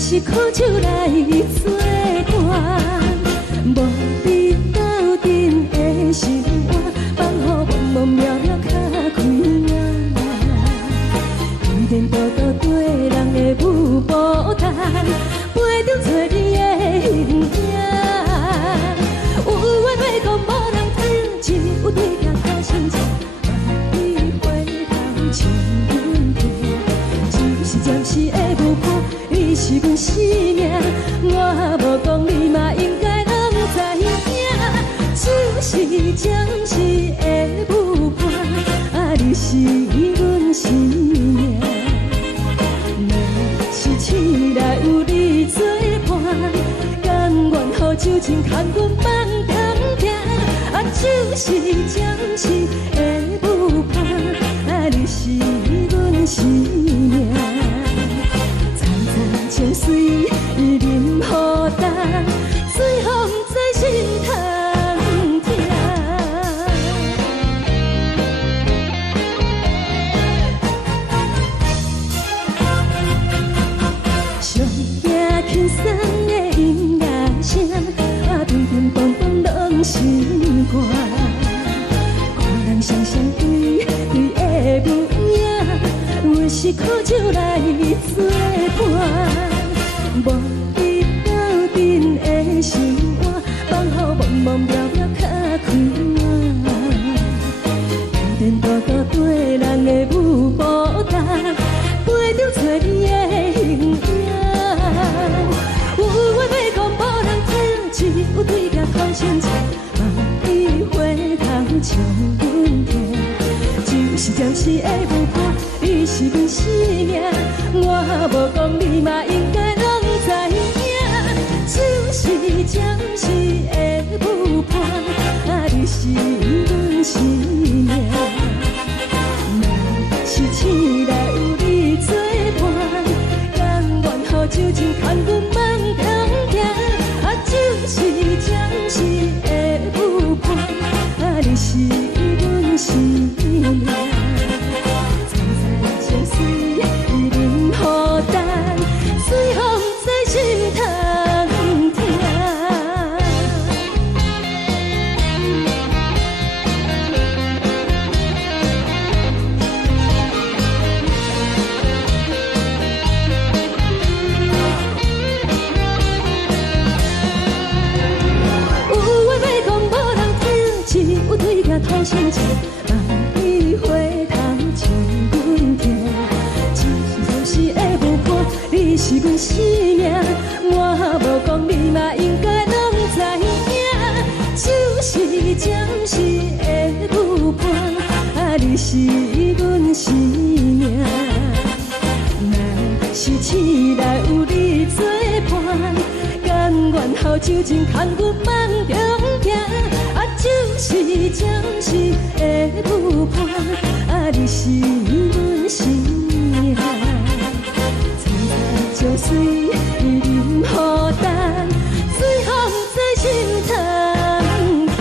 是苦酒来作伴，无你斗阵的心肝，放予茫茫渺渺较开眼。一连倒倒对人的舞步弹，陪着做你的形影。有话要讲无人听，只有对镜头心情，万里回头唱阮听，就是暂时的舞伴。 你是阮生命，我无讲你嘛应该拢知影。只是暂时的舞伴，啊，你是阮生命。若是醒来有你作伴，甘愿予酒精牵阮放通听。啊，就是暂时的舞伴，啊，你是阮生命。 情水伊任何担，随风在心通听。上惊轻松的音乐声，啊，乒乒乓乓拢心肝。看人双双对对的舞影，阮是苦酒来作伴。 无你斗阵的心肝，放予茫茫渺渺较开眼。一连倒倒对人的舞步弹，陪着做你的形影。有话要讲无人听，只有对镜头心情，万里回头唱阮听。就是暂时的舞伴，你是阮生命，我无讲你嘛应该。 知影，情，梦里花香将阮疼。一时会有伴，你是阮生命，我无讲你嘛应该拢知影。就是暂时的有伴，你是阮生命。若是醒来有你作伴，甘愿后手前牵阮梦中行。就是暂时的有伴，你是阮生命。青菜就水任雨等，水风在心头行。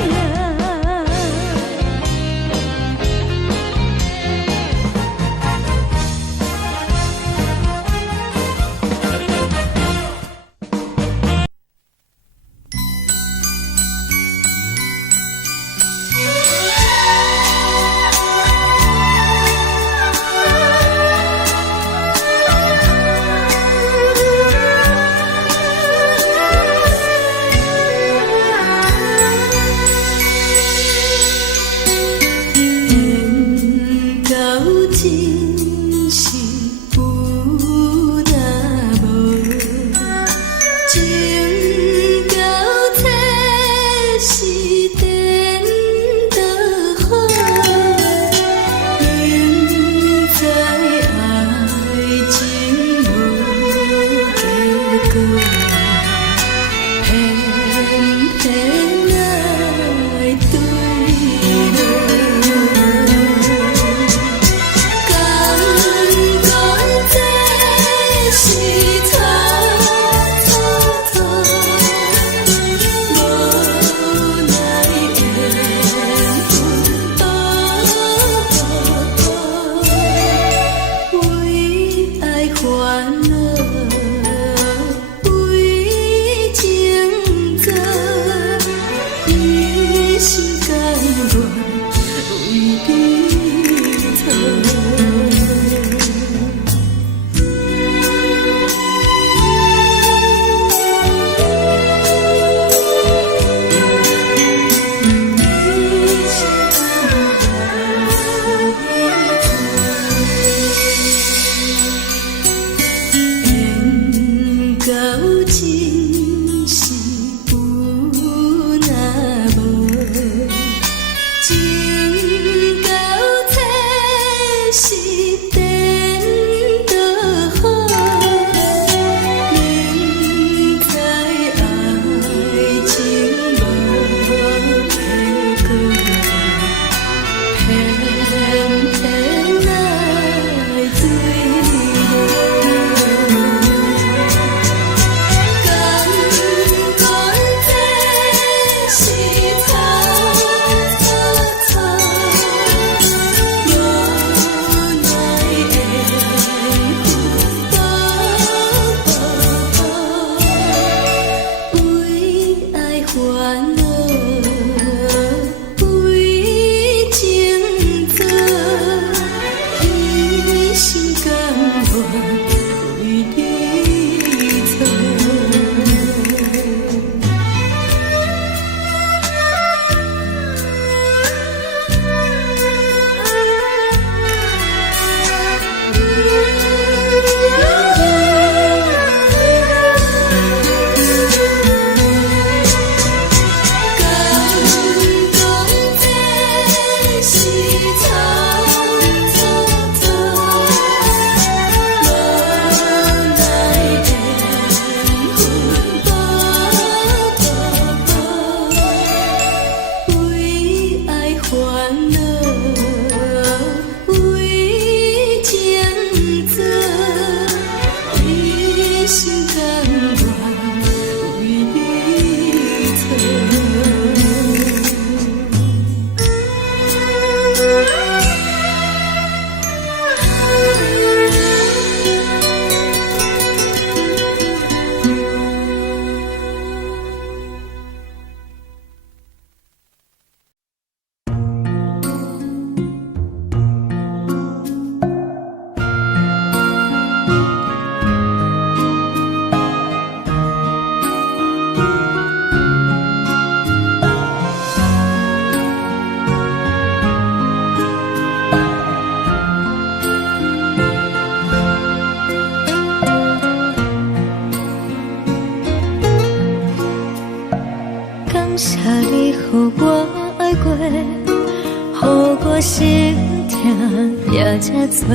这多，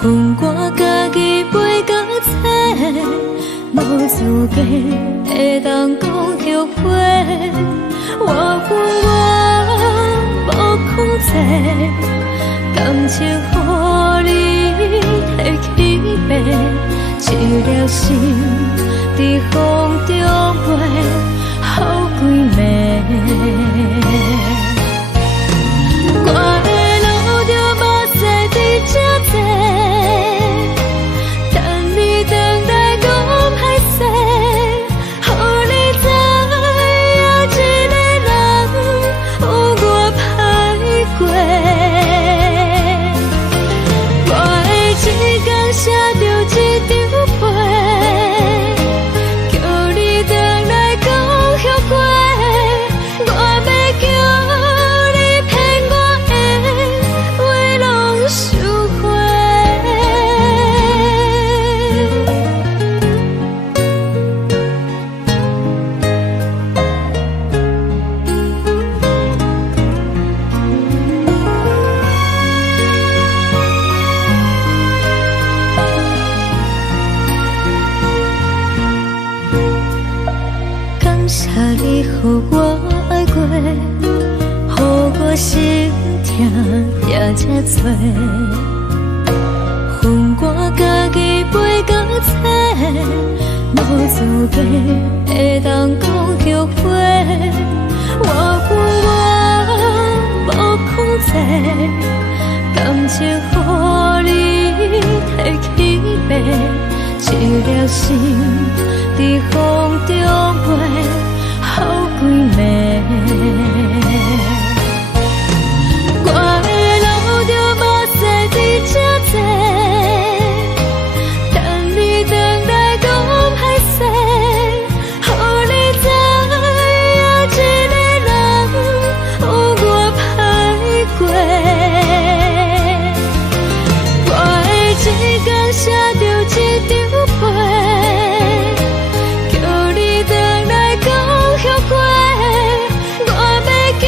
恨我家己袂到切，无资格会当讲后悔。我恨我无控制，感情予你摕去卖，一粒心伫风中飞，好几暝。你予我爱过，予我心痛也这多，恨我家己袂到切，无资格会当讲后悔。我恨我无控制，感情予你摕去卖，一粒心伫风中飞。好几暝，我的路就无西伫这多，等你回来讲歹势，予你知影一个人有我歹过。我会一天写着一张被，叫你回来讲。后悔，我要叫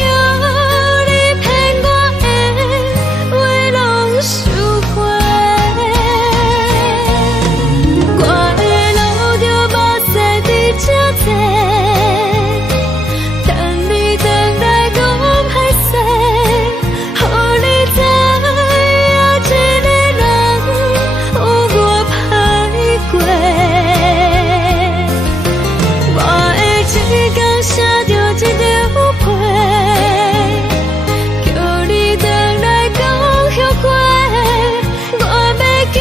你骗我的话拢收回。我的路就无西伫这多，等你回来讲歹势，予你知影一个人有我歹过。我会一天写着一张被，叫你回来讲后悔。我要叫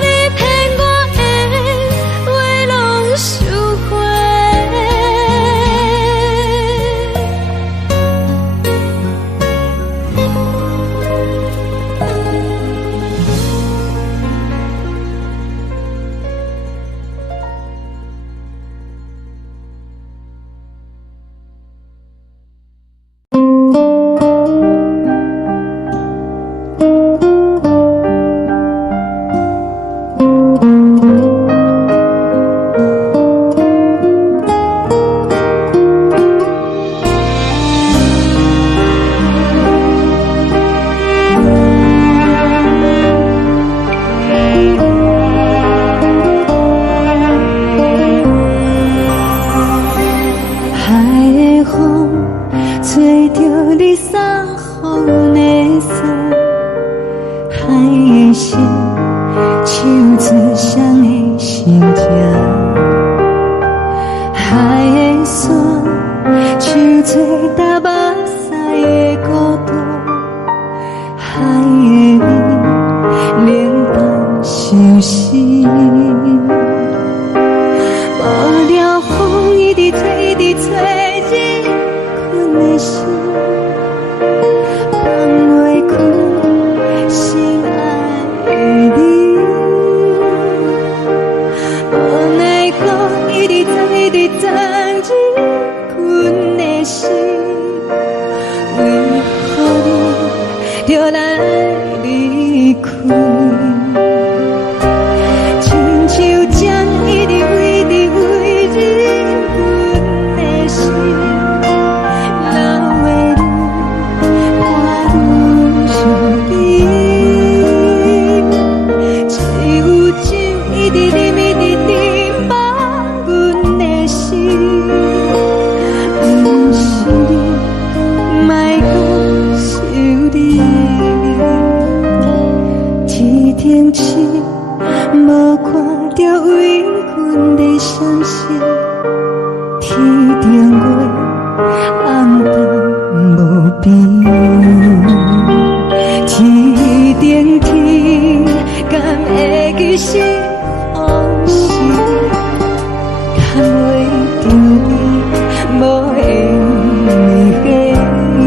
你骗我的话拢收回。一直念一直念望阮的心，不是你，莫搁想你。天顶星，无看到为阮的闪烁，天顶月，暗淡无边。天顶天，敢会记是往事？敢袂着你，无缘给你。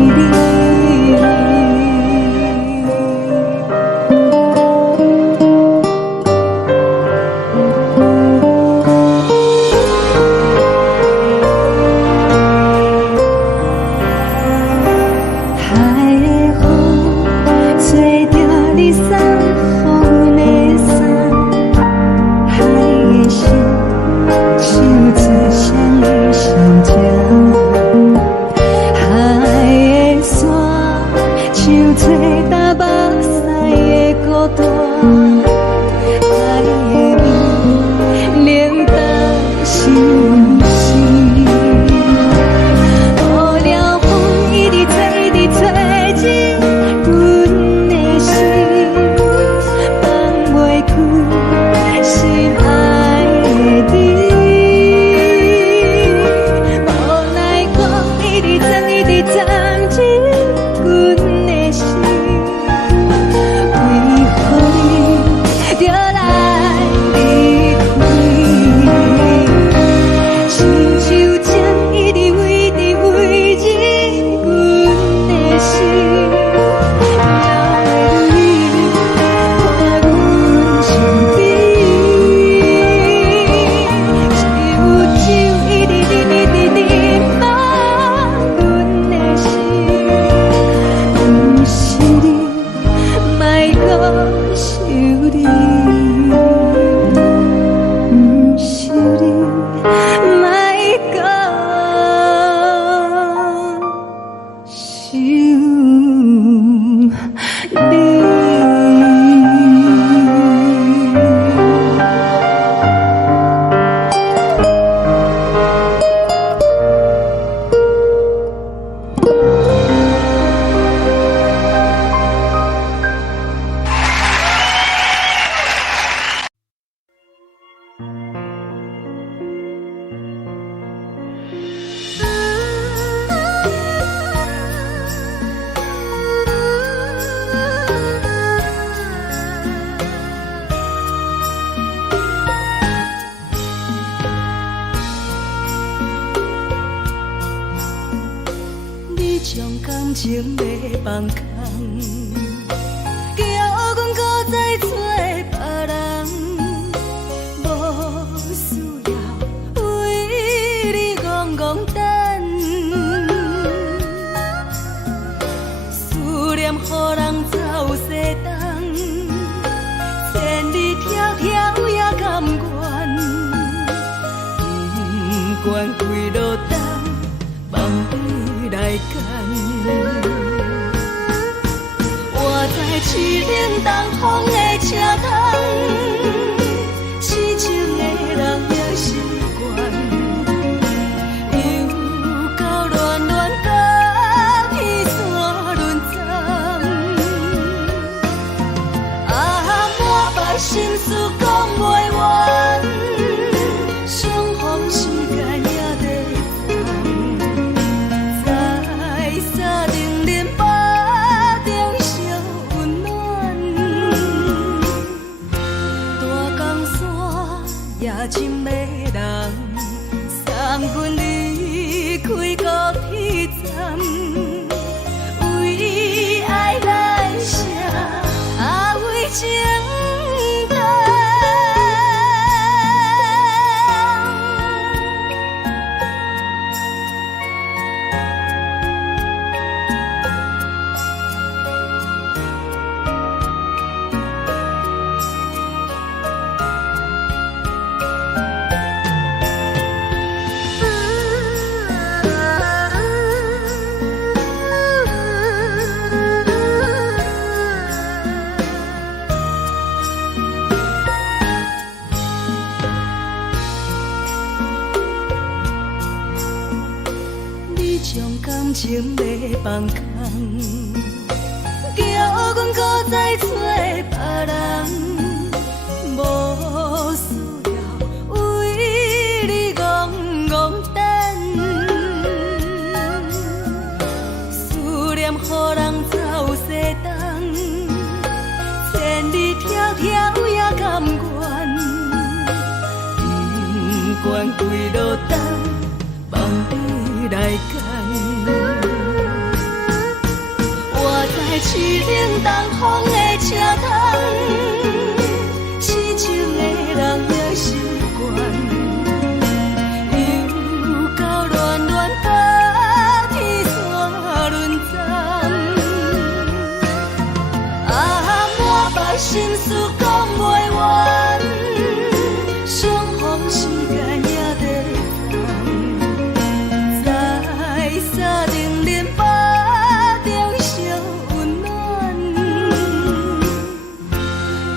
情要放空，叫阮搁再找别人，无需要为你戆戆等。思念予人走西东，千里迢迢也甘愿，不管几路灯，梦伊来干。我在市冷东风的车窗，痴情的人也习惯，又到乱乱甲彼山论丛。啊，满腹心事讲袂完，相逢时间也在长，在沙定连巴中烧温暖。大江山夜深的人，送阮离开高铁站，为爱来写，为情。深情要放空，叫阮搁再找别人，无需要为你戆戆等，思念予人走西东，千里迢迢也甘愿，不管几路灯，望你来赶。我在市顶东风的车窗，痴情的人也心倦，又到乱乱把天线轮转。啊，满腹心事讲袂完，双方时间也在等，在沙定连巴中相温暖。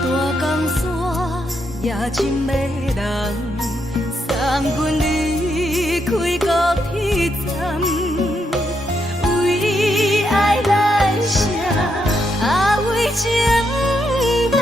大江山也深的人，送阮离开高铁站，为爱来写，为情等。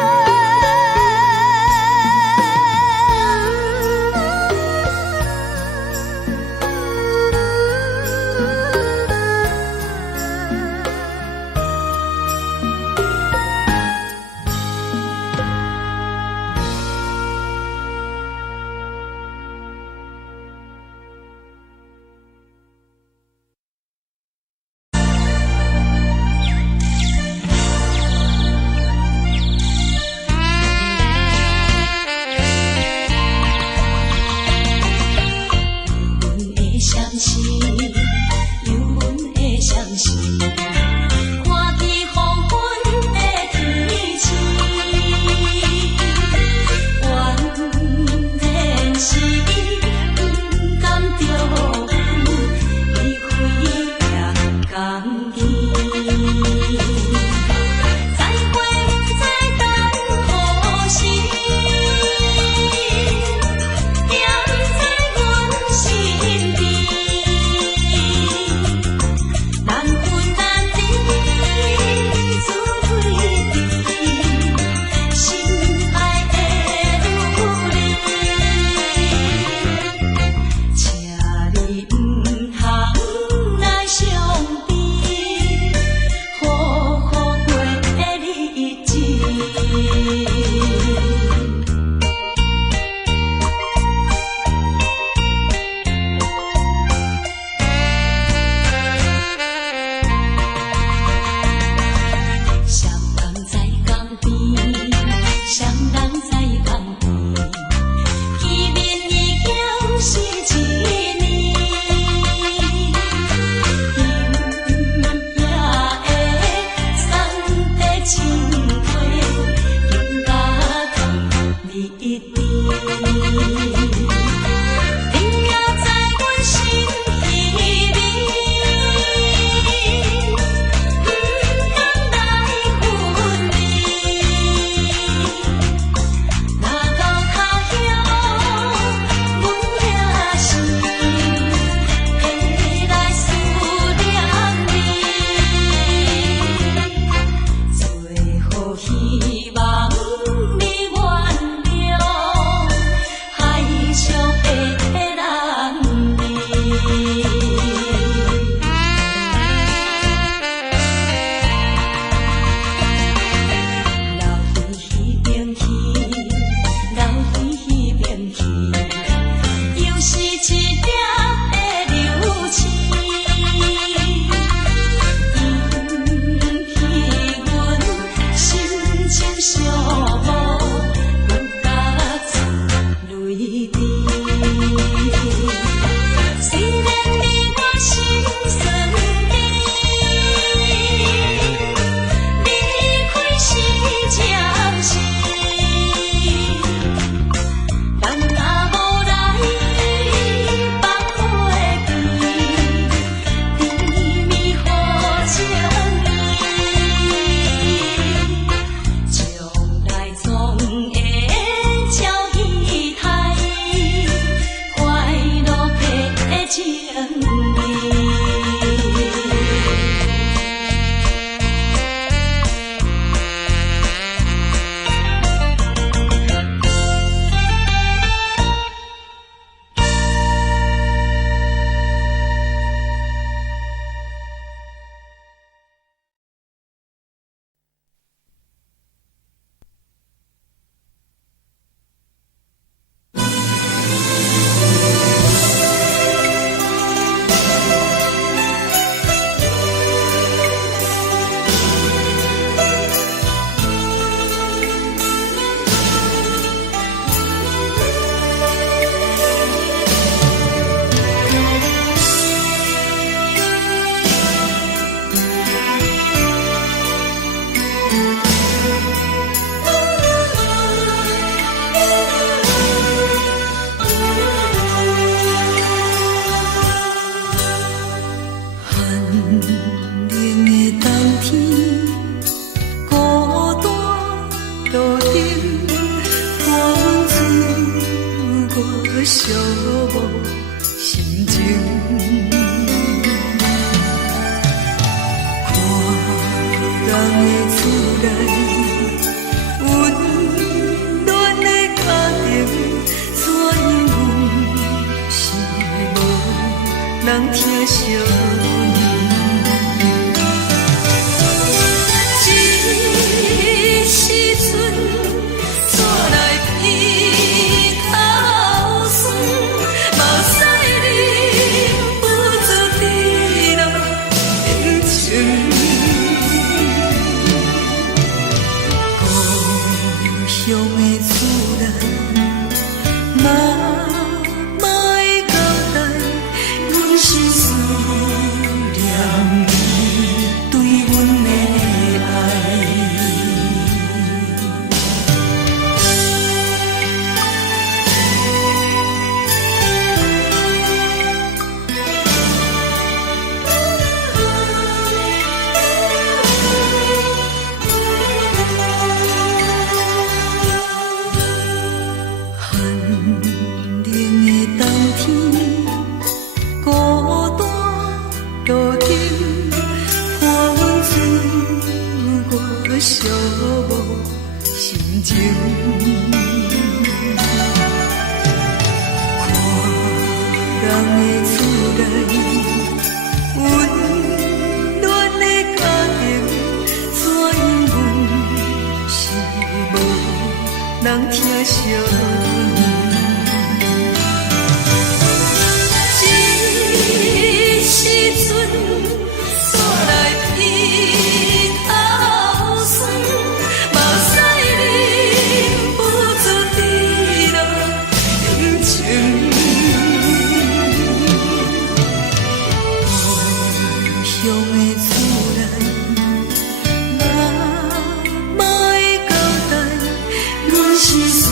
希望你原谅。温暖的家庭，怎因阮是无人疼惜？一时阵煞来鼻头酸，目屎忍不住滴落眼睛。乡的厝内，妈妈的交代，阮是输。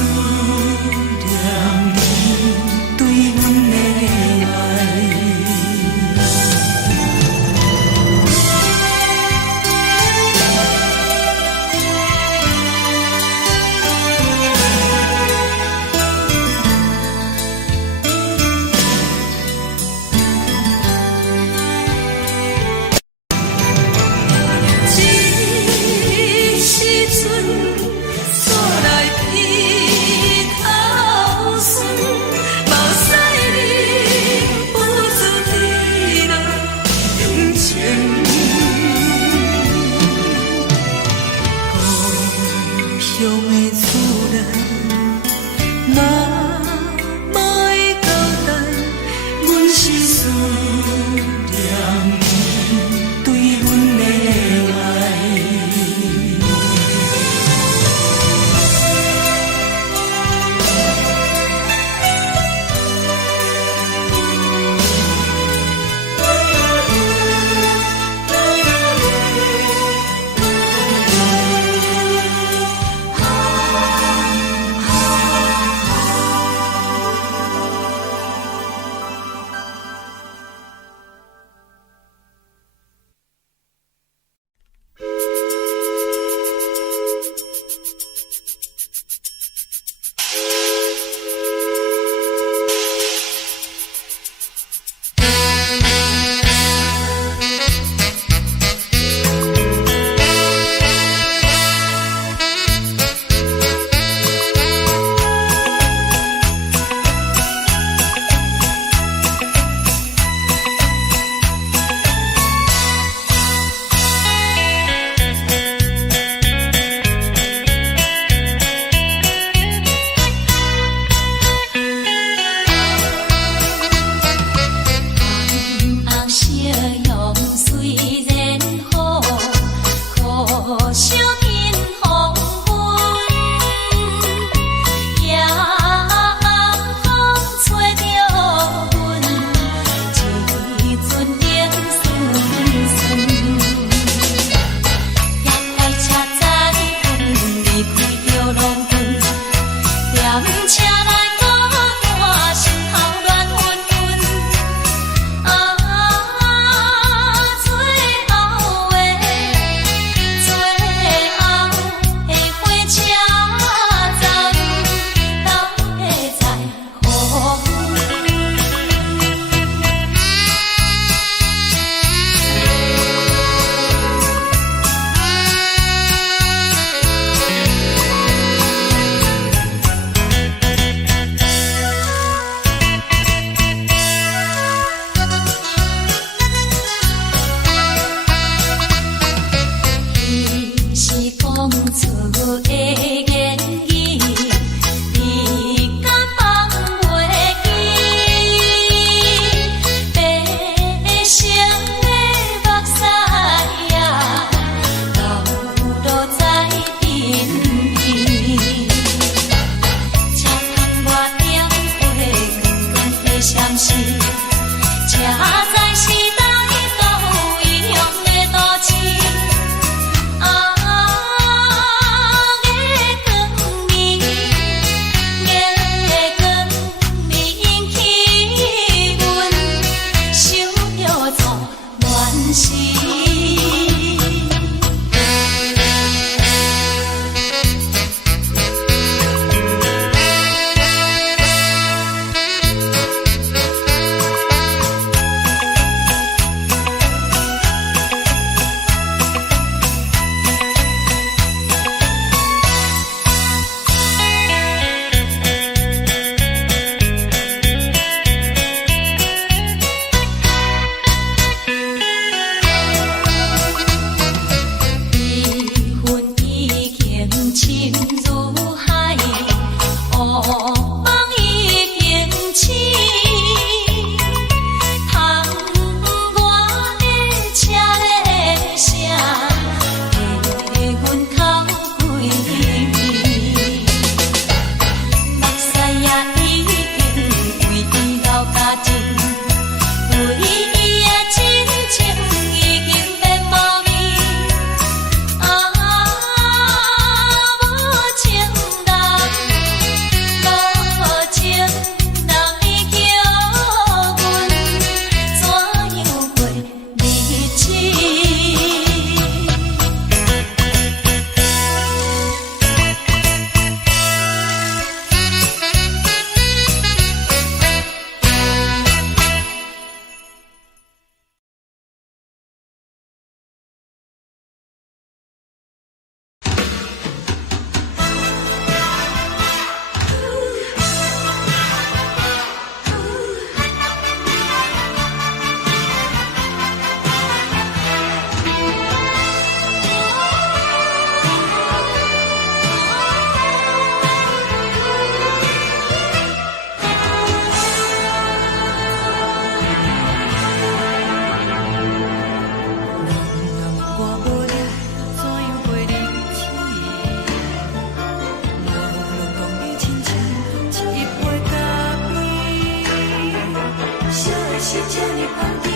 是这呢香甜，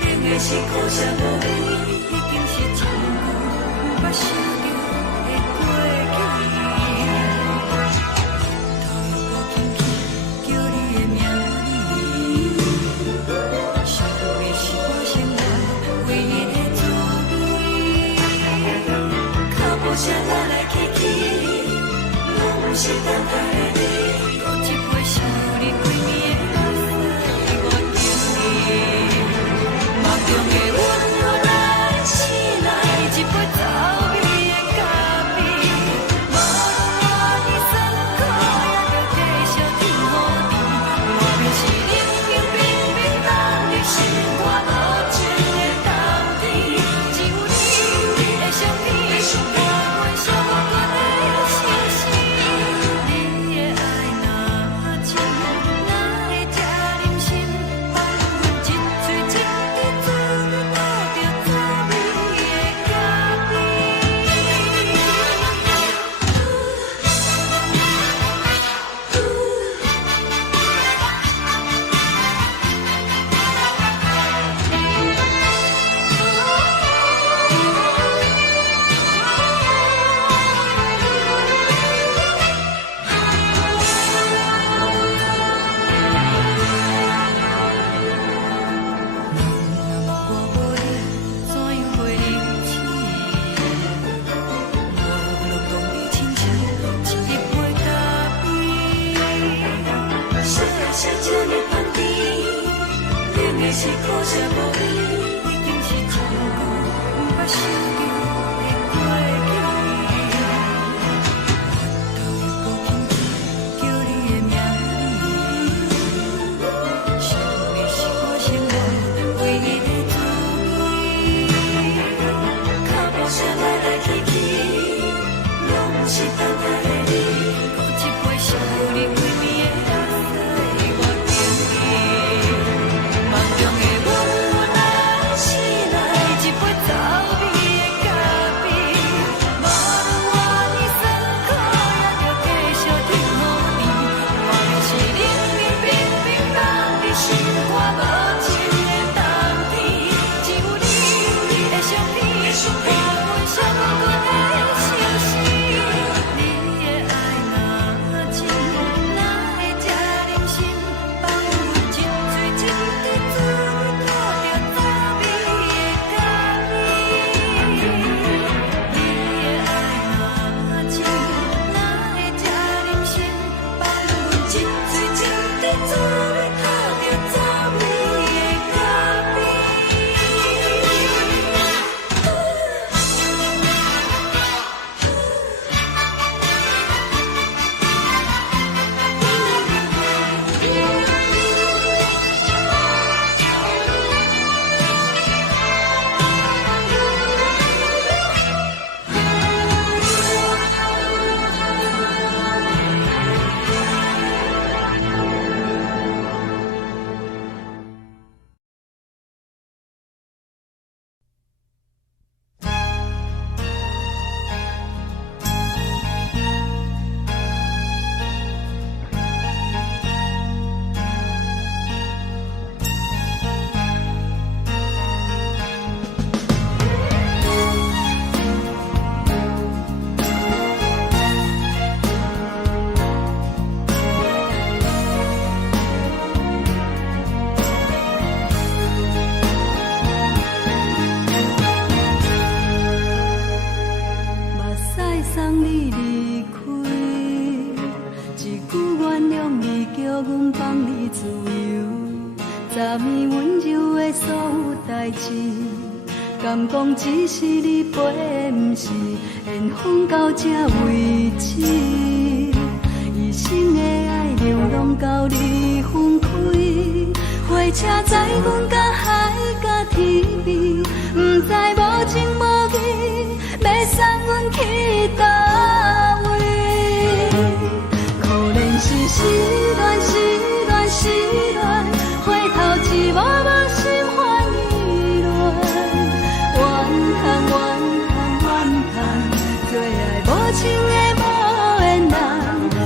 冷的是苦涩无味，已经是一句有捌想着的过去。头又搁轻轻叫你的名字，想的是我生来唯一的滋味。脚步声来来去去，拢不是等待的你。搁一杯想你几暝的目屎，我敬你。梦中的温柔来醒来，一杯走味的咖啡。无论我的酸苦，也着继续甜予你。我就是冷冰冰冰冻的心肝，无情的冬天。只有你的相片，我阮寂寞过的心事。你的爱若真，哪会这忍心放阮一嘴一滴珠，倒着滋味的咖啡。是苦涩无味，已经是一句有捌想着的过去。头又搁轻轻叫你的名字，想的是我生来唯一的滋味。脚步声来来去去，拢不是等待的你。搁一杯想你几暝的目屎，我敬你。梦中的温柔来醒来，一杯走味的咖啡。无论我的酸苦，也着继续甜予你。我就是冷冰冰冰冻的心肝，无情的冬天。只有你的相片，我阮寂寞过的心事。你的爱若真，哪会这忍心放阮一嘴一滴珠，倒着滋味的咖啡。你的爱若真，哪会这忍心放阮一嘴一滴珠，倒着滋味的咖啡。昨暝温柔的所有代志，敢讲只是你陪，不是缘分到这为止。一生的爱流浪到你分开，火车载阮到海角天边，不知无情无义，要送阮去倒位？可能是失恋，失恋，失恋，回头一幕幕心烦意乱，怨叹，怨叹，怨叹，最爱无情的无缘人，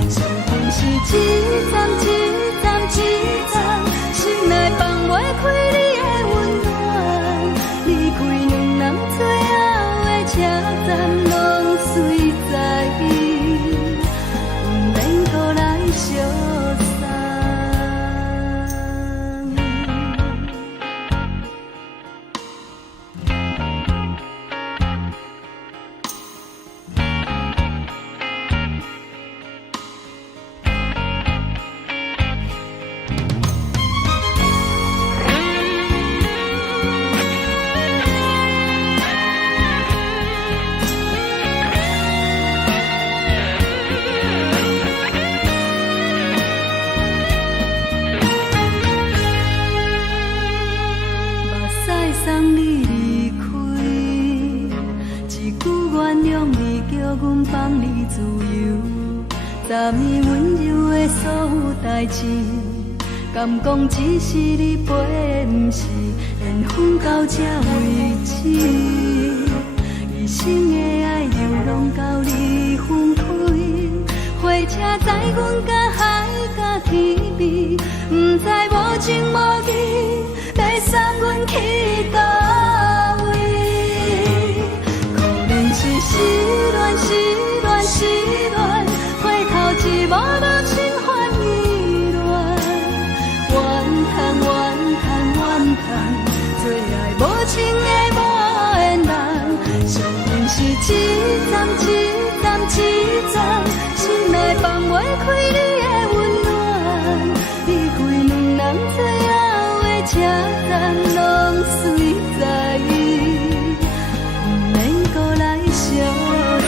伤痕是一站一站一站，心内。早暝温柔的所有代志，敢讲只是你陪，不是缘分到这为止。一生的爱流浪到你分开，火车载阮甲海甲天边，不知无情无义，要送阮去倒位？可能是失恋，失恋，失恋，回头一幕幕心烦意乱，怨叹，怨叹，怨叹，最爱无情的无缘人，上恨是一站一站一站，心内放袂开你的温暖，离开两人最后的车站，拢随在意，不免搁来相送。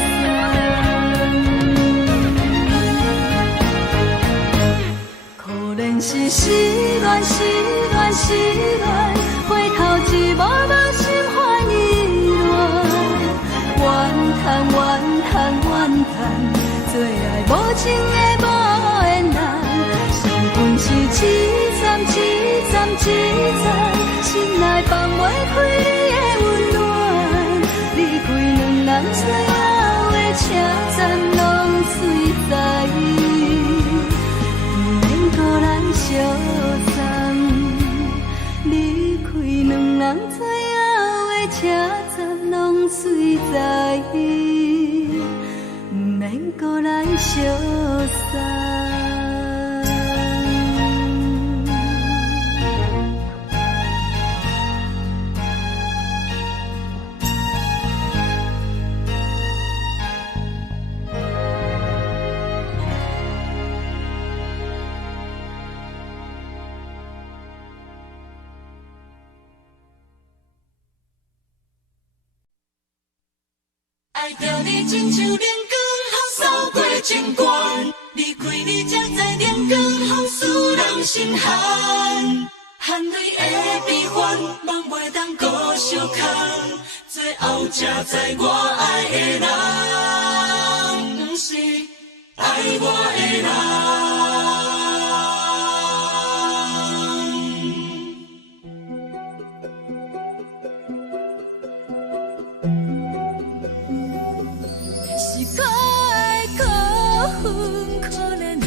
可能是失恋，失恋，失恋，回头一幕幕心烦意乱，怨叹，怨叹，怨叹，最爱无情的无缘人，上恨是一站一站一站，心内放袂开你的温暖，离开两人最后的车站，拢随在意，不免搁来相送。离开两人最后的车站，拢随在意，不免搁来相送。爱着你亲像连光风扫过情关，离开你才知连光风使人心寒。含泪的悲欢，望袂当搁相牵，最后才知我爱的人，不是爱我的人。是可爱可恨可怜的，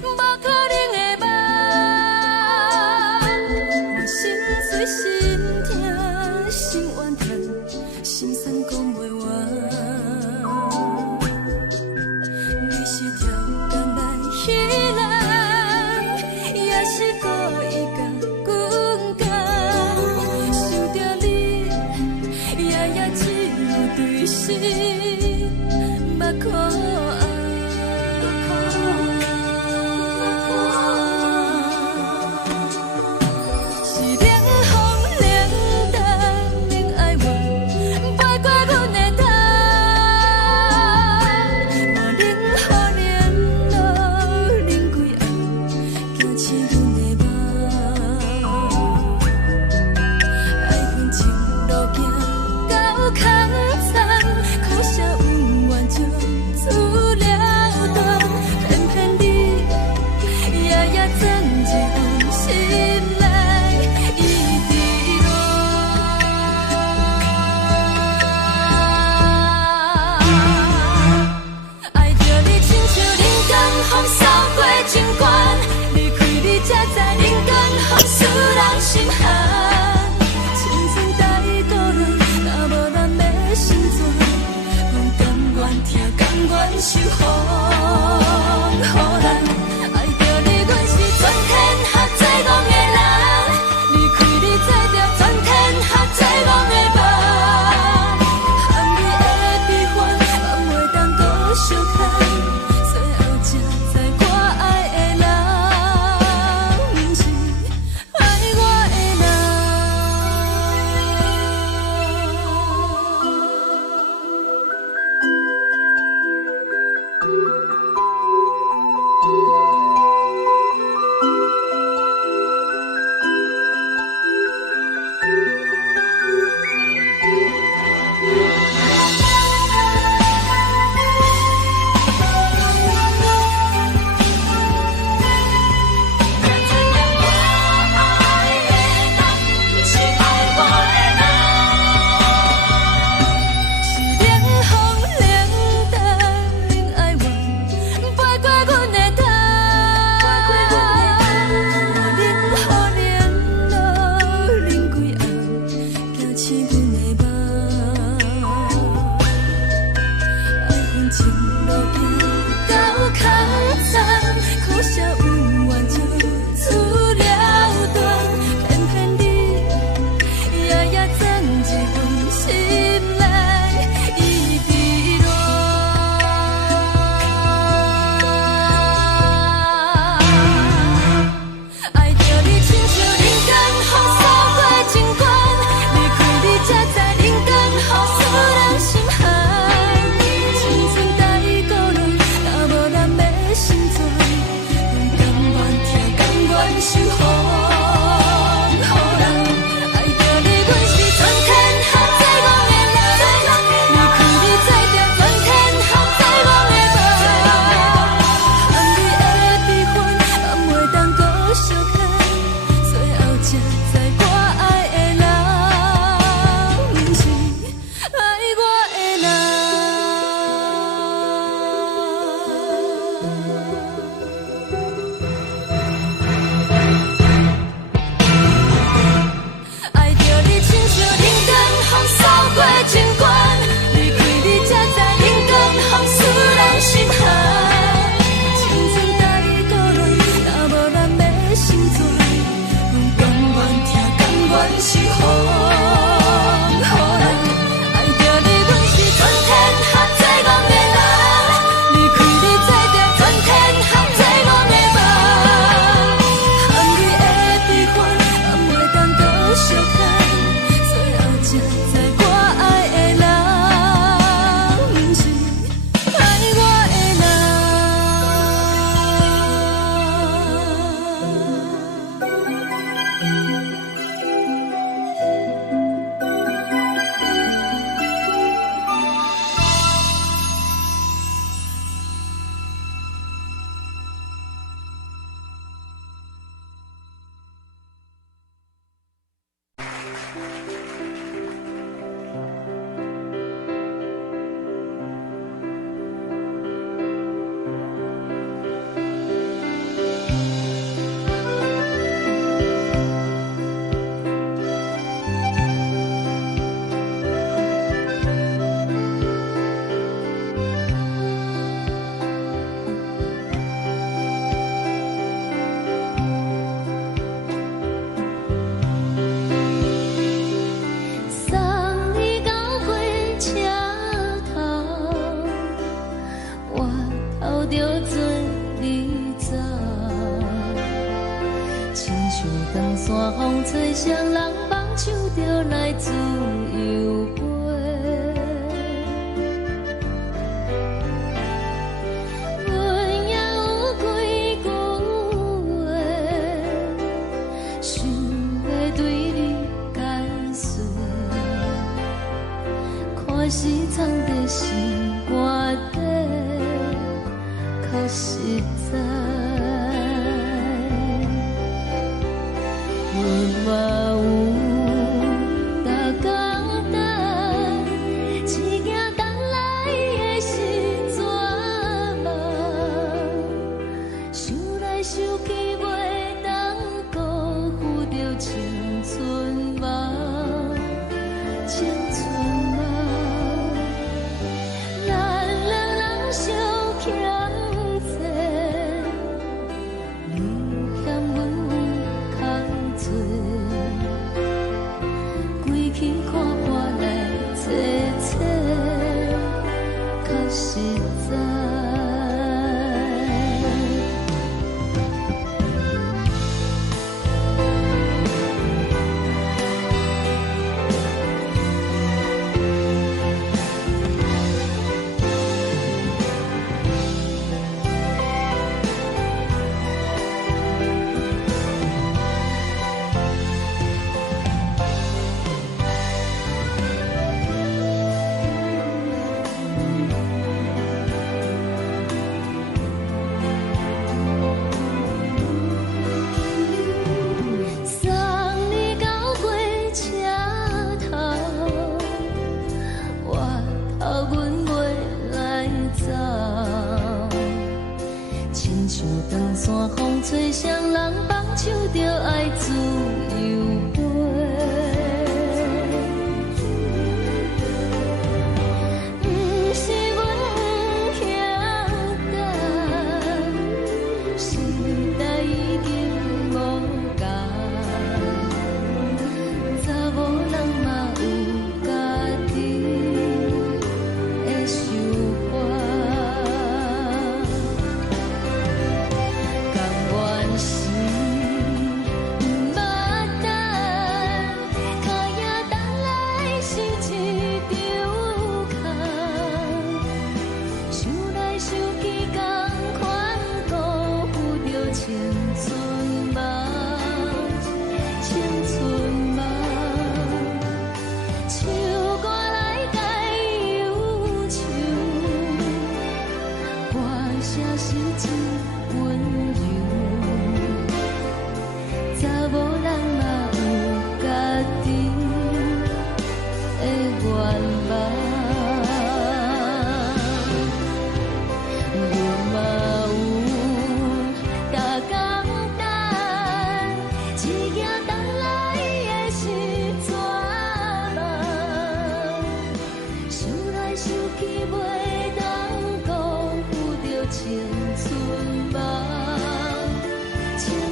无可能的梦。我心碎心痛心怨叹，心酸讲袂完。你是跳工来彼来，也是故意甲阮讲，想着你夜夜只有对视。目眶红，是冷风冷淡冷爱我，飞过阮的头，嘛冷雨冷落冷几暗，惊醒阮的梦。爱恨情路行到空残，苦涩有缘就出了断，偏偏你夜夜钻入阮心内，一直乱。爱着你亲像冷光风扫过情关，离开你才知冷光风使人心寒。青春带倒来，若无咱要心酸。甘愿受风雨人，爱着你，阮是全天下最戆的人。守护，予人爱着你，阮是全天下最戆的人。离开你才定全天下最戆的梦。含泪的悲欢，也袂当搁相牵，最后才知我爱的人，毋是爱我的人。爱着你，亲像冷光风扫过情关，离开你才知冷光风使人心寒。青春大意孤恋，若无咱要成全，甘愿听，甘愿守护，予人爱着你，阮是全天下最戆的人。离开你才定全天下最戆的梦。含泪的悲欢，也袂当搁相牵，最后才知我爱的人，毋是爱我的人。送你到火车头，我头着做你走，亲像长山风吹双人放手着来自由飞。阮也有几句话，想要对你解说，可是藏在心肝底，较实在。阮嘛有逐工等，一件等来的是绝望，想来想去袂当辜负着青春梦，青春梦。咱两人相欠债，你欠阮有空做，归去看破来切切，较实在。送你到火车头，我头阮袂来走，亲像长山风吹双人放手着爱自由飞。毋是阮不晓等，时代已经无共，查某人嘛有家己的想法，甘愿是毋捌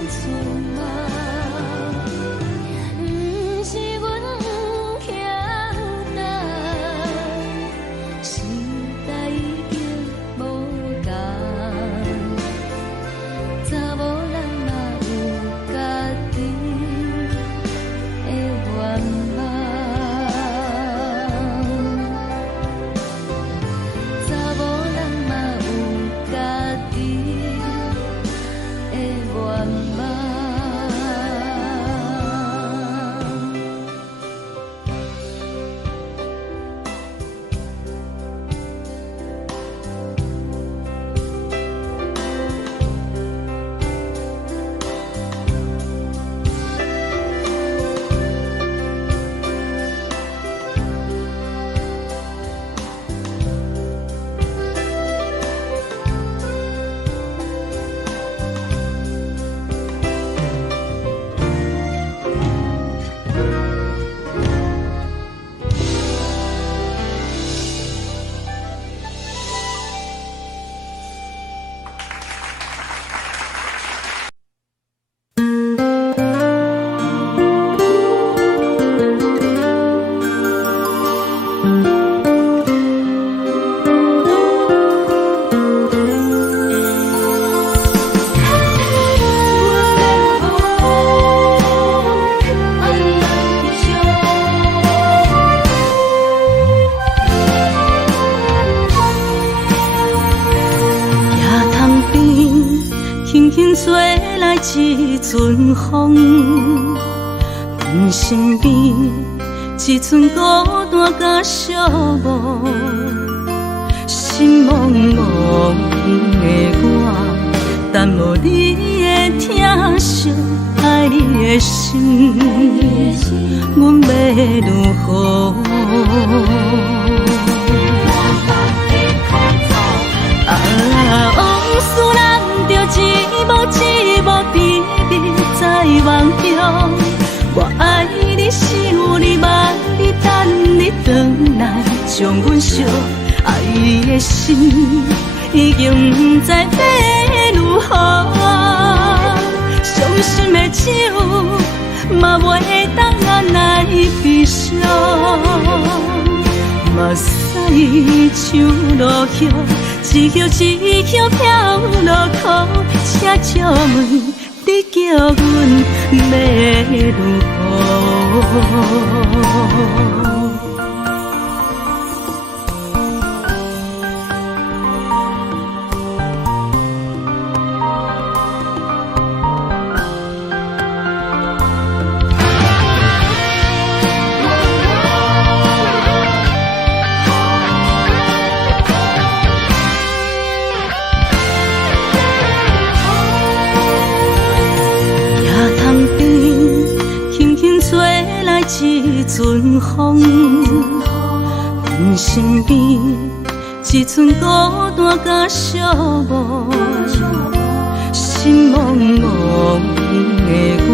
存嘛。不是阮欠待，时代已经无同，查某人嘛有家己的愿望。吹来一阵风，阮身边一寸孤单甲寂寞，心茫茫的我，等无你的疼惜，爱你的心，阮要如何？往事人着一幕一幕甜蜜在梦中，我爱你想你望你等你回来，将阮惜爱的心已经不知要如何，伤心的手嘛袂当按来悲伤，目屎像落叶。一叶一叶飘落雨，请借问你叫阮要如何？一阵风，阮身边一寸孤单甲寂寞，心茫茫的我，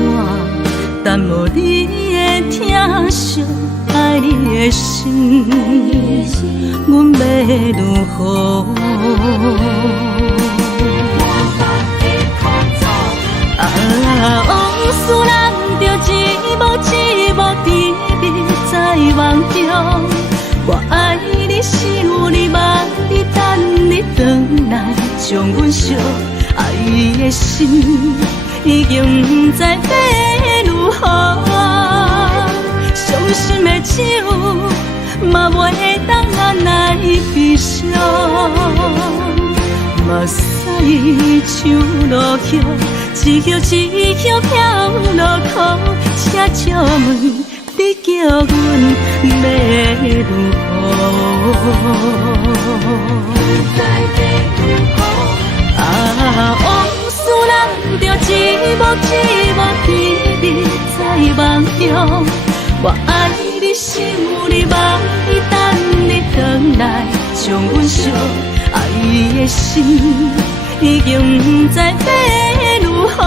等无你的疼惜，爱你的心，阮要如何？往事人着一幕一幕甜蜜在梦中，我爱你想你望你等你回来，将阮惜爱的心已经不知要如何，伤心的手嘛袂当按来悲伤，目屎像落叶。一叶一叶飘落雨，请借问你叫阮要如何？往事人着一幕一幕甜蜜在梦中，我爱你想你望你等你回来，将阮惜爱的心已经不知要如何，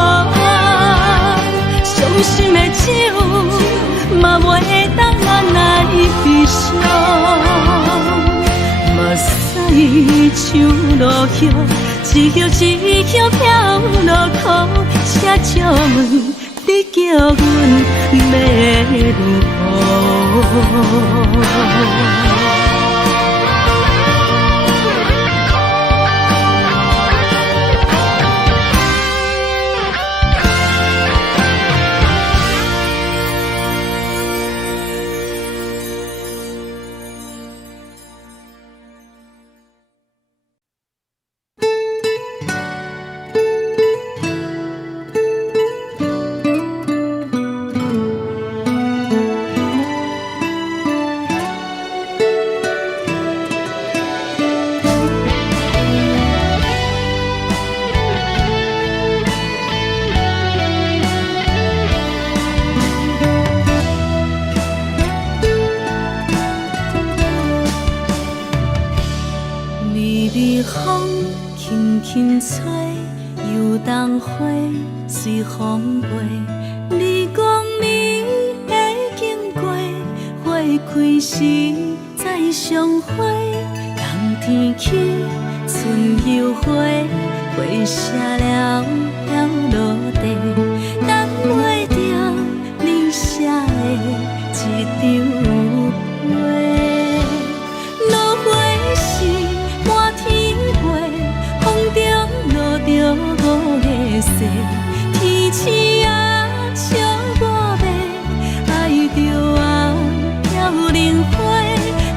伤心的手嘛袂当按来悲伤，目屎像落叶，一叶一叶飘落雨，请借阮要如何？风轻轻吹，游动花随风飞。你讲你会经过，花开时再相会。冬天起，春又花，花谢了落地，等袂着你写的一张画。落花时满天飞，风中落着五个色，天星啊笑我迷，爱着啊飘零花。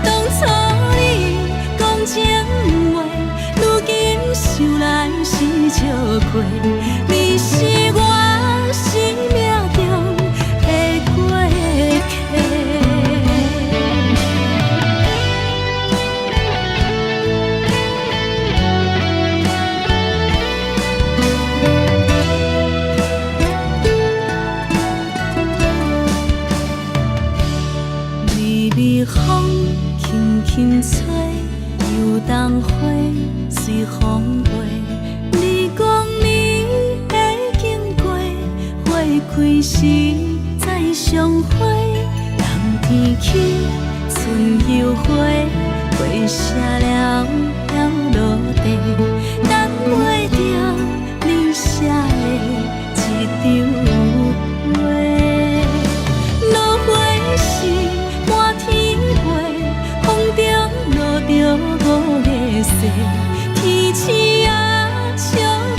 当初你讲情话，如今想来是笑亏。你是我生命中的过客。微微风轻轻吹，游动花随风飞。你讲你会经过，花开时再相会。冬天起，春又花，花谢了落地，等袂着你写的一张画。落花时满天飞，风中落着五个色，天星啊笑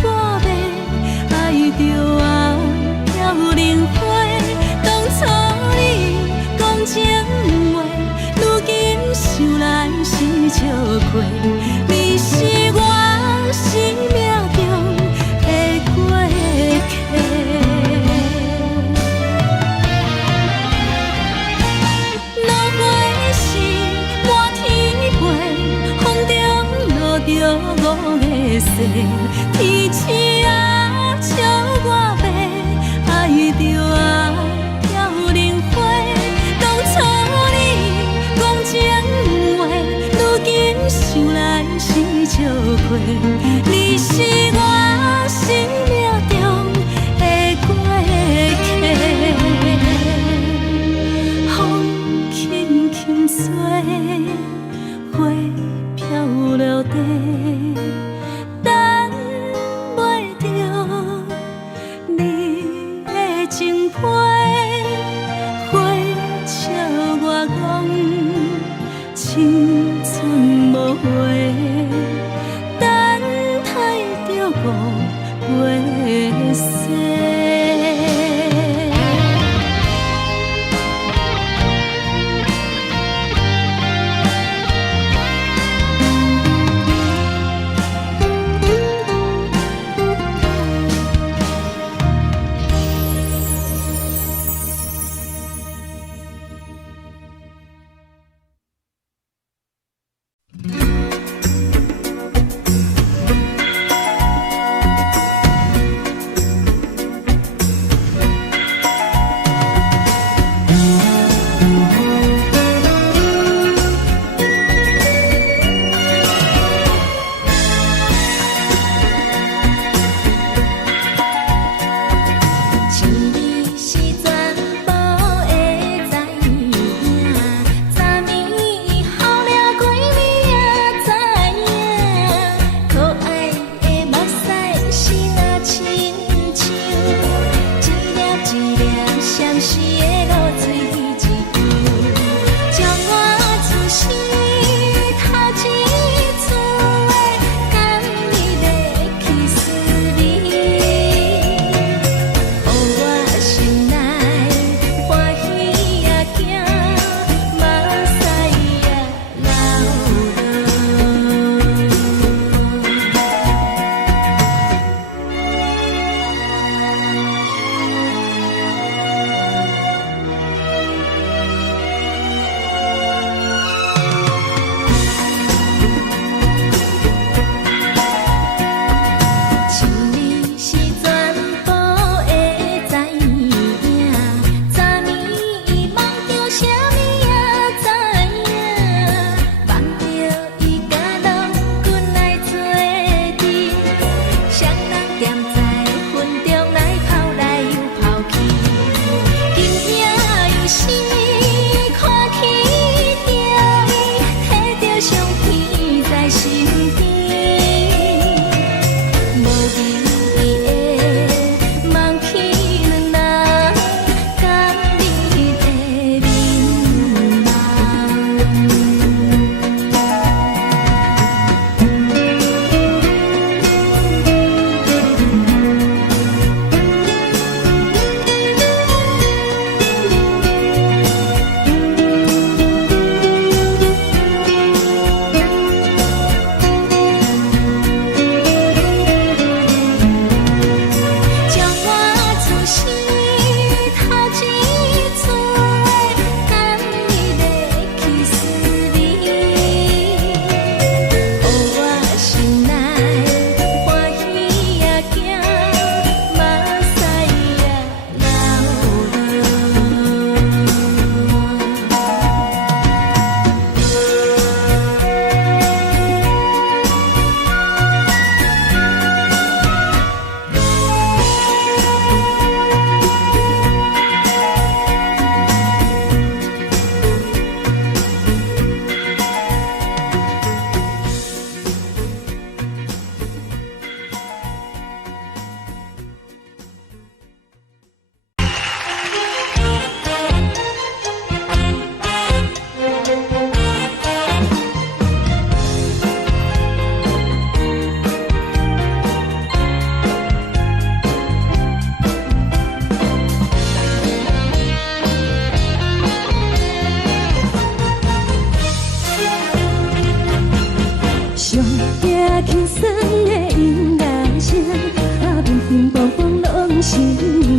我迷，爱着啊飘零花。当初你讲情话，如今想来是笑亏。你是我生命中的过客。落花时满天飞，风中落着五个色，天星啊笑我迷，爱着啊飘零花。当初你讲情话，如今想来是笑亏。你是我生命中的过客。风轻轻吹，花飘落地，等袂着你的情批。花笑我讲青春无话，等待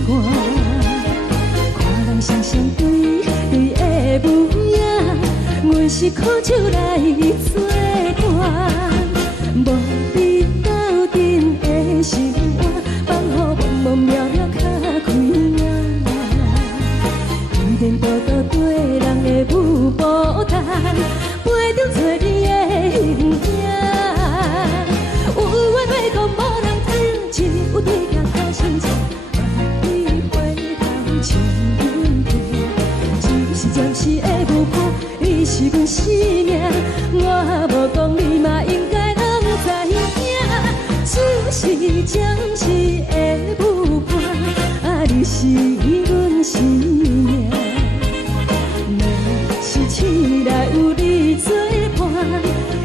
寒。看人双双对对的模样，阮是苦酒来作伴。无你斗阵的心肝，放予茫茫渺渺较开眼。一连倒倒对人的舞步弹，陪着做你的形影。有话要讲无人听，只有对镜头心情，你回头将阮听。就是暂时的舞伴，你是阮生命。我无讲你嘛应该拢知影，就是暂时的舞伴，你是阮生命。若是醒来有你作伴，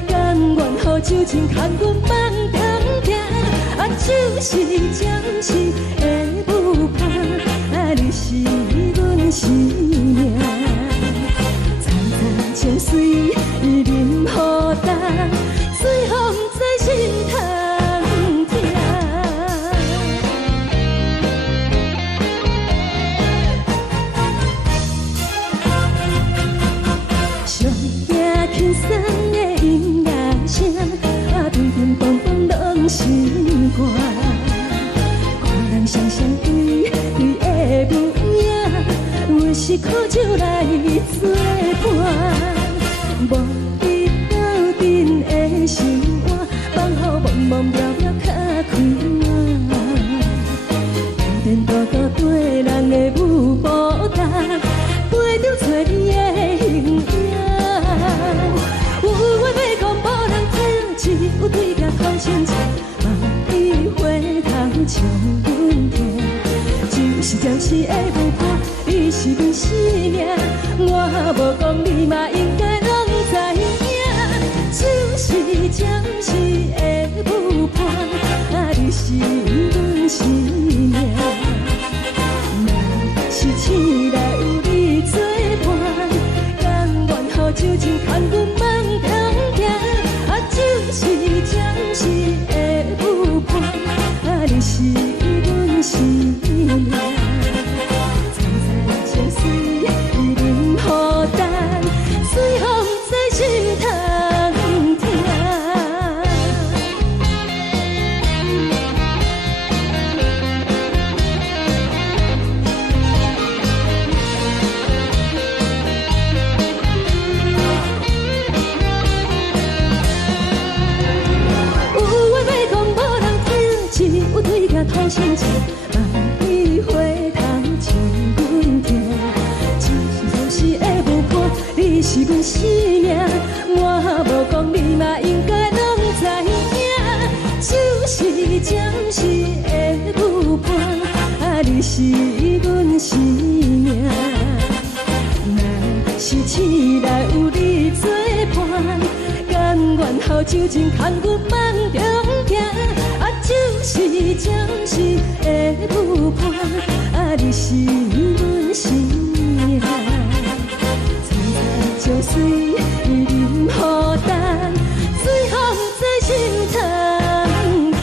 甘愿予酒精牵阮梦中行，就是暂时的舞伴，你是阮生命。层层情水任何担，随风在心头听。上惊轻松的音乐声，阵阵梆梆拢心肝。看人双双对对的模样，阮是苦酒来作伴。无你斗阵的心肝，放予茫茫渺渺较开眼。一连倒倒对人的舞步弹，陪着做你的形影。有话要讲无人听，只有对镜头心情，你回头将阮听。就是暂时的舞伴，你是阮生命。我无讲你嘛应该拢知影，就是暂时的舞伴，你是阮生命。若是醒来有你作伴，甘愿予酒精牵阮梦中行，就是暂时的舞伴，你是阮生命。层层情水任何担，随风在心头听。头心情，你回头将阮听。就是暂时的舞伴，你是阮生命。我无讲你嘛应该拢知影，就是暂时的舞伴，你是阮生命。若是醒来有你作伴，甘愿予酒精牵阮梦中行。就是暂时的舞伴，你是阮生命。层层情水任何担，随风在心头听。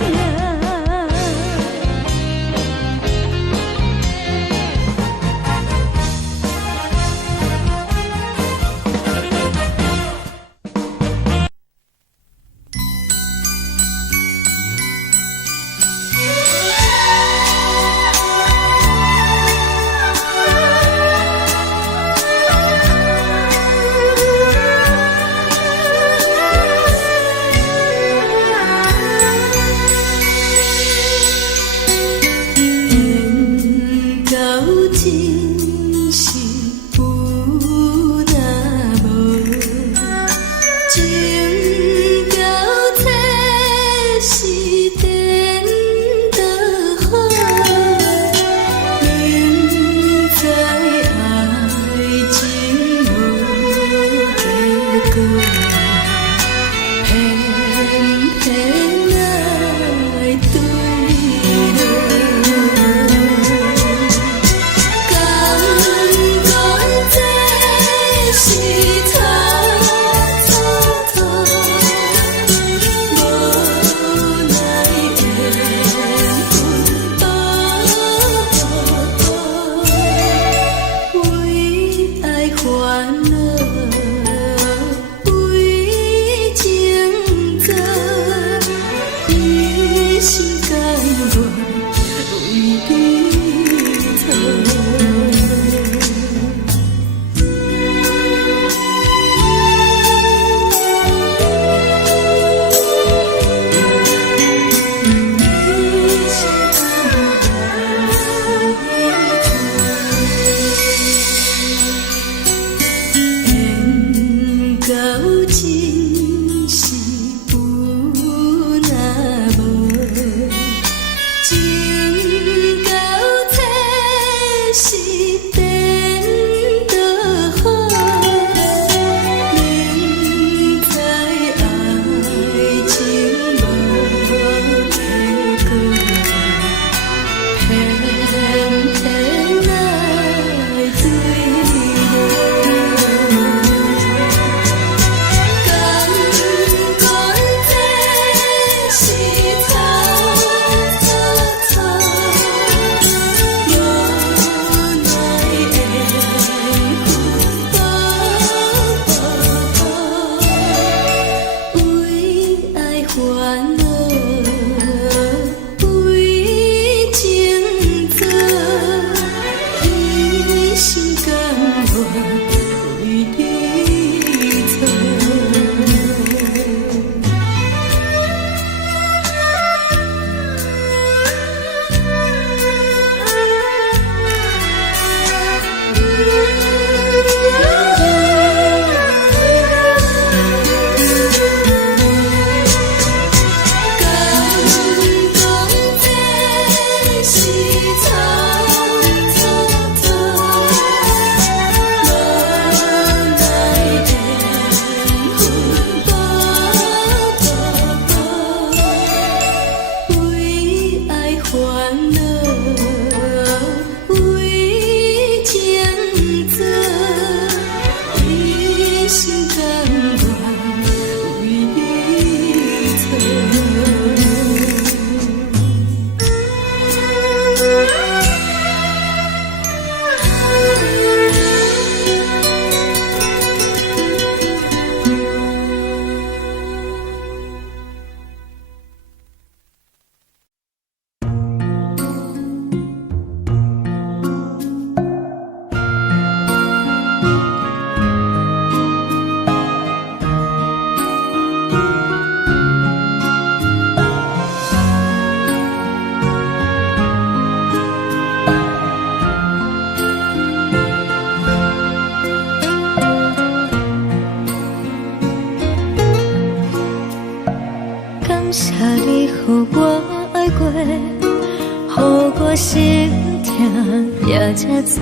也这多，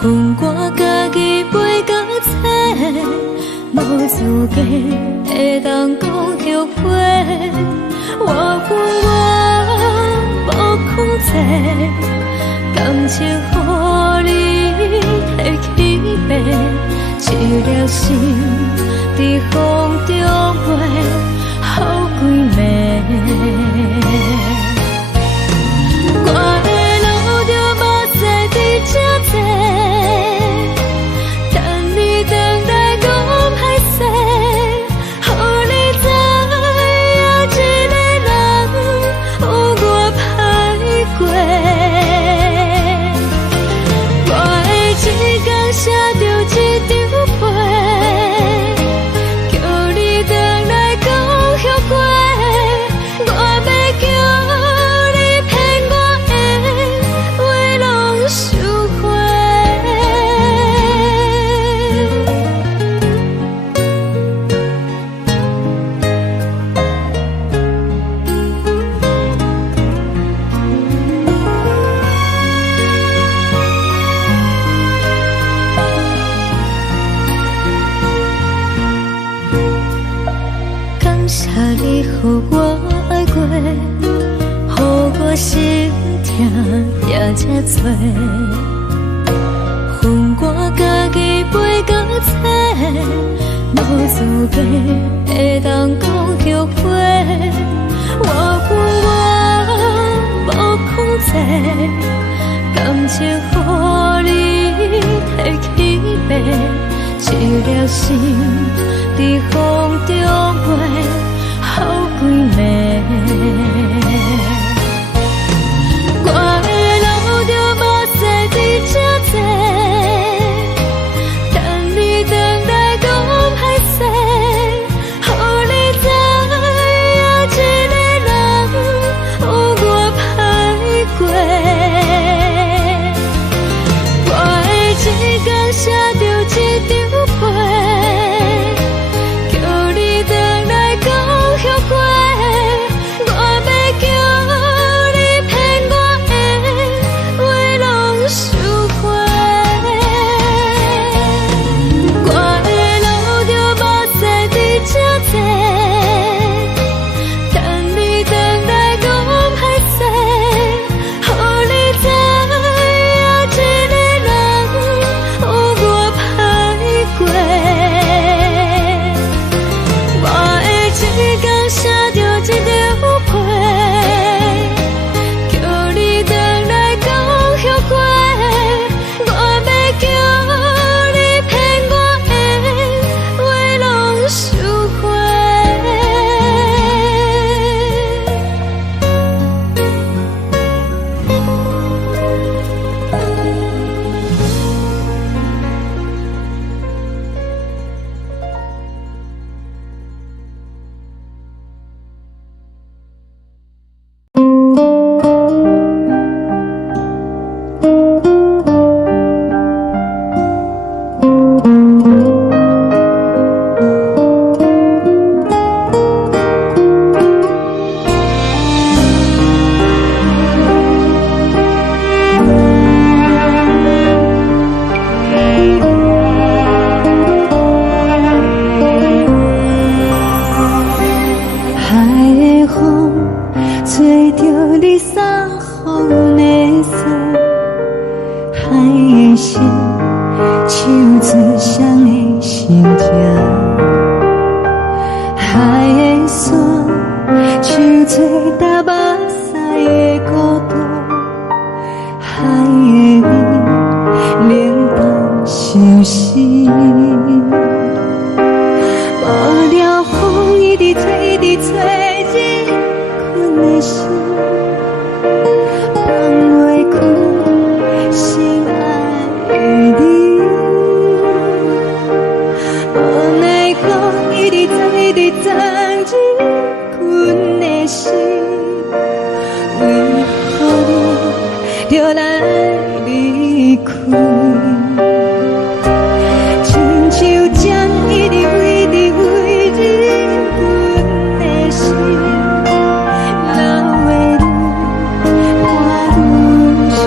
恨我家己袂到切，无资格会当讲后悔。我恨我无控制，感情予你摕去卖，一粒心伫风中飞，好几暝。我的路就无再伫这多，等你等待讲歹势，予你知影一个人有我歹过。我的一天写着一张被，叫你等来讲后悔。我要叫你骗我的话拢收回。感谢你予我爱过，予我心痛也这多，恨我家己袂到切，无资格会当讲后悔。我恨我无控制，感情予你摕去卖，一粒心伫风中飞，好几暝。我的路就无再伫这多，等你等待讲歹势，予你知影一个人有我歹过。我的一天写着一张被，叫你等来讲后悔。我要叫你骗我的话拢收回。我的路就无再伫这多，等你等来讲歹势，予你知影一个人有我歹过。我的一天写着一张被，叫你等来讲后悔。我要叫你骗我的话拢收回。海的风吹着你送风的伞，海的心手指双的心情，海的山手吹打目屎的孤独，海的味冷淡伤心。无聊风一直吹，一直吹，日困的心，放袂开心爱的你。无奈何一直走，一直走，日困的心，为何你就来离开？亲像针一直飞，一直飞，日阮的心，流的泪，我愈想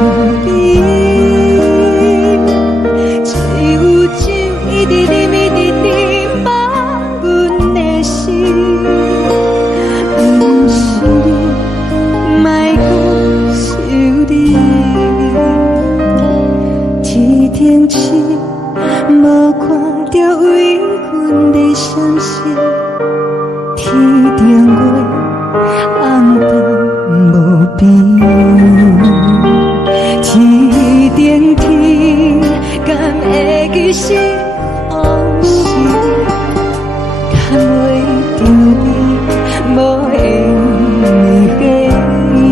天星，无看到为阮的闪烁。天顶月，红淡无边。天顶天，敢会记是往事？敢袂着你，无缘给你。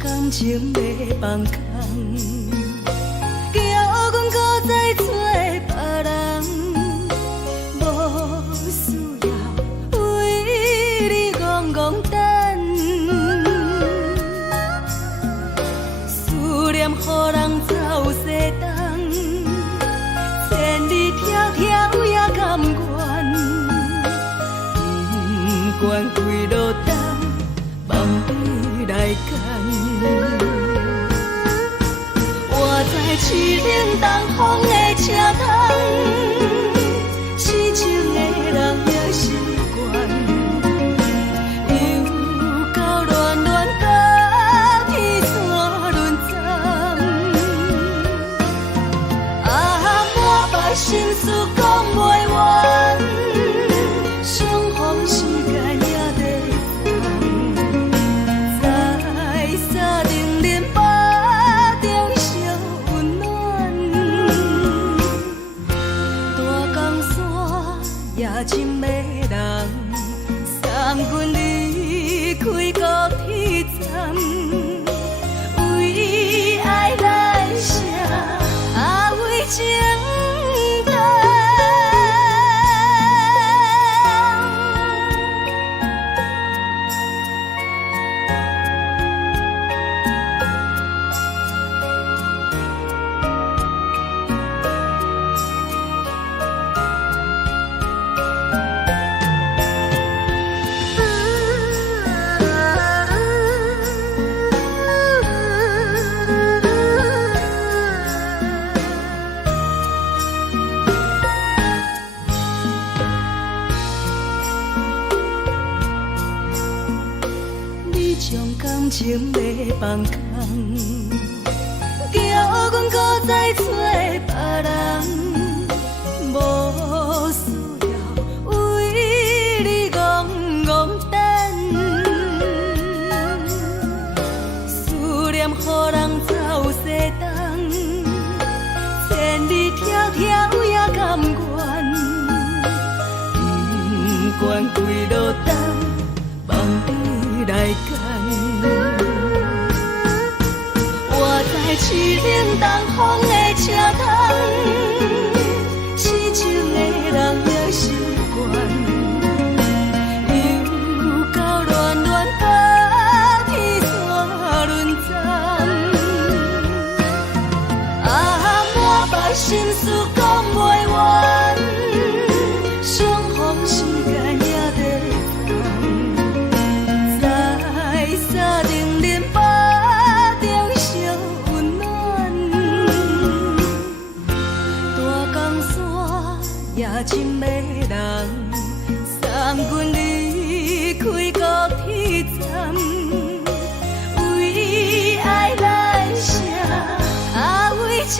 感情要放空，叫阮搁再找别人，无需要为你戆戆等。思念予人走西东，千里迢迢也甘愿，不管几路灯，望你来赶。我在市顶东风的车窗，痴情的人也习惯，又到乱乱甲天山轮站。满腹心事讲袂完，相逢时间也在等。在沙定连巴中烧温暖，大江山也深的人，送阮离开高铁站，为爱来写为情。将感情要放空，叫阮搁再找别人。跳也甘愿，不管几落单，望你来干。我在凄冷东风的车头，痴情的人也习惯。心事讲袂完，相逢时间也在等，在山顶林巴中相温暖。大江山也真迷人，三军离开高铁站，为爱来写，为情。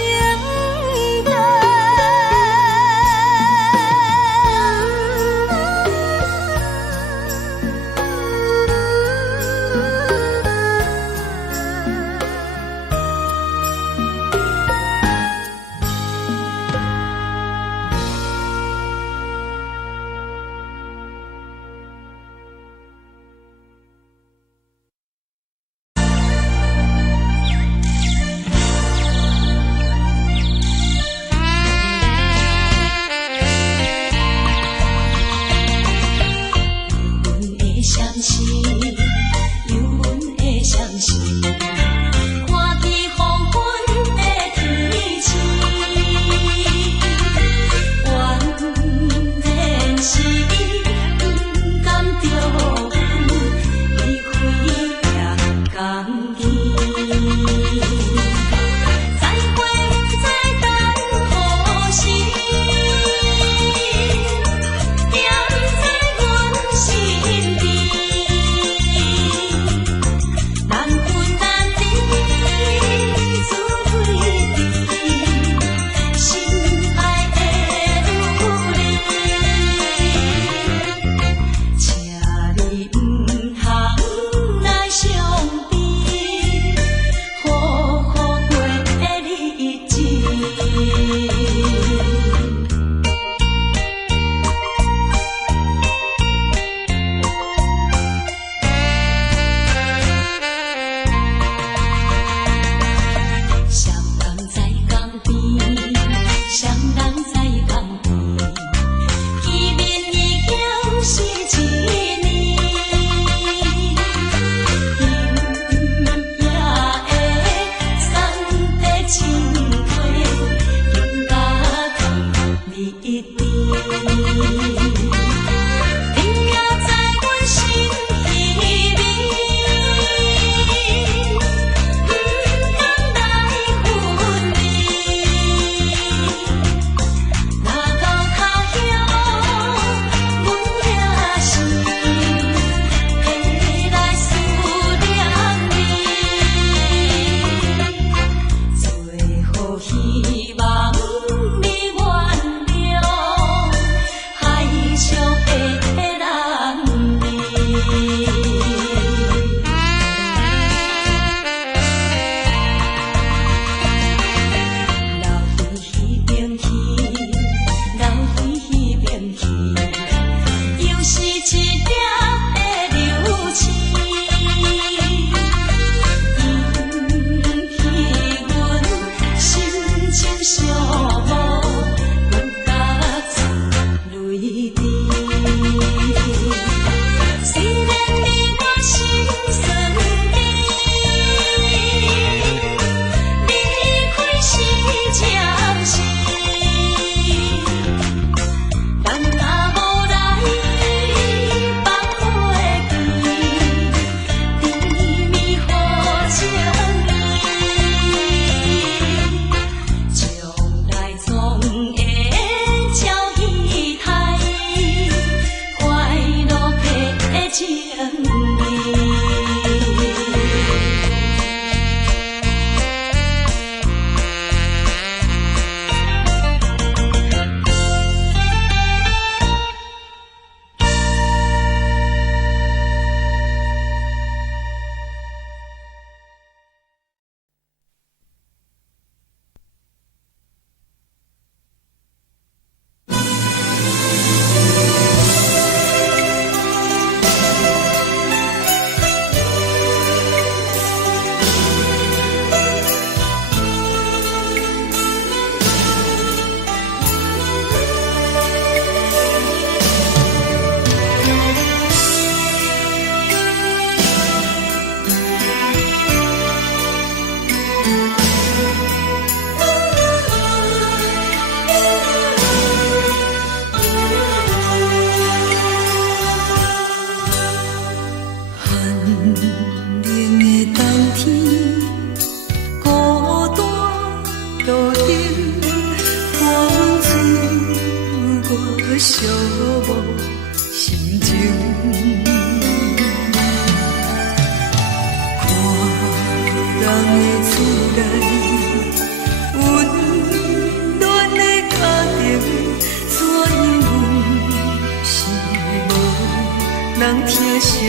疼惜你。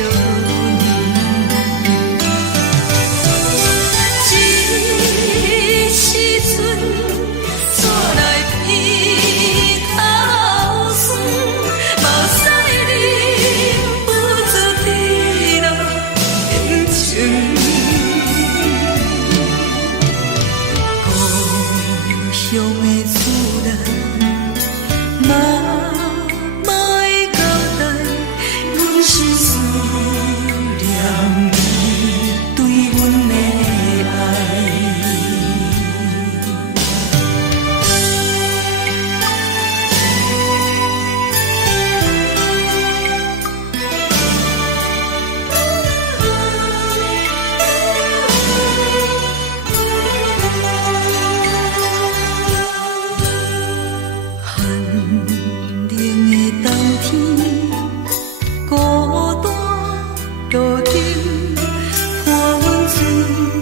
这时阵怎来鼻口酸，目屎忍不住滴落眼睛。故乡的厝内，妈妈的交代，阮是思念你对阮的爱。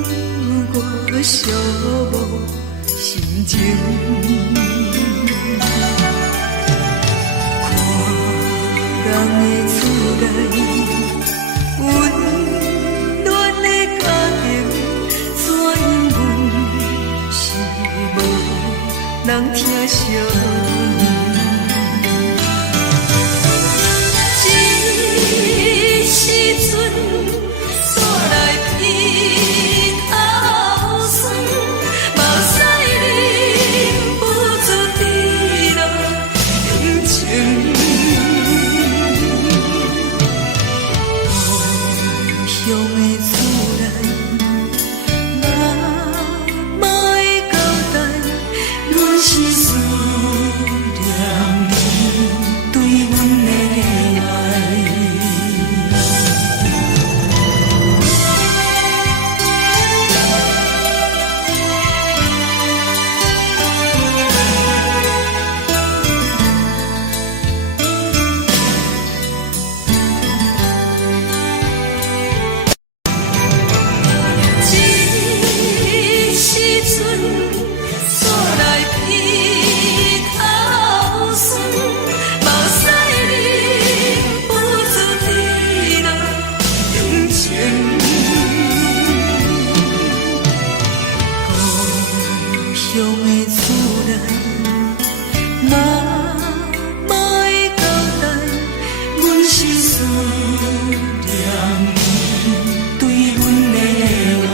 寂寞心情，看人的厝内温暖的家庭，怎因阮是无人疼惜你？这时阵怎来鼻口酸，目屎忍不住滴落眼睛。故乡的厝内，妈妈的交代，阮是思念你对阮的爱。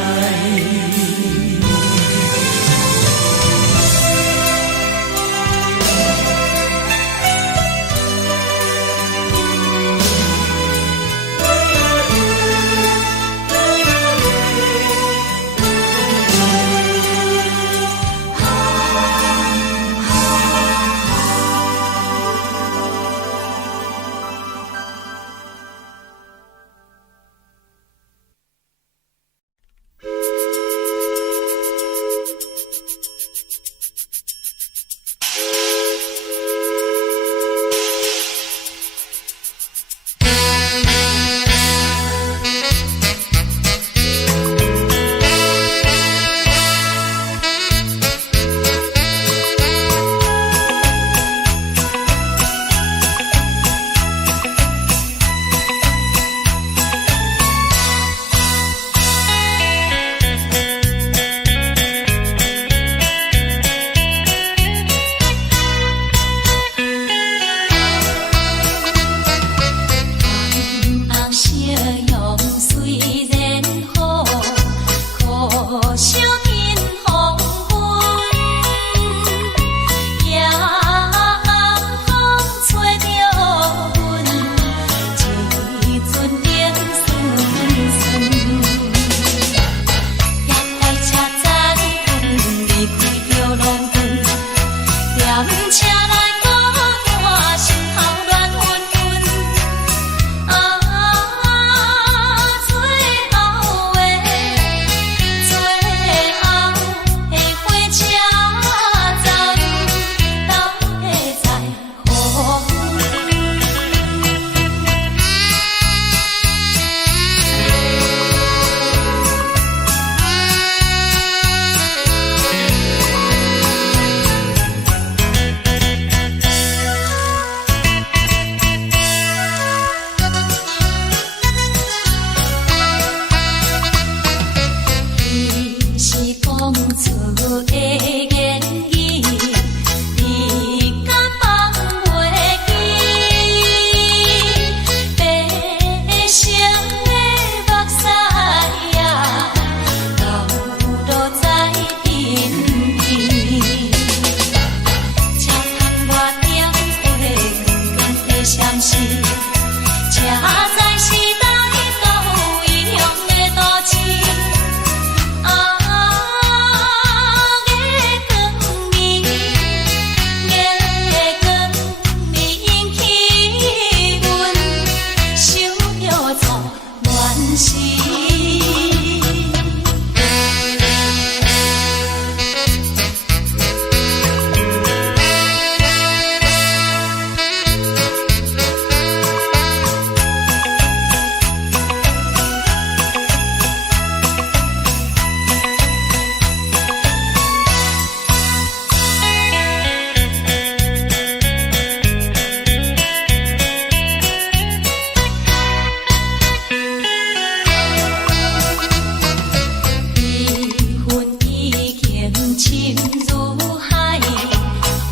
海，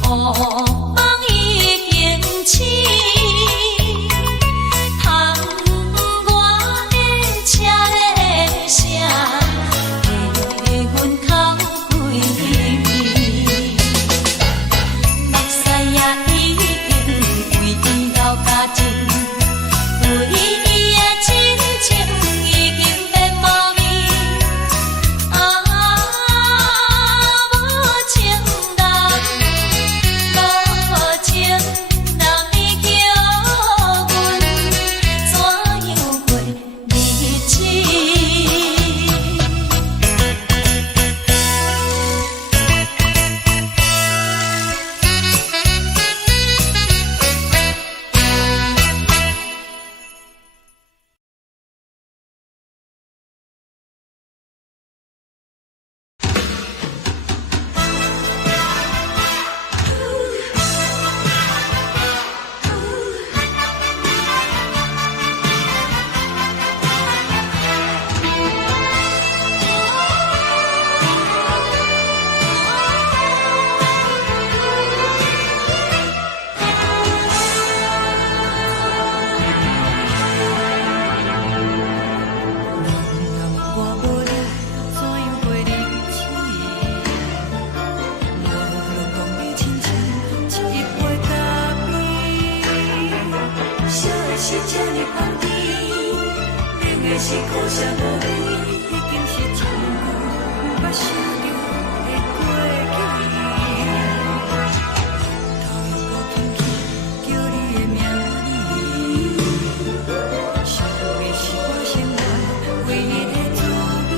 乌梦已经醒。窗外的车的声，气阮哭几暝。目屎也已经规天流甲尽，为伊的真情已经变无味。无情人已叫阮怎样过日子？我无力怎样过日子？无路讲你亲像一杯咖啡，烧的是这呢香甜，冷的是苦涩无味，已经是一句毋捌想着的过去。头又搁轻轻叫你的名字，想的是我生活唯一的滋味。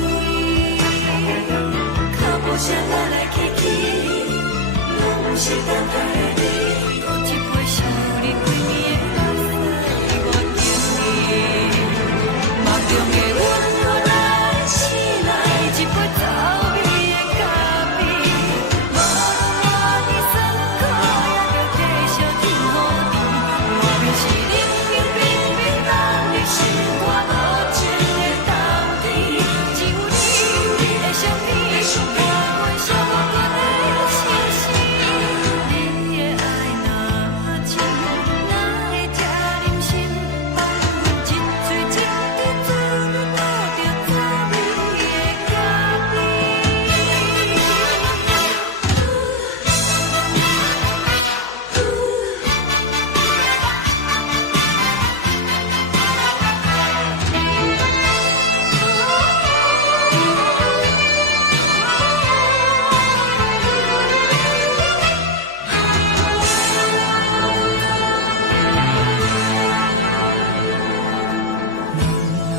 脚步声来来去去，拢不是等待的你。搁一杯想你几暝的目屎，我等你。梦中的阮后来醒来，一杯走味的咖啡，无论你酸苦，也着继续甜予甜。莫名是冷冰冰冰冷的心肝，无情的冬天，只有你的相片，换阮伤过的心事。你的爱若深，哪会这忍心放阮一嘴情的滋，倒着滋味的咖啡。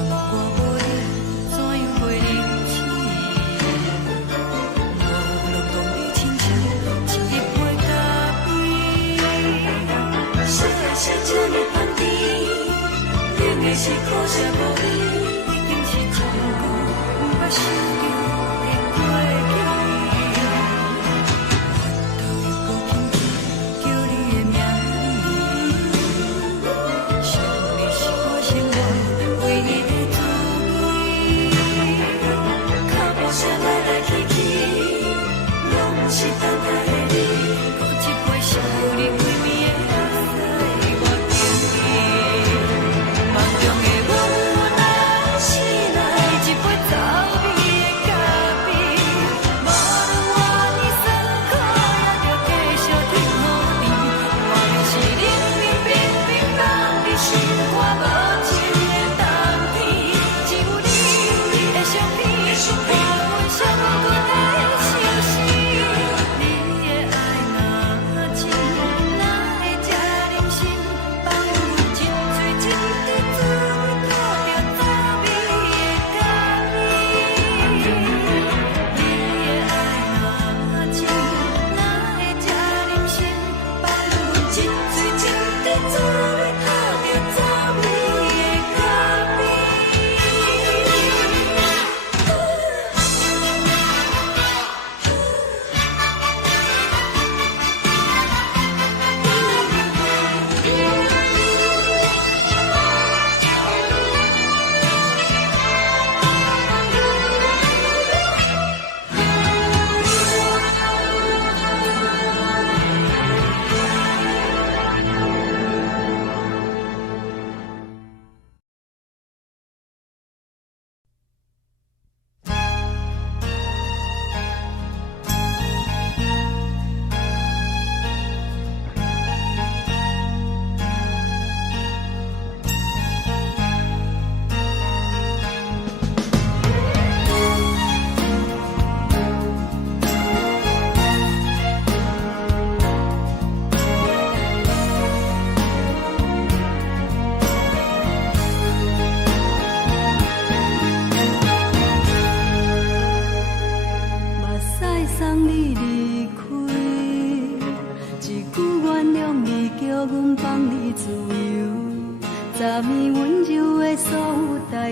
我无力怎样过日子？无路讲你亲像一杯咖啡，烧的是这呢香甜，冷的是苦涩无味，已经是一句毋捌想着的过去。头又搁轻轻叫你的名字，想你是我生活唯一的滋味。脚步声来来去去，拢不是等待的你。搁一杯想你几暝的目屎，我等你。梦中的阮后来醒来，一杯走味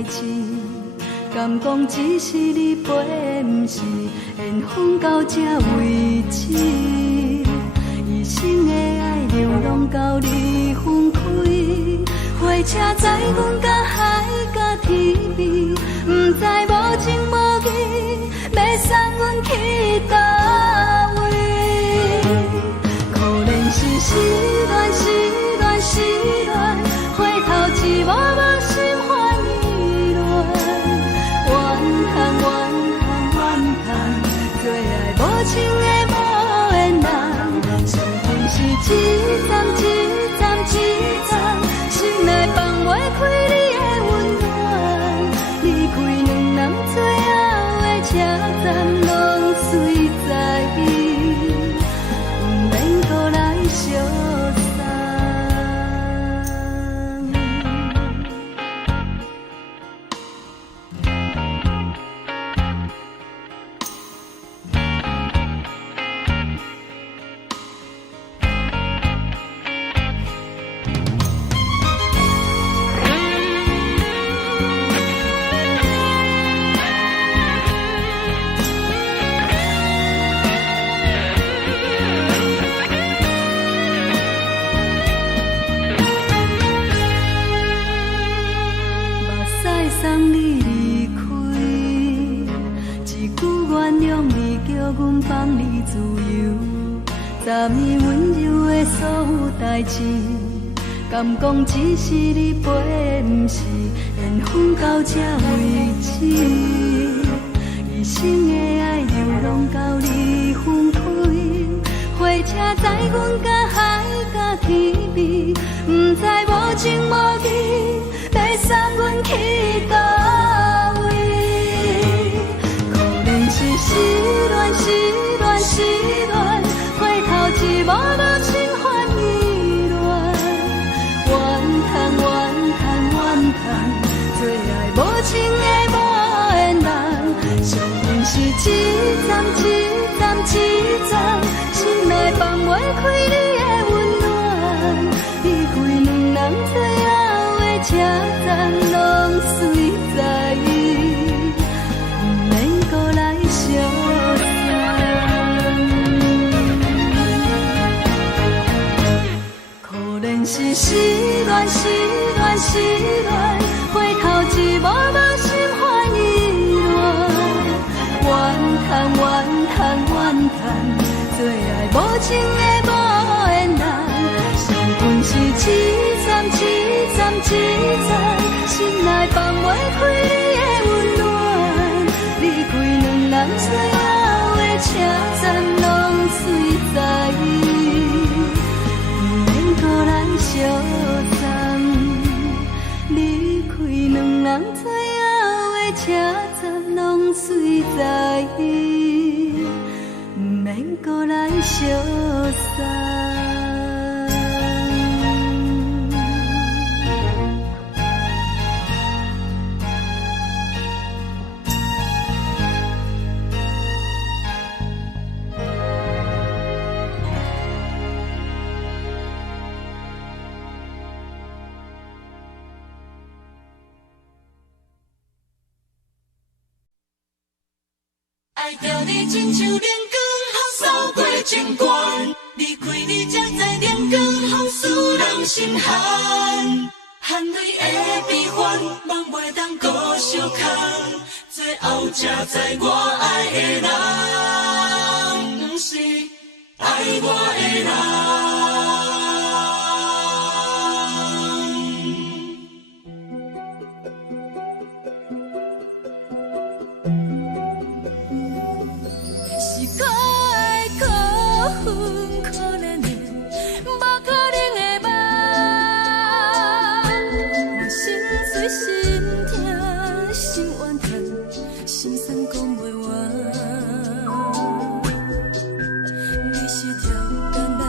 代志，敢讲只是你陪，不是缘分到这为止。一生的爱流浪到你分开，火车载阮到海甲天边，不知无情无义，要送阮去倒位？可能是失恋，失恋，失恋，回头一幕幕心烦意乱，怨叹，怨叹，怨叹，最爱无情的无缘人，上恨是一站一站一站，心内放袂开你的温暖，离开两人最后的车站，拢随在伊，不免搁来相送。送你离开，一句原谅你，叫阮放你自由。昨暝温柔的所有代志，敢讲只是你陪，不是缘分到这为止。一生的爱流浪到你分开，火车载阮到海甲天边，不知无情无义，要送阮去倒位？可能是失恋，失恋，失恋，回头一幕幕心烦意乱，怨叹，怨叹，怨叹，最爱无情的无缘人，上恨是一站一站一站，心内放袂开你的温暖，离开两人最后的车站，拢随在伊，不免搁来相送。可能是失恋，失恋，失恋，回头一幕幕心烦意乱，怨叹，怨叹，怨叹，最爱无情的无缘人，上恨是一站一站一站，心内放袂开你的温暖，离开两人最后的车站，拢随在伊，不免搁来相送。离开两人最后的车站，拢随在伊，不免搁来相送。爱着你亲像连光风扫过情关，离开你才知连光风使人心寒。含泪的悲欢，望袂当搁相牵，最后才知我爱的人，不是爱我的人。可怜的，无可能的梦，我心碎心痛心怨叹，心酸讲袂完。你是条工来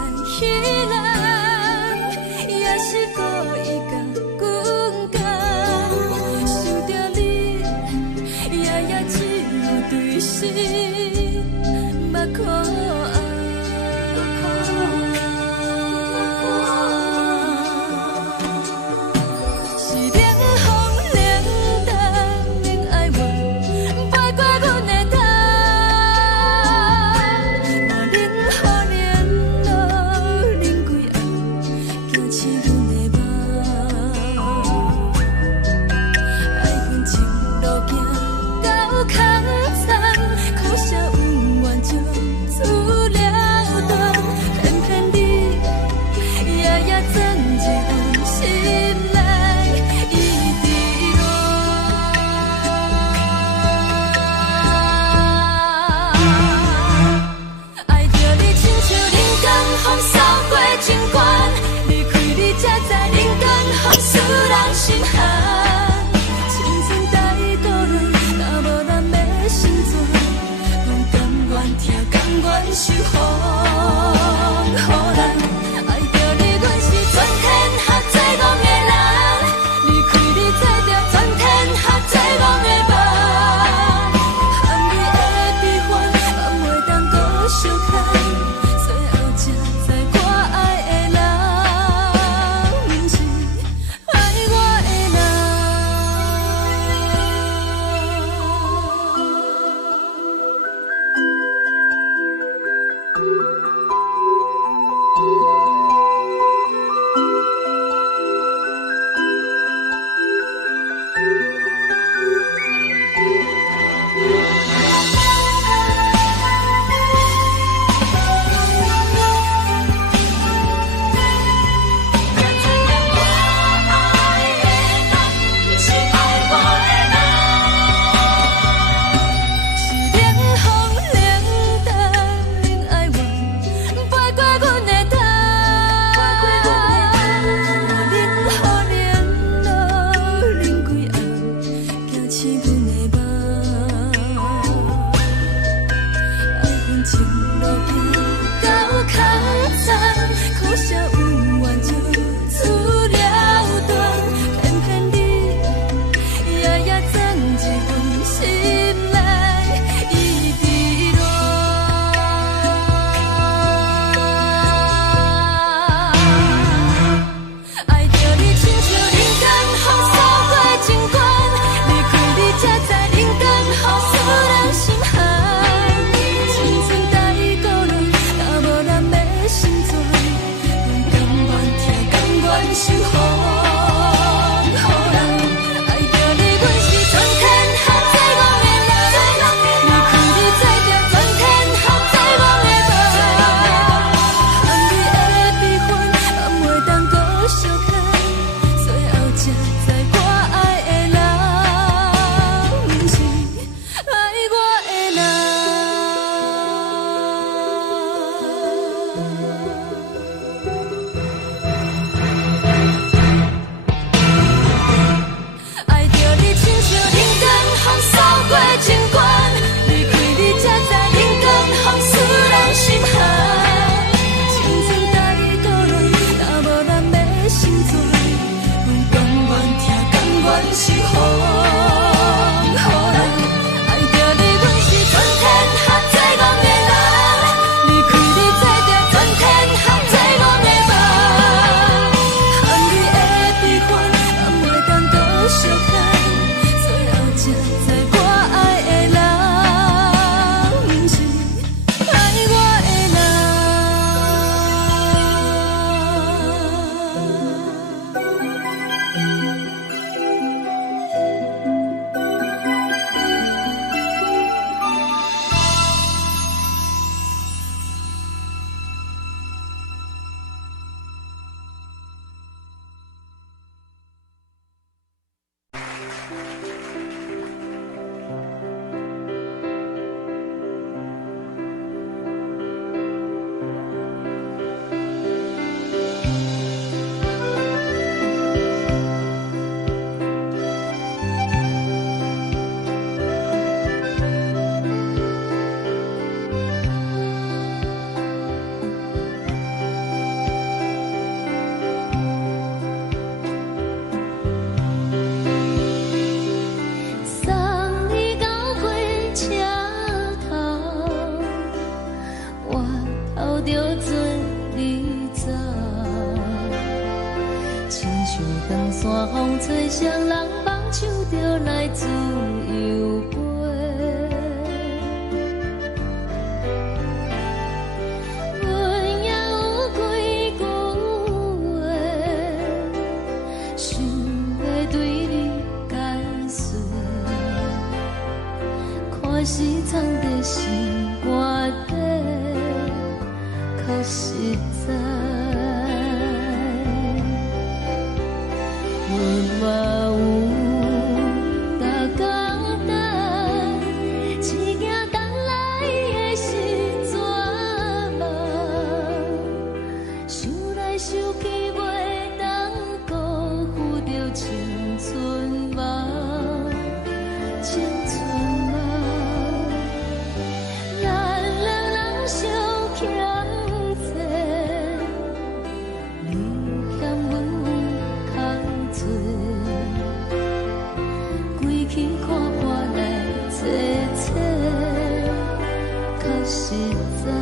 实在。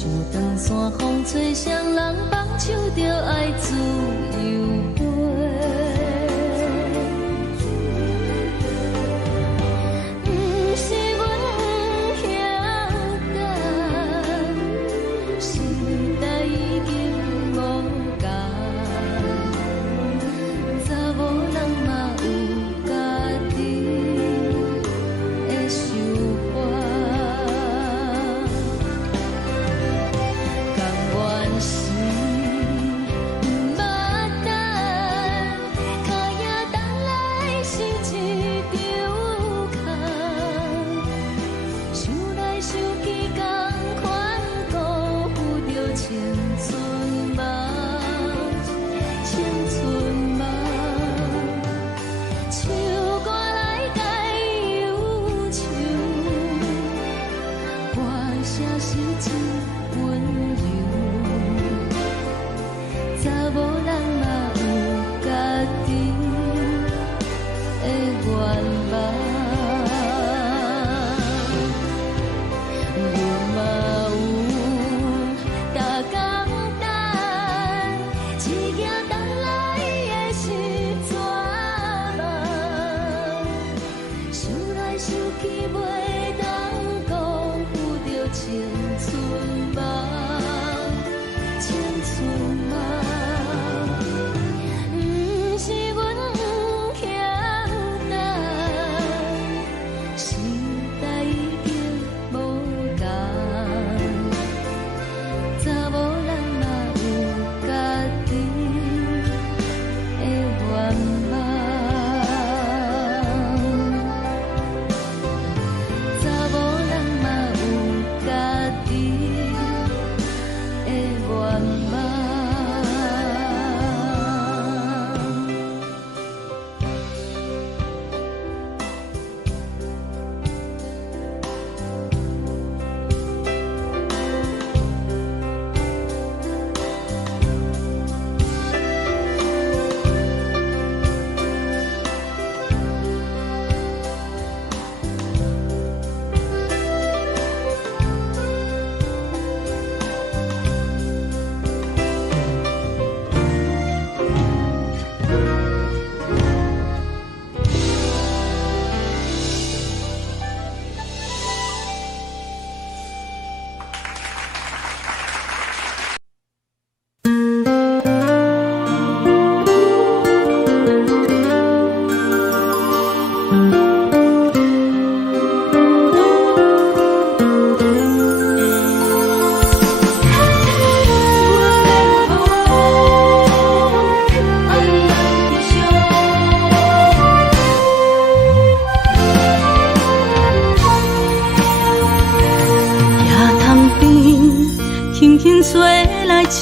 像长线风吹双人放手着爱自由飞。不是阮不晓等，时代已经无同，查某人嘛有家己的想法。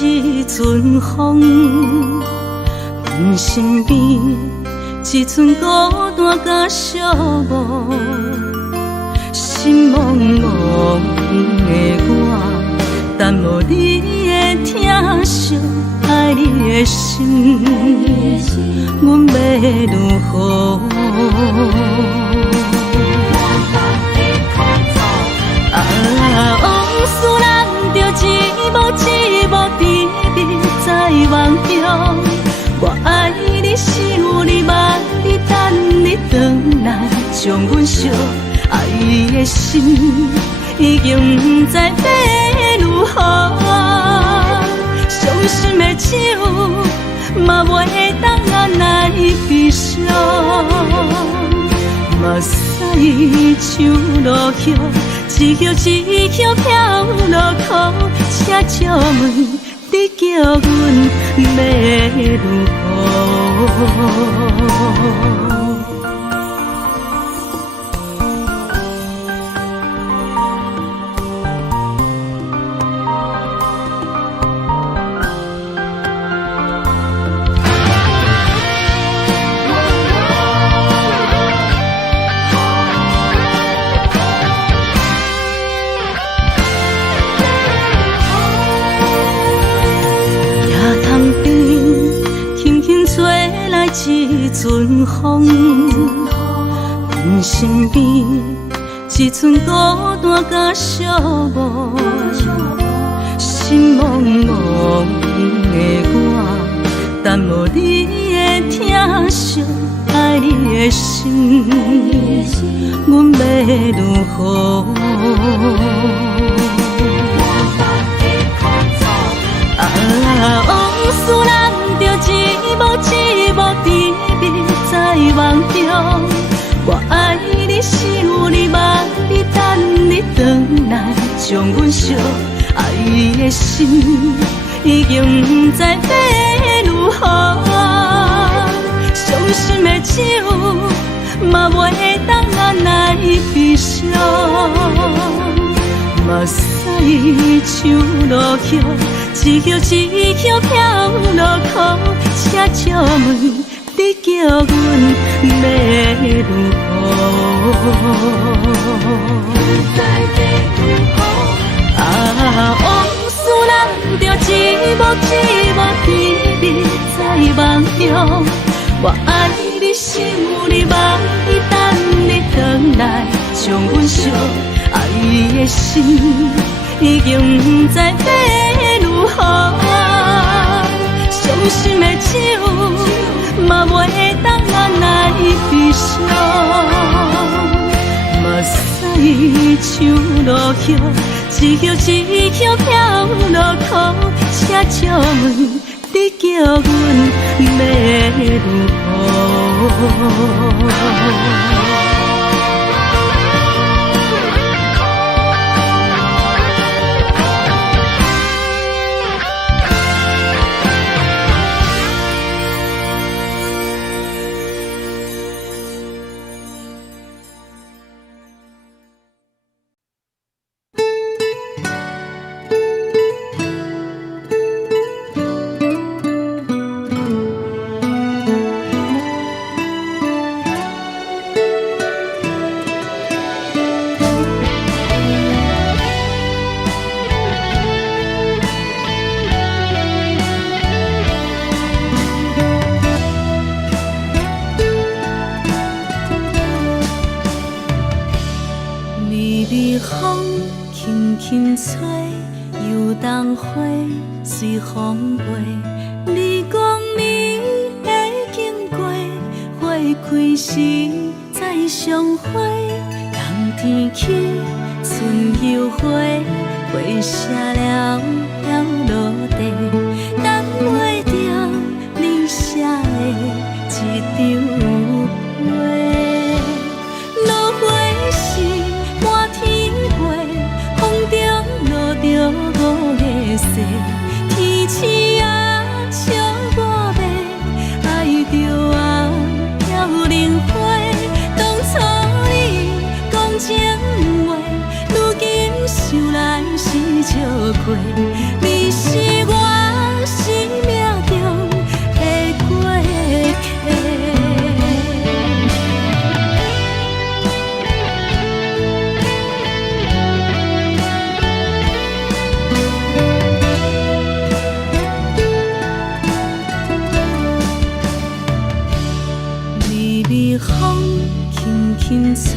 一阵风，阮身边一寸孤单甲寂寞，心茫茫的我，等无你的疼惜，爱你的心，阮要如何？往事人着一幕一幕甜蜜在梦中，我爱你想你望你等你回来，将阮惜爱的心已经不知要如何，伤心的手嘛袂当按来悲伤。目屎像落叶，一叶一叶飘落雨，请借问你叫阮要如何？一阵风，阮身边一寸孤单甲寂寞，耽误你的疼惜，爱你的心，阮要如何？往事人着一幕一幕甜蜜在梦中。我爱你想你望你等你回来，将阮惜爱的心已经不知要如何。伤心的手嘛袂当按来悲伤。目屎像落雨，一曲一曲飘落雨，车借问你叫阮要如何？往事人着一幕一幕甜蜜在梦中。我爱你想你望你等你回来，将阮惜爱的心已经不知要如何。伤心的手嘛袂当按来悲伤。目屎像落雨，一曲一曲飘落雨，车借问你叫阮要如何？风轻轻吹，游动花随风飞。你讲你会经过，花开时再相会。冬天起，春又回，花谢了要落地，等袂着你写的一张画。落花时满天飞，风中落着五个色，天星啊笑我迷，爱着啊飘零花。当初你讲情话，如今想来是笑亏。你是我生命中的过客。风轻轻吹，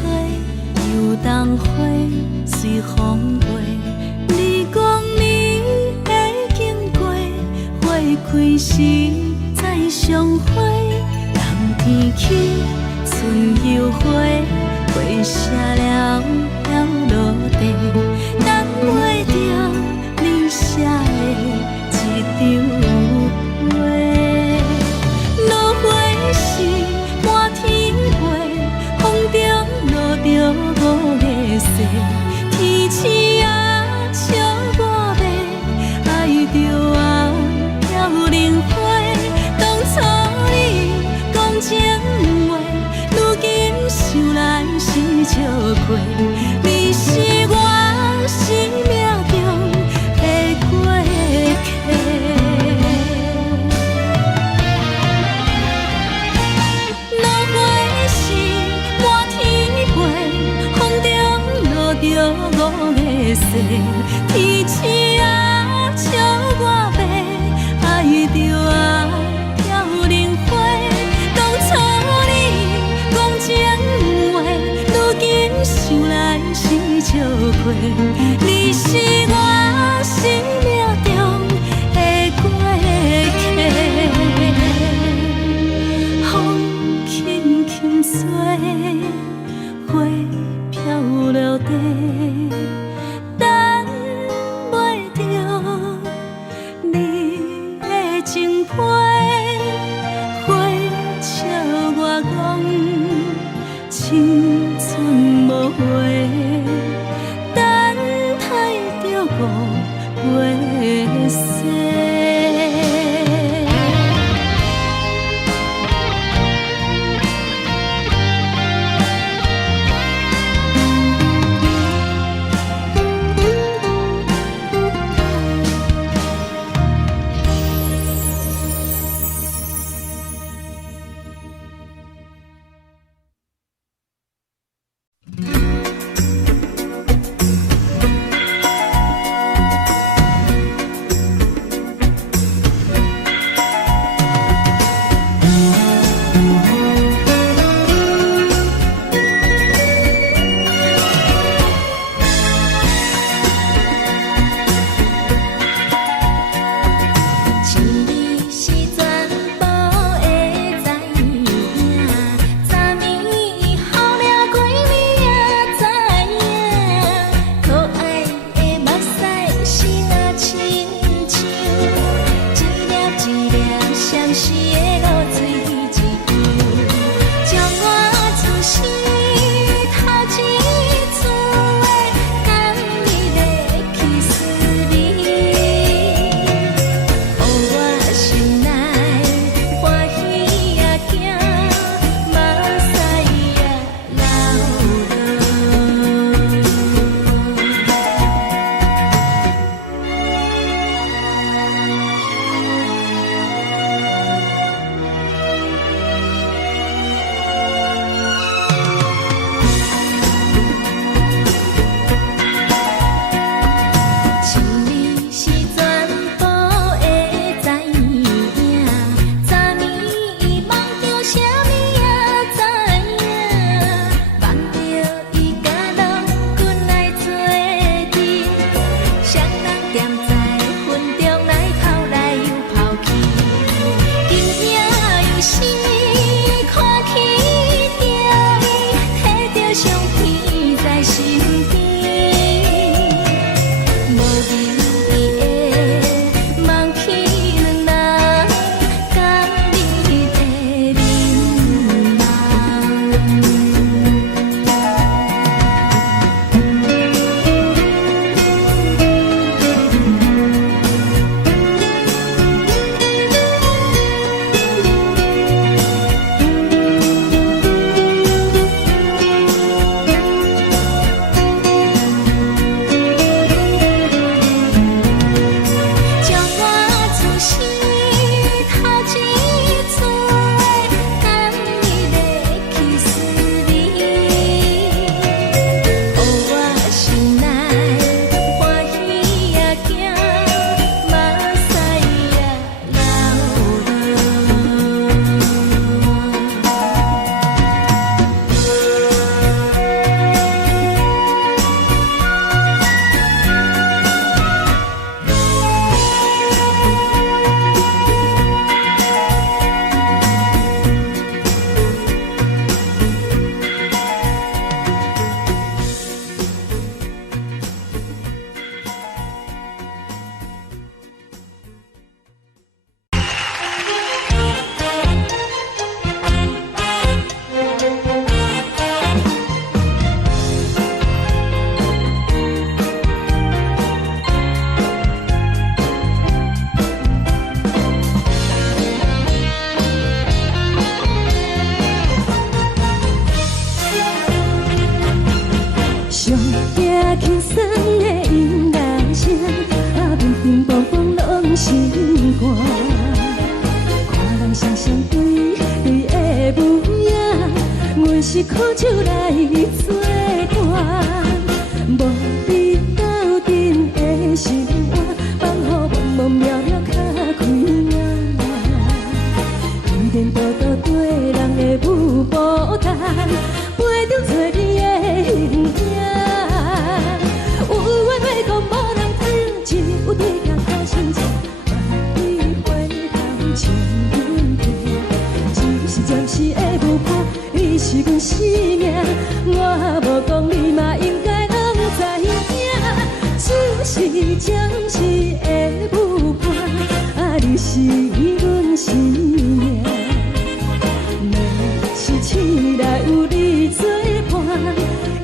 游动花随风飞。你讲你会经过，花开时再相会。冬天起，春又回，花谢了要落地，等袂着你写的一张画。落花时满天风中落着五个色，天星啊笑我迷，爱着啊飘零花。当初你讲情话，如今想来是笑亏。你是我生命中的过客。着五个色，天星啊笑我迷，爱着啊飘零花。当初你讲情话，如今想来是笑亏。你是我生命中的过客。是苦酒来作伴，无你斗阵的心肝，放予茫茫渺渺较开眼。一颠倒倒对人的舞步弹，陪着做你的形影。有话要讲无人听，只有对镜头心情，万里回头像云飞，只是暂时的舞伴。 你是阮生命，我无讲你嘛应该拢知影。只是暂时的舞伴，啊，你是阮生命。若是醒来有你作伴，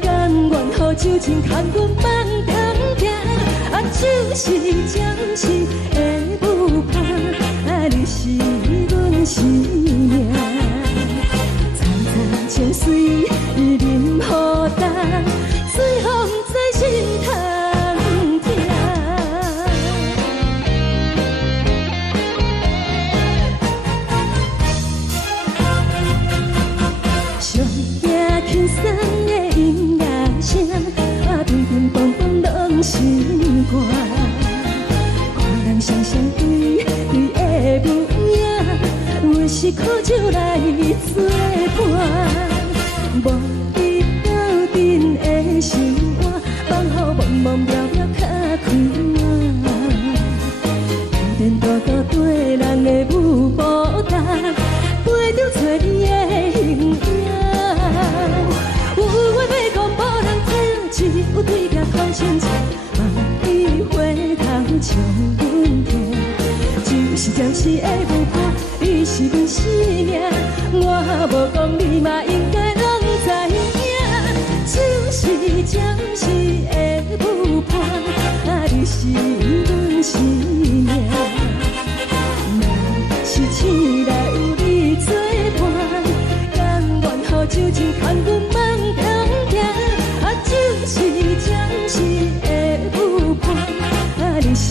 甘愿予酒情牵阮放长行，啊，只是暂时的舞伴，你是阮生命。层层情水任何担，随风在心通听。上惊轻松的音乐声，对阵梆梆拢心肝。看人双双对对的舞影，我是苦酒来作伴。无你斗阵的心肝，放予茫茫渺渺较开朗。颠颠倒倒对人的舞步踏，陪着找你的形影。有话要讲无人听，只有对镜看清楚，望你回头将阮听。就是暂时的舞伴，你是阮生命。我无讲你嘛应该拢知影，就是暂时的舞伴，你是阮生命。若是醒来有你作伴，甘愿予酒精牵阮梦中行，就是暂时的舞伴，你是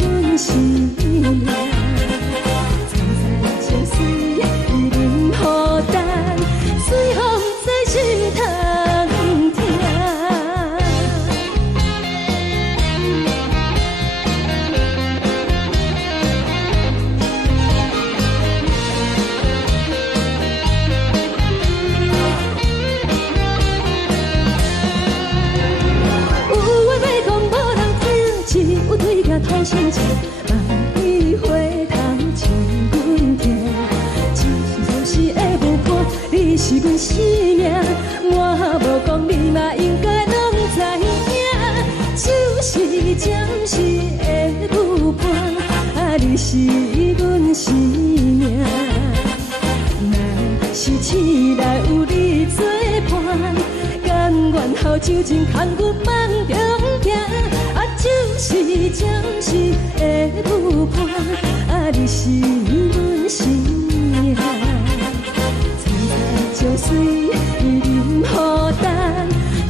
阮生命。层层情水任何担，随风在心通听。讨心情，望你回头将阮听。就是暂时的舞伴，你是阮生命。我无讲你嘛应该拢知影，就是暂时的舞伴，你是阮生命。若是醒来有你作伴，甘愿予酒精牵阮梦中行。就是暂时的舞伴，你是阮生命。层层情水任何担，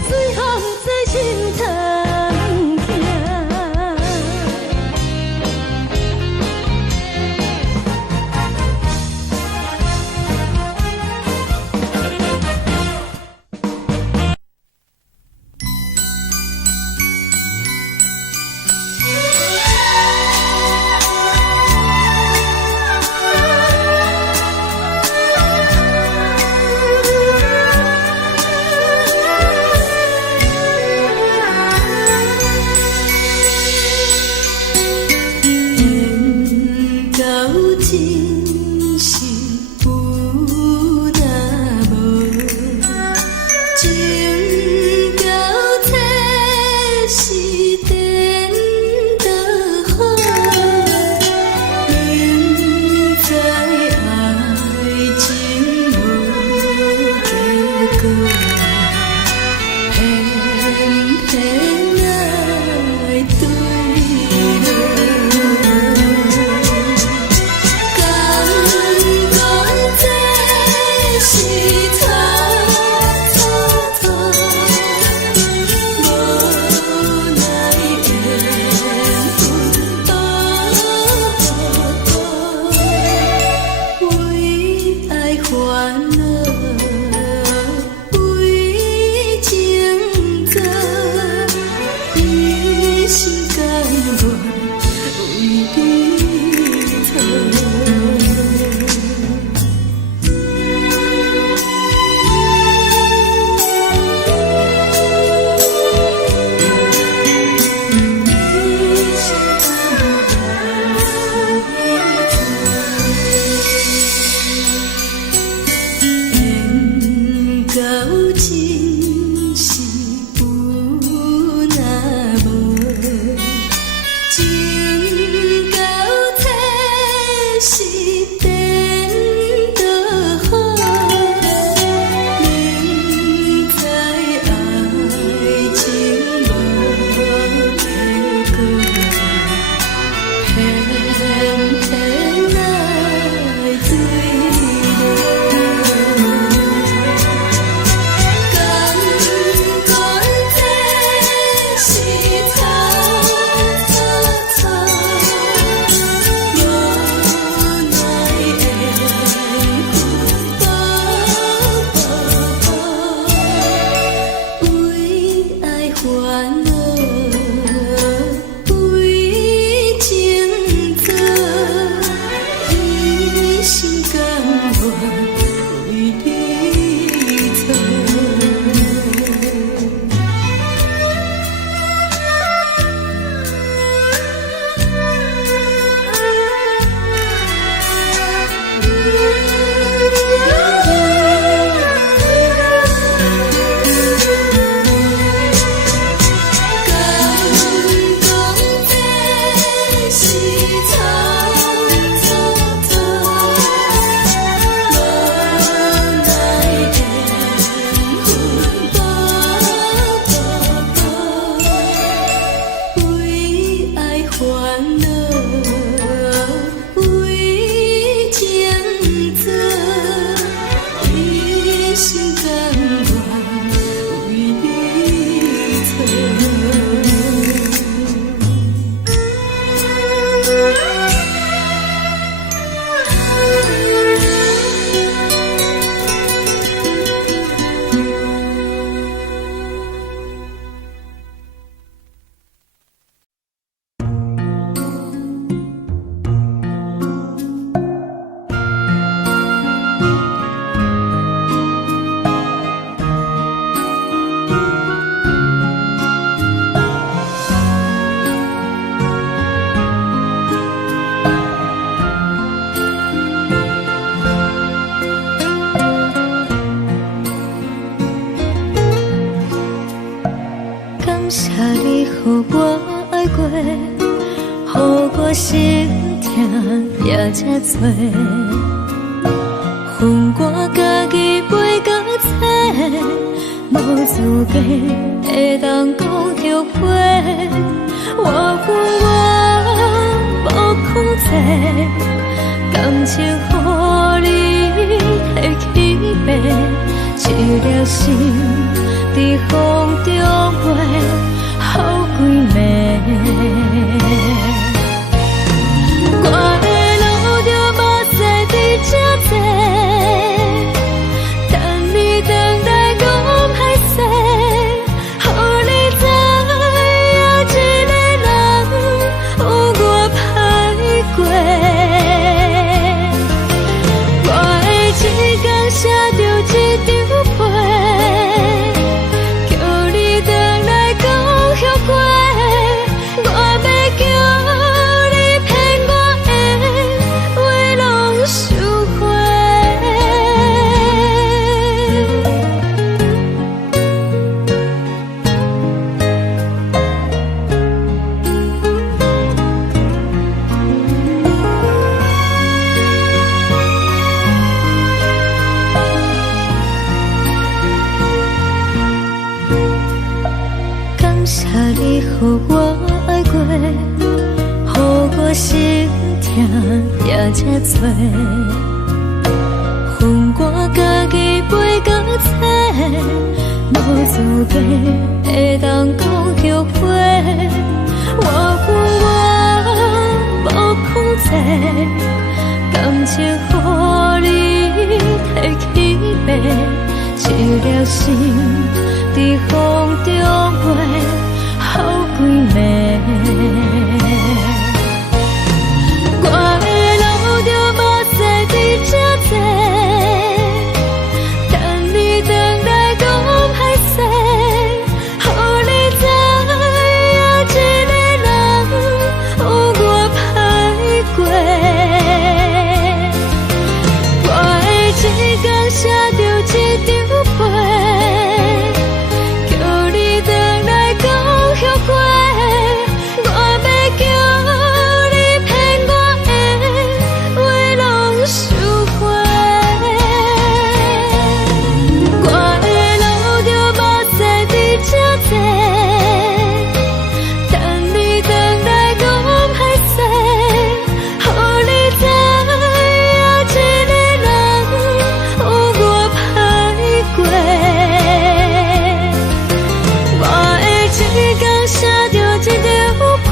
随风在心通听。予我心痛也这多。恨我家己袂到切，无资格会当讲后悔。我恨我无控制，感情予你摕去卖，一粒心伫风中飞，好几暝。我的路就无再伫这多，等你等待讲歹势，予你知影一个人有我歹过。我的一天写着一张被，叫你回来讲后悔。我要叫你骗我的话拢收回。感谢你予我爱过，予我心痛也这多。恨我家己袂到切，无资格会当讲后悔。我恨我无控制，感情予你摕去卖，一粒心伫风中飞，好几暝。我的路就无再伫这多，等你等待讲歹势，予你知影一个人有我歹过。我的一天写着一张被，叫你回来讲后悔。我要叫你骗我的话拢收回。我的路就无再伫这多，等你等待讲歹势，予你知影一个人有我歹过。我的一天写着一张被，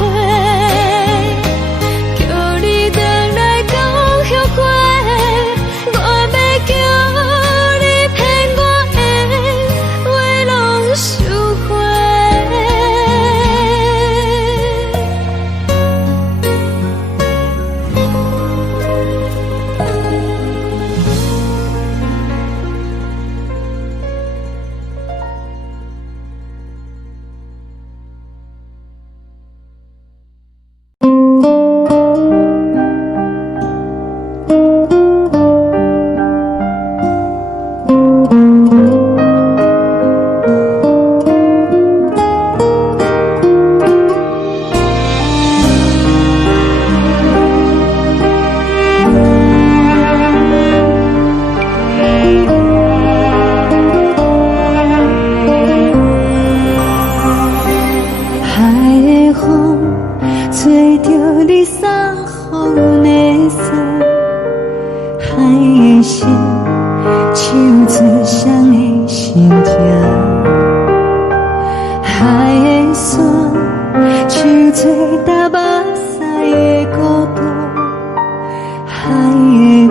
叫你回来讲后悔。我要叫你骗我的话拢收回。海的风吹着你送风的伞，海的心唱出双的心情，海的山唱出搭目屎的孤独，海的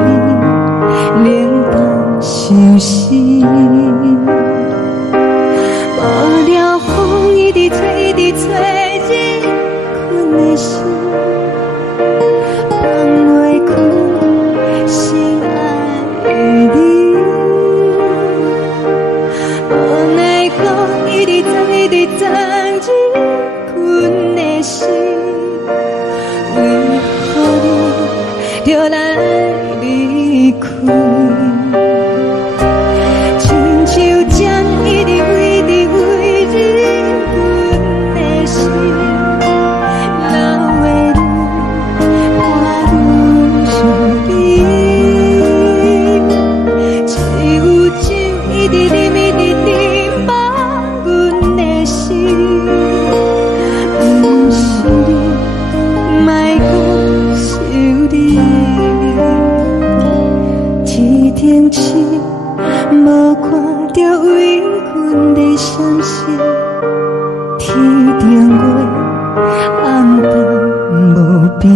味冷淡伤心。无聊风一直吹，一直吹进困的心，放袂开心爱的你。无奈何一直藏，一直藏进困的心，为何你就来离开？亲像针一直围，一直围进阮的心。边，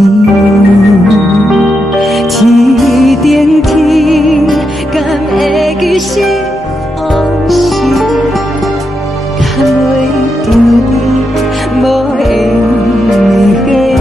天顶天，敢会记是往事，敢袂着你，无缘给你。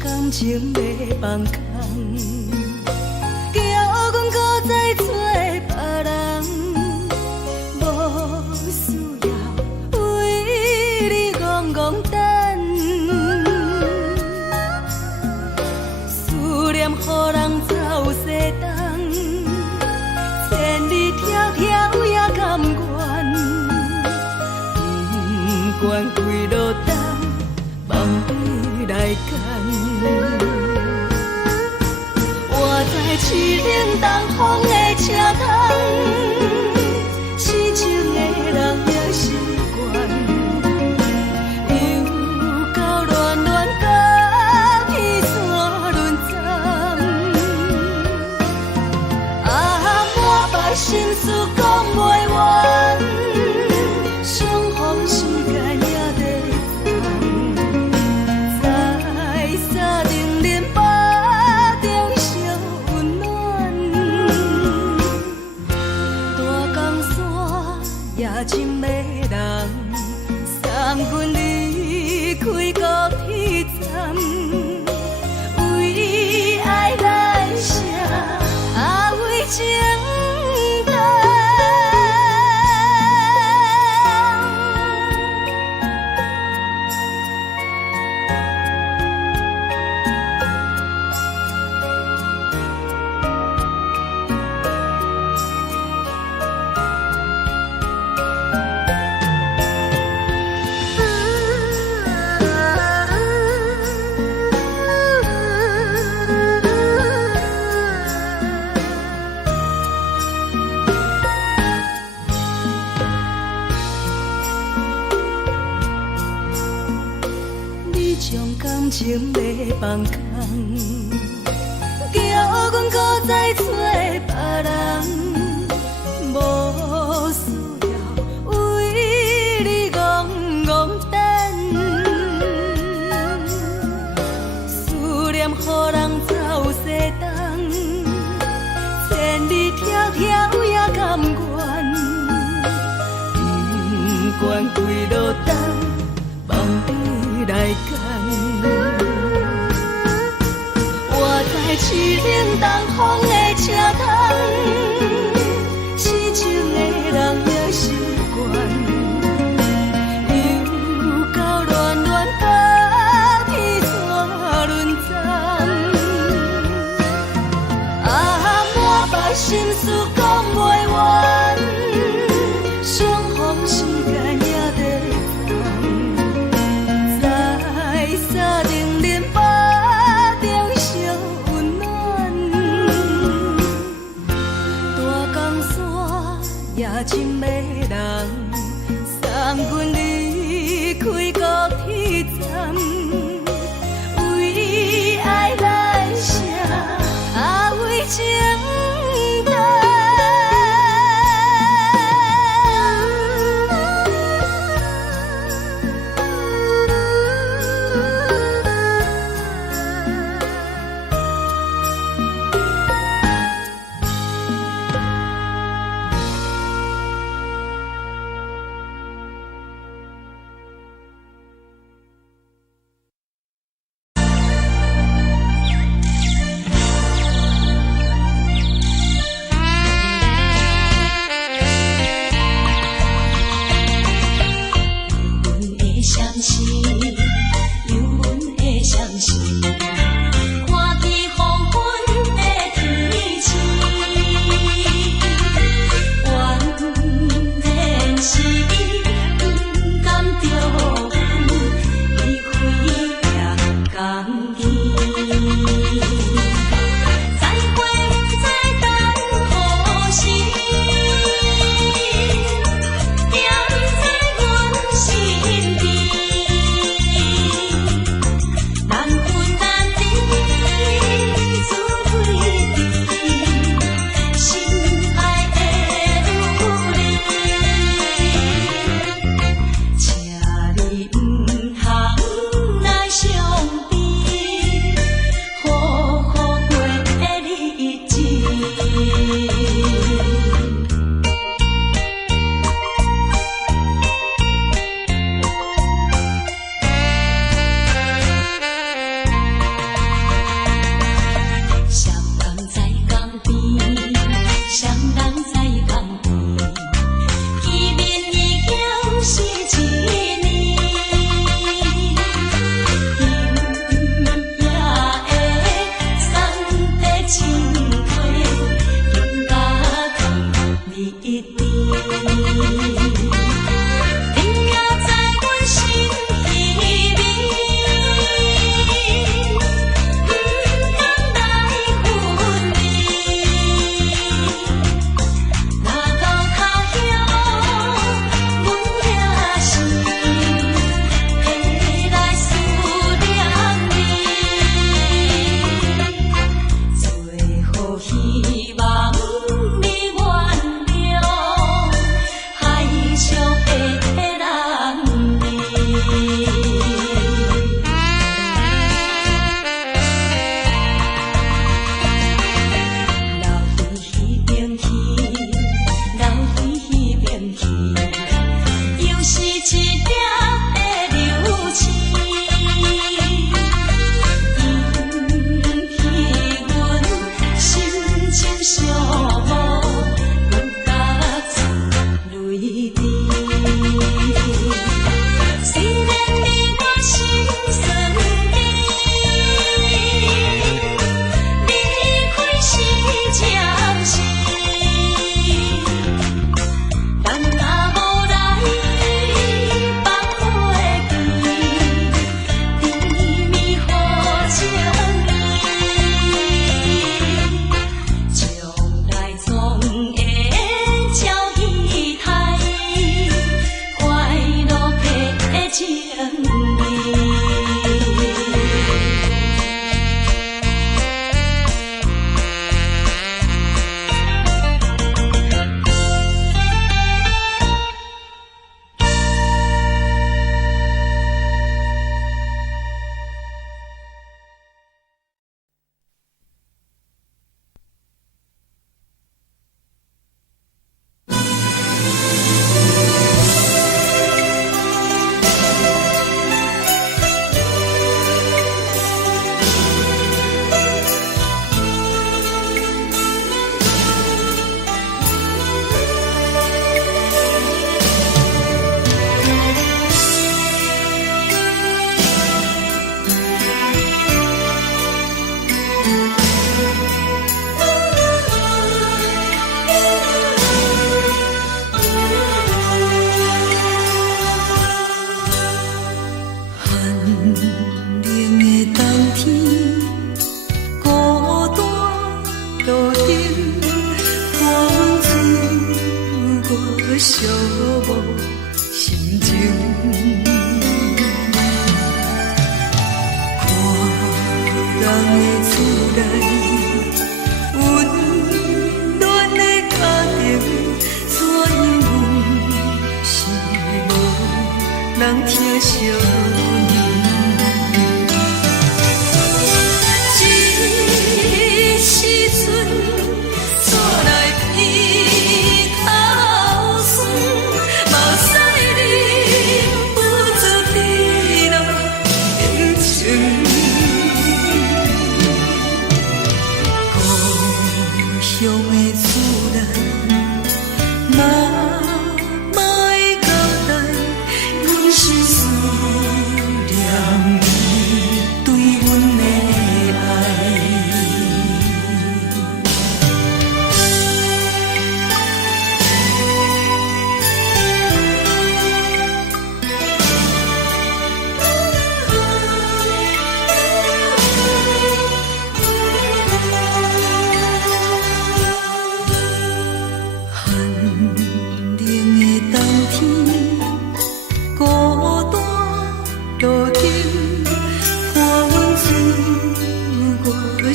感情要放空，叫阮搁再找别人，无需要为你戆戆等。思念予人走西东，千里迢迢也甘愿，不管几路灯，望你来干。我在市顶东风的车窗，痴情的人也习惯，又到乱乱甲彼山论战。满腹心事讲袂完，相逢时间也在等。在沙定林巴中相温暖，大江山也真迷人，送阮离开高铁站，为爱来写为情。感情要放空，叫阮搁再找别人，无需要为你戆戆等。思念予予人走西东，千里迢迢也甘愿，不管归路东，望你来赶。我在市顶东风的车窗，痴情的人也习惯。心事讲袂完，相逢时间也在等，在沙定林巴中相温暖。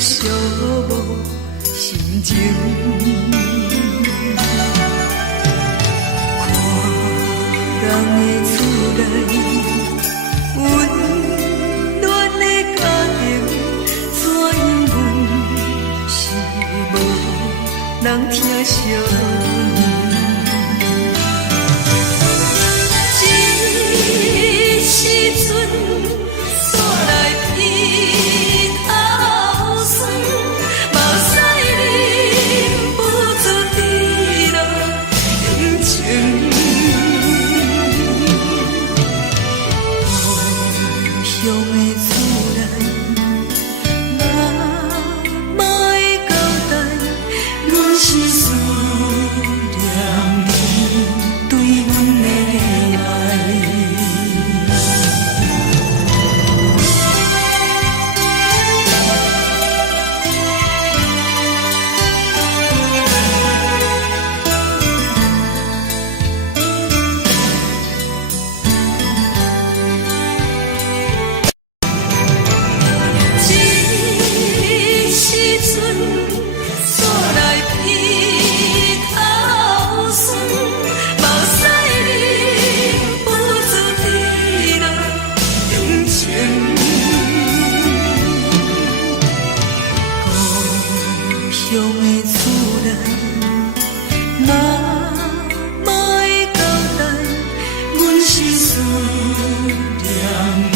寂寞心情。看人的厝内温暖的家庭，怎因阮是无人疼惜？时阵煞来鼻头酸，目屎忍不住滴落眼睛。故乡的厝内，妈妈的交代，阮是思念你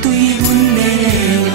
对阮的爱。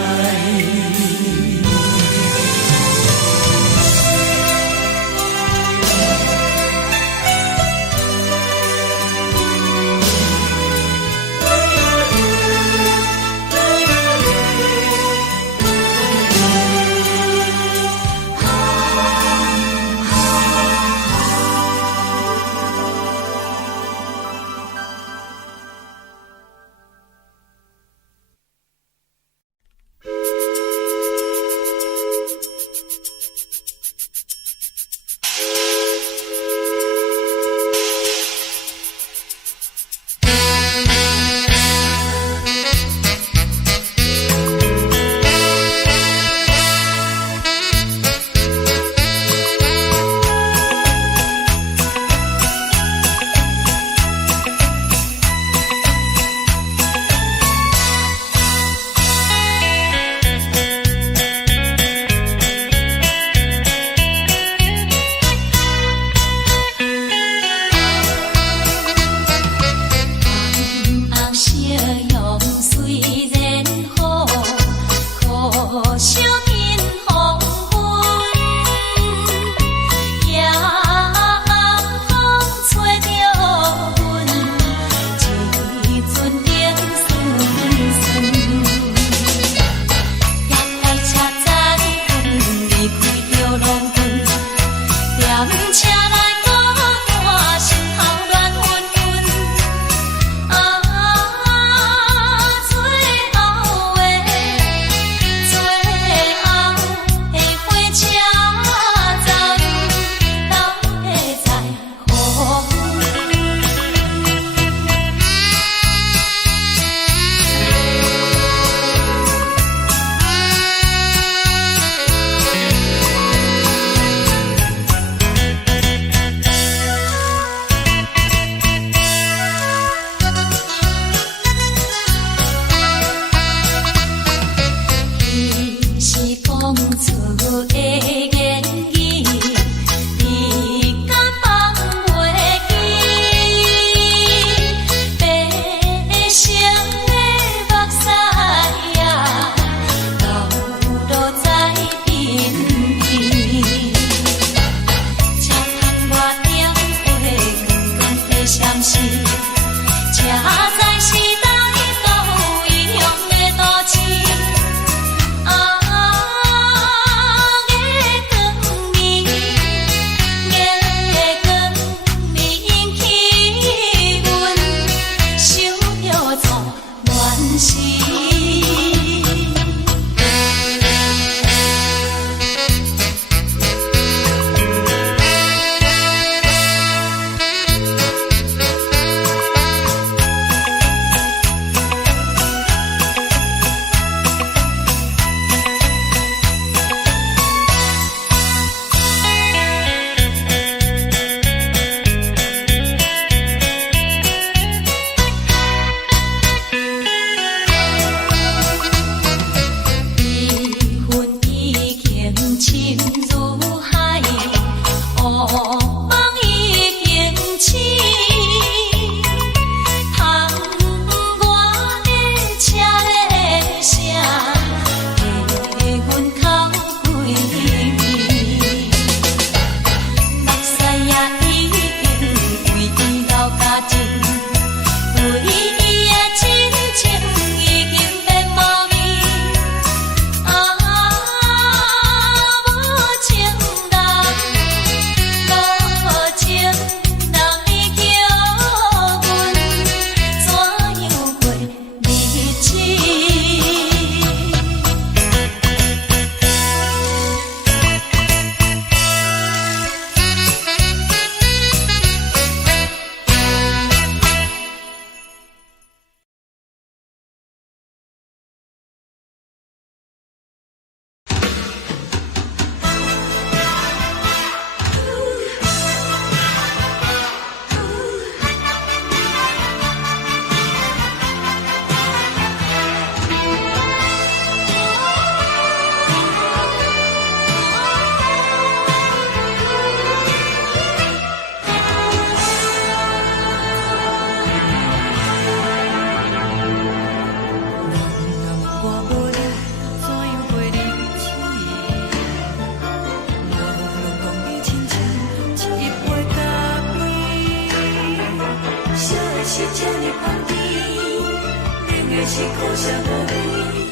是苦涩无味，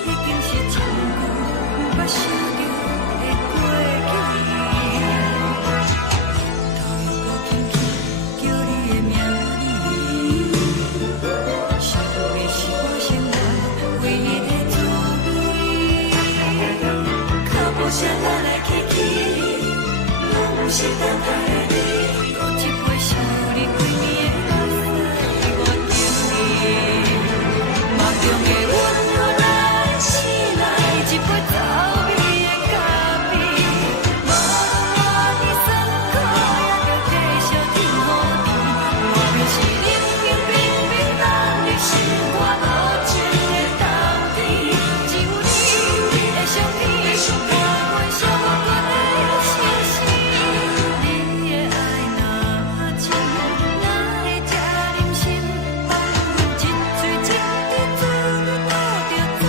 已经是真久无法想着的过去。头又搁轻轻叫你的名字，想的是我生活唯一的滋味。脚步声来来去去，拢是等待的你，喝一杯想你几年的目屎，我等你。梦中的阮我来醒来，一杯走味的咖啡，无论我的酸苦，也着继续甜予你。我便是冷冷冰冰冷的心肝无情的冬天，只有你的相片，伴阮相伴的星星。你的爱若真，哪会这忍心放阮一嘴一滴滋倒着滋味的咖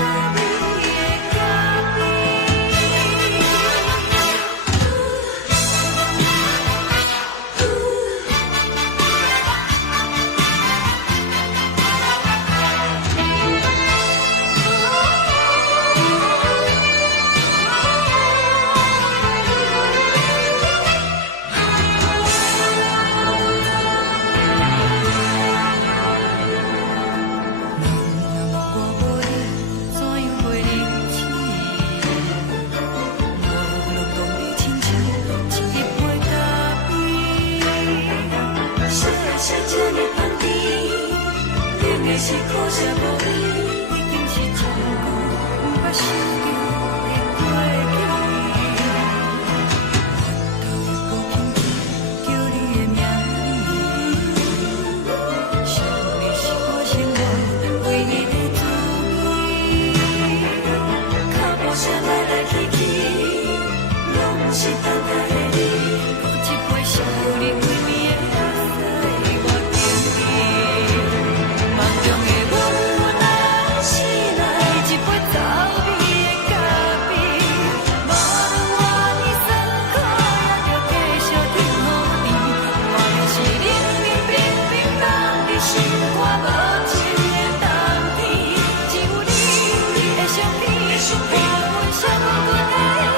我无你，怎样袂离弃？无路当你亲像一杯咖啡，小的是这么放甜，冷的是苦涩无味，已经是真久无法想着的过去。头又搁轻轻叫你的名字，想的是我生活唯一的滋味。脚步声来来去去，拢是等待的你，喝一杯想你几年的目屎，我等你。梦中的阮我来醒来，一杯走味的咖啡，无论我的酸苦，也着继续甜予你。我便是冷冷冰冰冷的心肝无情的冬天，只有你的相片，伴阮相伴的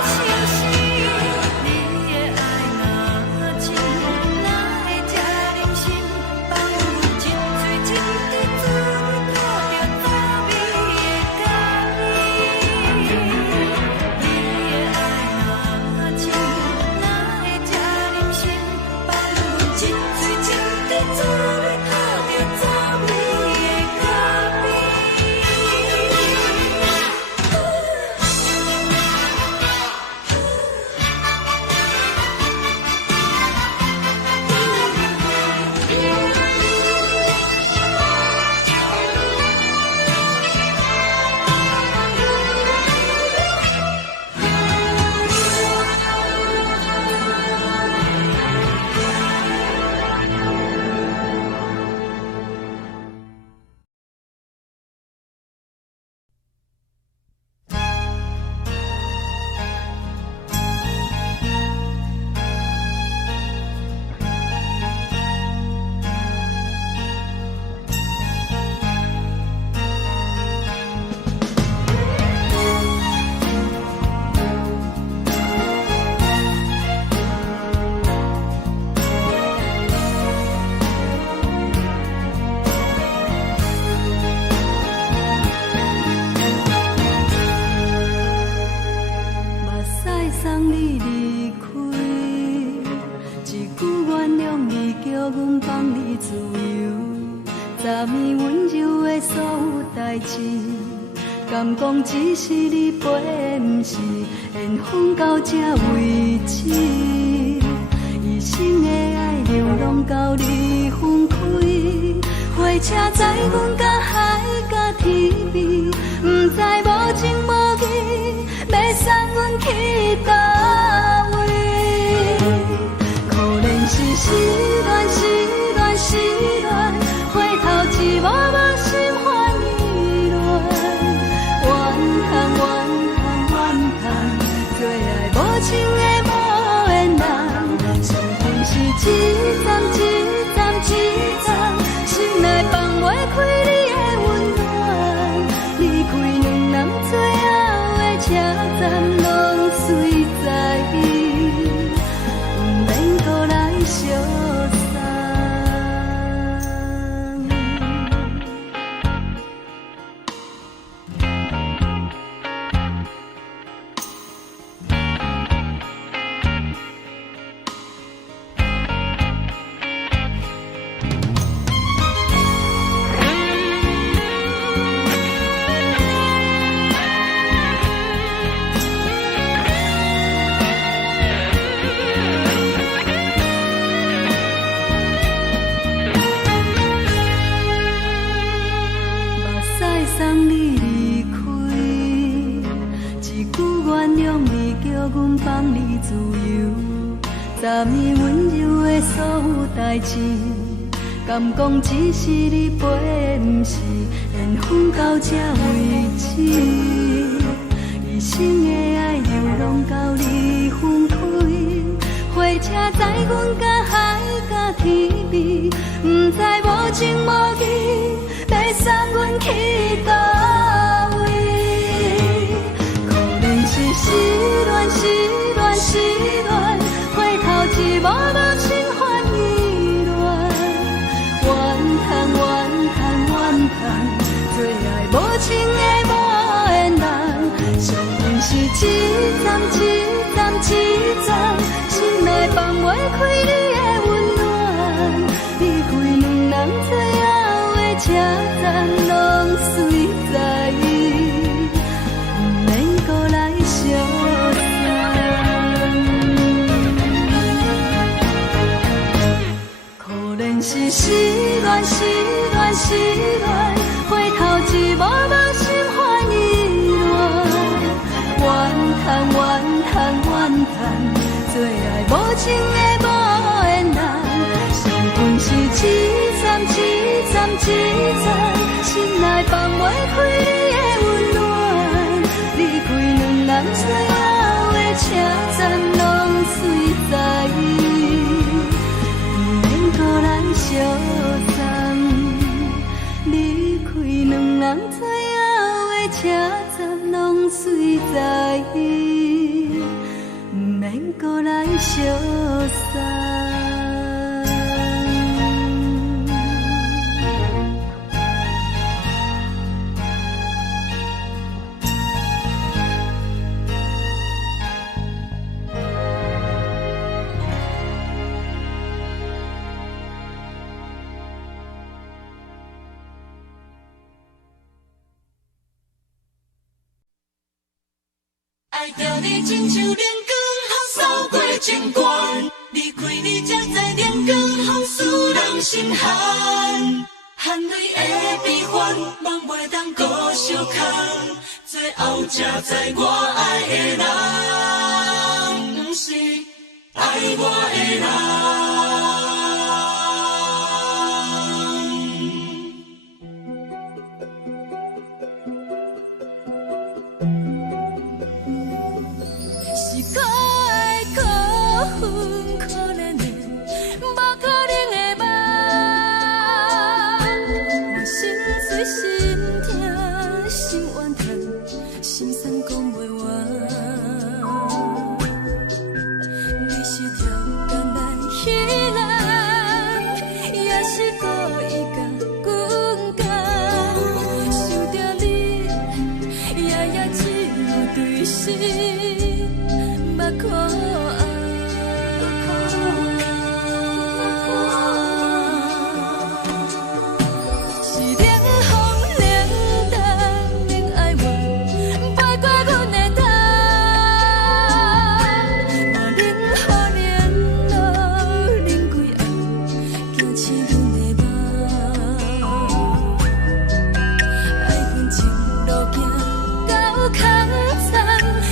星星。你的爱若真，哪会这忍心放阮一嘴一滴滋倒着滋味的咖啡？你的爱若真，哪会这忍心放阮一嘴一滴滋倒着滋味的咖啡？目屎送你离开，一句原谅你，叫阮放你自由。昨暝温柔的所有代志，敢讲只是你陪，不是缘分到这为止。一生的爱流浪到你分开，火车载阮甲海甲天边，不知无情无义，要送阮去倒位？可怜是失恋，失恋，失恋，回头一幕幕心烦意乱，怨恨，怨恨，怨恨，最爱无情的无缘人，伤痕是一站一站一站，心内放袂开你的温暖。站拢随在伊，毋免搁来相送。送你离开，一句原谅你，叫阮放你自由。昨暝温柔的所有代志，敢讲只是你陪，毋是缘分到这为止。一生的爱又拢到你分开，火车载阮甲海甲天边，毋知无情无义。要送阮去倒位？可能是失恋，失恋，失恋，回头一幕幕心烦意乱。怨叹，怨叹，怨叹，最爱无情的无缘人。上恨是一站，一站，一站，心内放袂开你的温暖。离开两人最后的车站拢随在伊，毋免搁来相送。可能是失恋，失恋，失恋，回头一幕幕心烦意乱。怨叹，怨叹，怨叹，最爱无情的无缘人。上恨是一站，一站，一站，心内放袂开你的温暖。离开两人最后的车站拢随在伊，毋免搁来相送。离开两人最后的车站拢随在伊，毋免搁来相送。爱着你亲像连光风扫过情关，离开你才知连光风使人心寒。含泪的悲欢，望袂当搁相牵，最后才知我爱的人，不是爱我的人。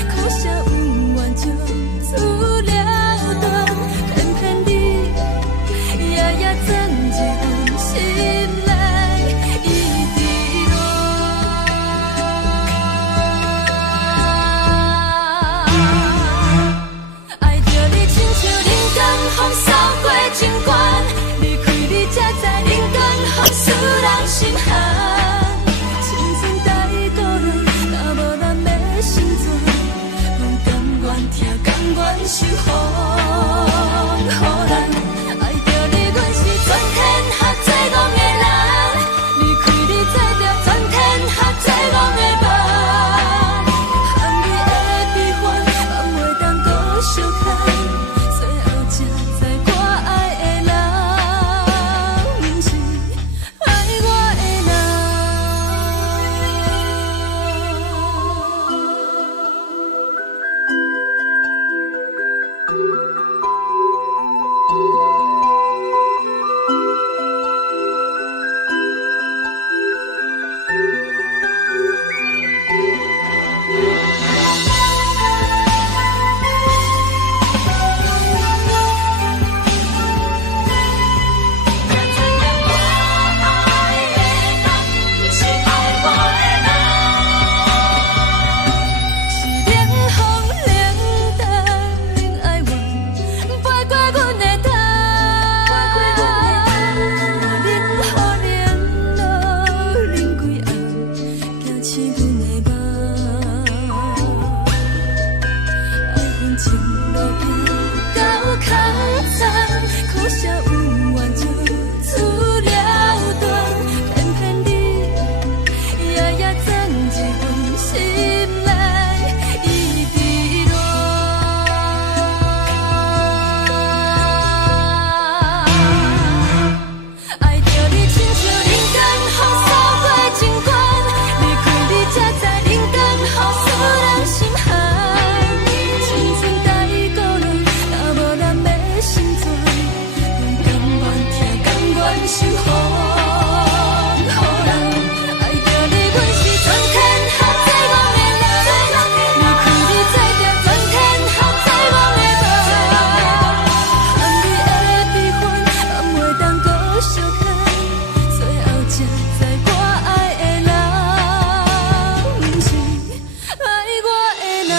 苦涩温婉就此了断，偏偏守护，予人爱着你，阮是全天下最戆的人。离开你，做着全天下最戆的梦。含你的悲欢，放袂当搁相牵，最后才知我爱的人，不是爱我的人。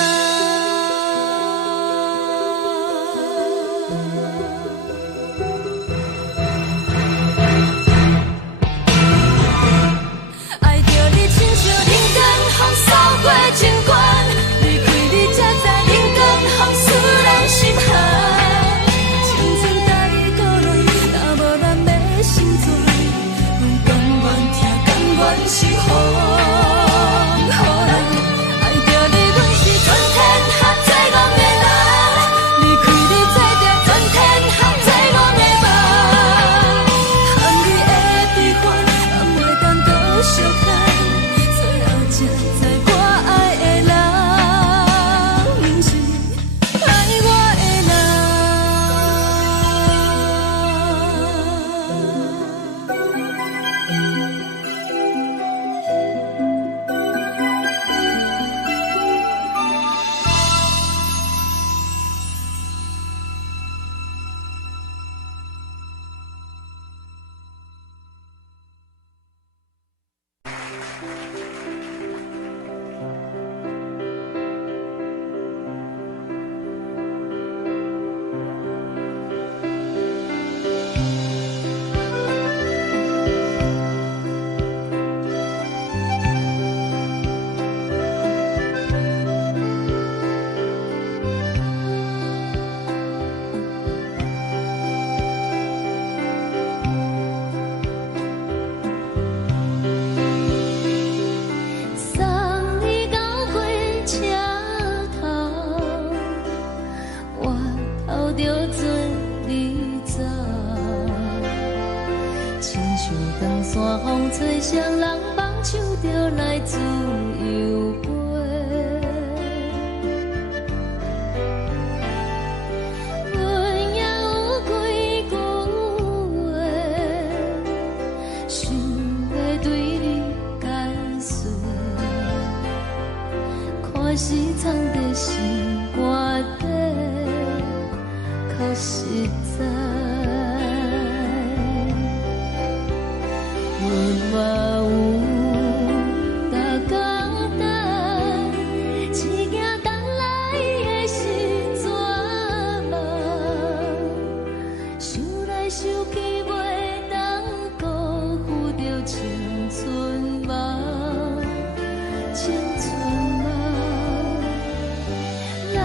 山风吹双人梦手着来自由飞，阮也有几句话，想要对你解释，看是藏在心肝底，较实在。 阮嘛有逐工等，一件等来的是绝望，想来想去袂当辜负着青春梦，青春梦，咱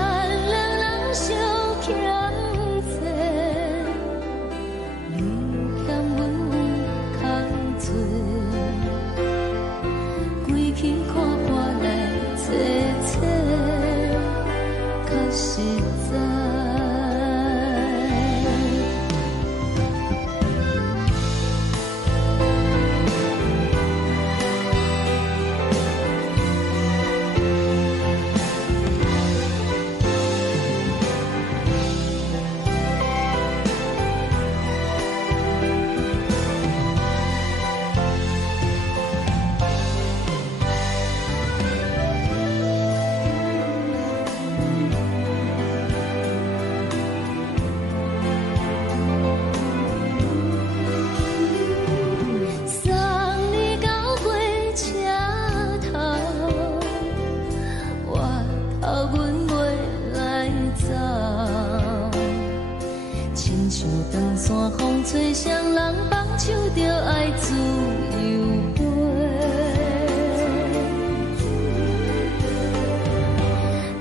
两人相。实在。风吹双人放手着爱自由飞，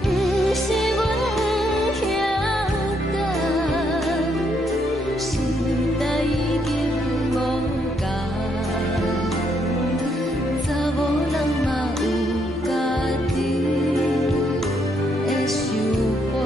不是阮不晓等，时代已经无同，查某人嘛有家己的想法。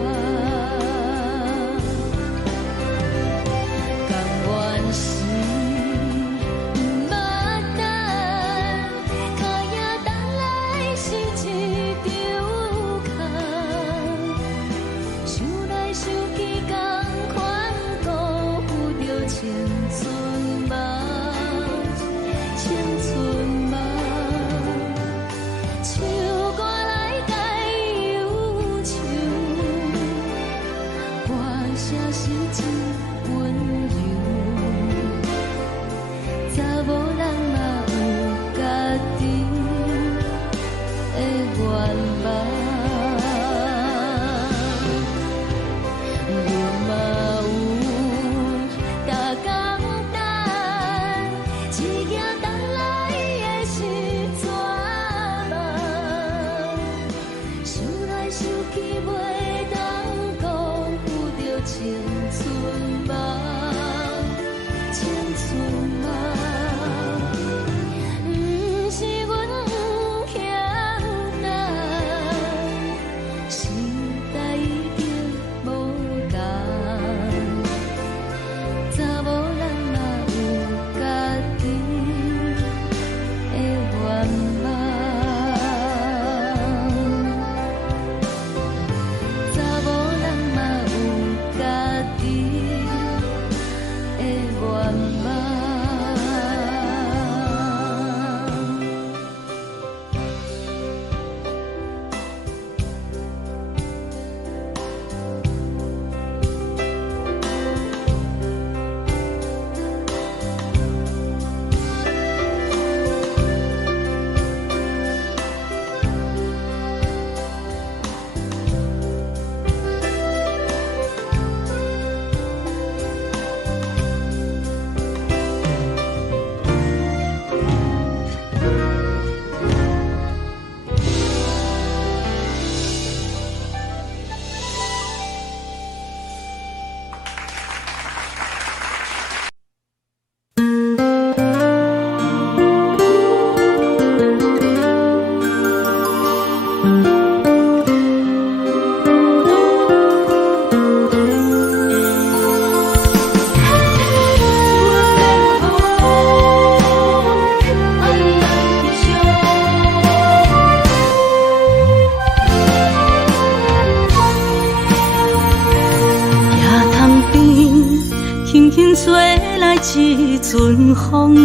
一阵风，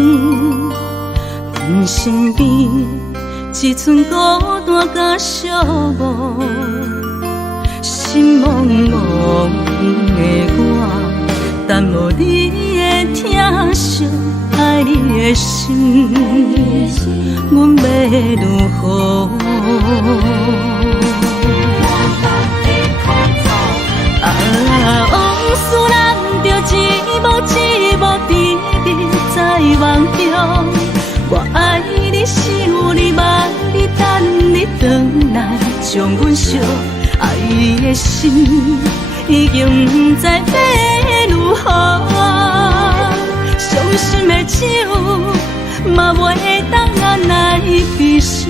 阮身边一寸孤单甲寂寞，心茫茫的我，等无你的疼惜，爱你的心，阮要如何？往事咱着一幕一幕甜蜜在梦中。我爱你，想你，望你，等你回来，将阮惜爱的心已经不知要如何。伤心的手嘛袂当按来悲伤，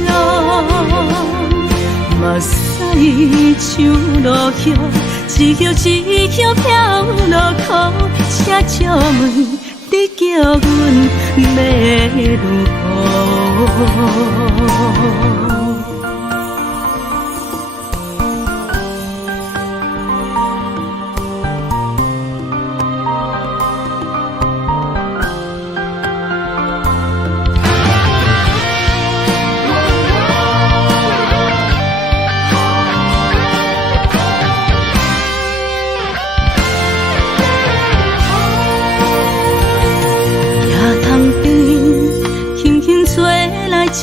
嘛。像落叶，一叶一叶飘落雨，请借问你叫阮要如何？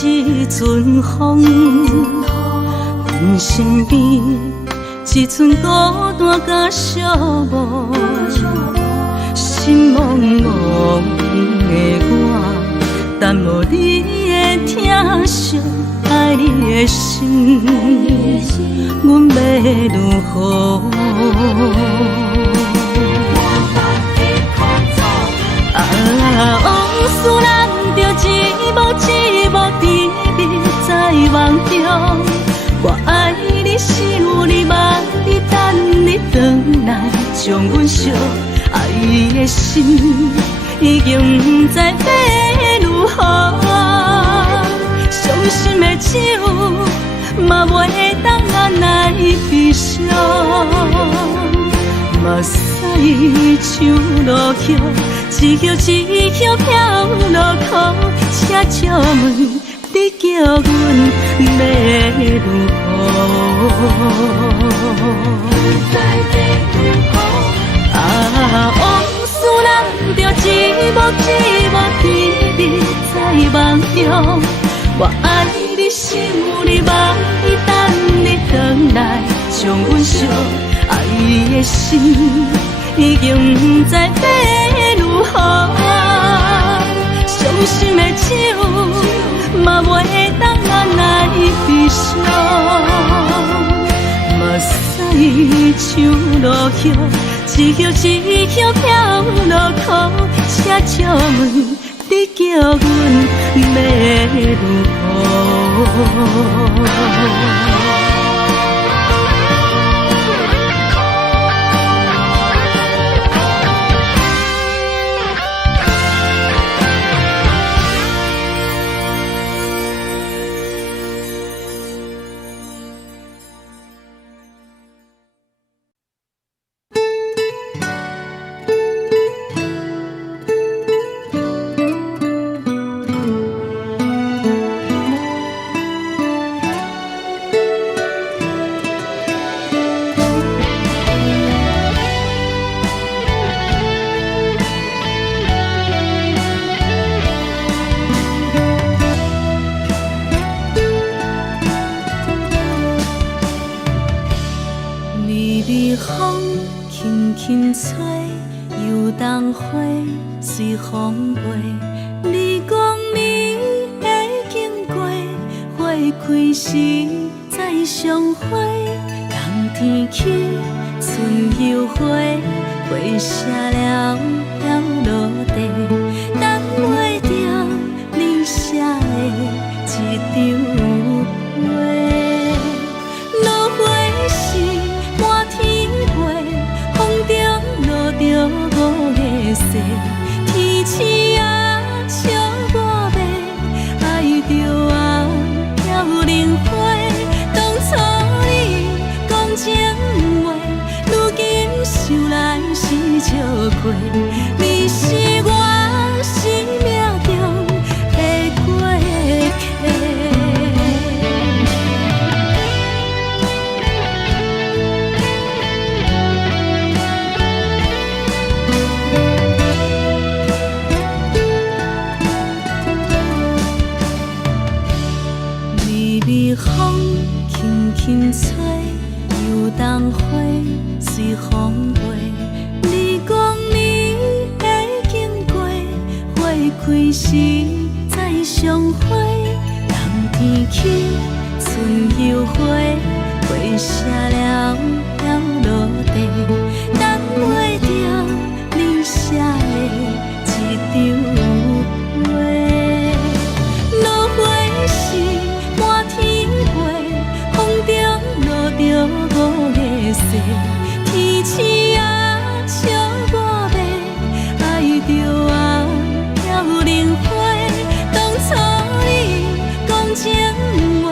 一阵风，阮身边一阵孤单甲寂寞，心茫茫的我，等无你的疼惜，爱你的心，阮要如何？往事咱着一幕一幕甜蜜在梦中，我爱你是有你望你等你回来，将阮惜爱的心已经不知要如何。伤心的手嘛袂当按来悲伤，目屎像落叶，一叶一叶飘落雨，请借问你叫阮要如何？往事咱着一幕一幕甜蜜在梦中，我爱你是有你望你等你回来，将阮惜爱的心已经不知要如何。伤心的手嘛袂当按来悲伤，目屎像落叶，一叶一叶飘落雨，请借问你叫阮要如何？风轻轻吹，游动花随风飞。你讲你会经过，花开时再相会。冬天起，春又回，花谢了要落地，等袂着你写的一张画。落花时满天飞，风中落着五个色，天星啊笑我迷，爱着啊飘零花。当初你讲情话，如今想来是笑过。你是我生命中的过客。风轻轻吹，游动花随风飞。你讲你会经过，花开时再相会。冬天起，春又回，花谢了要落地，等袂着你写的一张画。落花时满天飞，风中落天星啊，笑我要爱着啊，飘零花。当初你讲情话，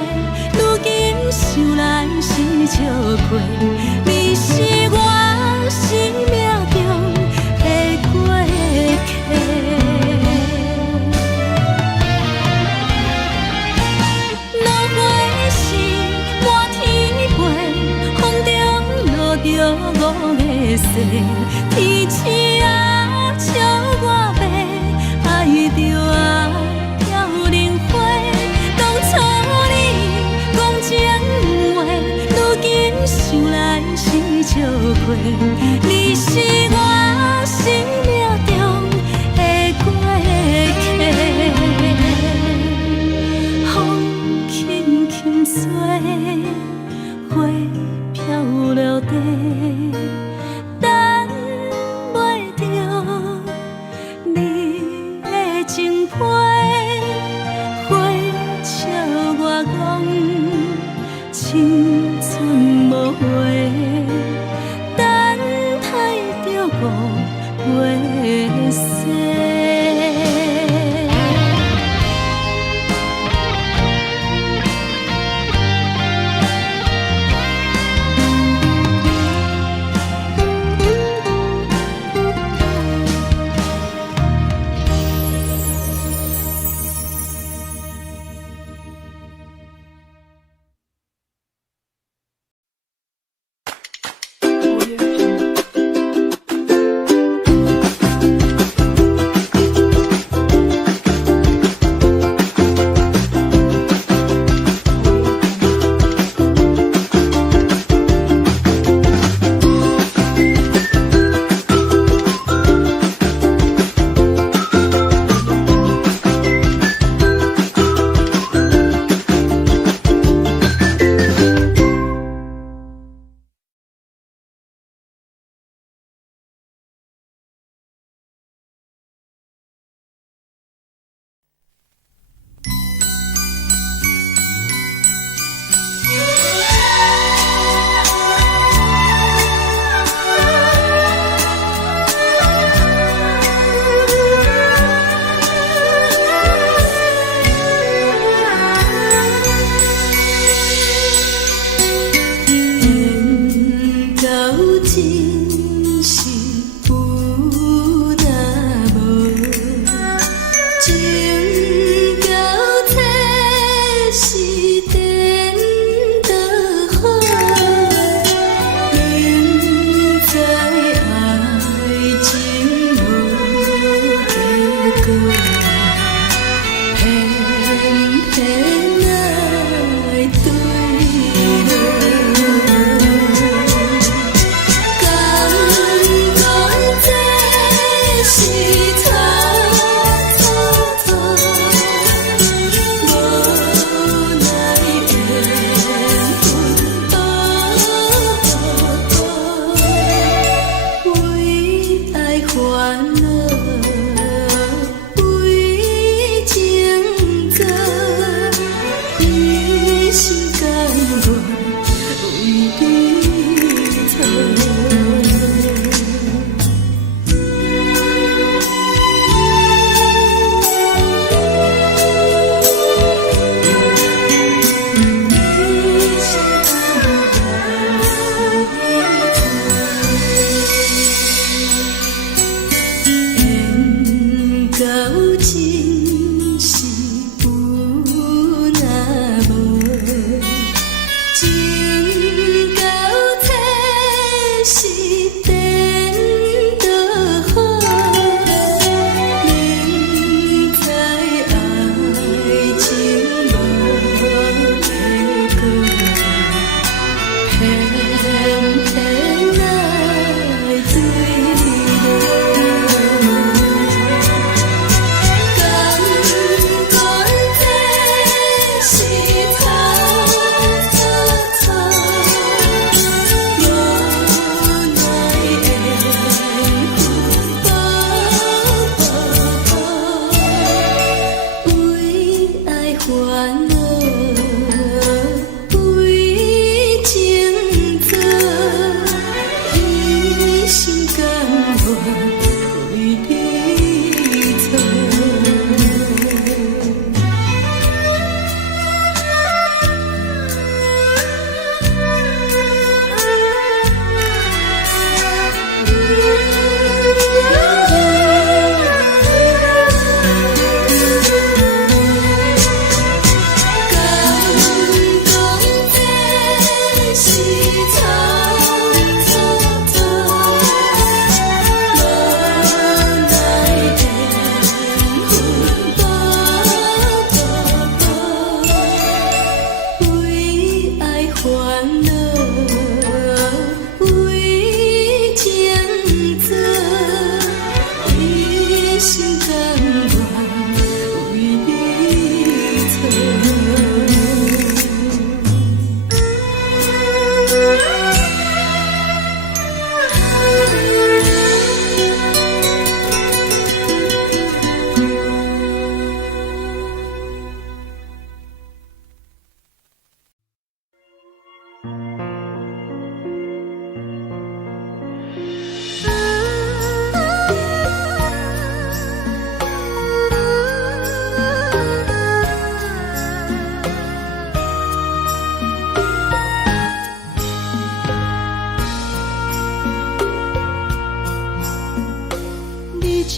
如今想来是笑亏。你是我生命中的过客。落花是满天飞，风中落着五个星。天星啊，笑我要爱着啊，飘零花。当初你讲情话，如今想来是笑亏。你是我生命中的过客。风轻轻吹，花飘落地，等袂着你的情批。花笑我讲青春无悔，等待着五月雪。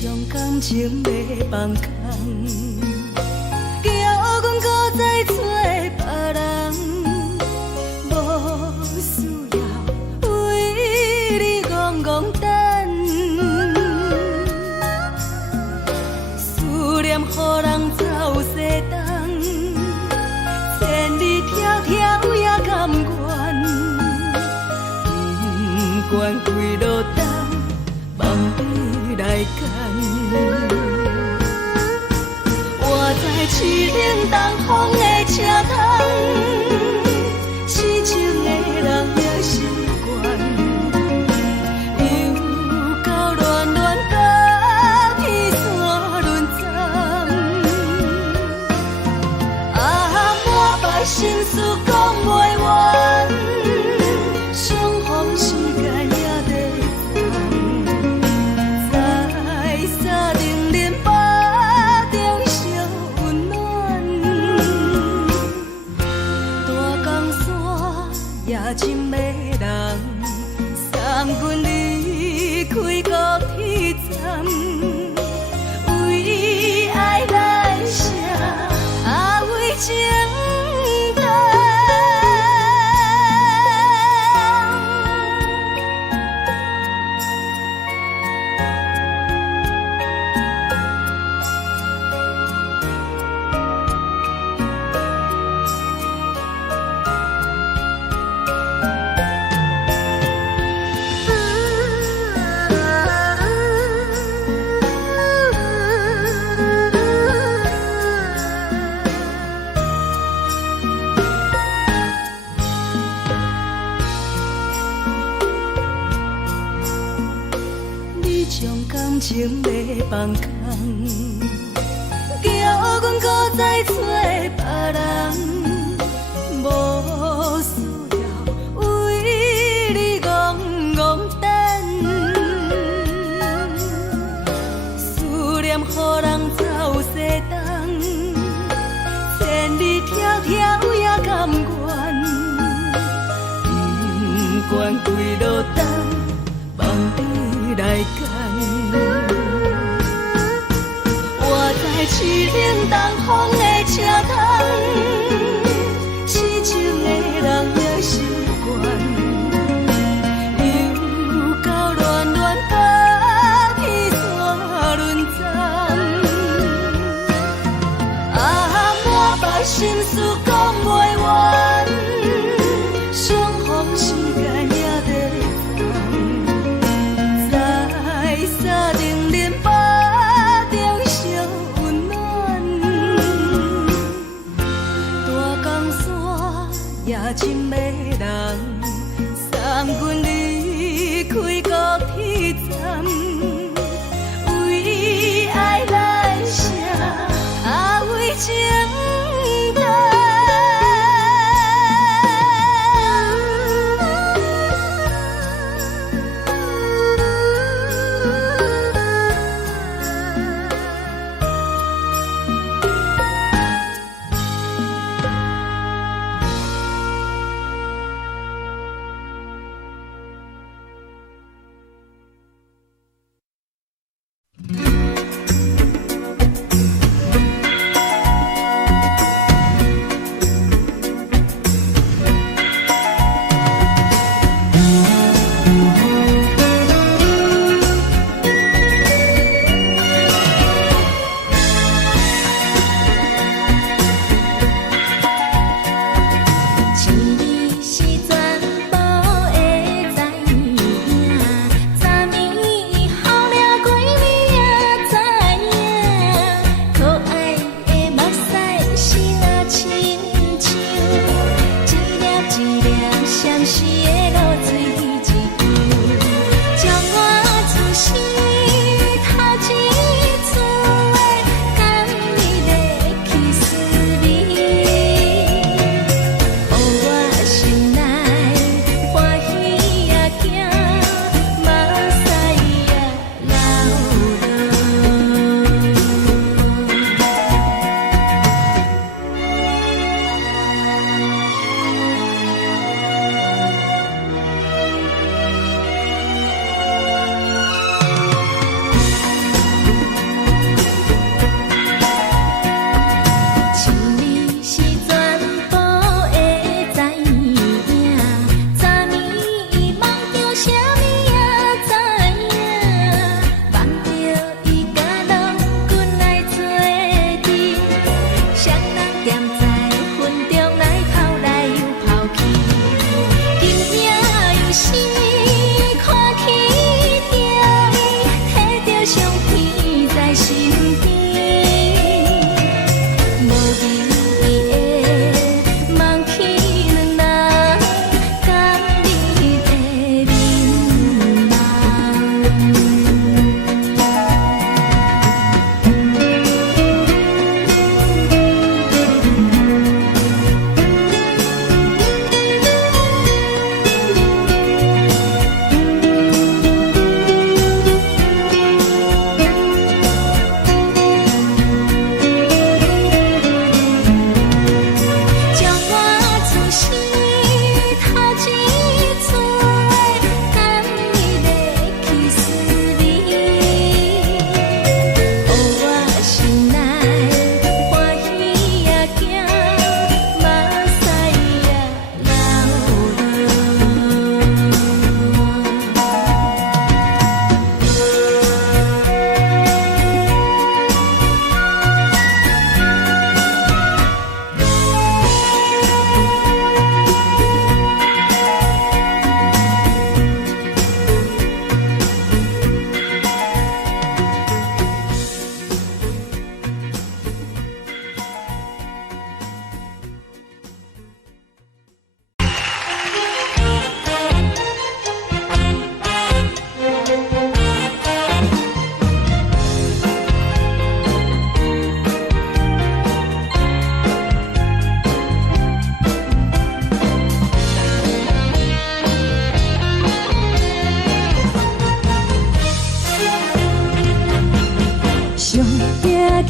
将感情要放空，叫阮搁再找别人，无需要为你戆戆等，思念予人走西东，千里迢迢也甘愿，不管几落冬。望你来干，我在市顶东风的车窗，痴情的人也习惯，又到乱乱甲天山轮站，满腹心事讲袂完，相逢时间也在。也真迷人，送阮离开高铁站，为爱来写为情长。感情要放空，叫阮搁再找别人，无需要为你戆戆等，思念予人走西东，千里迢迢也甘愿，不管几落冬，望你来干。我在市顶东风的车窗，痴情的人也习惯，又到乱乱甲天山轮站，满腹心事讲袂完，相逢时间也在放，在沙丁林巴中相温暖，大江山也真迷人，送阮离开高铁站，为爱来写为情长。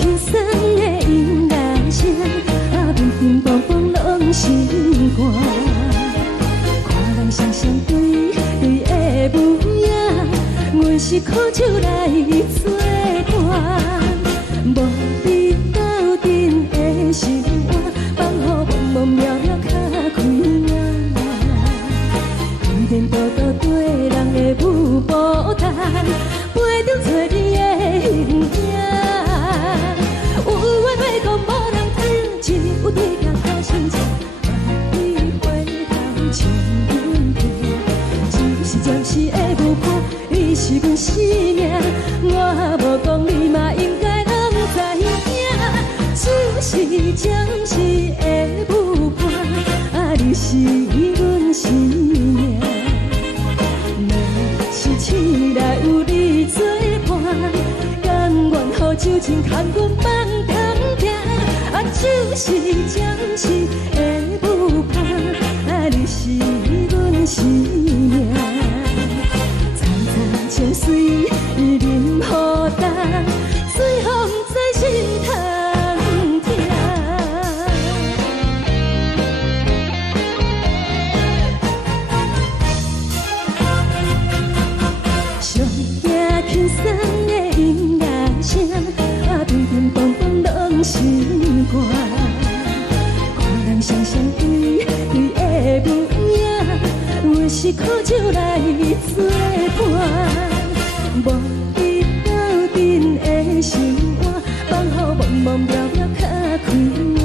轻松的音乐声，乒乒乓乓拢心肝。看人双双对对的舞影，阮是苦酒来作伴。无伫斗阵的心肝，放予茫茫渺渺较开眼。颠颠倒倒对人的舞步弹，陪着做你的形影。有话要讲无人听，有对甲好心情，万里回头像阮行。就是暂时的舞伴，你是阮生命，我无讲你嘛应该拢知影。就是暂时的舞伴，你是阮生命。若是醒来有你作伴，甘愿予酒精牵阮放通行。就是暂时的舞伴，你是阮生命。层层情水任何担，随风在心头。轻松的音乐声，乒乒乓乓拢心肝。看人双双对对的舞影，阮是苦酒来作伴。无伫斗阵的心肝，放予茫茫渺渺较开眼。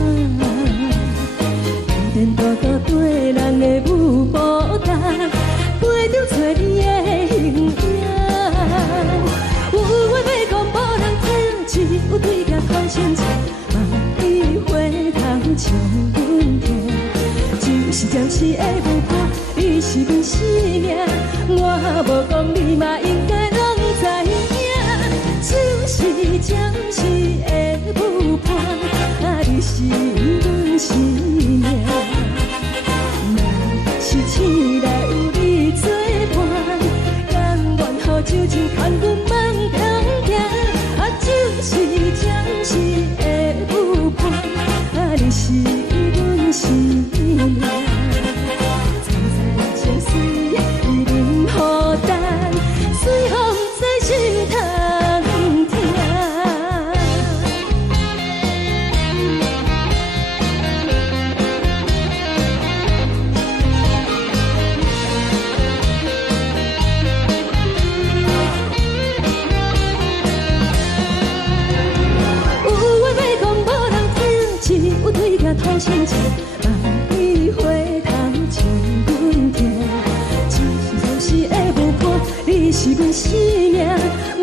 颠颠倒倒对人的舞步弹，陪着做你的形影。有话要讲无人听，只有对甲好心情，万里回头像阮行。就是暂时的舞伴，你是阮生命，我无讲你嘛应该拢知影。就是暂时的舞伴，你是阮生命。若是醒来有你作伴，甘愿予酒精牵阮放通行。就是暂时的舞伴，你是阮生命。层层情水任何担，随风在心头听。有对甲好心情，万里回头像阮行。就是暂时的舞伴，你是阮生命，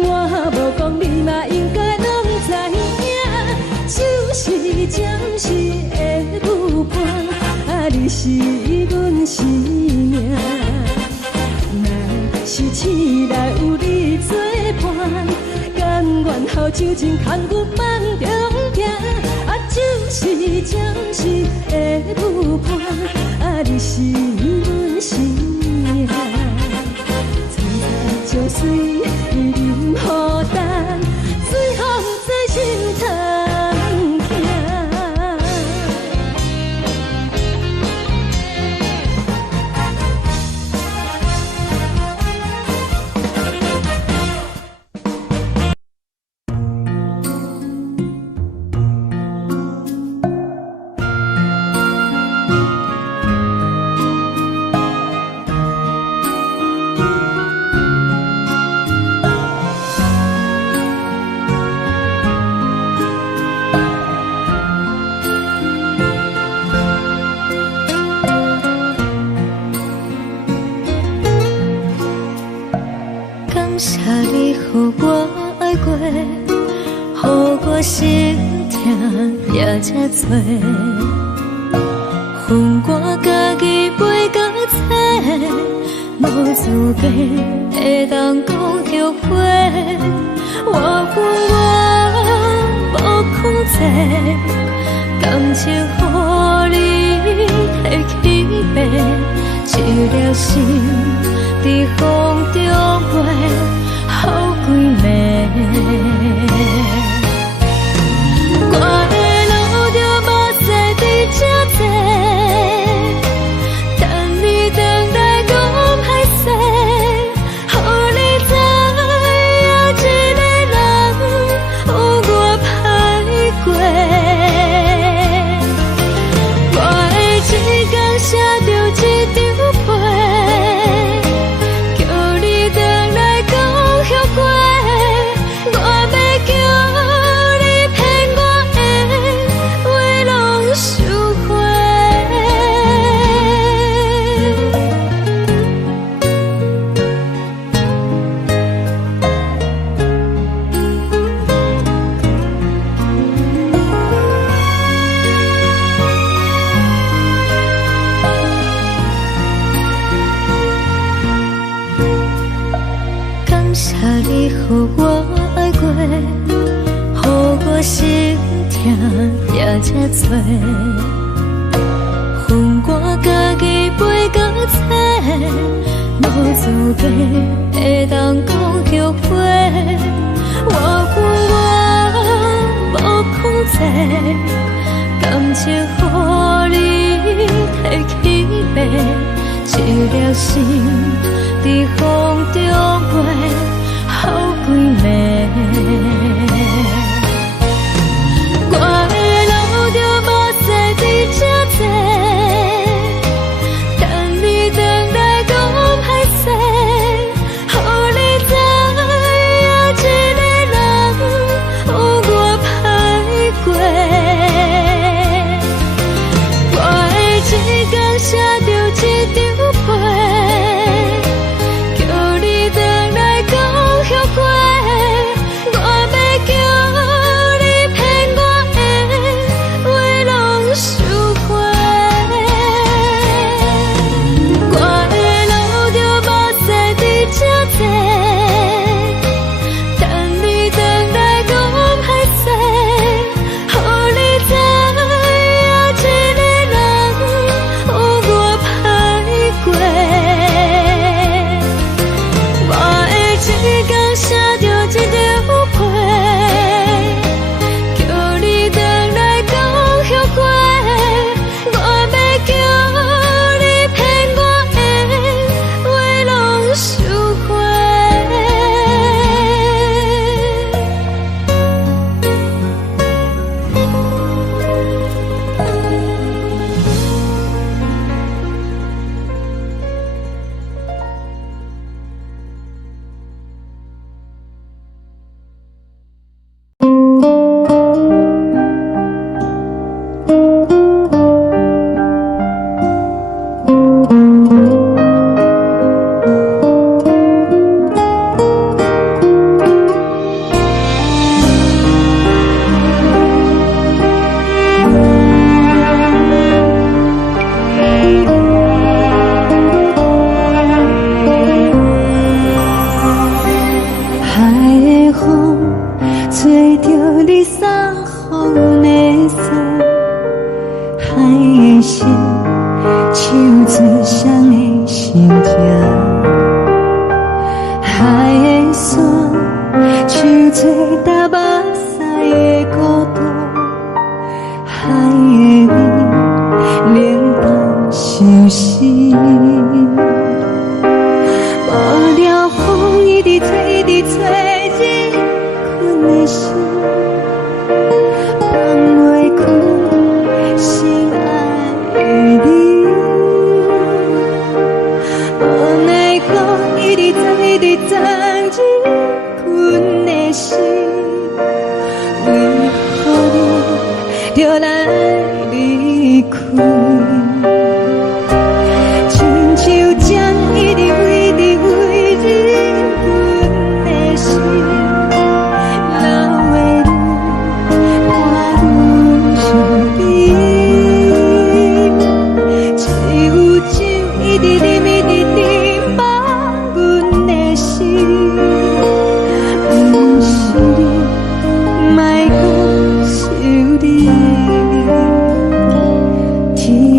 我无讲你嘛应该拢知影。就是暂时的舞伴，你是阮生命。若是醒来有你作伴，甘愿予酒精牵阮放中行。就是暂时的舞伴，你是阮生命。层层情水任何担，随风在心头行。谢你予我爱过，予我心痛也这多，分我家己陪到这，无资格会当讲后悔。我无控制，感情予你提起飞，一粒心在风中飞。好几暝，你予我爱过，予我心痛也这多，分我家己飞到切，无滋味会当讲后悔。我无控制，感情予你提起飞，一粒心在风中飞，好几暝。我的路就无西伫这多，等你回来讲歹势，予你知影一个人有我歹过。我的一天写着一张被，叫你回来讲后悔。我要叫你骗我的话拢收回。我的路就无西伫这多，等你回来讲歹势，予你知影一个人有我歹过。我的一天写着一张被，叫你回来讲后悔。我要叫你骗我的话拢收回。海的风吹着你送风的伞，海的心唱出双的心情，海的山唱出搭目屎的孤独，海的味冷淡伤心。无聊风一直吹，一直吹，日困的心，放袂开心爱的你。无奈何一直藏，一直藏，日困的心，为何你就来离开？亲像江一直飞，一直飞，日阮的心，流的泪，我愈想你。只有酒一直啉，一直啉，放阮的心。不是你，莫讲想你。天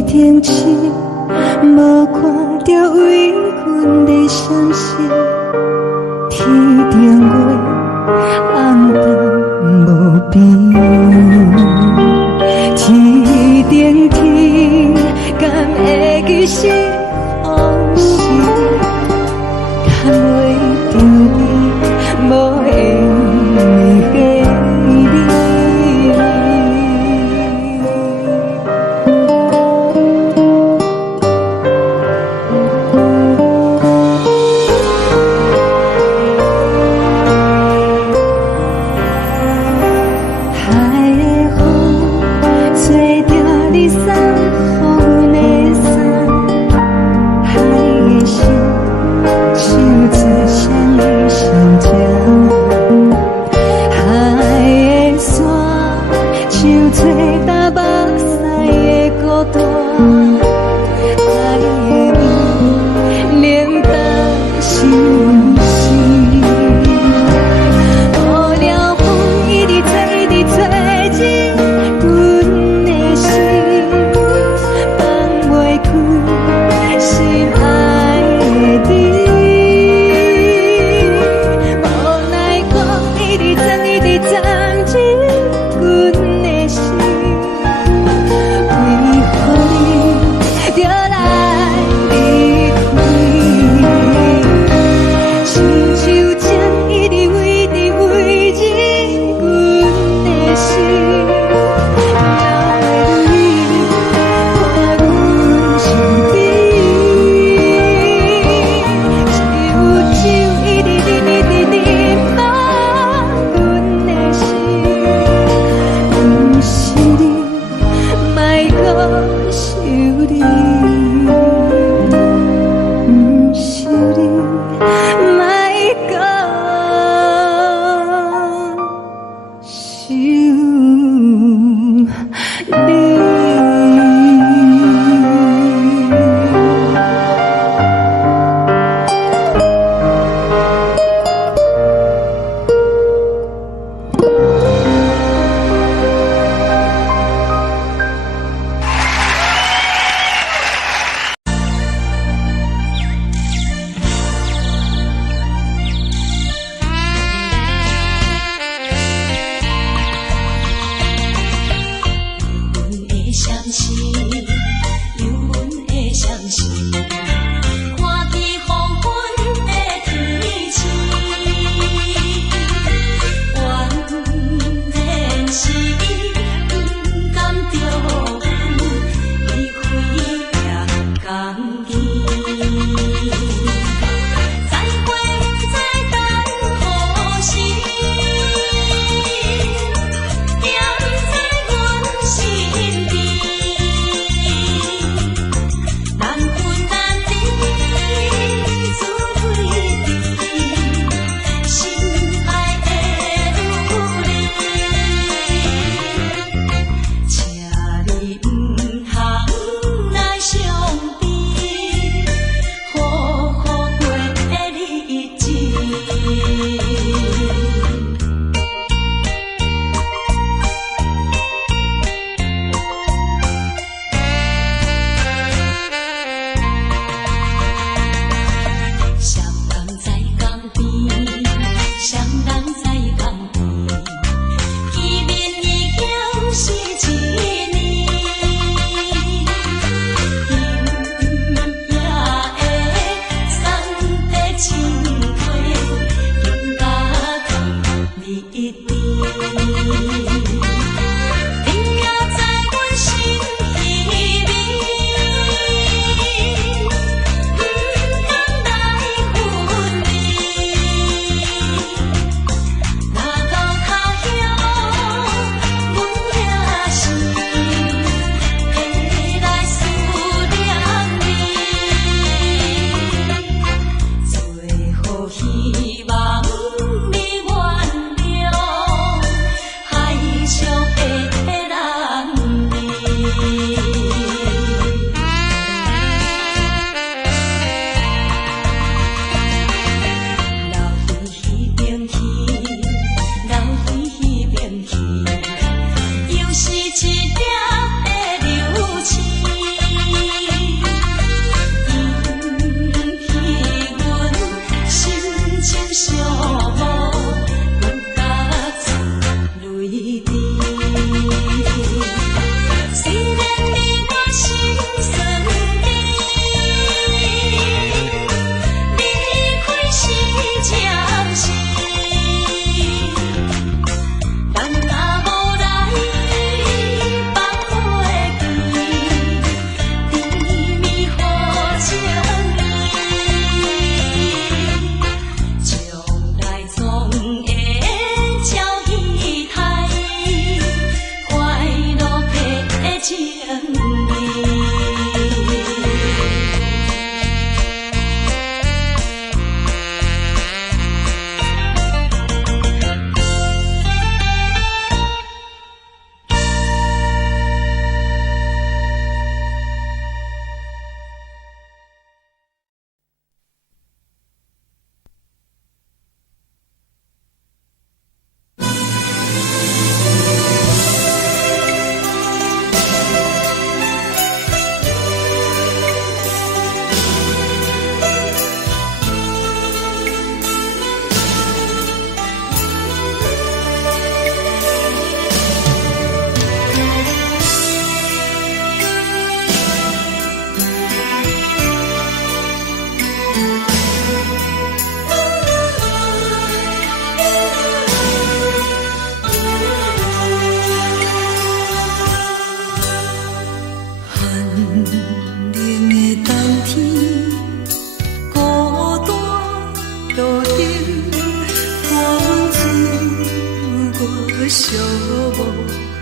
寂寞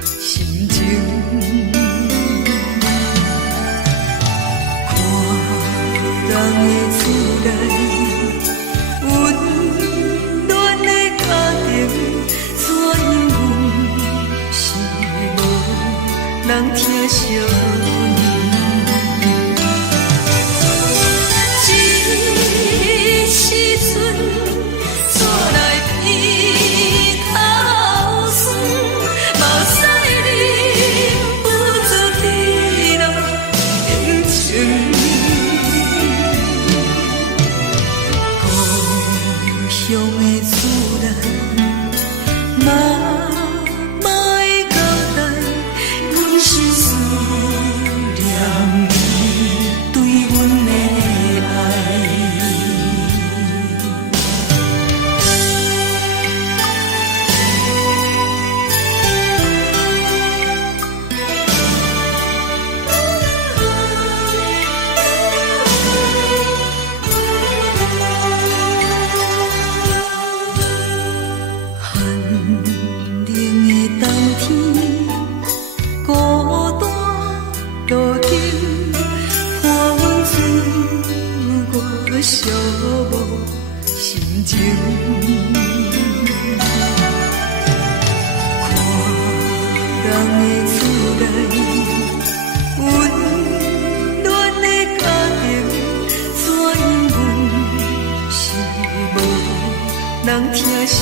心情。看人的厝内温暖的家庭，怎样是无人疼惜。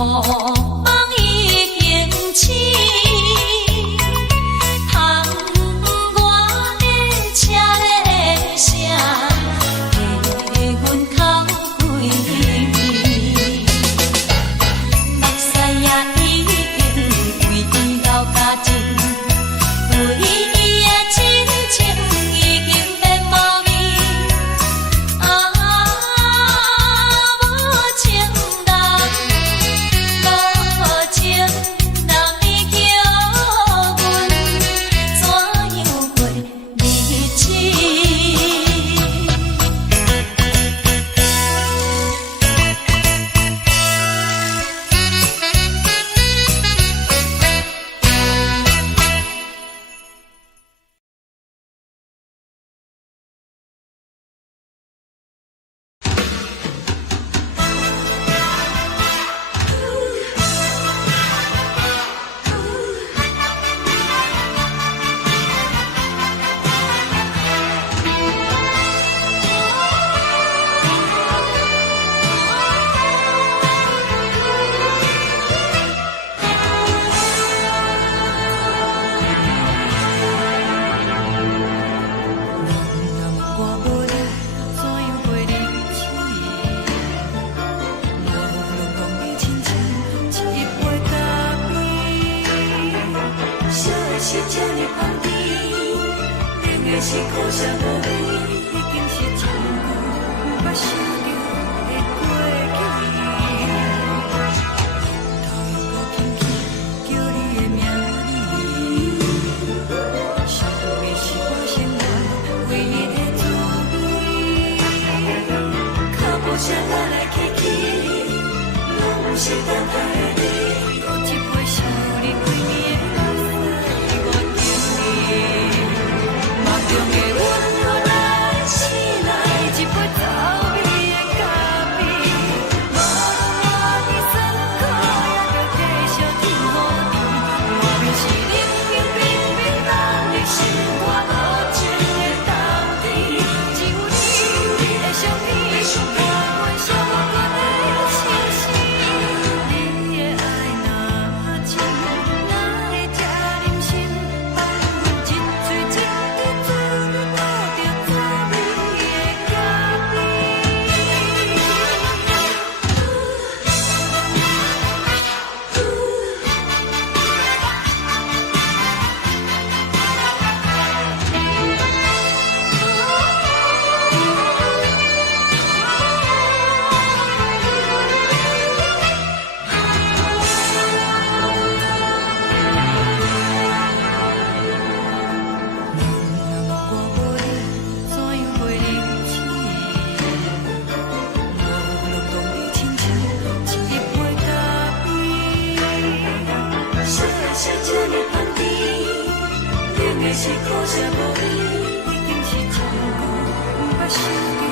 梦已经醒，窗外的车的声，在阮口归暝。目屎也已经规流甲尽，为伊的真情已经变无味。无情人，无情人，你叫阮怎样过日子？是这呢香甜，冷的是苦涩无味，已经是真久捌想着的过去。头又搁轻轻叫你的名字，想的是我生活唯一的滋味。脚步声来来去去，拢是等待的你，有一杯想你几年的目中的温柔来醒来，一杯走味的咖啡，无论你酸苦，也着继续甜好甜。外面是冷冷冰冰，咱的心肝无情的冬天，只有你的相片，伴阮相伴的清醒。你的爱若真，哪会这忍心放阮一嘴一滴水，倒着滋味的咖是苦涩无味，已经是真久捌想着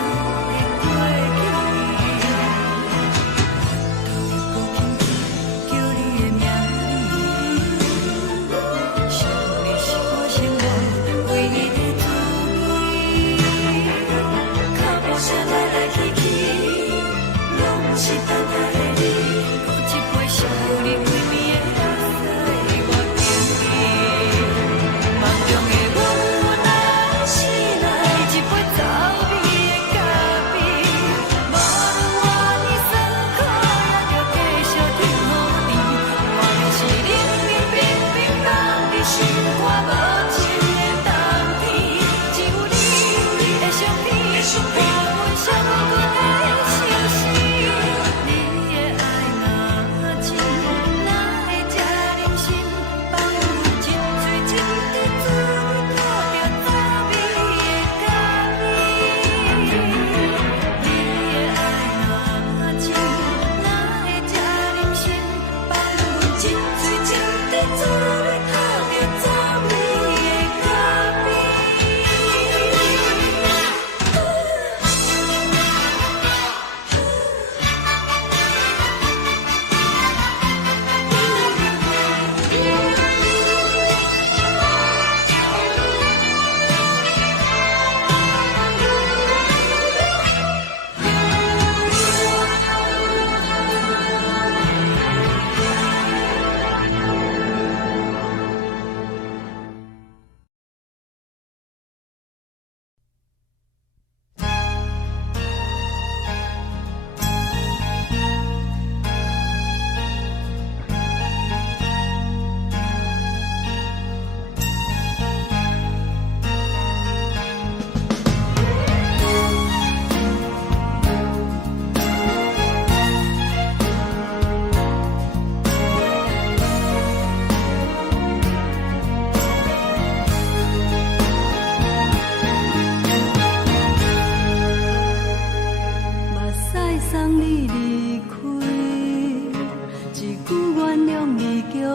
的过去。头又搁轻轻叫你的名字，想你是我生活唯一的滋味。脚步声来来去去，拢是等待的你，有一杯想你几暝的水，我敬你。梦中的温暖来醒来，一杯走味的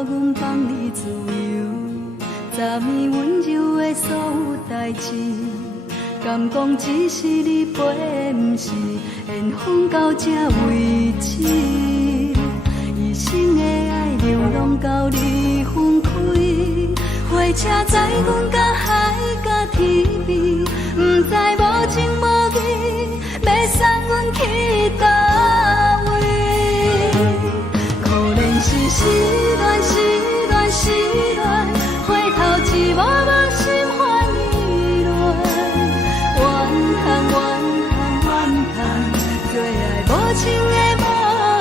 阮放你自由，昨暝温柔的所有代志，敢讲只是你陪，不是缘分到这为止。一生的爱流浪到你分开，火车载阮到海甲天边，不知无情无义，要送阮去倒位？可怜是失恋，失恋，失恋，回头一幕幕心烦意乱，怨叹，怨叹，怨叹，最爱无情的无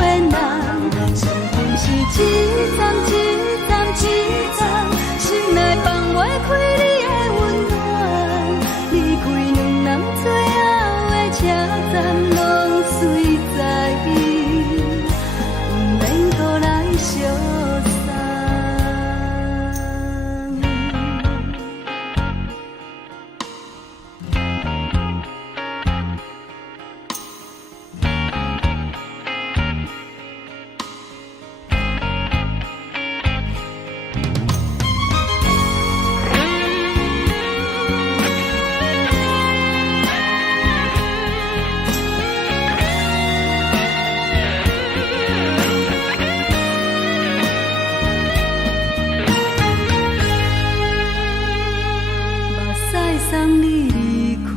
缘人，上恨是一站一站一站，心内放袂开你的温暖，离开两人最后的车站，拢随在伊，不免搁来相送。送你离开，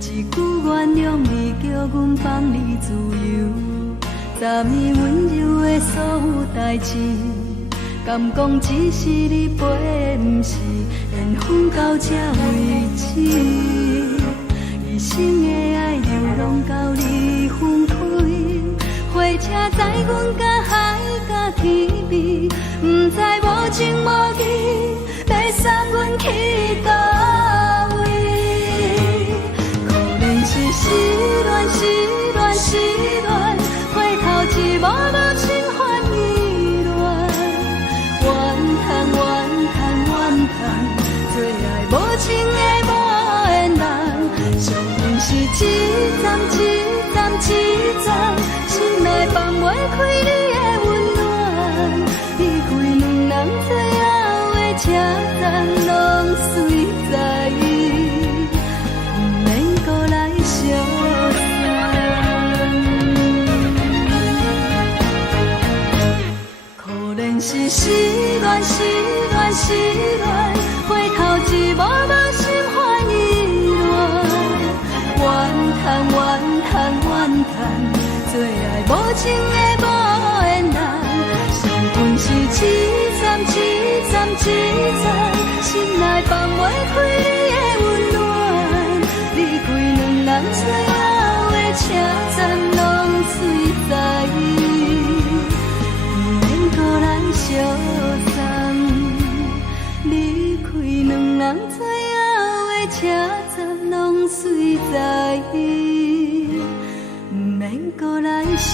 一句原谅你，叫阮放你自由。昨暝温柔的所有代志，敢讲只是你陪，不是缘分到这为止。一生的爱流浪到你分开，火车载阮到海甲天边，不知无情无义，要送阮去倒位？可怜是失恋，失恋，失恋，回头一幕幕心烦意乱，怨叹，怨叹，怨叹，最爱无情的无缘人，上恨是一站一站一站，心内放袂开你的温暖，离开两人最后的车站，拢随在伊，不免搁来相送。可怜是失恋，失恋，失恋，回头一幕幕心烦意乱，怨叹，怨叹，怨叹，最爱无情的无缘人，上恨是一站一站一站，心内放袂开你的温暖，离开两人最后的车站，拢随在伊，不免搁来相送。离开两人最后的车站，拢随在伊，不免搁来相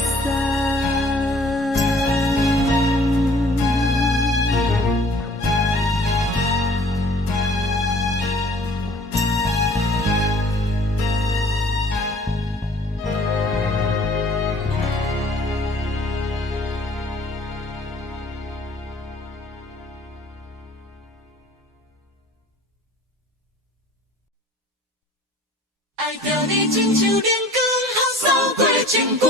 送。爱着你亲像连光风扫过情关，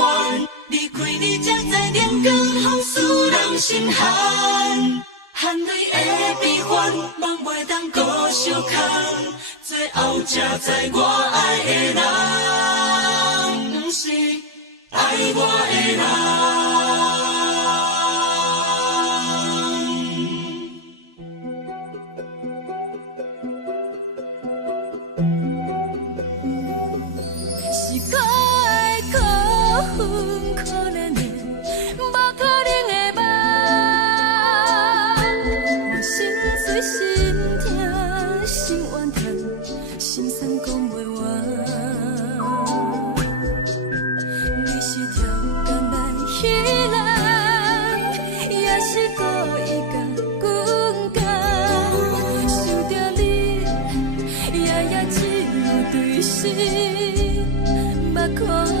离开你才知连光风使人心寒。含泪的悲欢，望袂当搁相牵，最后才知我爱的人，不是爱我的人。是可爱可恨可怜的，无可能的梦。我心碎心痛心怨叹，心酸讲袂完。你是挑工来彼人，也是故意甲阮讲，想着你夜夜只有对视。目眶红，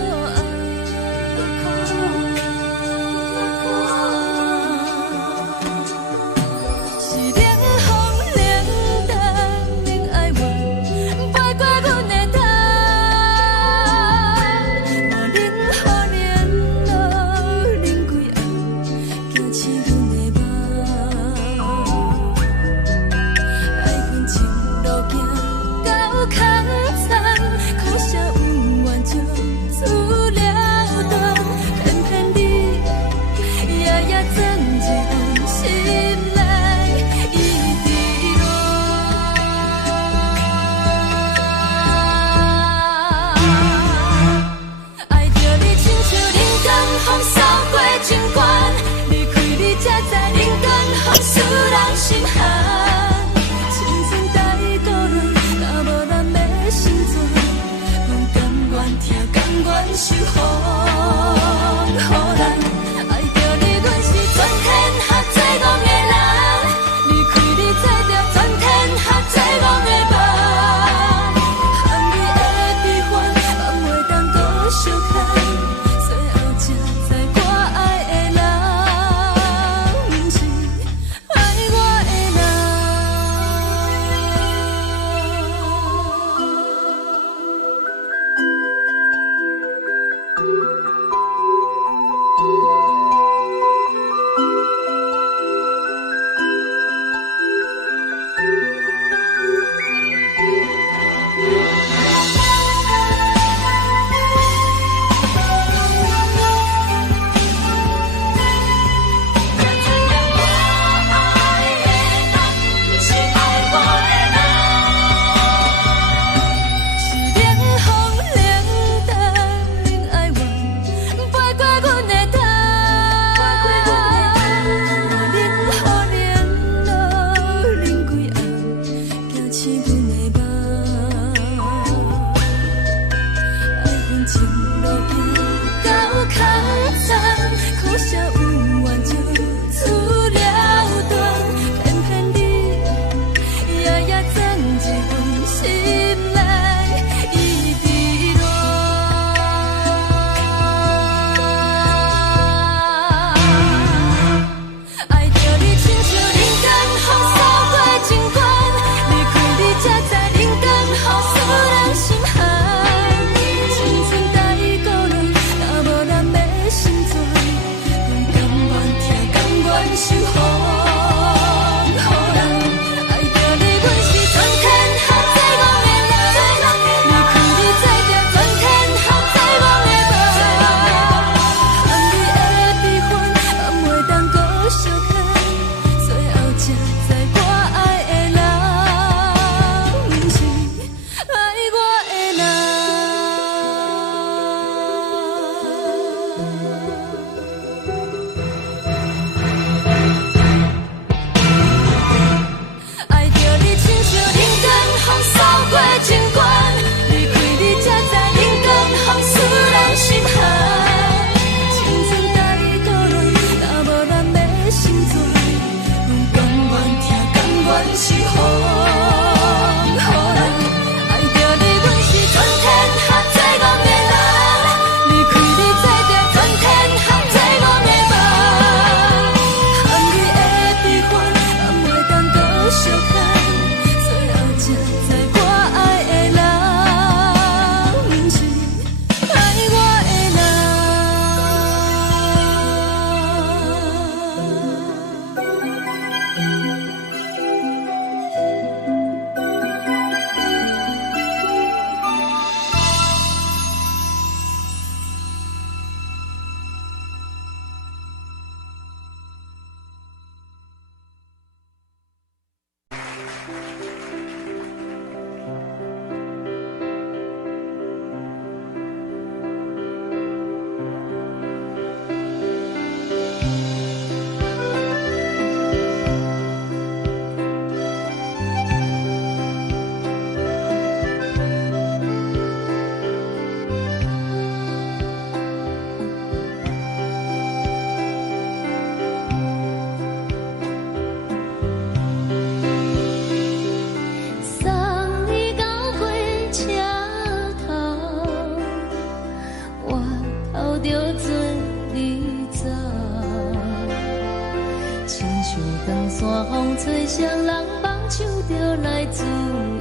山风吹双人放手就来自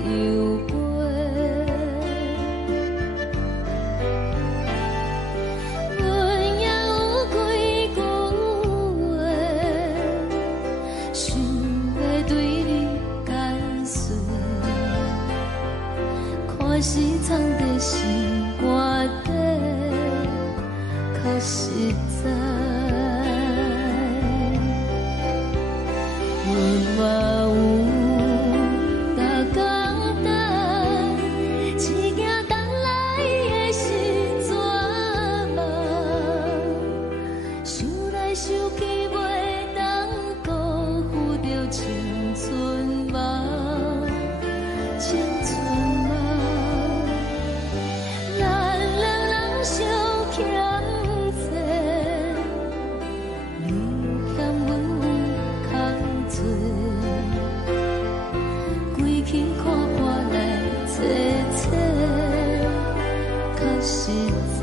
由飞。阮也有几句话，想要对你解释，可是藏在心肝底，较实在。阮嘛有逐工等，一件等来的是怎梦？想来想去袂当辜负着青春梦，青春梦。咱两人相欠债，你欠阮空做，归去看看来坐坐，较实在。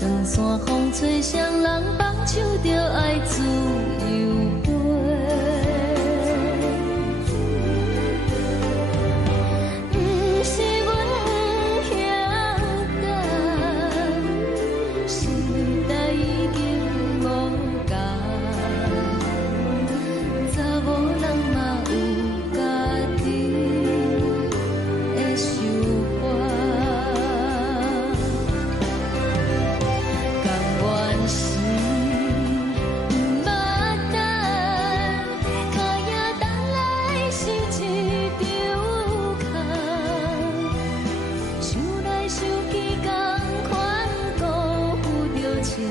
长山风吹双人放手就爱自由飞。不是阮不晓等，时代已经无同，查某人嘛有家己的想法。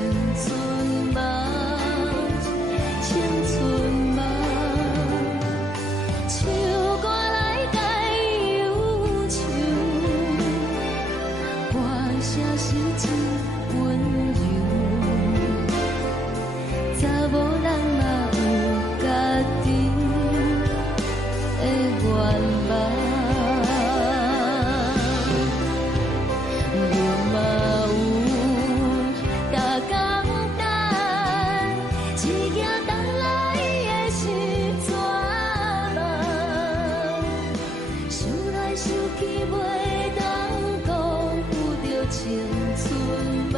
青春梦，青春梦，唱歌来解忧愁，歌声是真温柔，查某人嘛有家己的愿望。想起袂当辜负着青春梦。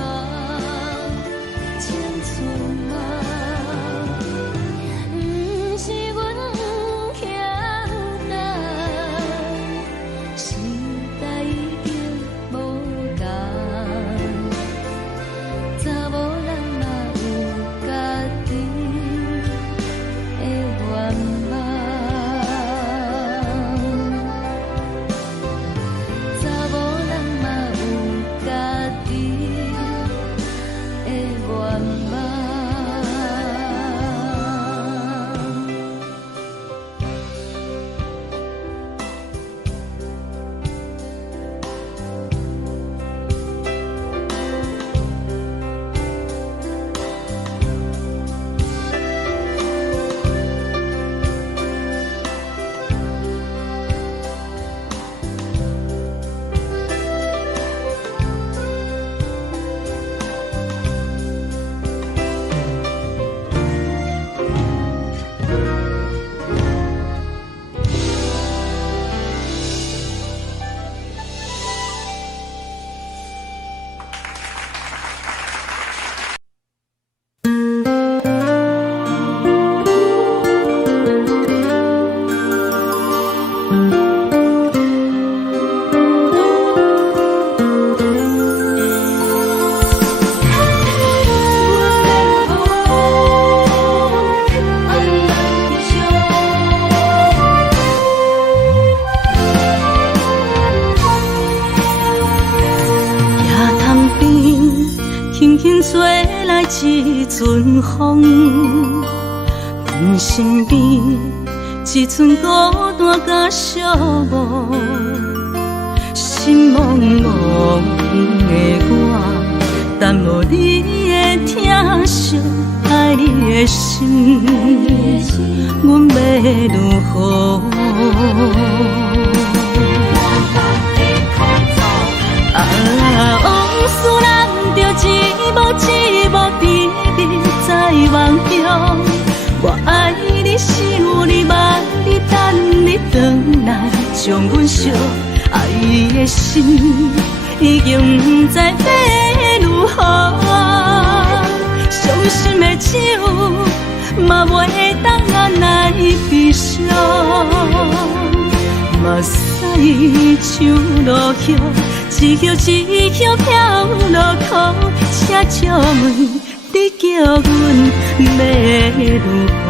轻吹来一阵风，阮身边一寸孤单甲寂寞，心茫茫的我，等无你的疼惜，爱你的心，阮要如何？往事人着一幕一幕甜蜜在梦中。我爱你，想你，望你，等你回来，将阮惜爱的心已经不知要如何。伤心的手嘛袂当按来悲伤。目屎像落叶，一叶一叶飘落雨，请借问你叫阮要如何？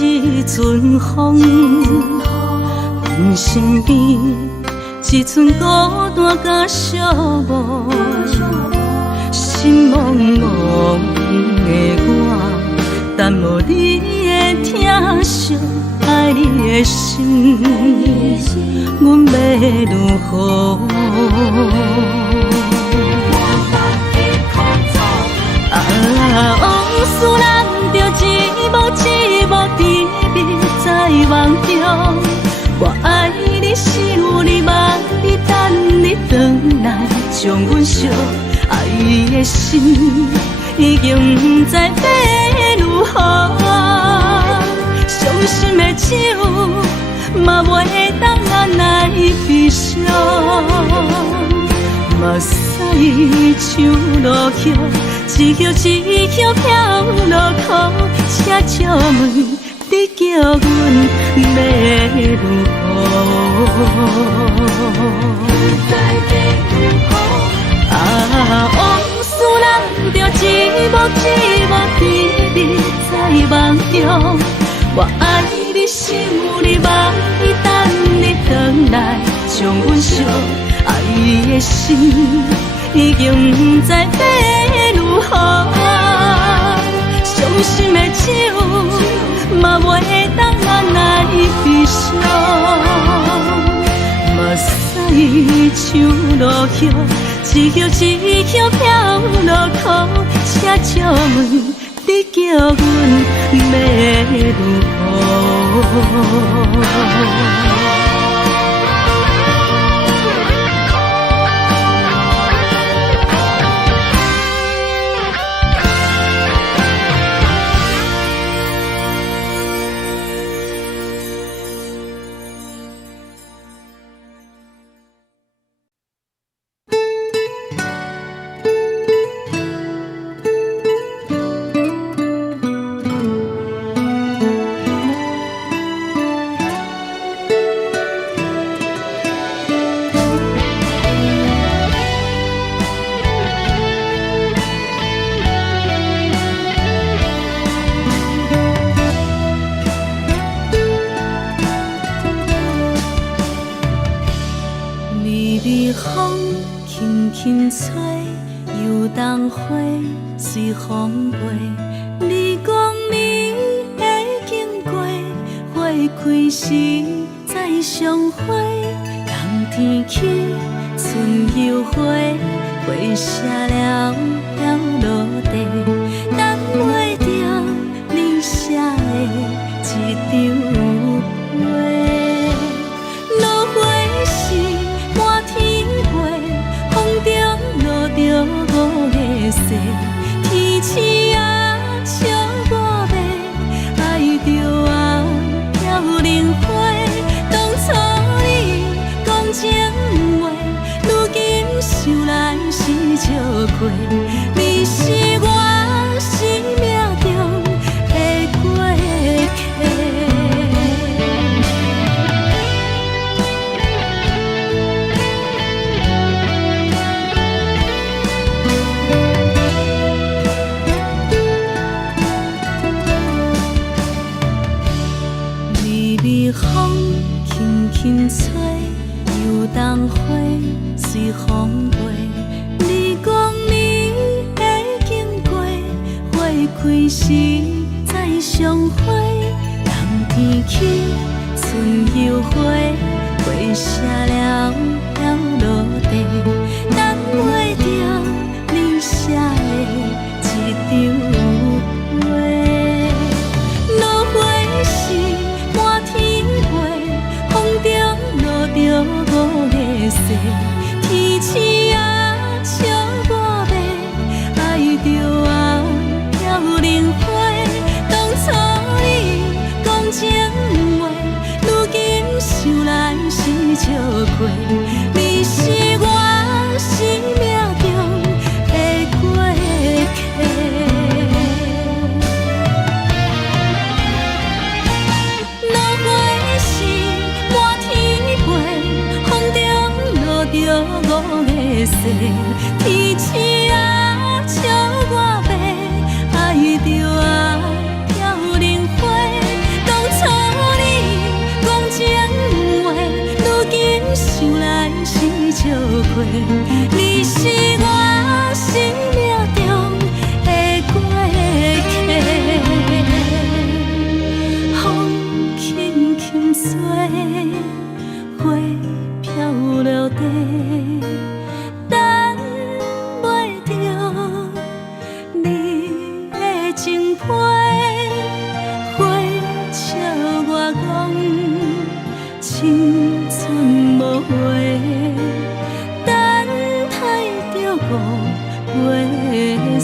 一阵风，阮身边一寸孤单甲寂寞，心茫茫的我，等无你的疼惜，爱你的心，阮要如何？往事人着一幕一幕甜蜜在梦中。我爱你，想你，望你，等你回来，将阮惜爱的心已经不知要如何。伤心的手嘛袂当按来悲伤。目屎像落叶，一叶一叶飘落雨，请借问你叫阮要如何？往事人着一幕一幕甜蜜在梦中。我爱你，想你，望你，等你回来，将阮惜爱的心已经不知要如何。伤心的手嘛袂当按来悲伤。目屎像落叶，一叶一叶飘落雨，请借问你叫阮要如何？风轻轻吹，游动花随风飞。你讲你会经过，花开时再相会。冬天起，春又回，花谢了要落地，等袂着你写的一张画。落花时满天飞，风中落着五个色，天星啊笑我迷，爱着啊飘零花。当初你讲情话，如今想来是笑亏。开时再相会，人天起，春又花，花谢了飘落地，等袂着你写的一张话。落花是满天飞，风中落着五个色，天星啊笑我迷，爱着啊飘零花。当初你讲情话，如今想来是笑亏。你是我生命中的过客。落花是满天飞，风中落着五个色，天星啊笑我迷，爱着啊飘零花。当初你讲情话，如今想来是笑亏。你是我生命中的过客。风轻轻吹，花飘落地，等袂着你的情批。花笑我讲青春无悔，等待着五月雪。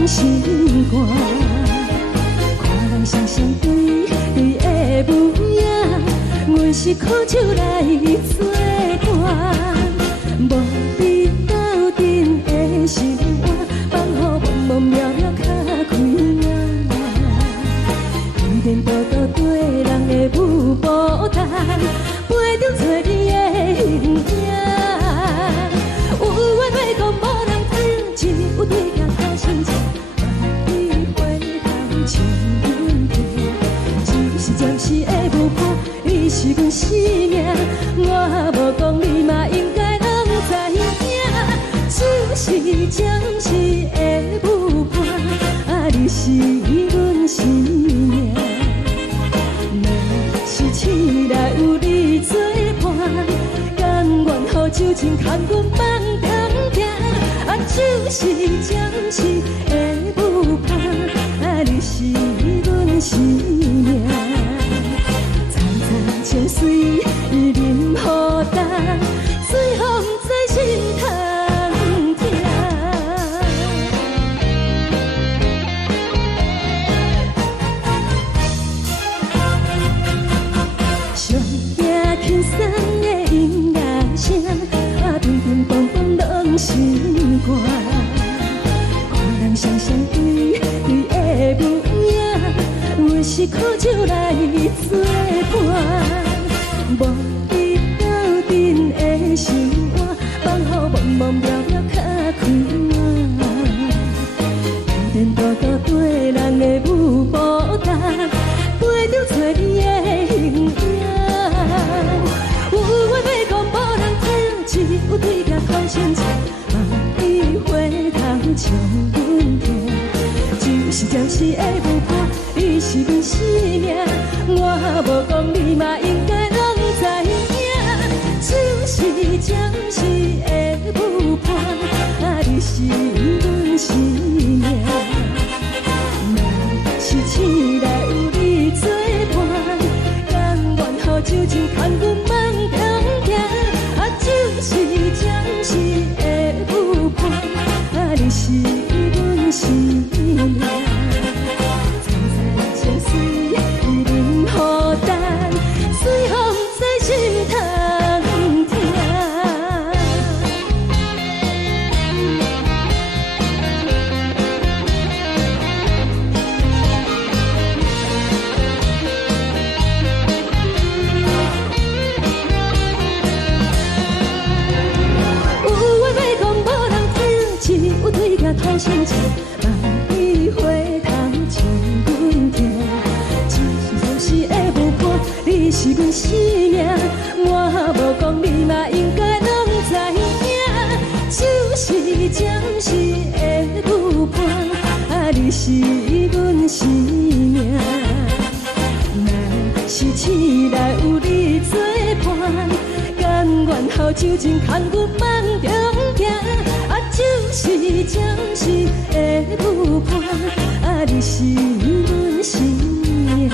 拢心肝。看人双双对对的模样，阮是苦酒来作伴。无伫斗阵的心肝，放予茫茫渺渺较开眼。一颠倒倒对人的舞步弹，陪着做你的形影。有话要讲无人听，只有对镜头心情，万里回头像阮听。就是暂时的舞伴，你是阮生命，我无讲你嘛应该拢知影。就是暂时的舞伴，你是阮生命。若是醒来有你作伴，甘愿予酒精牵阮放长行。就是暂时的舞伴，你是阮生命。层层情水任何担，随风在心头。轻松的音乐声，乒乒乓乓拢心肝。看人双双对对的模样，阮是苦酒来作伴。无伫斗阵的心肝，放予茫茫渺渺较开眼。颠颠倒倒对人的舞步弹，陪着做你的形影。有话要讲无人听，只有对镜看心情，万里回头像阮听。就是暂时的舞伴，你是阮生命，我无讲你嘛应该拢知影。就是暂时的舞伴，你是阮生命。若是醒来有你作伴，甘愿予酒精牵阮放长行。就是暂时的舞伴，你是阮生命。层层情水任何担，随风在心头听。有对镜头心情，万里回头像阮听。就是暂时的舞伴，你是阮生命，我无讲你嘛应该拢知影。就是暂时的舞伴，你是阮生命。若是醒来有你作伴，甘愿予酒精牵阮放长行。就是暂时的舞伴，你是阮生命。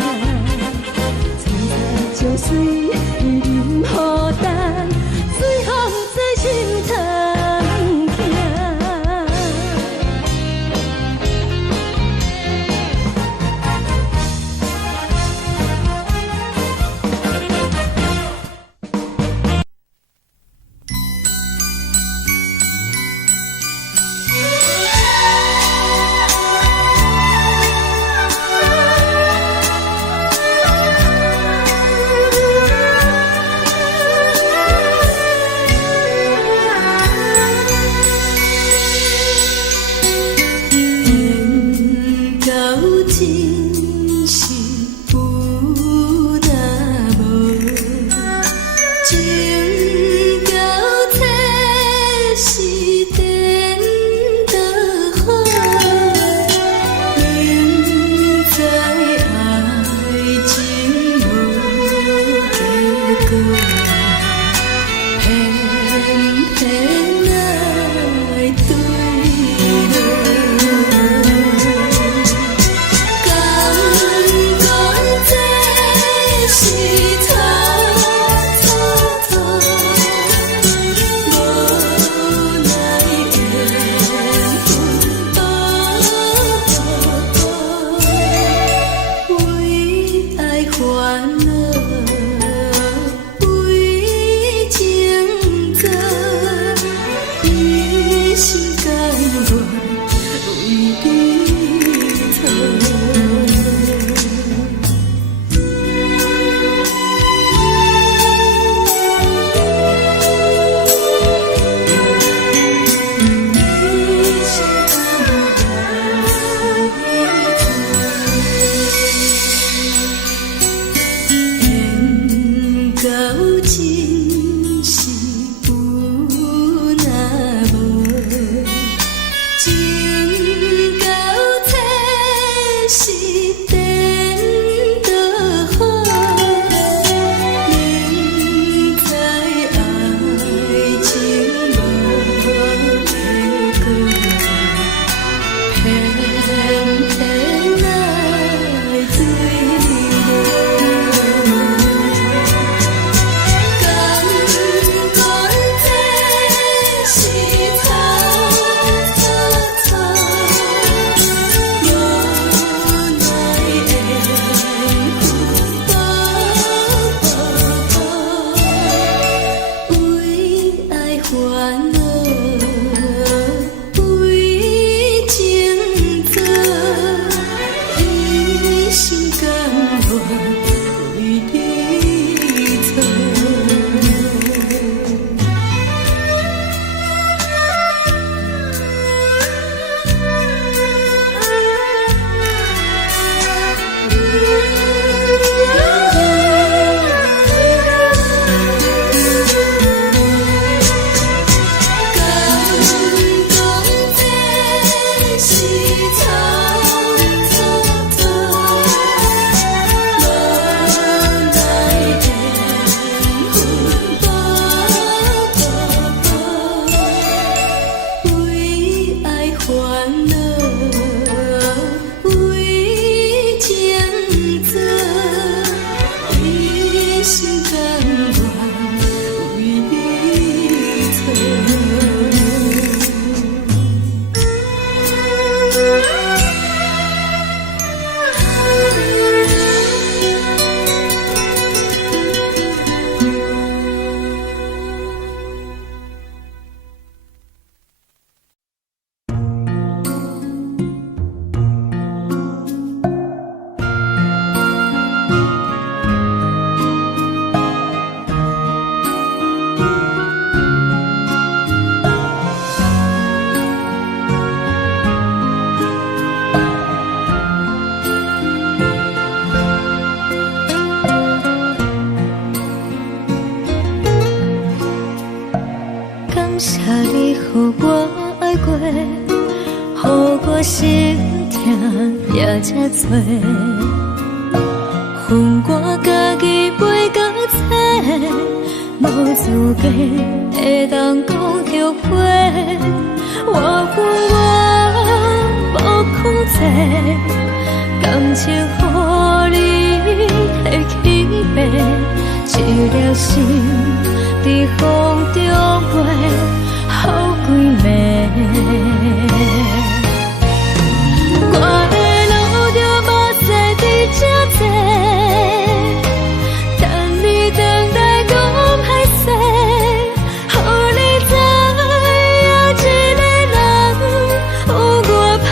层层情水任何担，随风在心头听。恼为情做，一心甘愿为你错。感谢你，予我爱过，予我心痛也这多，恨我家己袂到切，无资格会当讲后悔。我恨我无控制，感情予你会起飞，一粒心。在风中飞，好几暝。我的路就目屎在这多，等你回来讲歹势，予你知影一个人有我歹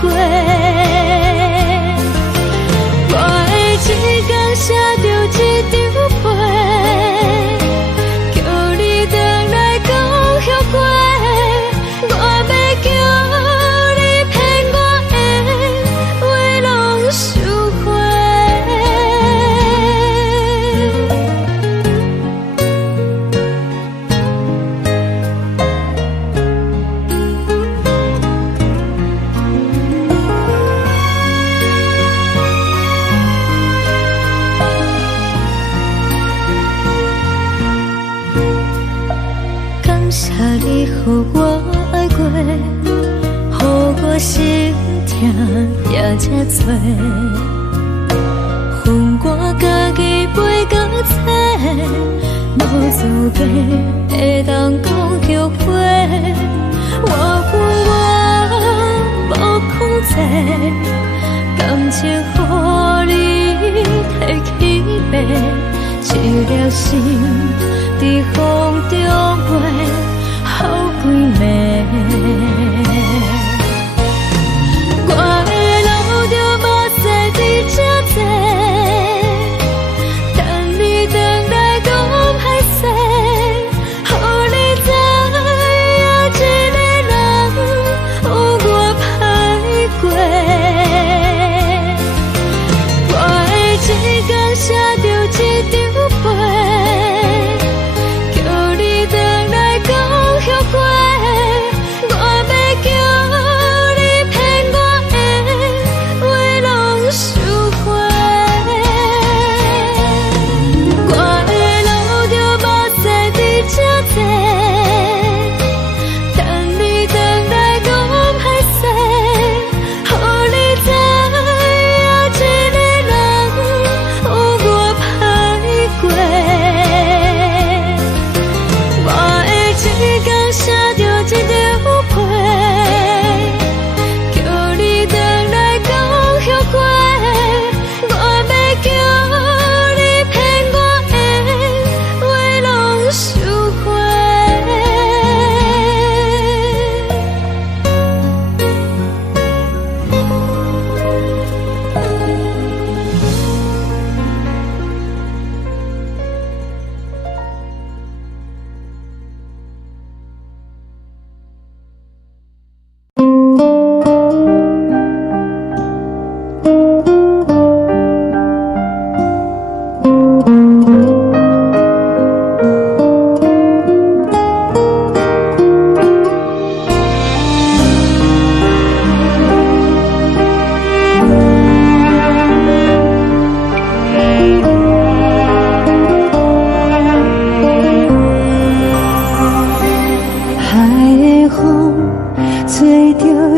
过。我的一天写着一张被。你予我爱过，予我心痛也这多，恨我家己袂到切，无资格会当讲后悔。我恨我无控制，感情予你提起飞，一粒心在风中飞。好几暝，我的路就目屎在这多，等你回来讲歹势，予你知影一个人有我歹过。我的一天写着一张被。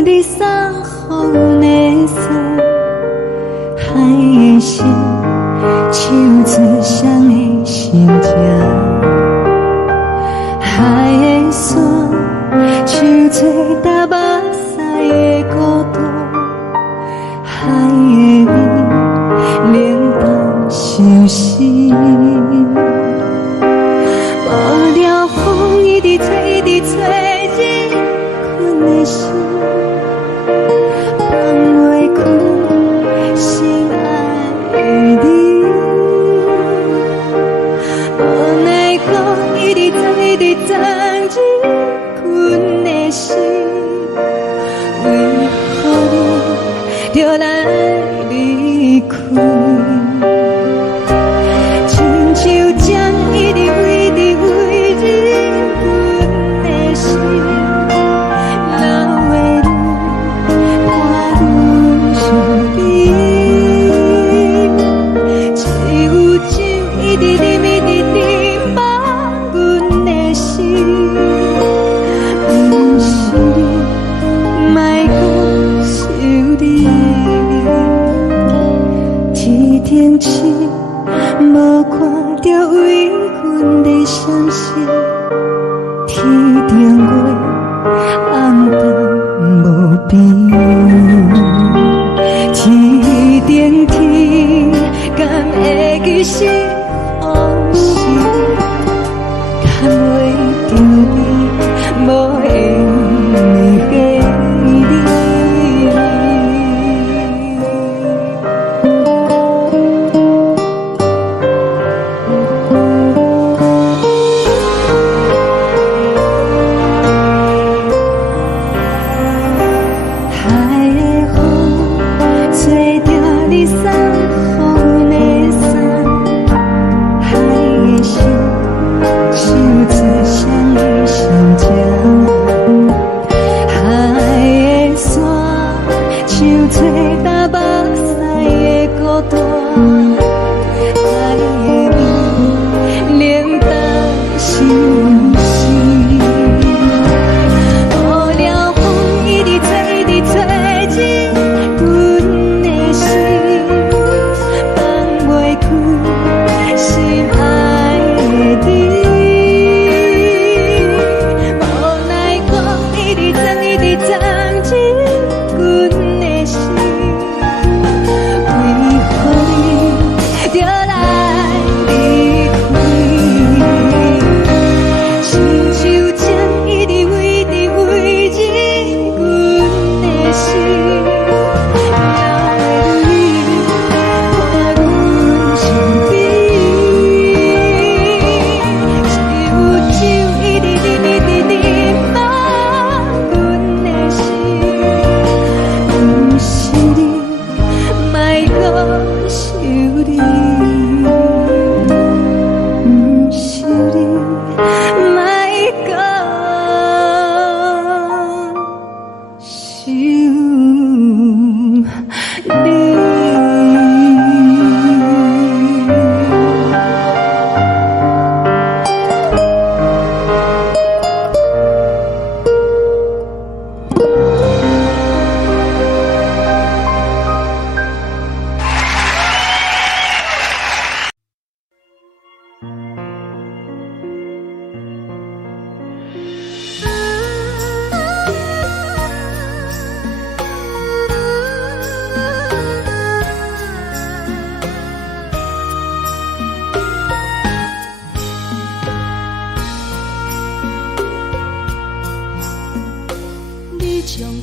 你送予的伞，海的心，手指双的心情，海的山，手做搭目屎的孤独，海的味，冷淡伤心。无聊风一直吹，一直吹，日困的心，放袂开心爱的你。无奈何一直藏，一直藏，日困的心，为何你就来离开？亲像将一直为你为日困的心，流的泪伴阮伤悲，只有酒一直啉一直啉放阮的心，不是你，莫讲想你，天顶星。无看到为阮的伤心，天顶月暗淡无边，天顶天敢会记是往事，敢袂着你无缘的你。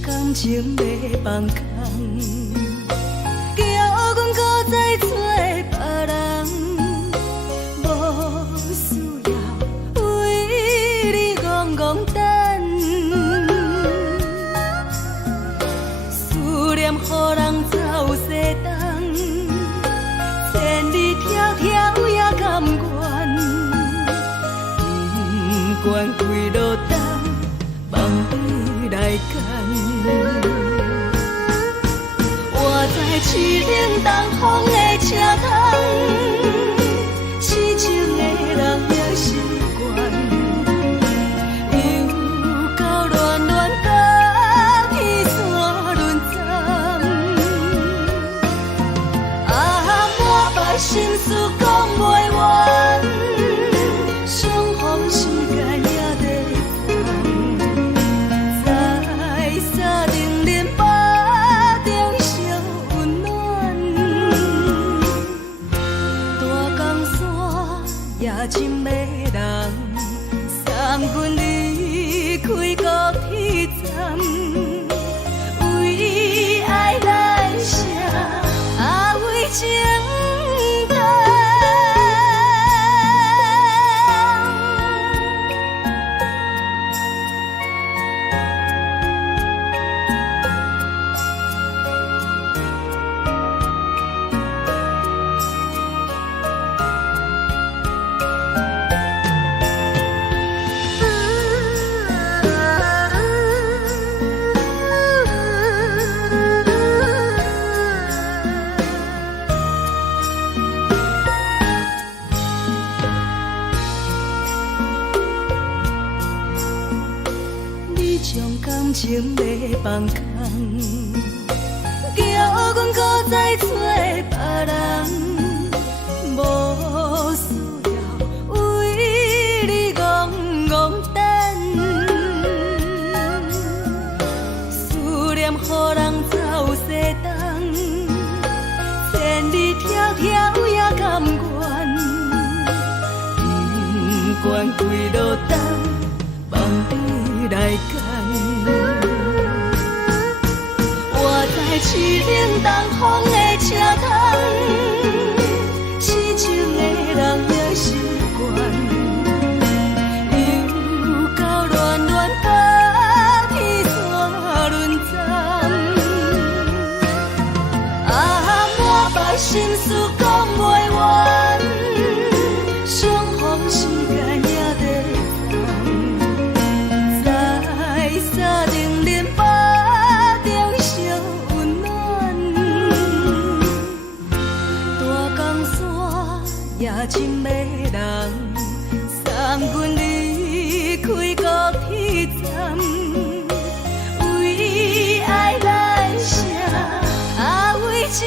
感情要放空，叫阮搁再找别人，无需要为你戆戆等，思念予人走西东，千里迢迢也甘愿，不管几路灯，梦里来干。我在市顶东风的车窗，痴情的人也习惯，又到乱乱搭起线，叫阮搁再找别人，无需要为你戆戆等。思念予人走西东，千里迢迢也甘愿，不管几路灯，望你来赶。我在市顶东风的车窗，痴情的人也习惯，又到乱乱把天线轮站。满腹心事讲袂完，双方时间也在等，在沙定林巴中相温暖。大江山也真迷人，送阮离开高铁站，为爱来写为情。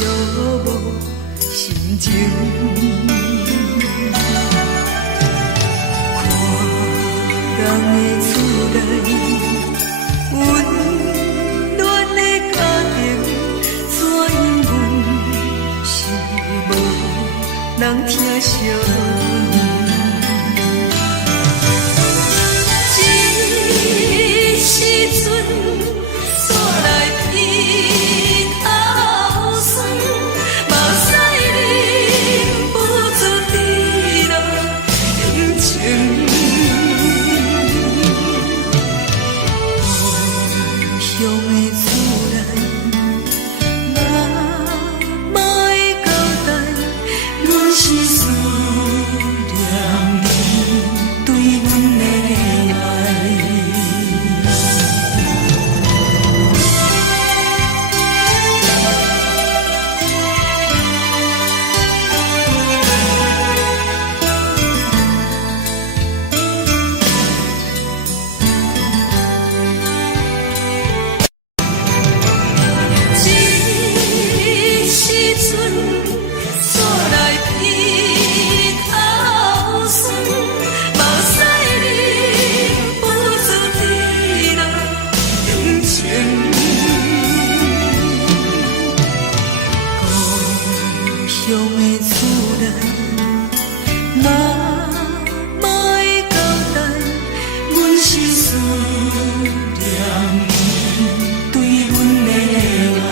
寂寞心情。看人的厝内温暖的家庭，怎因阮是无人疼惜？时阵煞来鼻头酸，目屎忍不住滴落眼睛。故乡的厝内，妈妈的交代，阮是思念你对阮的爱。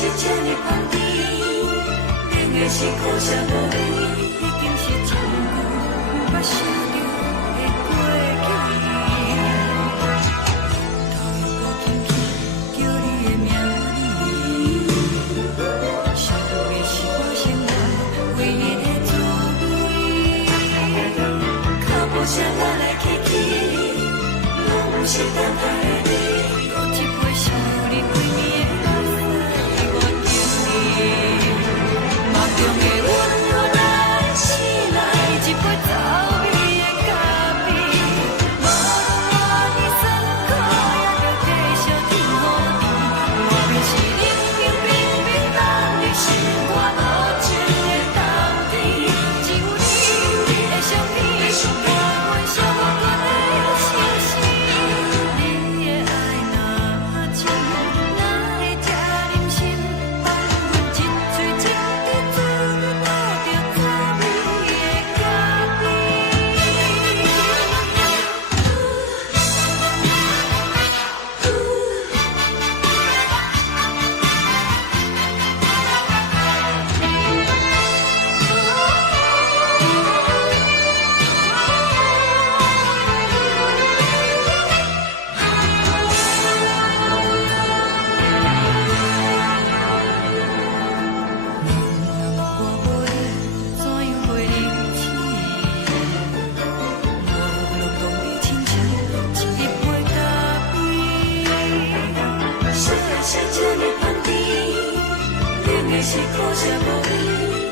是这呢香甜，冷的是苦涩无味，已经是真久毋捌想着的过去。头又搁轻轻叫你的名字，想的是我生来唯一的滋味。脚步声来来去去，拢不是等待的你。搁一杯想你几暝的目屎，我敬你。梦中的阮我来醒来，一杯走味的咖啡。无论我呢酸苦，也着继续甜予你。外面是冷冷冰冰冷的心肝无情的冬天，只有你的相片，我阮寂寞过的心事。你的爱若真，哪会这忍心放阮一嘴一滴珠，倒着滋味的咖啡。是苦涩无味，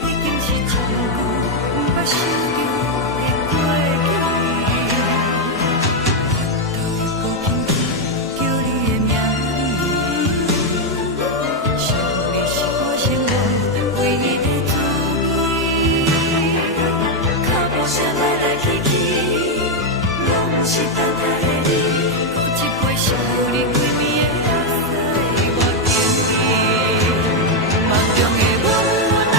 已经是真久毋捌想着的过去。头又搁轻轻叫你的名字，想你是我生来唯一的滋味。脚步声来来去去，拢不是等待的你。搁一杯想你几暝的目屎，我敬你。梦中的阮我来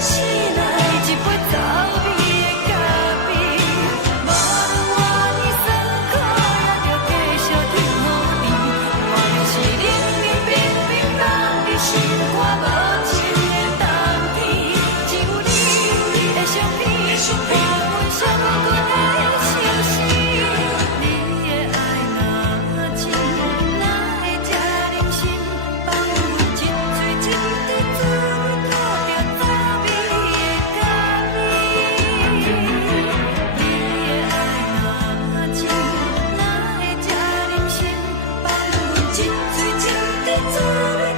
醒来，一杯走味的咖啡。无论我呢酸苦，也着继续甜予你。外面是冷冷冰冰冷的心肝无情的冬天，只有你的相片，我阮寂寞过的心事。你的爱若真，哪会这忍心放阮一嘴一滴珠，倒着滋味的咖啡。你的爱若真，哪会这忍心放阮一嘴一滴珠，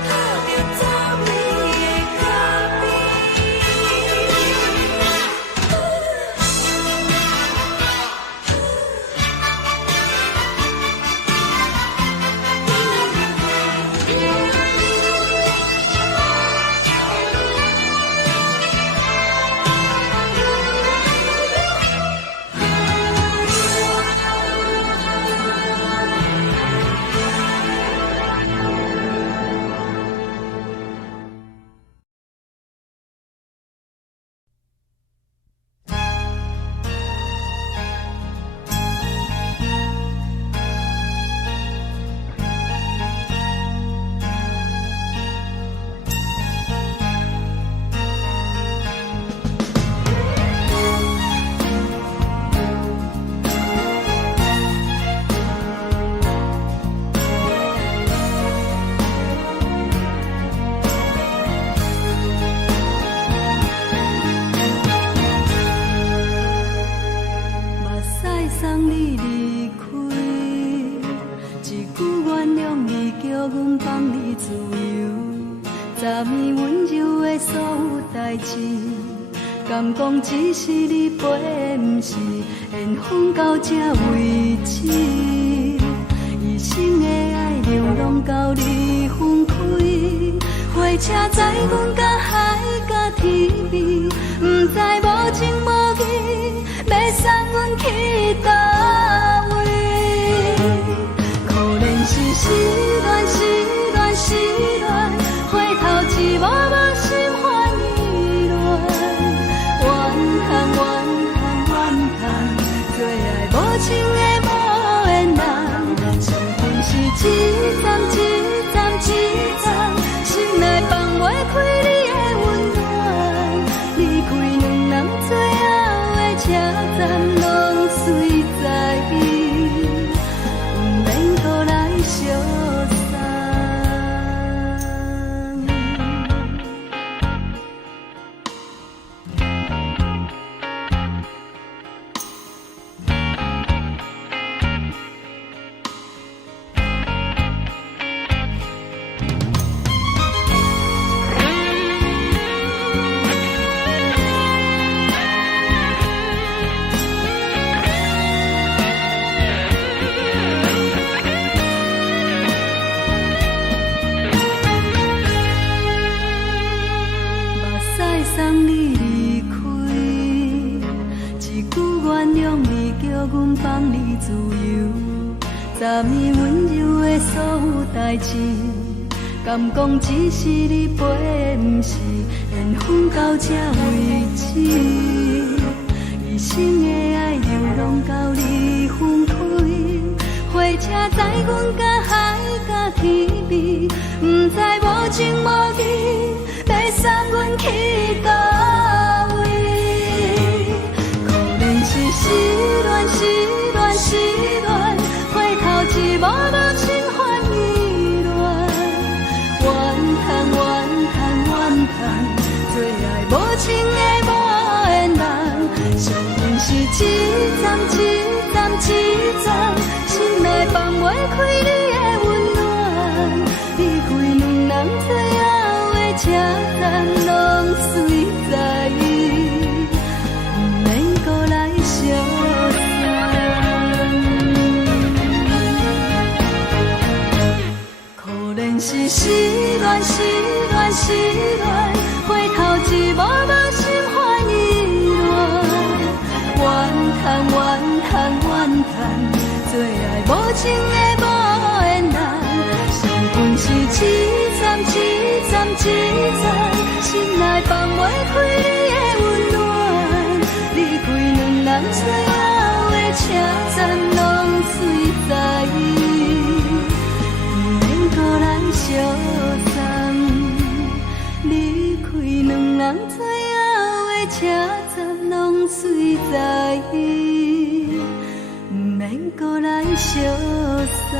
倒着滋味的咖啡。目屎送你离开，一句原谅你，叫阮放你自由。昨暝温柔的所有代志，敢讲只是你陪，不是缘分到这为止。一生的爱流浪到你分开，火车载阮甲海甲天边，不知无情无义，要送阮去倒位？可能是失恋，失恋，失恋，回头一幕幕心花意乱，怨叹，怨叹，怨叹，最爱无情的无缘人，伤痕是一站一站一站，心内放。昨暝温柔的所有代志，敢讲只是你陪，不是缘分到这为止。一生的爱流浪到你分开，火车载阮甲海甲天边，不知无情无义，要送阮去倒位？可能是失恋，失恋，失恋，回头一幕幕心烦意乱，怨叹，怨叹，怨叹，最爱无情的无缘人，上阮是一站一站一站，心内放袂开你的温暖，离开两人最后的车站，拢随在意，不免搁来相送。可能是失恋，失恋，失恋，回头一幕幕心烦意乱，怨叹，怨叹，怨叹，最爱无情的无缘人，上阮是一站一站一站，心内放袂开你的温暖，离开两人最后的车站，拢随在意，不免搁来相送。离开两人最后的车站，拢随在意，不免搁来相送。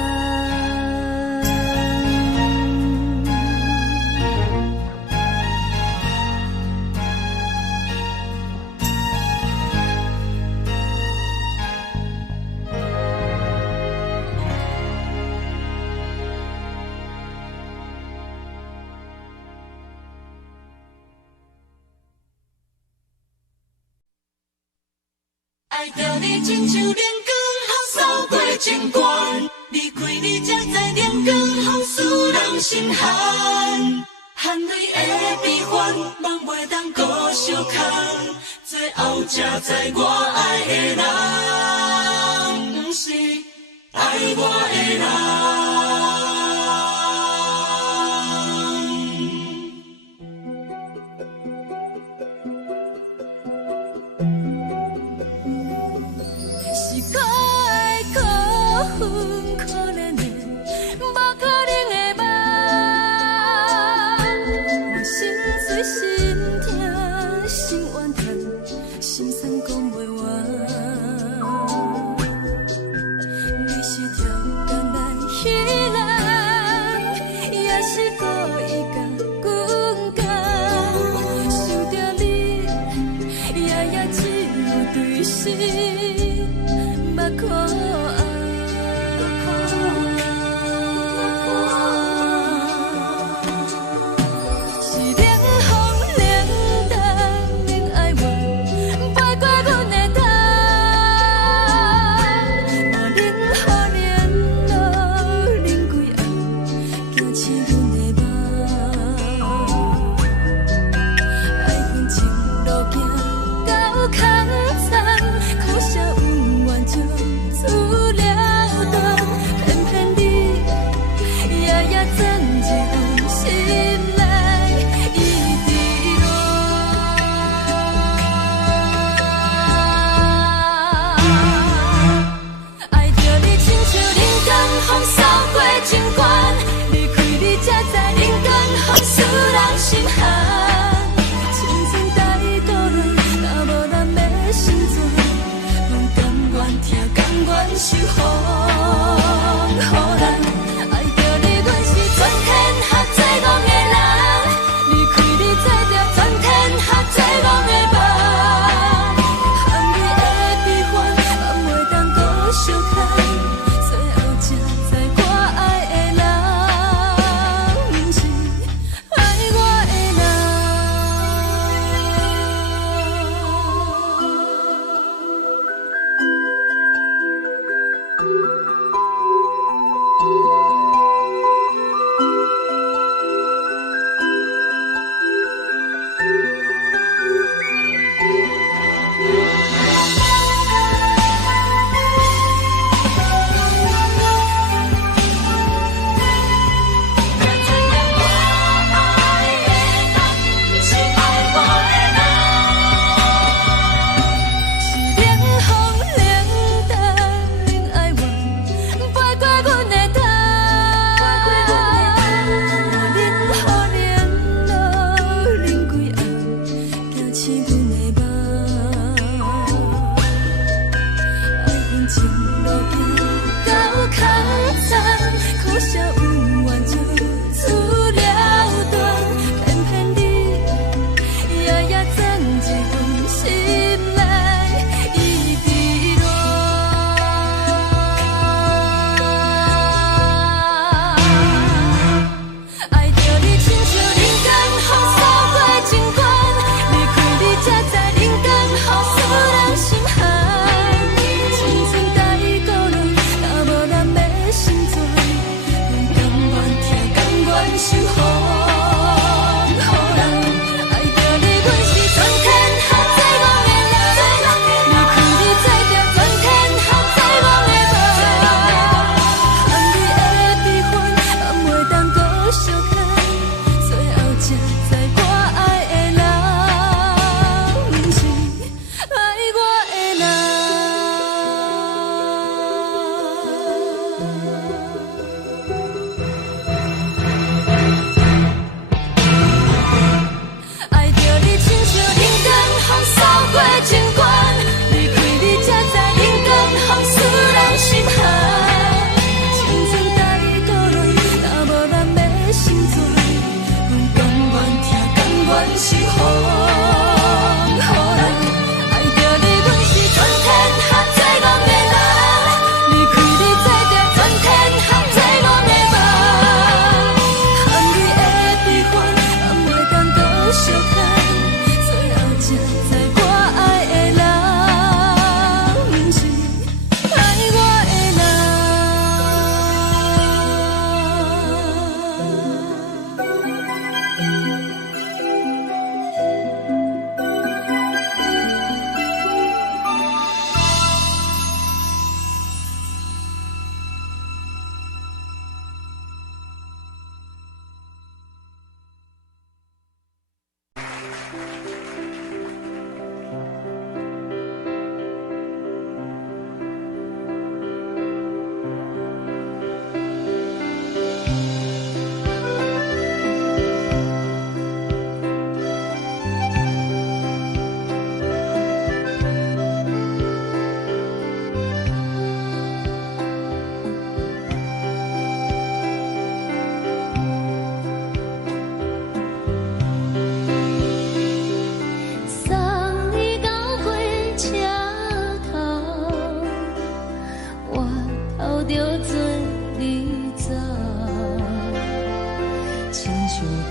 爱着你亲像连光风扫过情关，离开你才知连光风使人心寒。含泪的悲欢，望袂当搁相牵，最后才知我爱的人，不是爱我的人。可怜的，无可能的梦，我心碎心痛心怨叹，心酸讲袂完。你是条工来彼人，也是故意甲阮讲，想着你，夜只有对视，目看。心寒，亲像带倒来，若无咱的心酸，拢甘愿听，甘愿受风雨人。爱着你，阮是全天下最戆的人，离开你才着全天下最戆的梦。含泪的悲欢，望袂当搁相牵，最后才知我爱的人，不是爱我。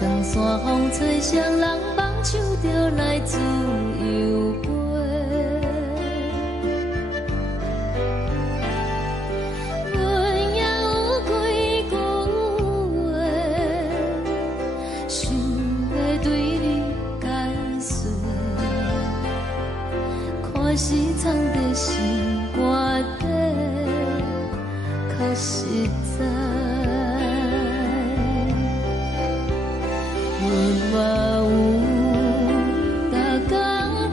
长山风吹双人放手就来自由飞。阮也有几句话，想要对你解释，看是藏在心肝底，较实在。阮嘛有逐工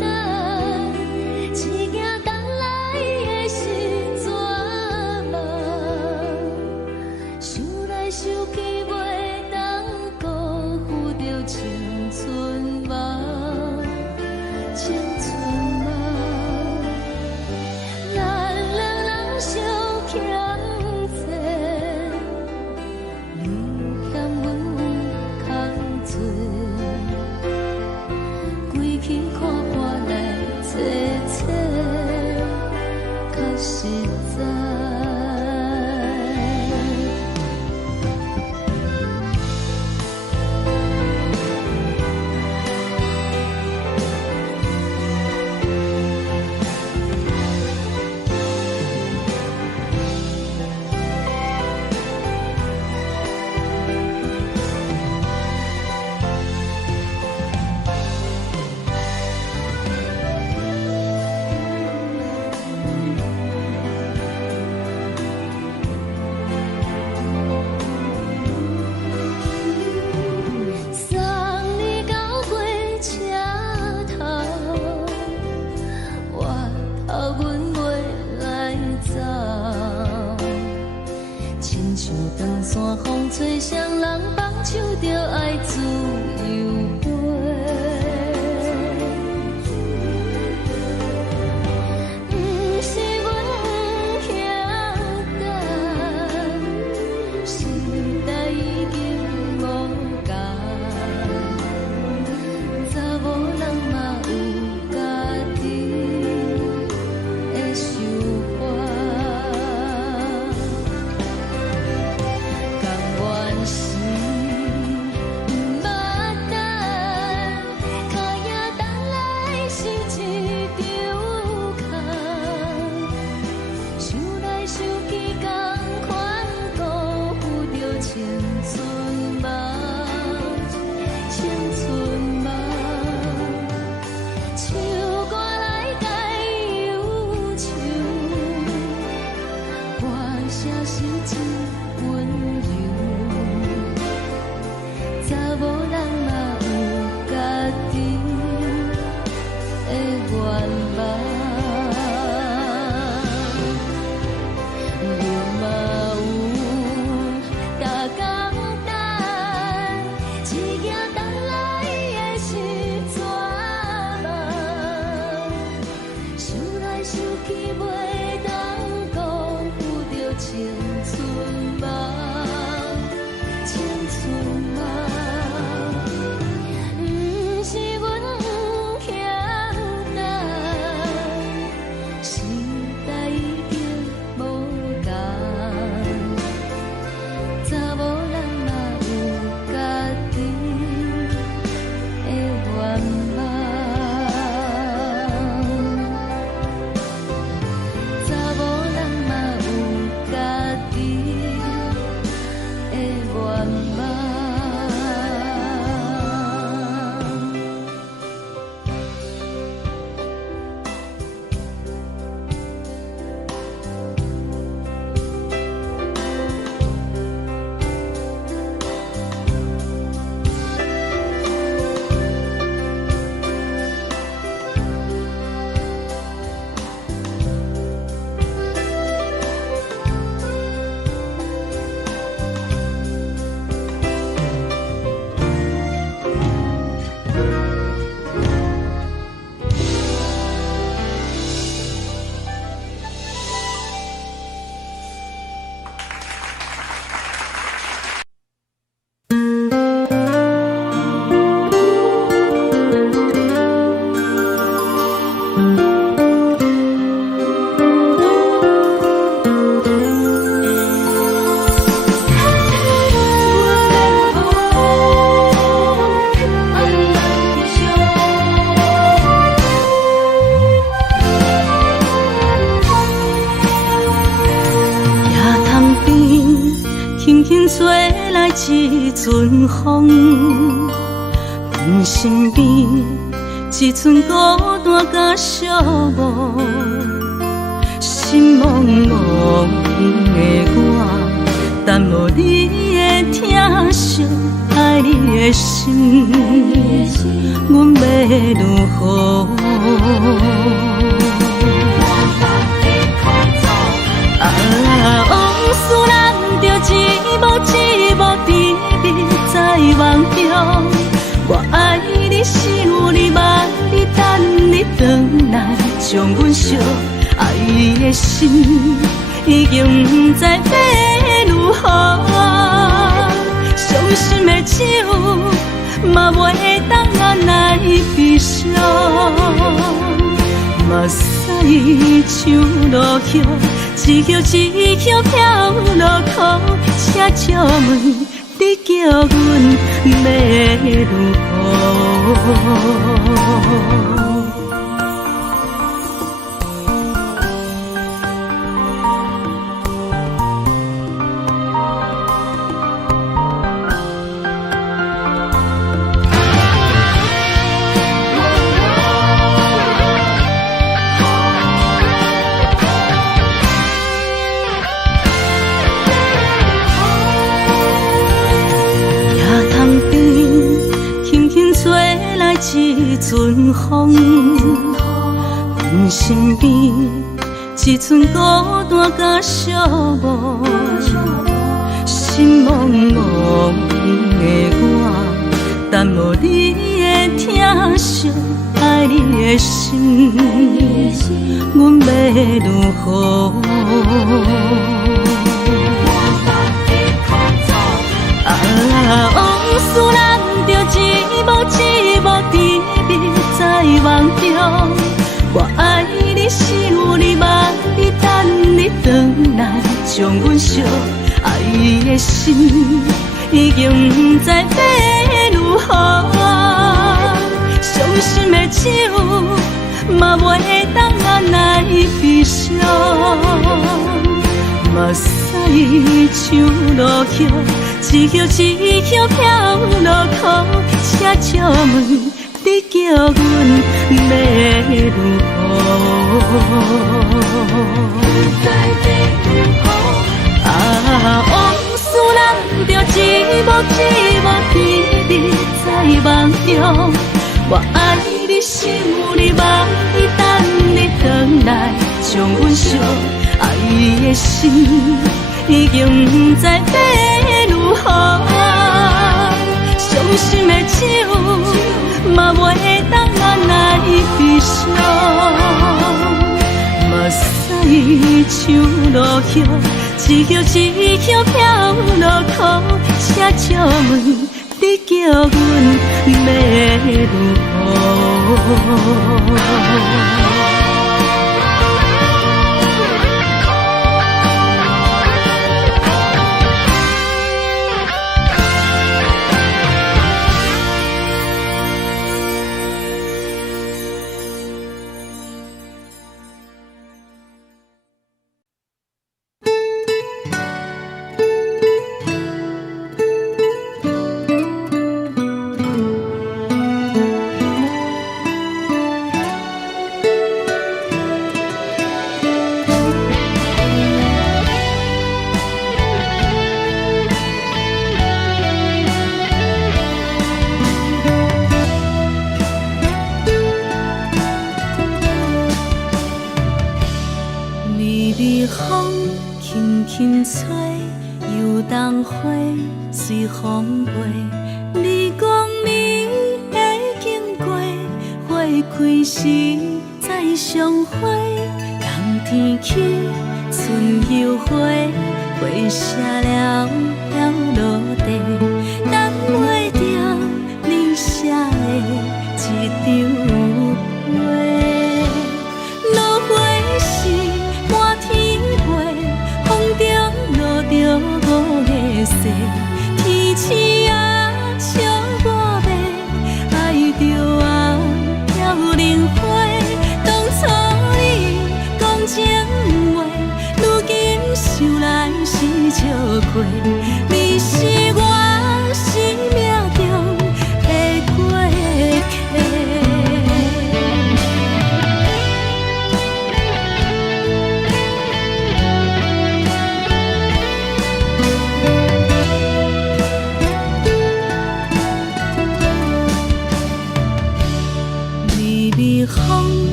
等，一件等来的时阵嘛，想来想去袂当辜负着青春嘛，青春嘛，咱两人相欠债，你欠阮空做，归去看看来找找，较实在。长山风吹双人放手就爱自由飞。不是阮不晓等，时代已经无同，查某人嘛有家己的想法。青春嘛，青春嘛，唱歌来解忧愁，歌声是真温柔，查某人嘛有家己的愿望。想起袂当辜负着青春嘛，青春嘛。一阵风，阮身边一寸孤单甲寂寞，心茫茫的我，等无你的疼惜，爱你的心，阮要如何？往事人着一幕一幕甜蜜在梦中。我爱你，想你，望你，等你回来，将阮惜爱的心已经不知要如何。伤心的手嘛袂当按来悲伤。目屎像落叶，一叶一叶飘落雨，请借问你叫阮要如何？一阵风，阮身边一寸孤单甲寂寞，心茫茫的我，等无你的疼惜，爱你的心，阮要如何？往事人着一幕一幕甜蜜在梦中。我爱你，想你，望你，等你回来，将阮惜爱的心已经不知要如何。伤心的手嘛袂当按来悲伤。目屎像落叶，一叶一叶飘落雨，请借问你叫阮要如何？往事人着一幕一幕甜蜜在梦中。我爱你，想你，望你，等你回来，将阮惜爱的心已经不知要如何。伤心的手嘛袂当按来悲伤。目屎像落叶，一叶一叶飘落雨，请借问你叫阮要如何？风轻轻吹，游动花随风飞。你讲你会经过，花开时再相会。冬天起，春又回，花谢了要落地，等袂着你写的一张画。落花时满天飞，风中落着五个色，天星啊笑我迷，爱着啊飘零花。当初你讲情话，如今想来是笑亏，你是我。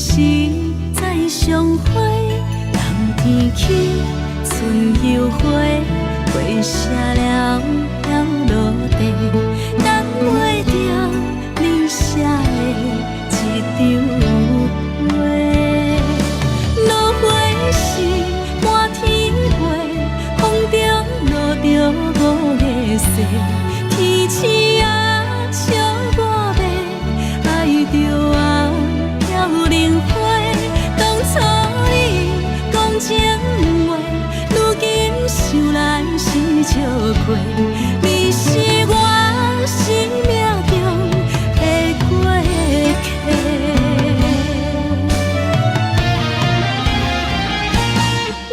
时再相会，人天起，春又花，花谢了要落地，等袂着你写的一张画。落花是满天飞，风中落着五个色，天星啊笑我迷，爱着啊飘零花。当初你讲情话，如今想来是笑亏。你是我生命中的过客。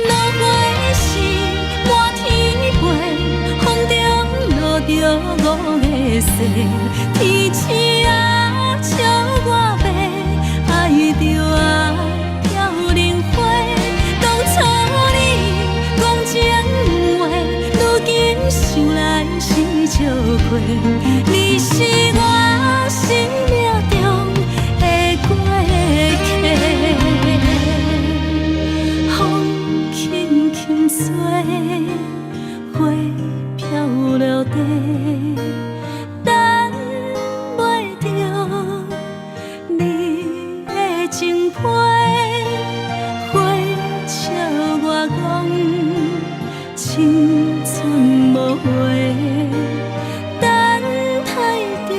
落花是满天飞，风中落着五个色，天星啊笑我迷，爱着啊飘零花。当初你讲情话，如今想来是笑亏。你是我生命中的过客。风轻轻吹，花飘落地，等袂着你的情批。花笑我讲青春无话，等待着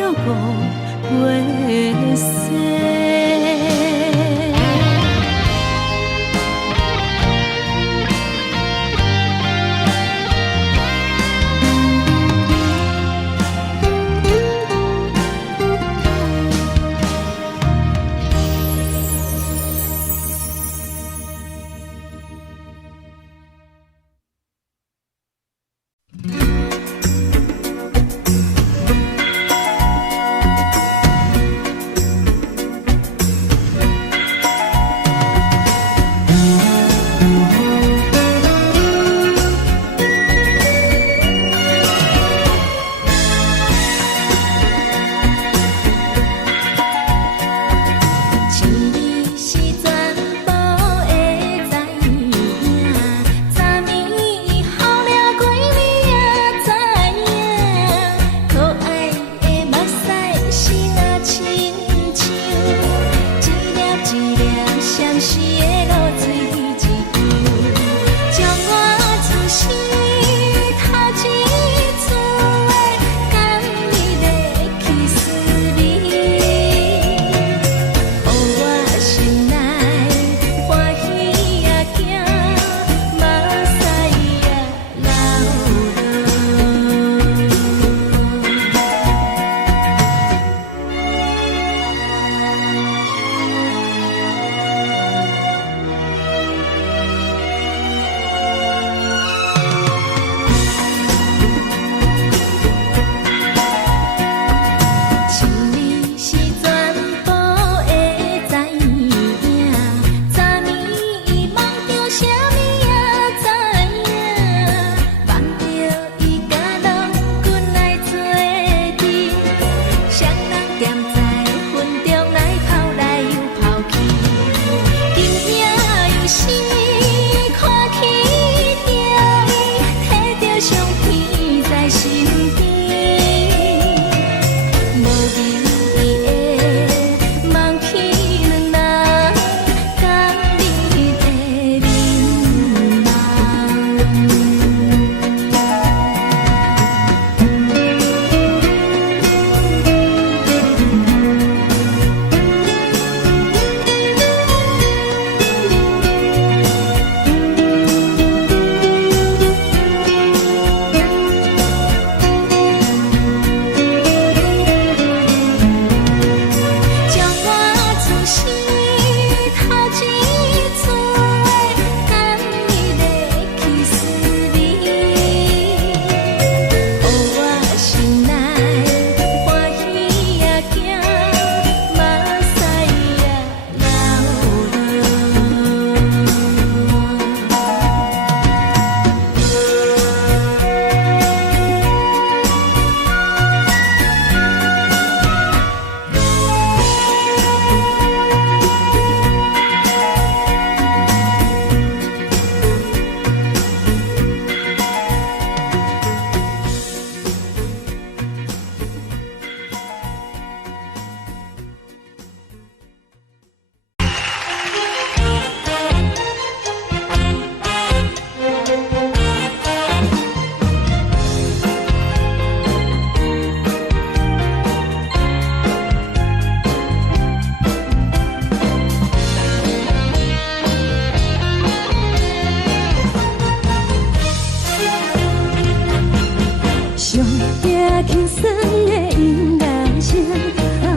的音乐声，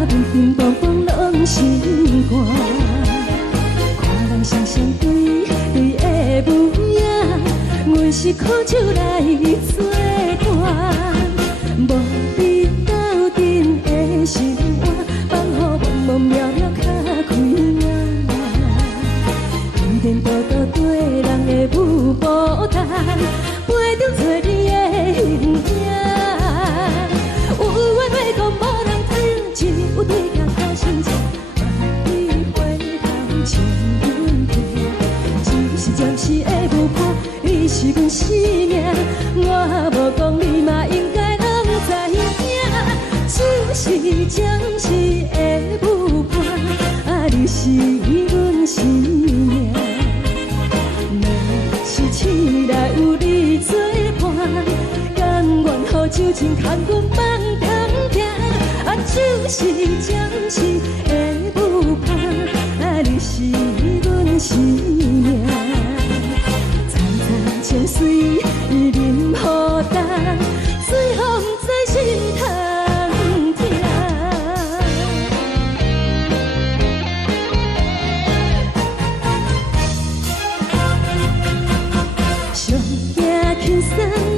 乒乒乓乓拢心肝。看人双双对对的舞影，阮是苦酒来作伴。无伫斗阵的生活，放予茫茫渺渺较开眼。颠颠倒倒对人的舞步弹，陪着做你的形影。有话要讲无人听，只有对镜头先唱，你回头唱阮听。就是暂时的舞伴，你是阮生命，我无讲你嘛应该拢知影。就是暂时的舞伴，你是阮生命。若是醒来有你作伴，甘愿予酒精牵阮放通行。就是暂时的舞伴，你是阮生命。层层泉水伊淋予干，水风在心头。轻松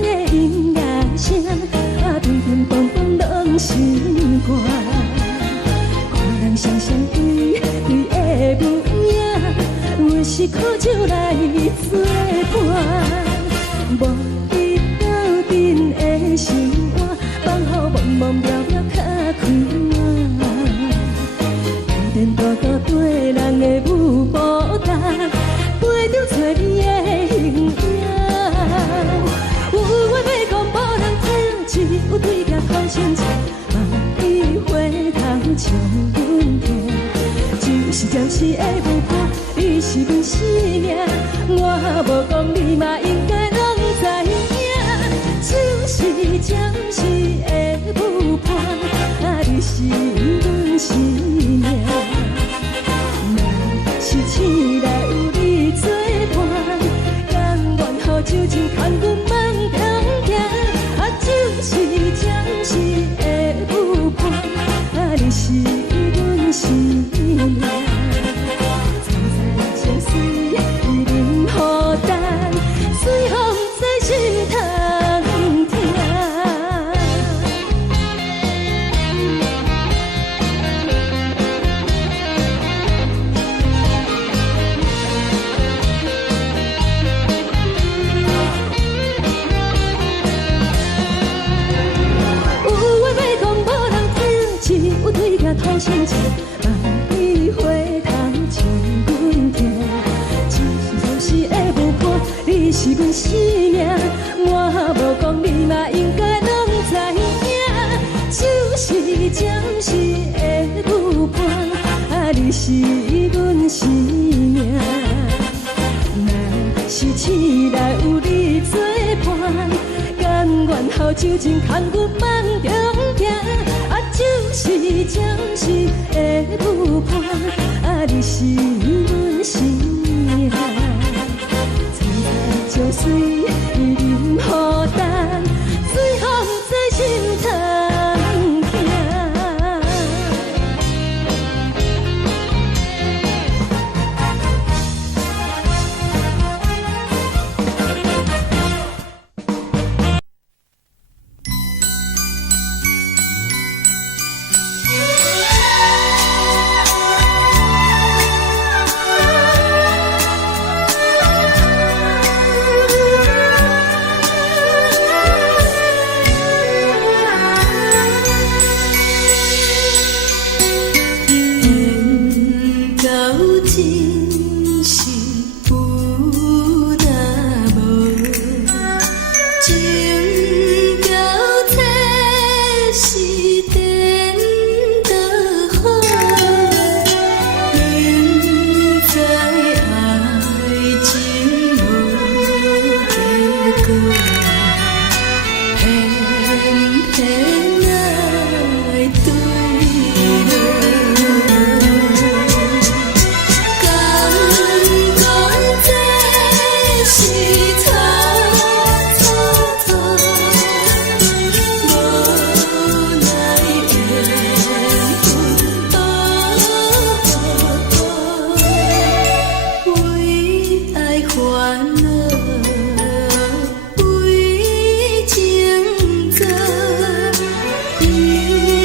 的音乐声，乒乒乓乓拢心肝。看人双双对对的舞影，阮是苦酒来作伴。无伫斗阵的生活，放予茫茫渺渺较开眼。颠颠倒倒对人的舞步弹，陪着做你的形影。有话要讲无人听，只有对镜头先唱，你回头唱阮听。就是暂时的舞伴，你是阮生命，我无讲你嘛应该拢知影。就是暂时的舞伴，你是阮生命。若是醒来有你作伴，甘愿予酒精牵阮放通行。就是暂时的舞伴，你是阮生命。层层泉水伊淋予干，水风在心头听。头先唱，你回头唱阮听。就是暂时的舞伴，你是阮生命，我无讲你嘛应该拢知影。就是暂时的舞伴，你是阮生命。若是醒来有你作伴，甘愿予酒精牵阮放中行。就是暂时的舞伴，你是阮生命。层层泉水伊淋予干，水风在心头听。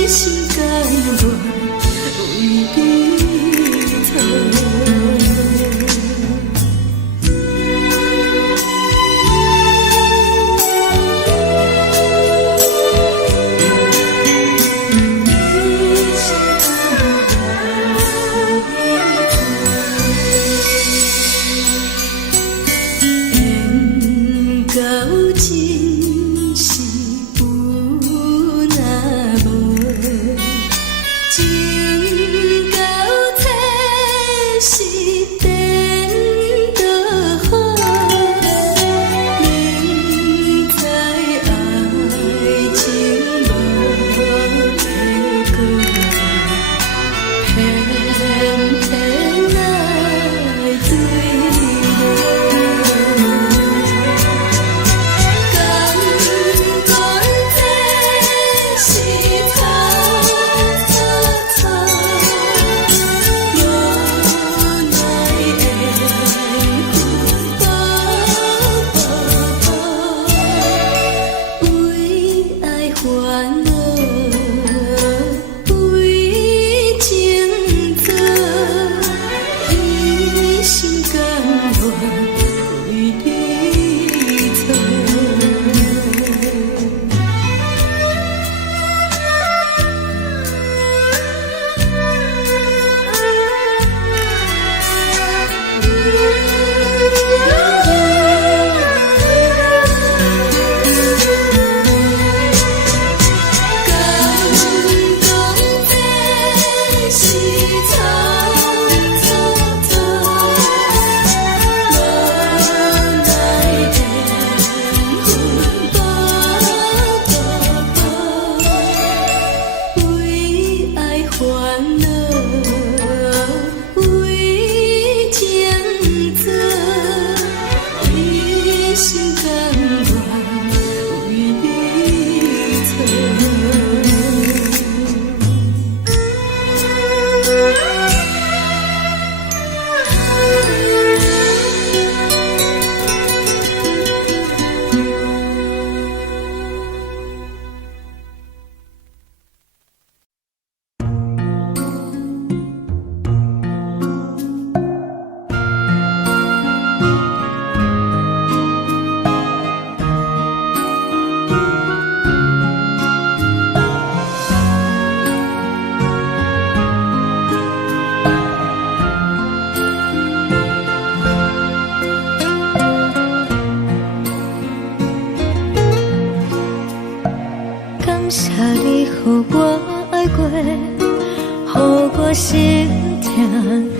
心甘愿为你错。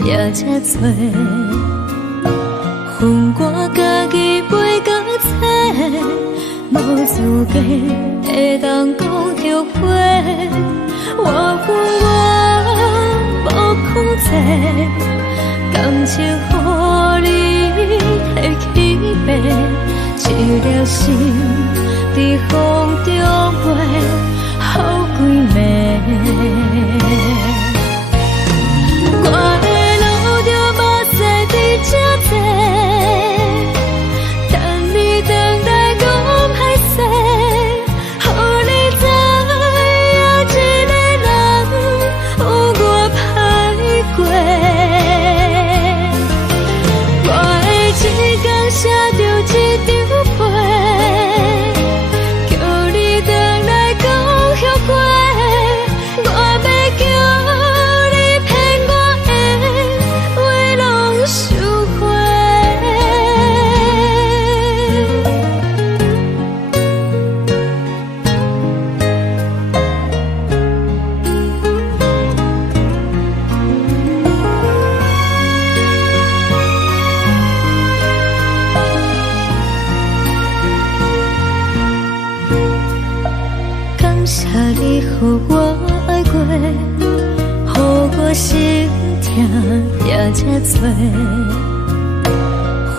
也这多，恨我家己袂到切，无资格会当讲后悔。我恨我无控制，感情予你摕去卖，一条心伫风中飞，好几暝。我的路着目屎伫这多，等你回来讲歹势，予你知影一个人有我歹过。我的一天写着一张被，叫你回来讲后悔。我要叫你予我爱过，予我心痛也这多，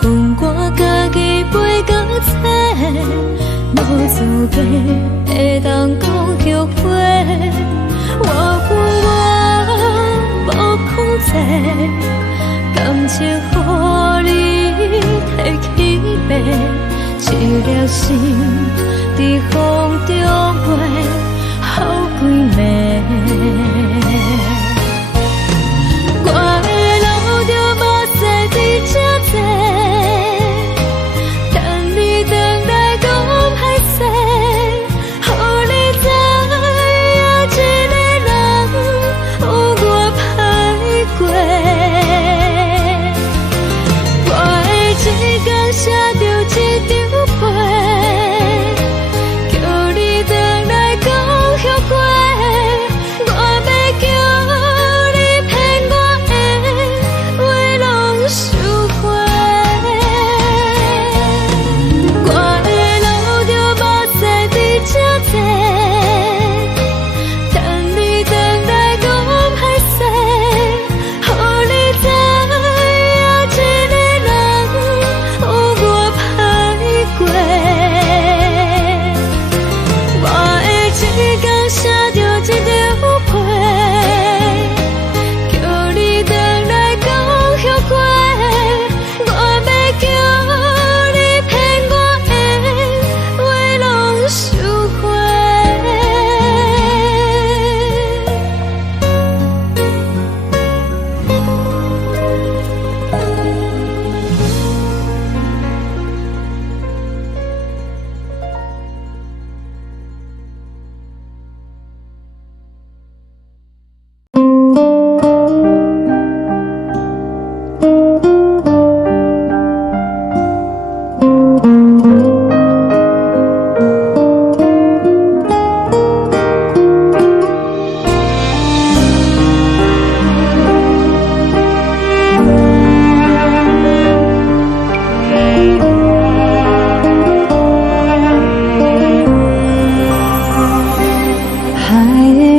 恨我家己袂到切，无资格会当讲后悔。我恨我无控制，感情予你摕去卖，一条心伫风中飞。好几暝。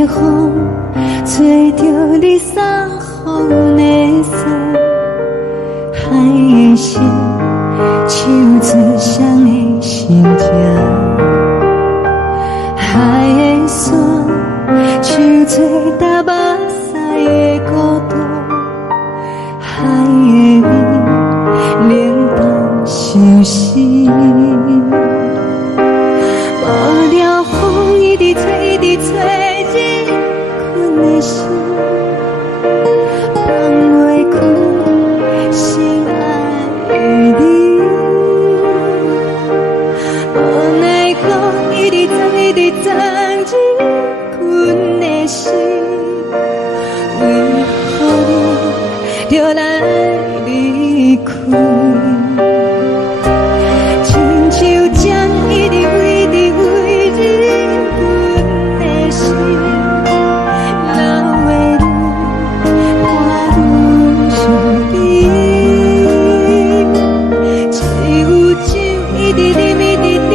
的风吹着你送予的伞，海的心手指双的心情，海的山手做搭目屎的孤单，海的味冷淡伤心。无聊风一直吹，一直吹，日困的心放袂开，心爱的你。无奈何一直藏，一直藏，日困的心，为何你就来离开？亲像江一直为你为日困的心，流的泪伴阮伤悲，只有酒一直啉一直啉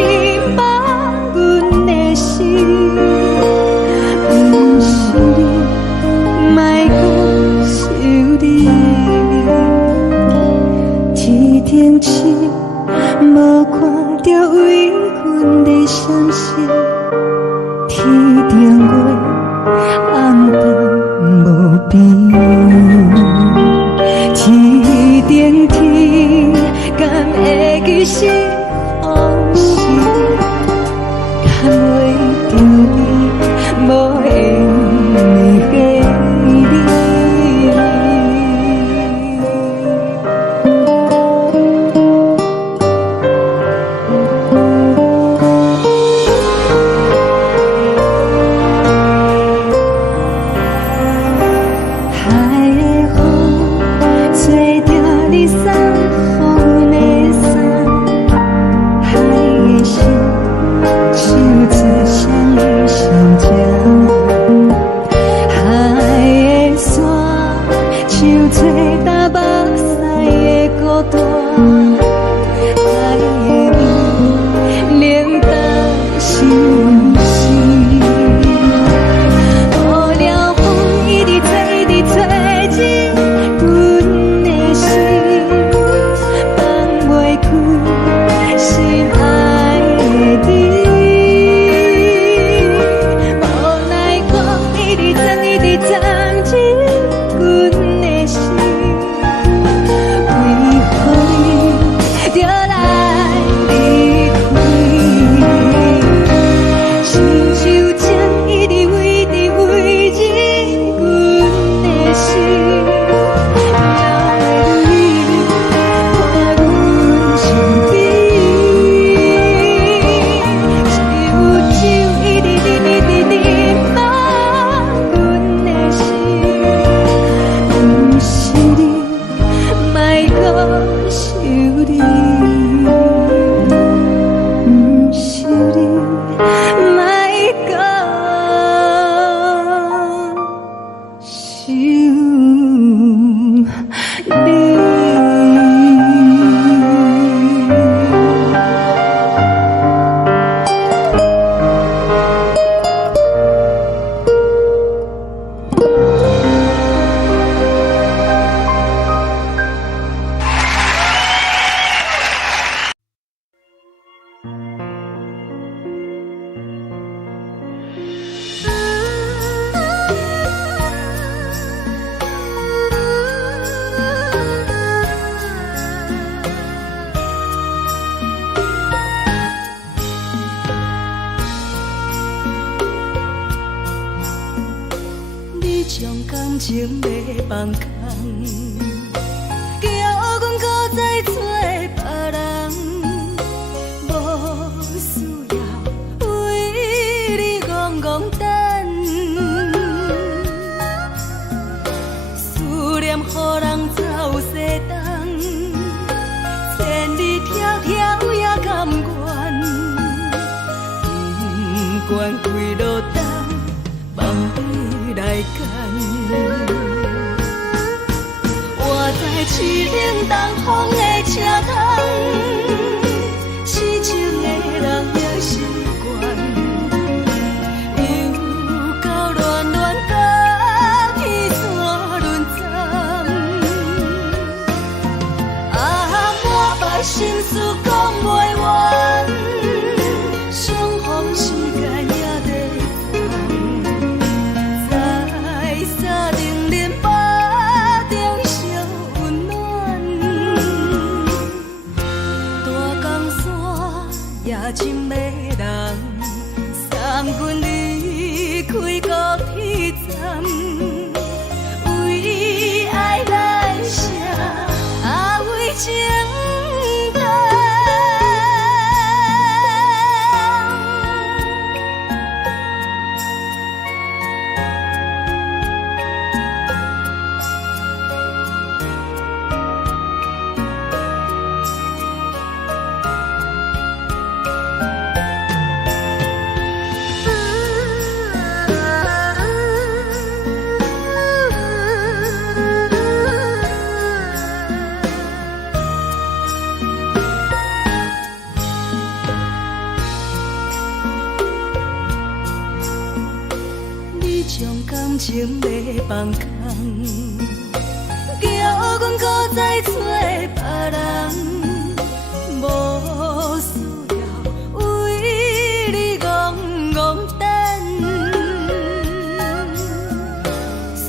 放阮的心，不是你，莫搁想你，一定是无看到为阮的伤心，天顶月暗淡无边，天顶天敢会记是往事，敢袂着你无缘的你。海的风吹着你送予的伞，海的心手指双的心情，海的山手做搭目屎的孤单，海的味冷淡伤心。无聊风一直吹，一直吹，日阮的心放袂开，心爱的你。无奈何一直藏，一直藏，日阮的心，为何你就来离开？亲像江一直为你为日阮的心，流的泪伴阮伤悲，只有酒一直啉一直啉放阮的心，不是你，莫搁想你，不是你，莫搁想你。你将感情卖放空，叫阮搁再找别人，无需要为你戆戆等，思念予人走西东，千里迢迢也甘愿，不管几路灯，望你来赶。我在市冷东风的车头，痴情的人的习惯，又到恋感情要放空，叫阮搁再找别人，无需要为你戆戆等，思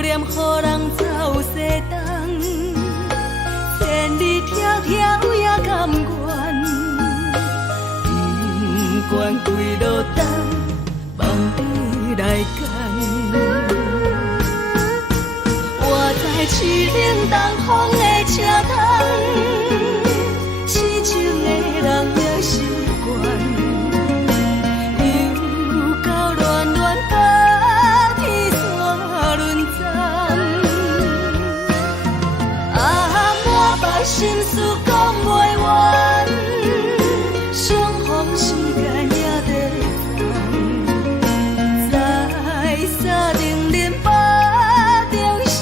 念予人走西东，千里迢迢也甘愿，不管几路灯，望你来赶。我在市冷东风的车窗，四周的人也习惯，又到乱乱把天线轮站，满腹心事讲袂完，双方时间也在等，在沙定连巴中相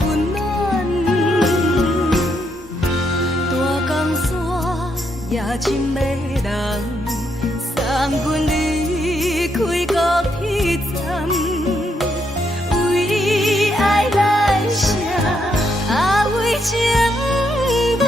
温暖，大江山也真迷人，送阮离开高铁站，为爱来写，为情等。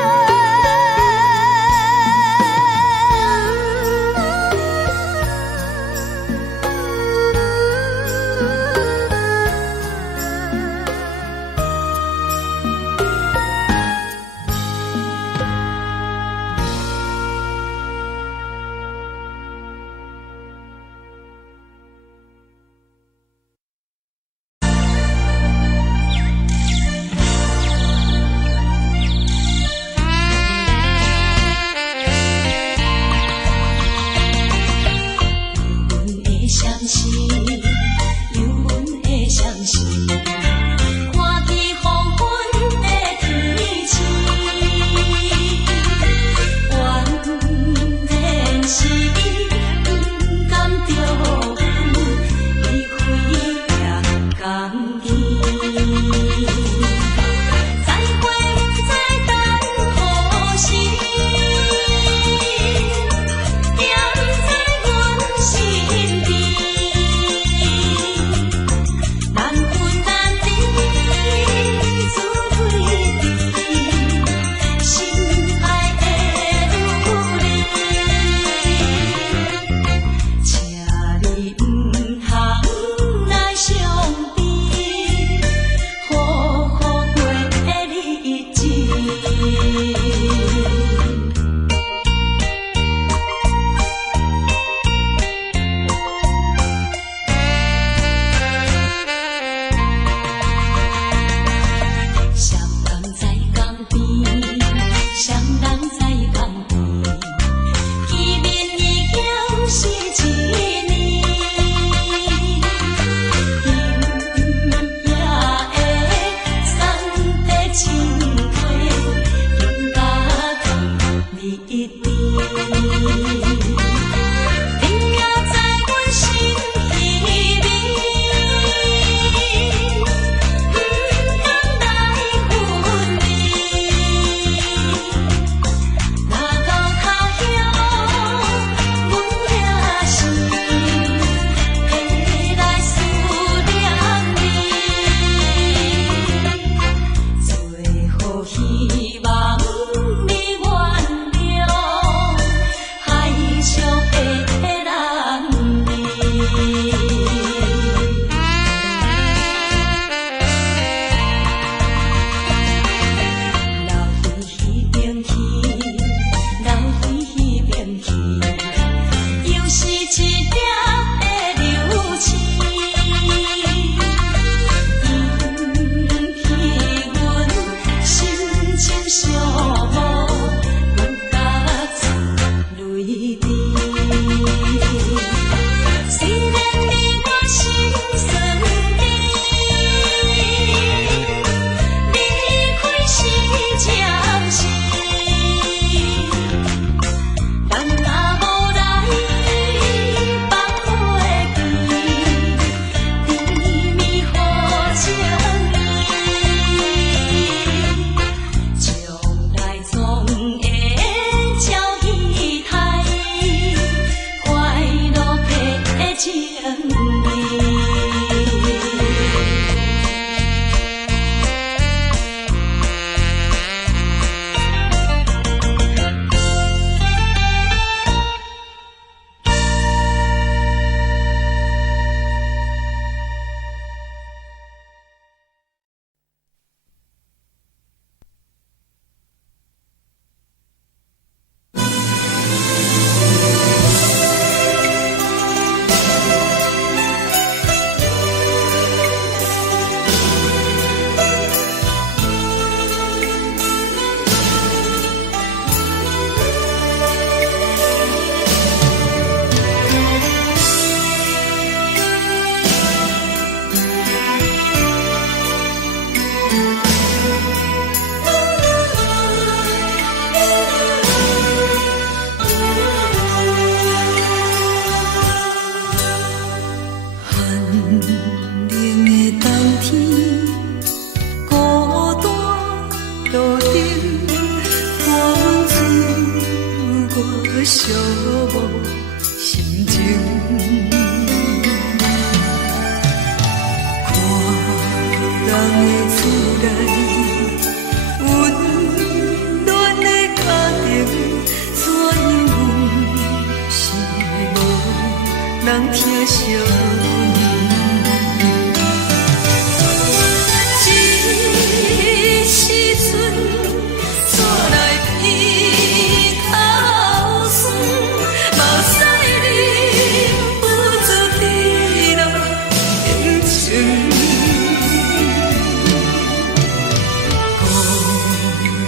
故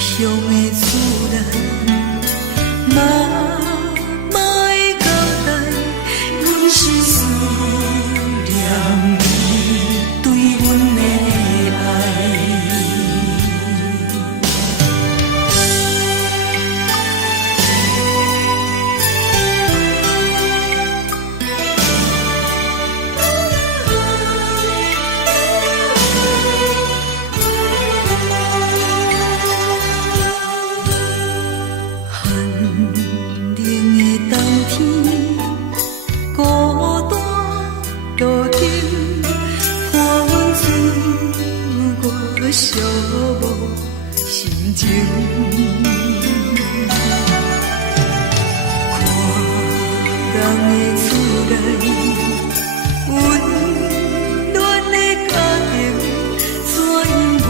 乡的厝内，妈妈的交代，阮是思念你对阮的爱。寂寞心情，看人的厝内温暖的家庭，怎因阮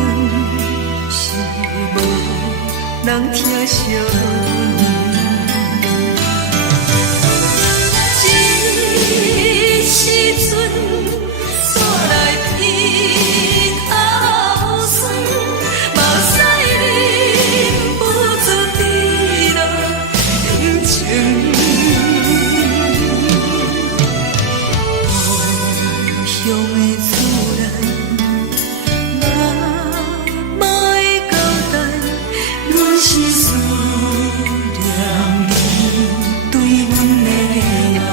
是无人疼惜？这时阵煞来鼻口酸，目屎忍不住滴落眼睛。故乡的厝内，妈妈的交代，阮是思念你对阮的爱。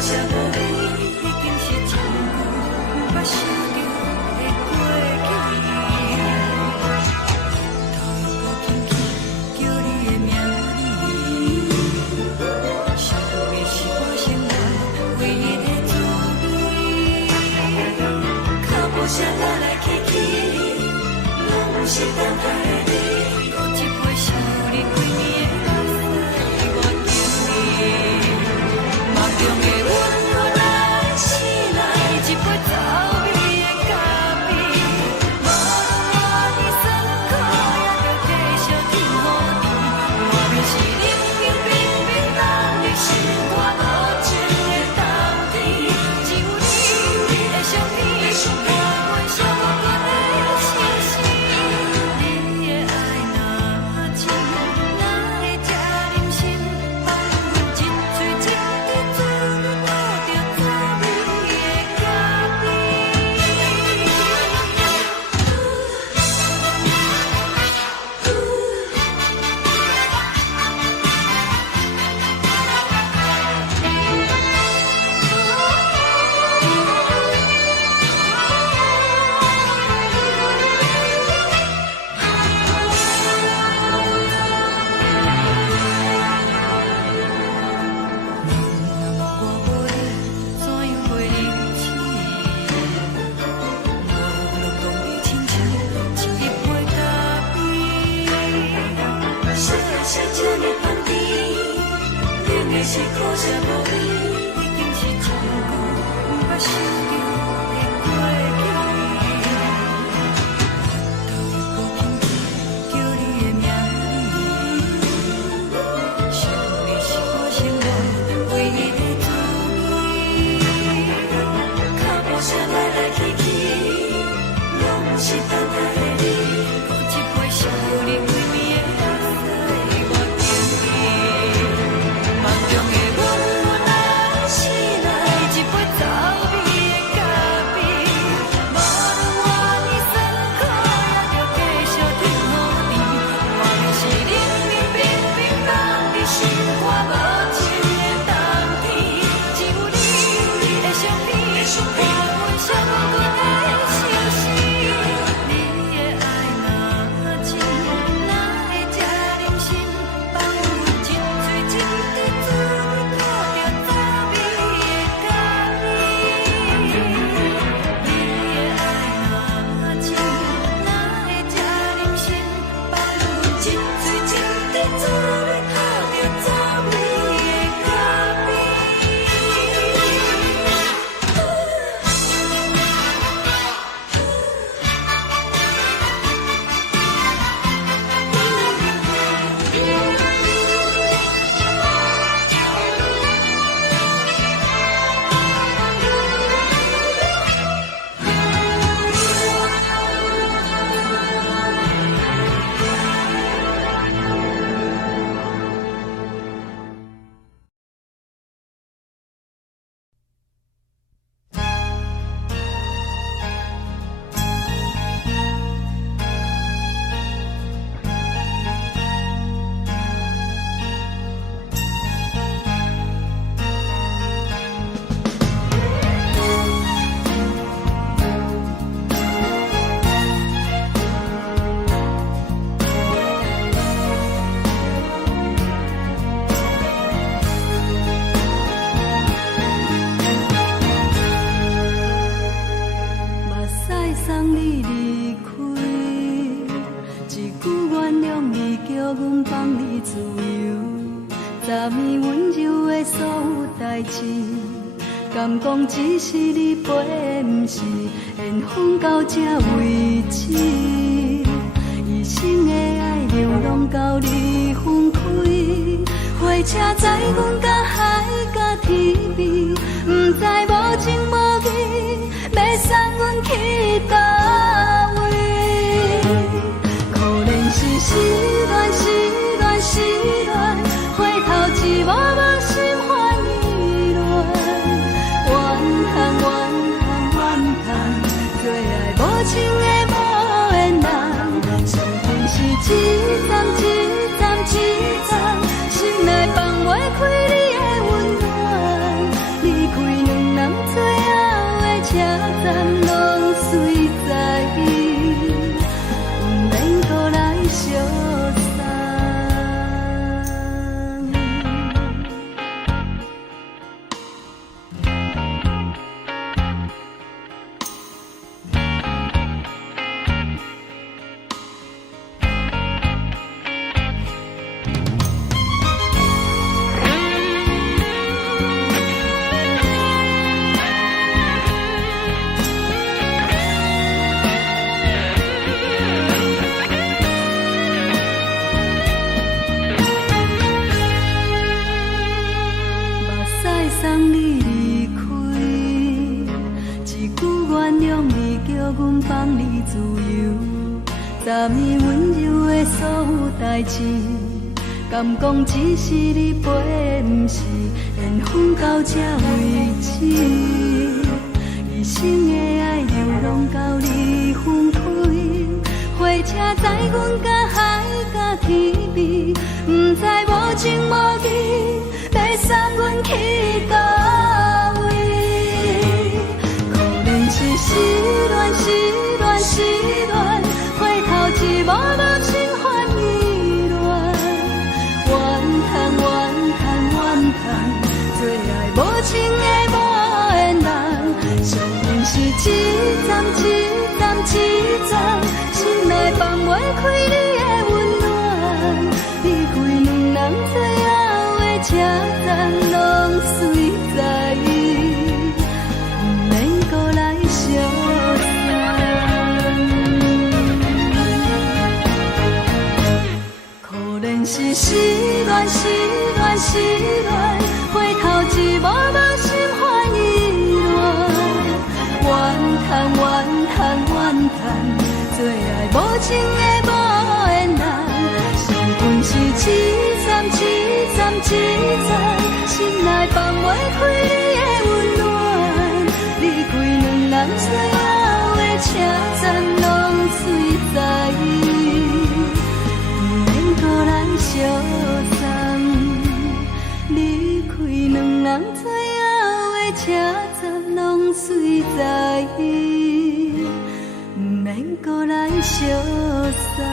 啥无味，已经是真久捌想着的过去。头又搁轻轻叫你的名字，想的是我生活唯一的滋味。脚步声来来去去，拢是等待的你。搁一杯想你几年的目屎，我敬你。梦中的阮我来醒来，一杯走味的咖啡。无论我的酸苦，也着继续甜乎甜。外面是冷冰冰冰冷的心肝，无情的冬天。只有你的相片，我阮寂寞过的心事。你的爱若真，哪会这忍心放阮一嘴一滴水，倒着走味的咖啡。我无你，怎样过日子？无路讲你亲像一杯咖啡，小小这么香甜，冷的是苦涩无味，已经是真久捌想着的过去。头又搁轻轻叫你的名字，想的是我生活唯一的滋味。脚步声来来去去，拢是等待的你。搁一杯想你几年的目屎，我敬你。梦中的阮我来醒来，一杯走味的咖啡。无论我的酸苦，也着继续甜乎甜。外面是冷冷冰冰冷的心肝，无情的冬天。只有你的相片，我阮寂寞过的心事。你的爱若真，哪会这忍心放阮一嘴一滴水，倒着走味的咖啡。你的爱若真，哪会这忍心放阮一嘴一滴水，倒着走味的咖啡。目屎送你离开，一句原谅你，叫阮放你自由。昨暝温柔的所有代志，敢讲只是你陪，不是缘分到这为止。一生的爱流浪到你分开，火车载阮到海角天边，不知无情无义，要送阮去倒位？可能是失恋，失恋，失恋，回头一幕幕心烦意乱，怨叹，怨叹，怨叹，最爱无情的无缘人，上天是一站一站一站，心内放袂开你的温暖，离开放你自由，昨暝温柔的所有代志，敢讲只是你陪，不是缘分到这为止。一生的爱流浪到你分开，火车载阮甲海甲天边，不知无情无义，要送阮去倒位？可怜是失恋，失恋，失恋，回头一幕幕心烦意乱，怨叹，怨叹，怨叹，最爱无情的无缘人，上阮是一站一站一站，心内放袂开你的温暖，离开两人最后的车站，拢随在伊，不免搁来相送。可怜是失恋，失恋，失恋，回头一幕幕心烦意乱，怨叹，怨叹，怨叹，最爱无情的无缘人，上阮是一站一站一站，心内放袂开你的温暖，离开两人最后的车站，拢随在伊，不免搁来相送，离开两人最后的车站，拢随在伊，不免搁来相送。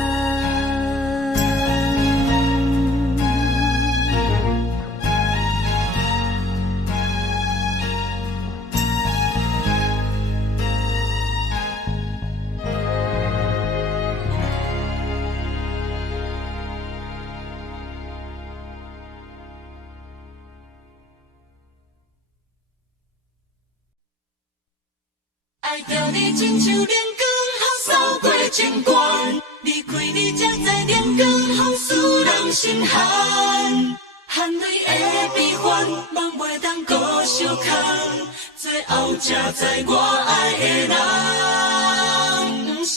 爱着你亲像连光风扫过情关，离开你才知连光风使人心寒。含泪的悲欢，望袂当搁相牵，最后才知我爱的人，不是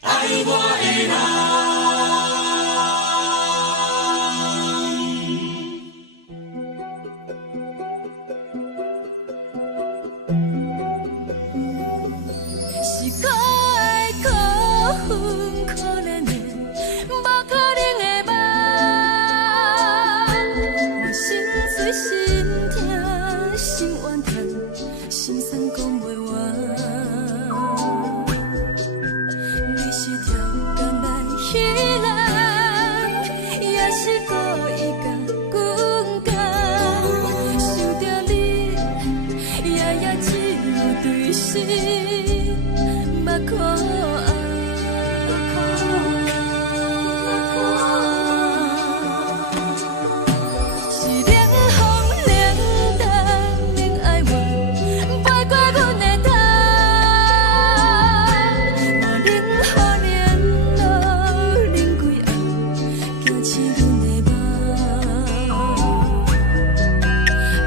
爱我的人。是可爱可恨可怜的，无可能的梦。我心碎心痛心怨叹，心酸讲袂完。你是挑工来彼人，也是故意甲阮讲，想着你夜夜只有对视。目看爱，是冷风冷淡冷爱我，飞过阮的头，我冷雨连路冷几暗，惊醒阮的梦，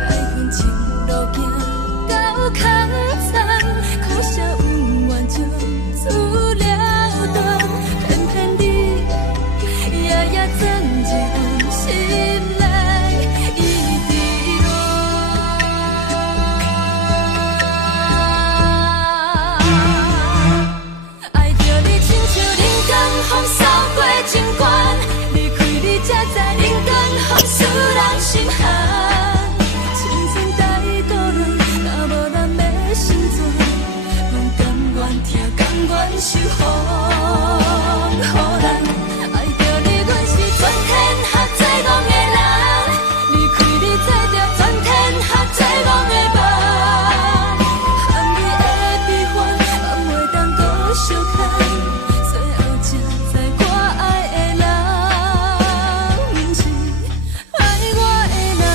爱恨情路行到空残，苦涩温婉就出了断，偏偏你夜夜钻入阮心内，一直乱。爱着你亲像冷光风扫过情关，离开你才知冷光风使人心寒。青春带过来，若无咱要成全。甘愿受风雨人，爱着你，阮是全天下最戆的人，离开你才着全天下最戆的梦。含泪的悲欢，望袂当搁相牵，最后才知我爱的人，不是爱我的人。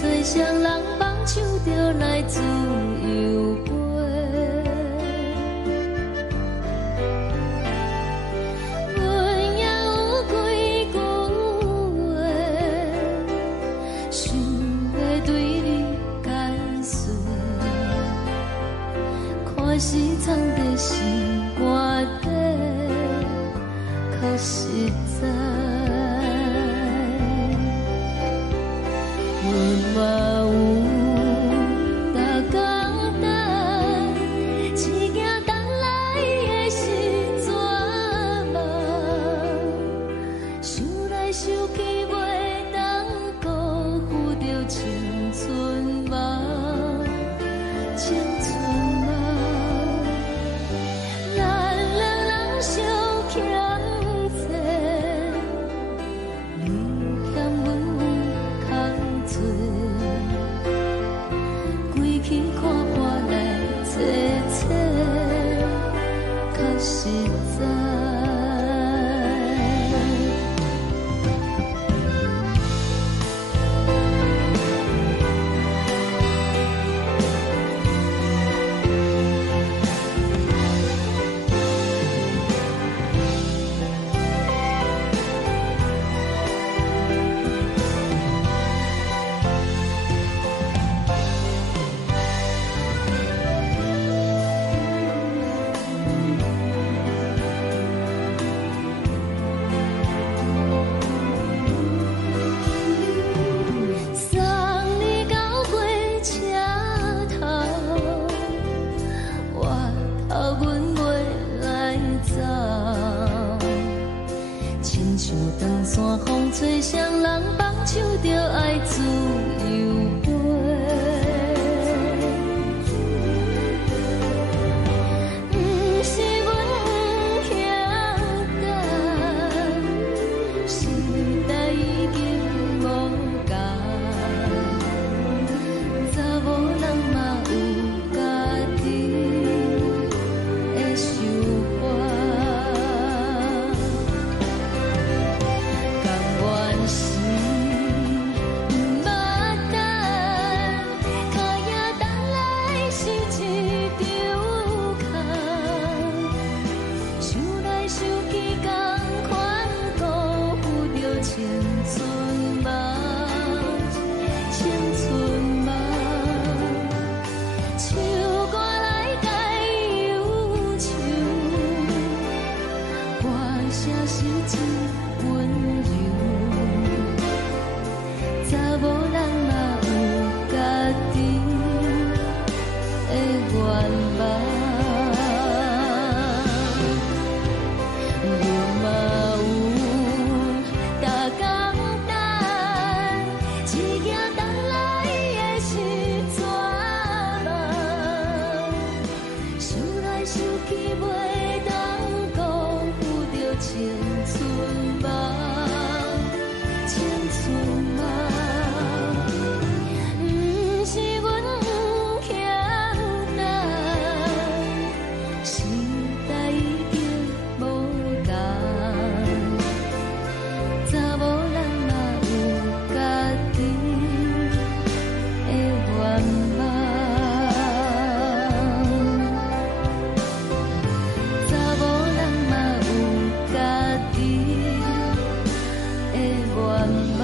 吹双人放手就来自由飞。阮也有几句话，想要对你解释，可是藏在心肝底，较实在。阮嘛有逐工等，只惊等来的是绝望，想来想去袂当辜负着青春梦，青春梦。咱两人相欠债，你欠阮空做，归去看破来切切，较实在。风吹双人放手就爱自由飞，不是阮不晓等，时代已经无同，查某人嘛有家己的想法。青春梦，青春梦，唱歌来解忧愁，歌声是真温柔，查某人嘛有家己的愿望。青春梦，青春梦，不是阮不晓等，时代已经无同，查某人嘛有家己的愿望。愿望。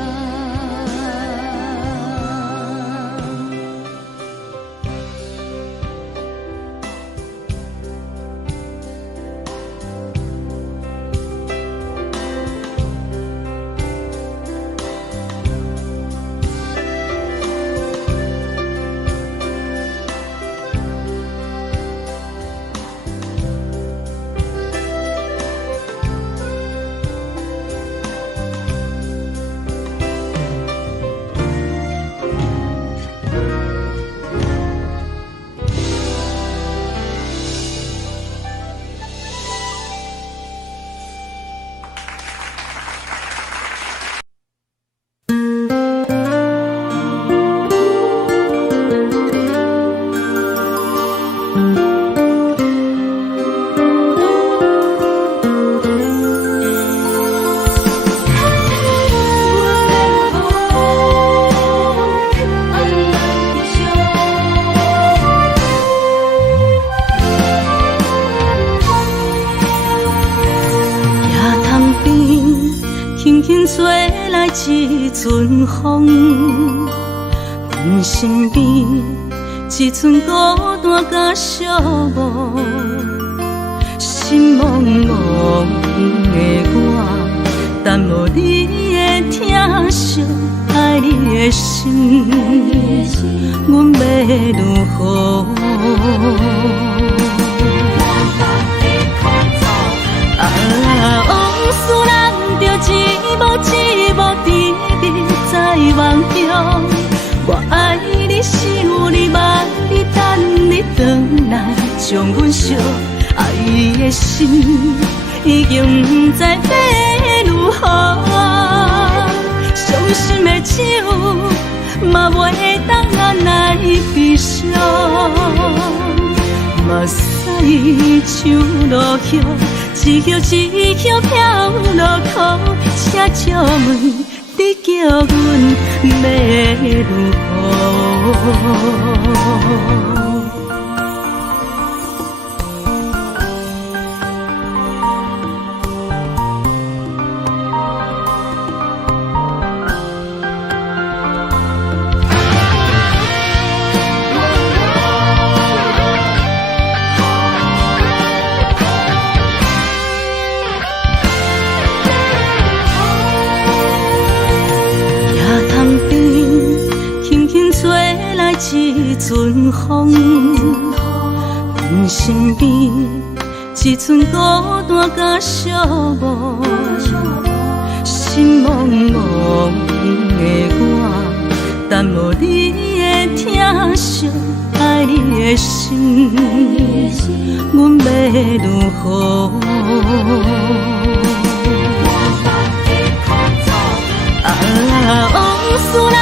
一阵风，阮身边一寸孤单甲寂寞，心茫茫的我，等无你的疼惜，爱你的心，阮要如何？往事咱着一幕一幕甜蜜在梦中。我爱你，想你，望你，等你回来，将阮惜爱的心已经不知要如何。伤心的手嘛袂当按来悲伤。目屎像落叶，一叶一叶飘落雨，请借问你叫阮要如何？一阵风，阮身边一寸孤单甲寂寞，心茫茫的我，等无你的疼惜，爱你的心，阮要如何？往事咱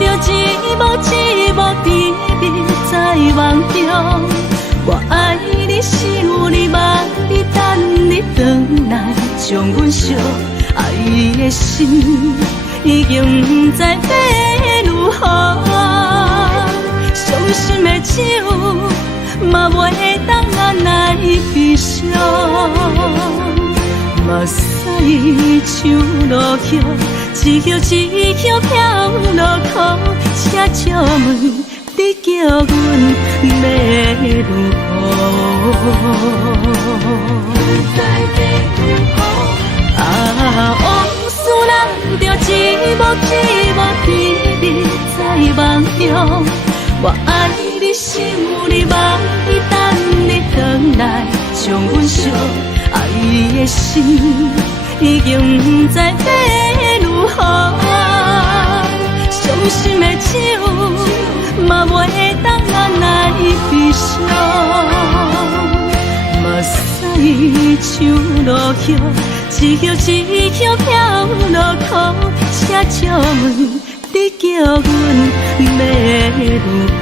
着一幕一幕甜蜜在梦中。我爱你，想你，望你，等你回来，将阮惜爱的心已经不知要如何。伤心的手嘛袂当按来悲伤。目屎像落叶，一叶一叶飘落雨，请借问你叫阮要如何？往事咱着一幕一幕甜蜜在梦中。我爱你，想你，望你，等你回来，将阮惜爱的心已经不知要如何。伤心的手嘛袂当按来悲伤。目屎像落叶，一叶一叶飘落雨，请借问你叫阮要如何？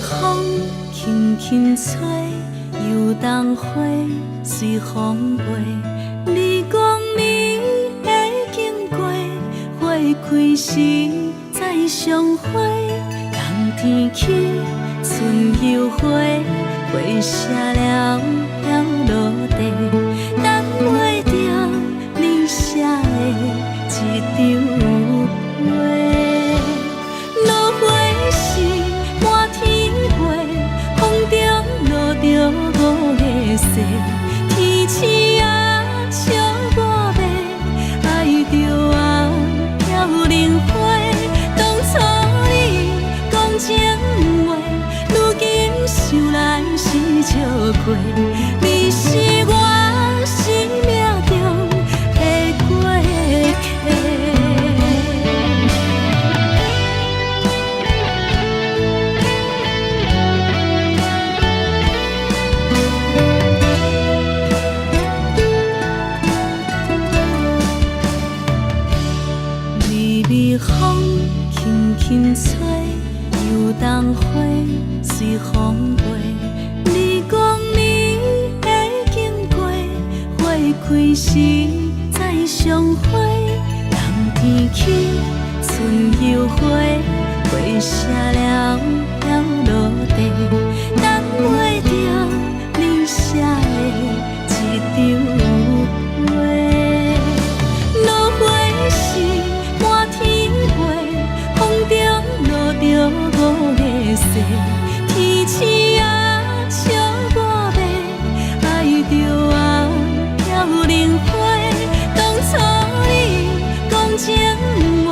风轻轻吹，游动花随风飞。你讲你会经过，花开时再相会。冬天起，春又回，花谢了要落地，等袂着你写的一张画。落花时满天飞，风中落着五个色，天星啊笑我迷，爱着红飘零花。当初你讲情话，如今想来是笑亏，你是我。吹，游东花随风飞。你讲你会经过，花开时再相会。人天起，春又花，花谢了要落地，等袂着你写的一张画。落花时满天飞，风中落着五个色，天星啊笑我迷，爱着啊飘零花。当初你讲情话，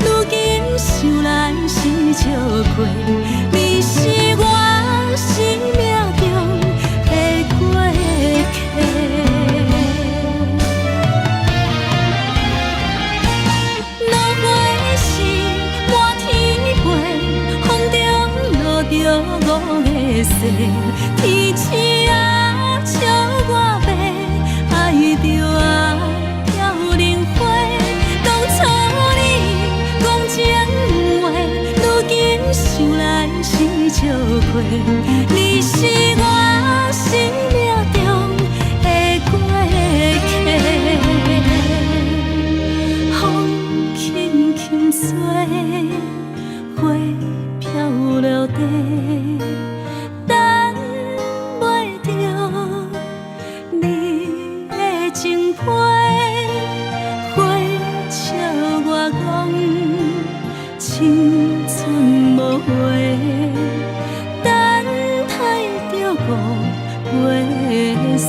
如今想来是笑亏。你是我生命中的过客。落花时满天飞，风中落着五个色，天星啊笑我迷，爱着啊飘零花。当初你讲情话，如今想来是笑亏。你是我生命中的过客，风轻轻吹，花飘落地，等袂着你的情批。花笑我讲青春无话，等待着五月雪。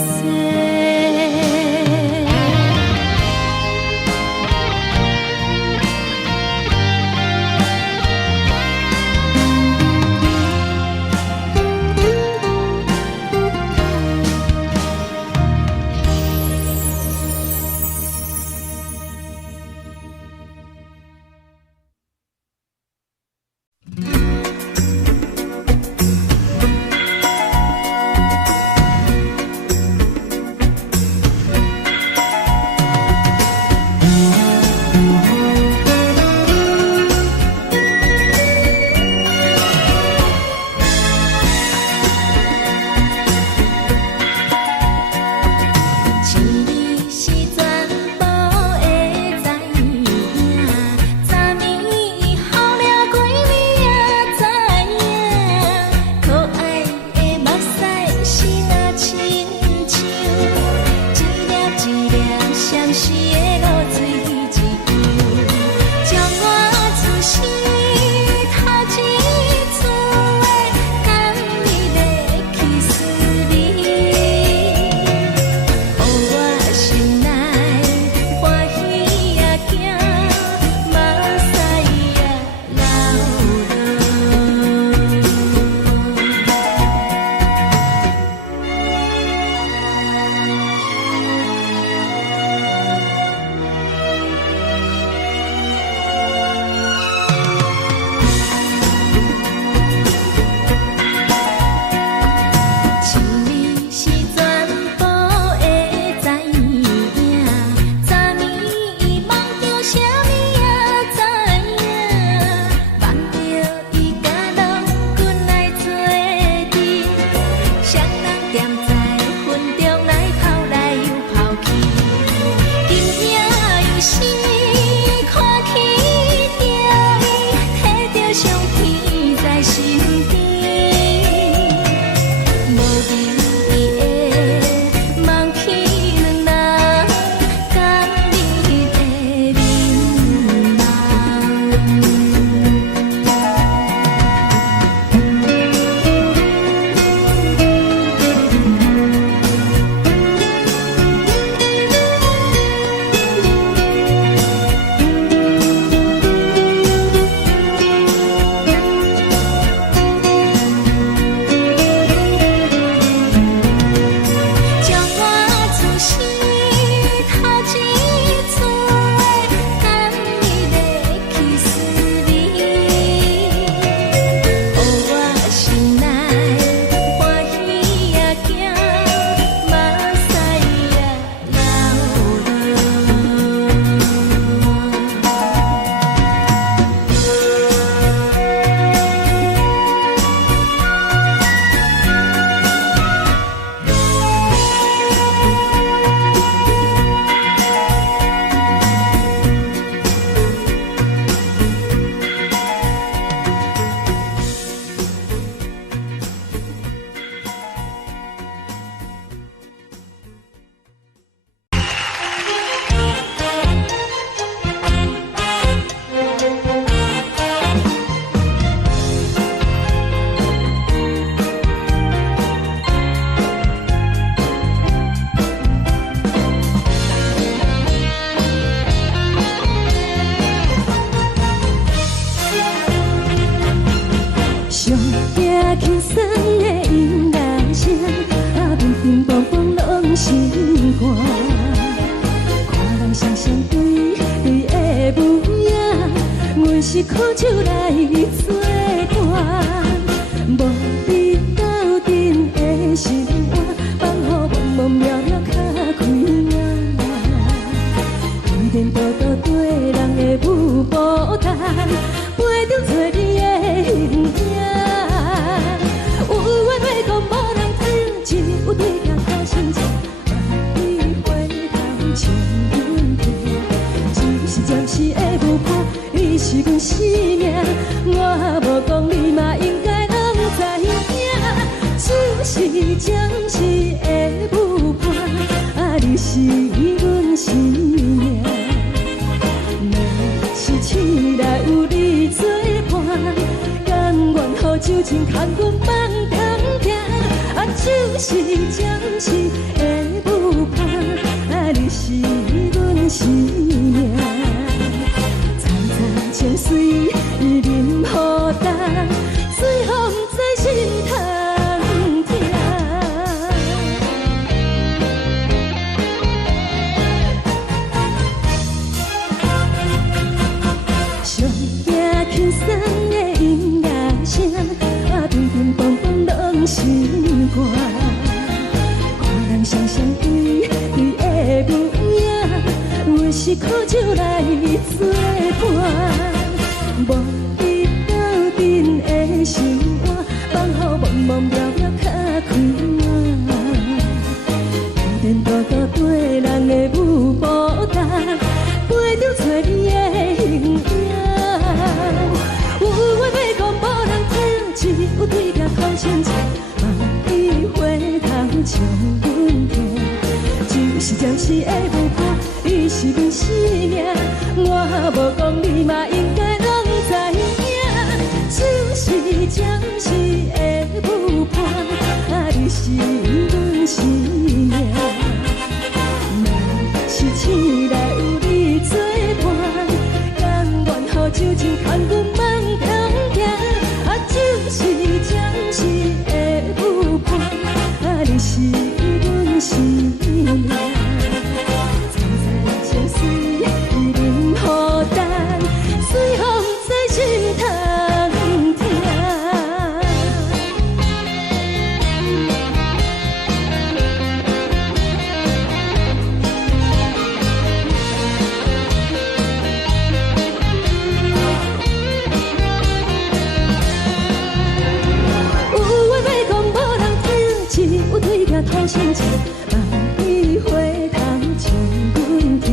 轻松的音乐声，乒乒乓乓拢心肝。看人双双对对的舞影，阮是苦酒来作伴。无你斗阵的心肝，放予茫茫渺渺较开眼。一颠倒倒对人的舞步弹，陪着做你的形影。有话要讲无人听，有对镜头心情，你回头将阮听。就是暂时的舞伴，你是阮生命。我无讲你嘛应该拢知影，就是暂时的舞伴，你是阮生命。若是醒来有你作伴，甘愿予酒精牵阮放通行，就是暂时的舞伴，你是阮生命。层层情水任何担，水风在心通听。上行轻松的音乐声，乒乒乓乓拢心肝。看人双双对对的舞影，阮是苦酒来作伴。无你斗阵的心肝，放予茫茫渺渺较开眼。一颠倒倒对人的舞步弹，陪着做你的形影。有话要讲无人听，只有对镜头心情，你回头将阮听。就是暂时的舞伴，你是阮生命。我无讲你嘛应该拢知影，就是暂时的舞伴，你是阮生命。若是醒来有你作伴，甘愿予酒精牵阮放通行，就是暂时的舞伴，你是阮生命。层层情水任何担，水风在心通听。有对镜头心情，你回头将阮听。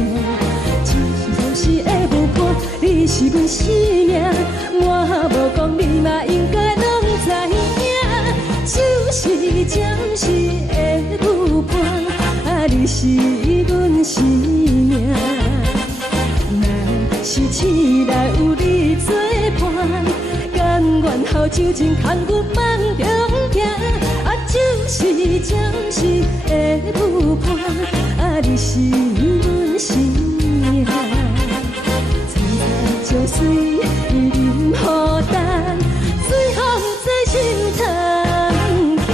就是暂时的舞伴，你是阮生命。我无讲你嘛应该拢知影，就是暂时的舞伴，你是阮生命。若是醒来有你作伴，甘愿予酒精牵阮放中行。就是暂时的舞伴，你是阮生命。层层情水任何担，水风在心通听。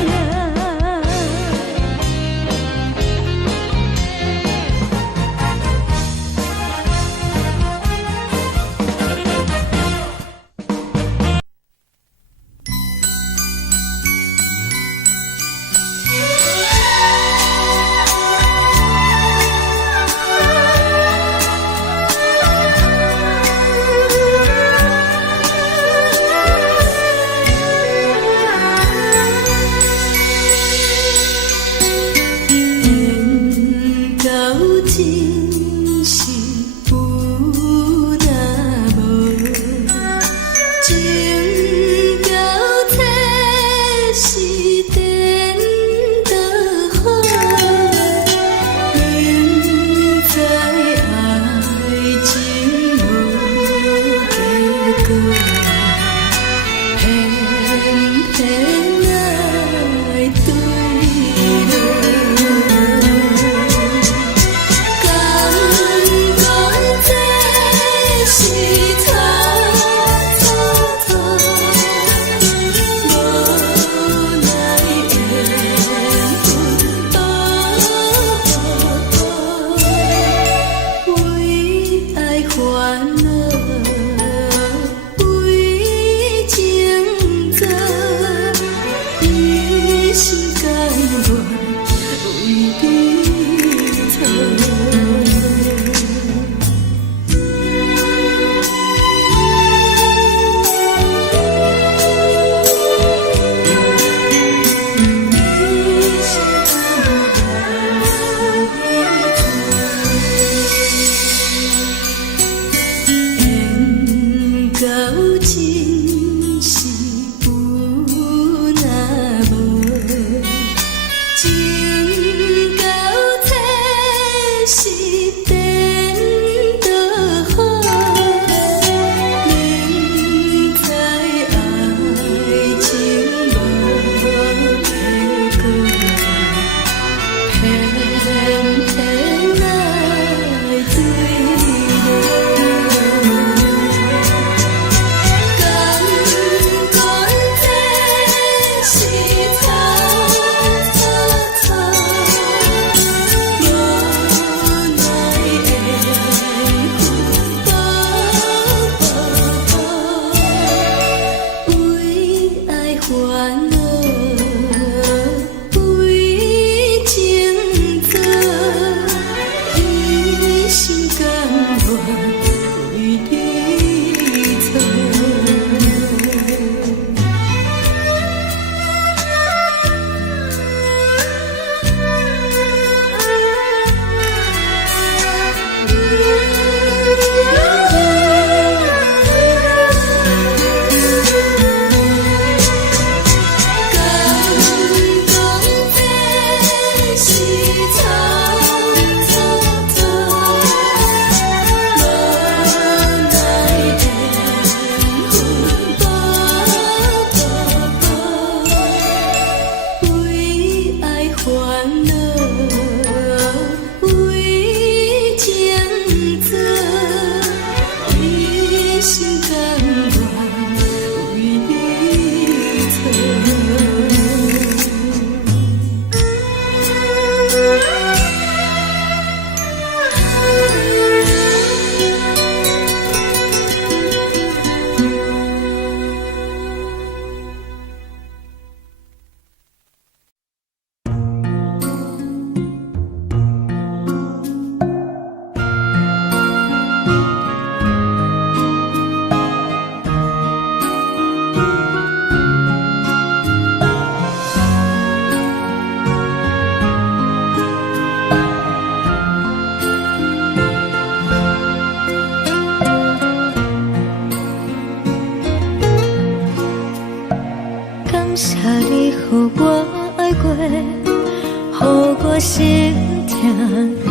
谢你予我爱过，予我心痛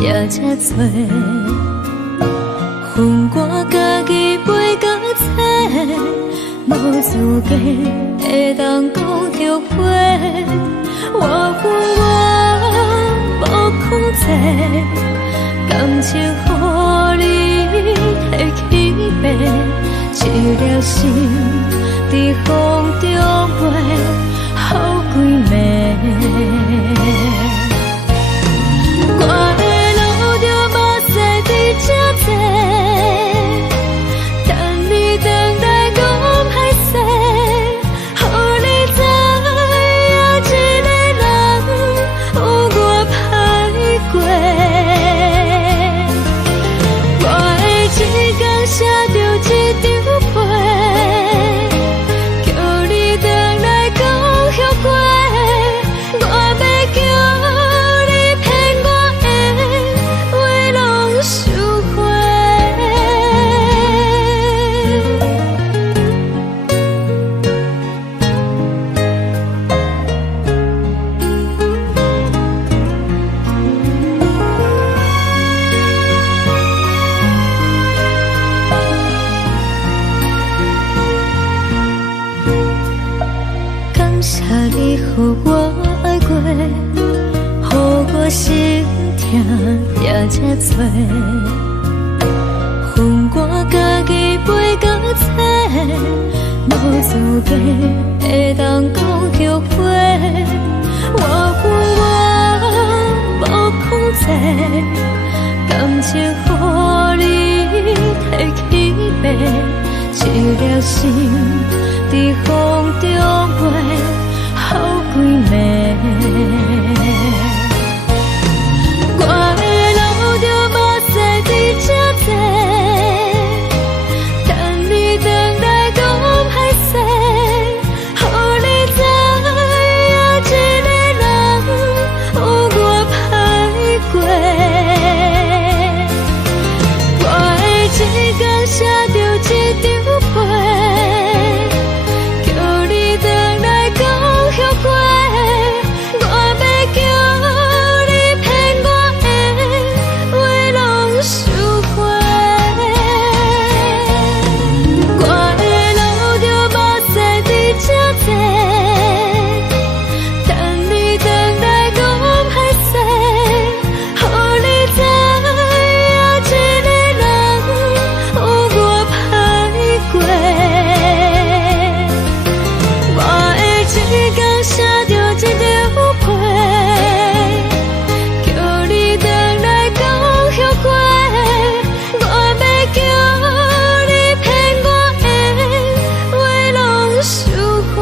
也这多，恨我家己袂到切，无资格会当讲后悔。我恨我无控制，感情予你摕去卖，一粒心在风中飞，好几暝。我的路就目屎在这多，等你等待讲歹势，予你知影一个人有我歹过。我的一天写着一张被，叫你回来讲后悔。我要叫你骗我的话拢收回。感谢你予我爱过，予我心痛也这多，恨我家己袂到切，无资格会当讲后悔。我恨我无控制，感情予你摕去卖，一粒心在风中飞，好几暝。我的路就目屎在这多，等你等待讲歹势，予你知影一个人有我歹过。我的一天写着一张被，叫你回来讲后悔。我要叫你骗我的话拢收回。我的路就目屎在这多，等你等待讲歹势，予你知影一个人有我歹过。我的一天写着一张被，叫你回来讲后悔。我要叫你骗我的话拢收回。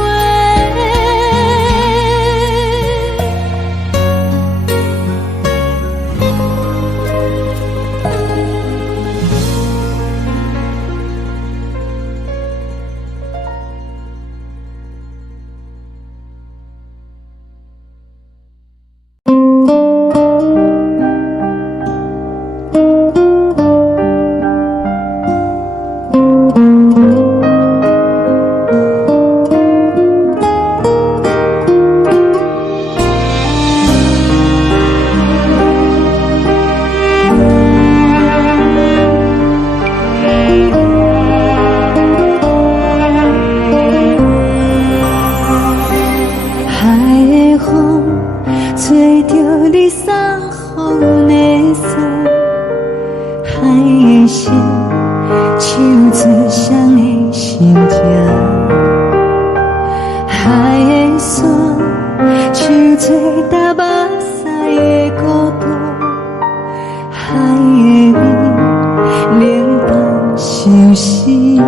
海的风吹着你送风的伞，海的心唱出双的心情，海的山唱出搭目屎的孤单，海的美冷淡伤心。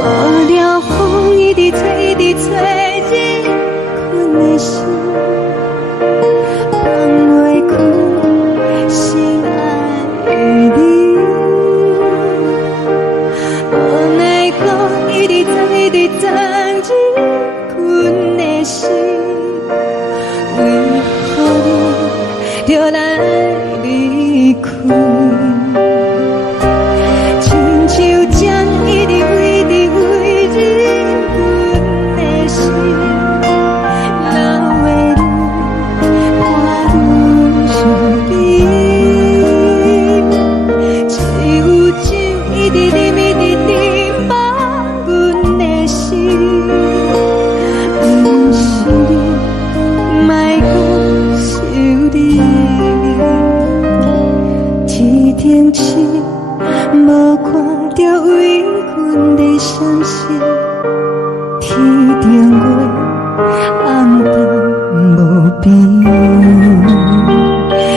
无聊风一直吹，一直吹，日困的心，放袂开心爱的你。无奈何一直走，一直走，日困的心，为何你就来离开？亲像针一直飞，一直飞，日困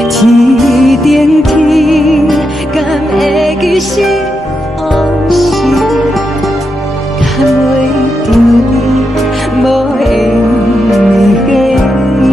天顶天，敢会记是往事，敢袂着你无缘的你。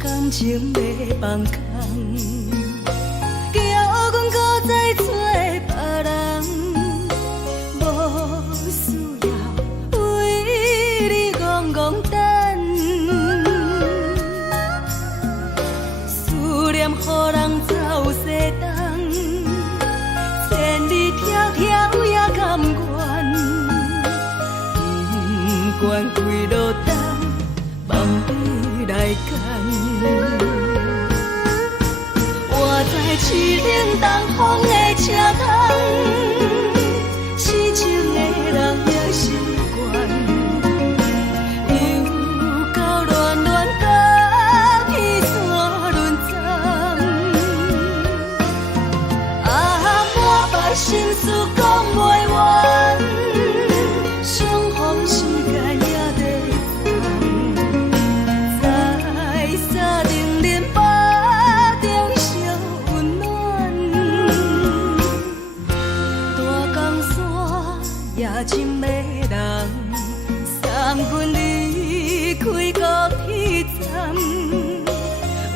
感情要放空，叫阮搁再找别人，无需要为你戆戆等。思念予人走西东，千里迢迢也甘愿，不管几路灯，望你来牵。我在市顶东风的车窗，痴情的人也习惯，又到乱乱甲彼山论站。满腹心事讲袂完，相逢时间也在等。在沙定连巴中烧温暖，大江山也深的人，三军离开高铁站，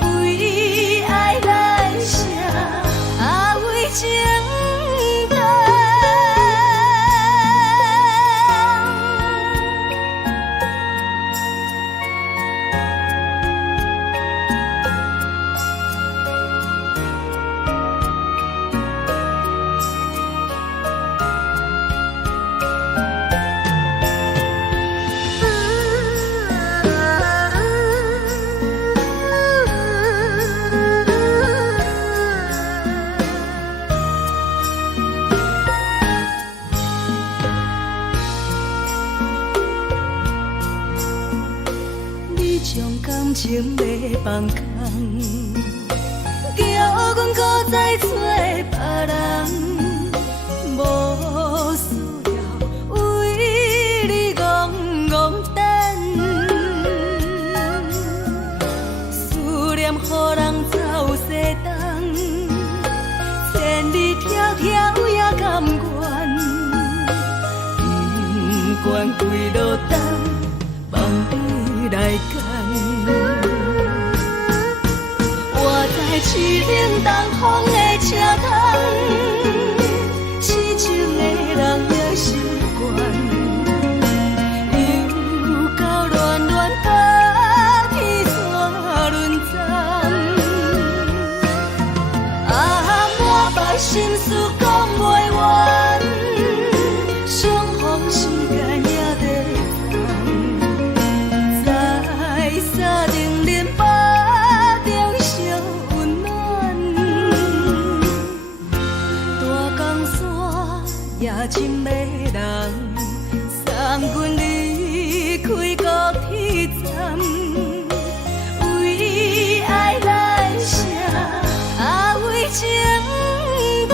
为爱来写为情。感情要放空，叫阮搁再找别人，无需要为你戆戆等。思念予开路灯，望你来赶。我在市冷东风的车窗，痴情的人也习惯，又到恋恋甲天带轮转。啊，满腹心事讲袂完，相逢时间也在等，在沙冷冷巴中烧温暖。大江山夜深的人，送阮离开高铁站，为爱来写，啊为情淡。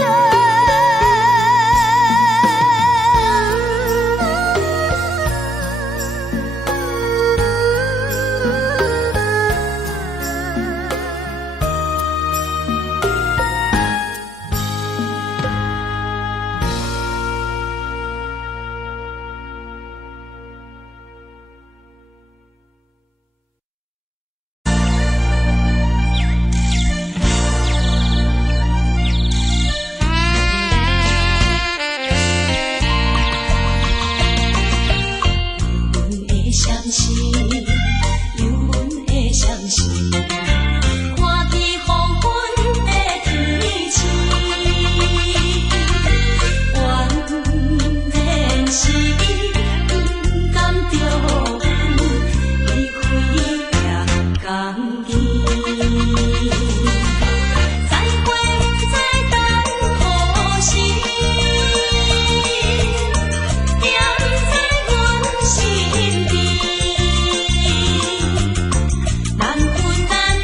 难分难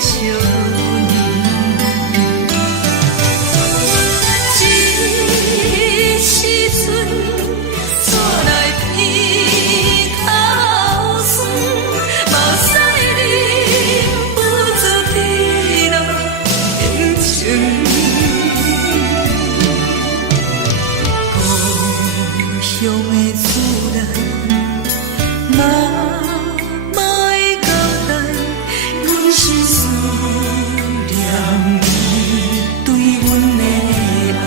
相念。这时阵怎来鼻口酸，目屎忍不住滴落眼睛。故乡的厝内，妈妈的交代，阮是思念你对阮的爱。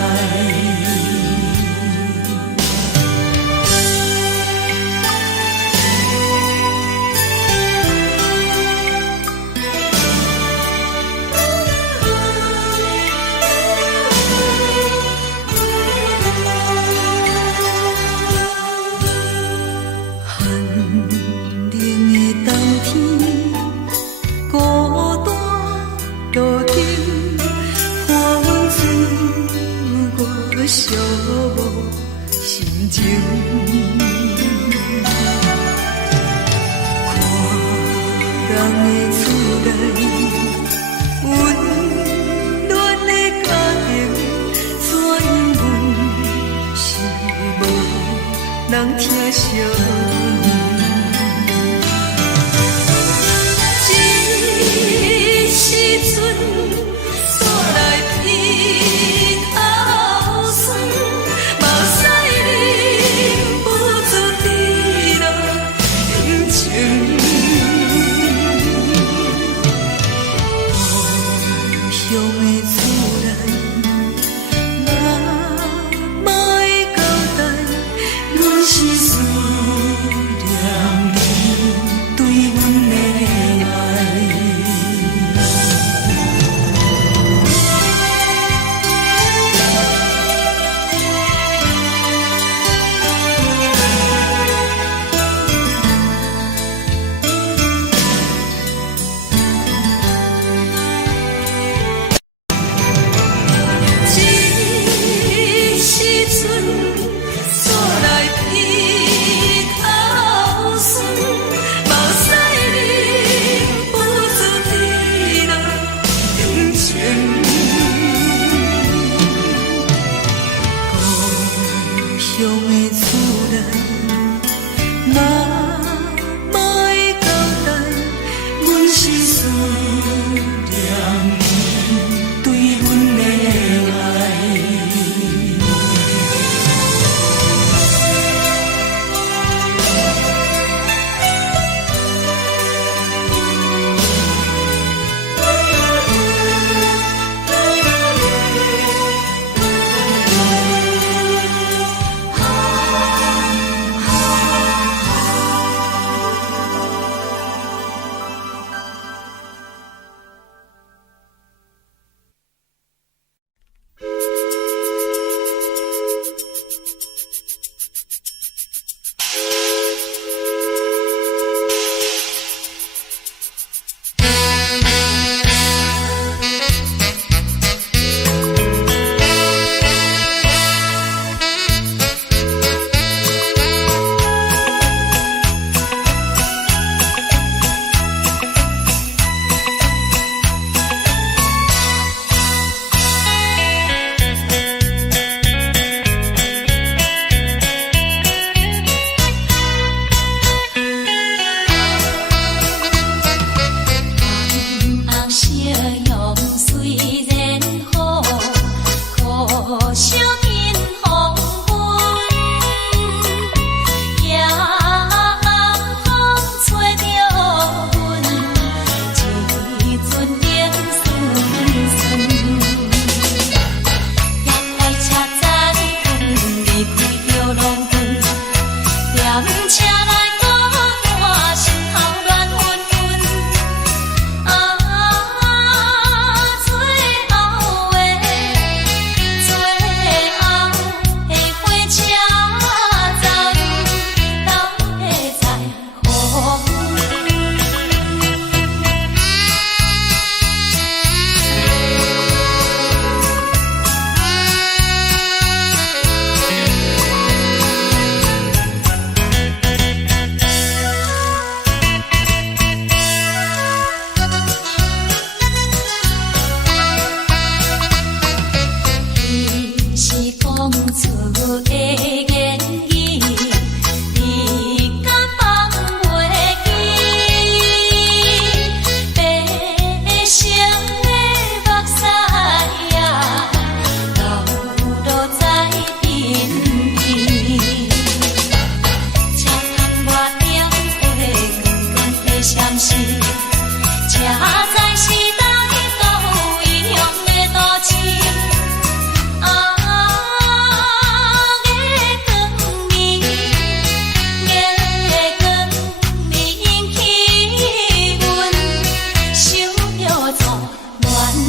寒冷的冬天，孤单路顶，看阮自我寂寞心情。看人的厝内，温暖的家庭，怎因阮是无人听相念？这时阵怎来鼻口酸，目屎忍不住滴落眼睛。故乡的厝内，妈妈的交代，阮是思念你对阮的爱。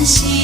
时。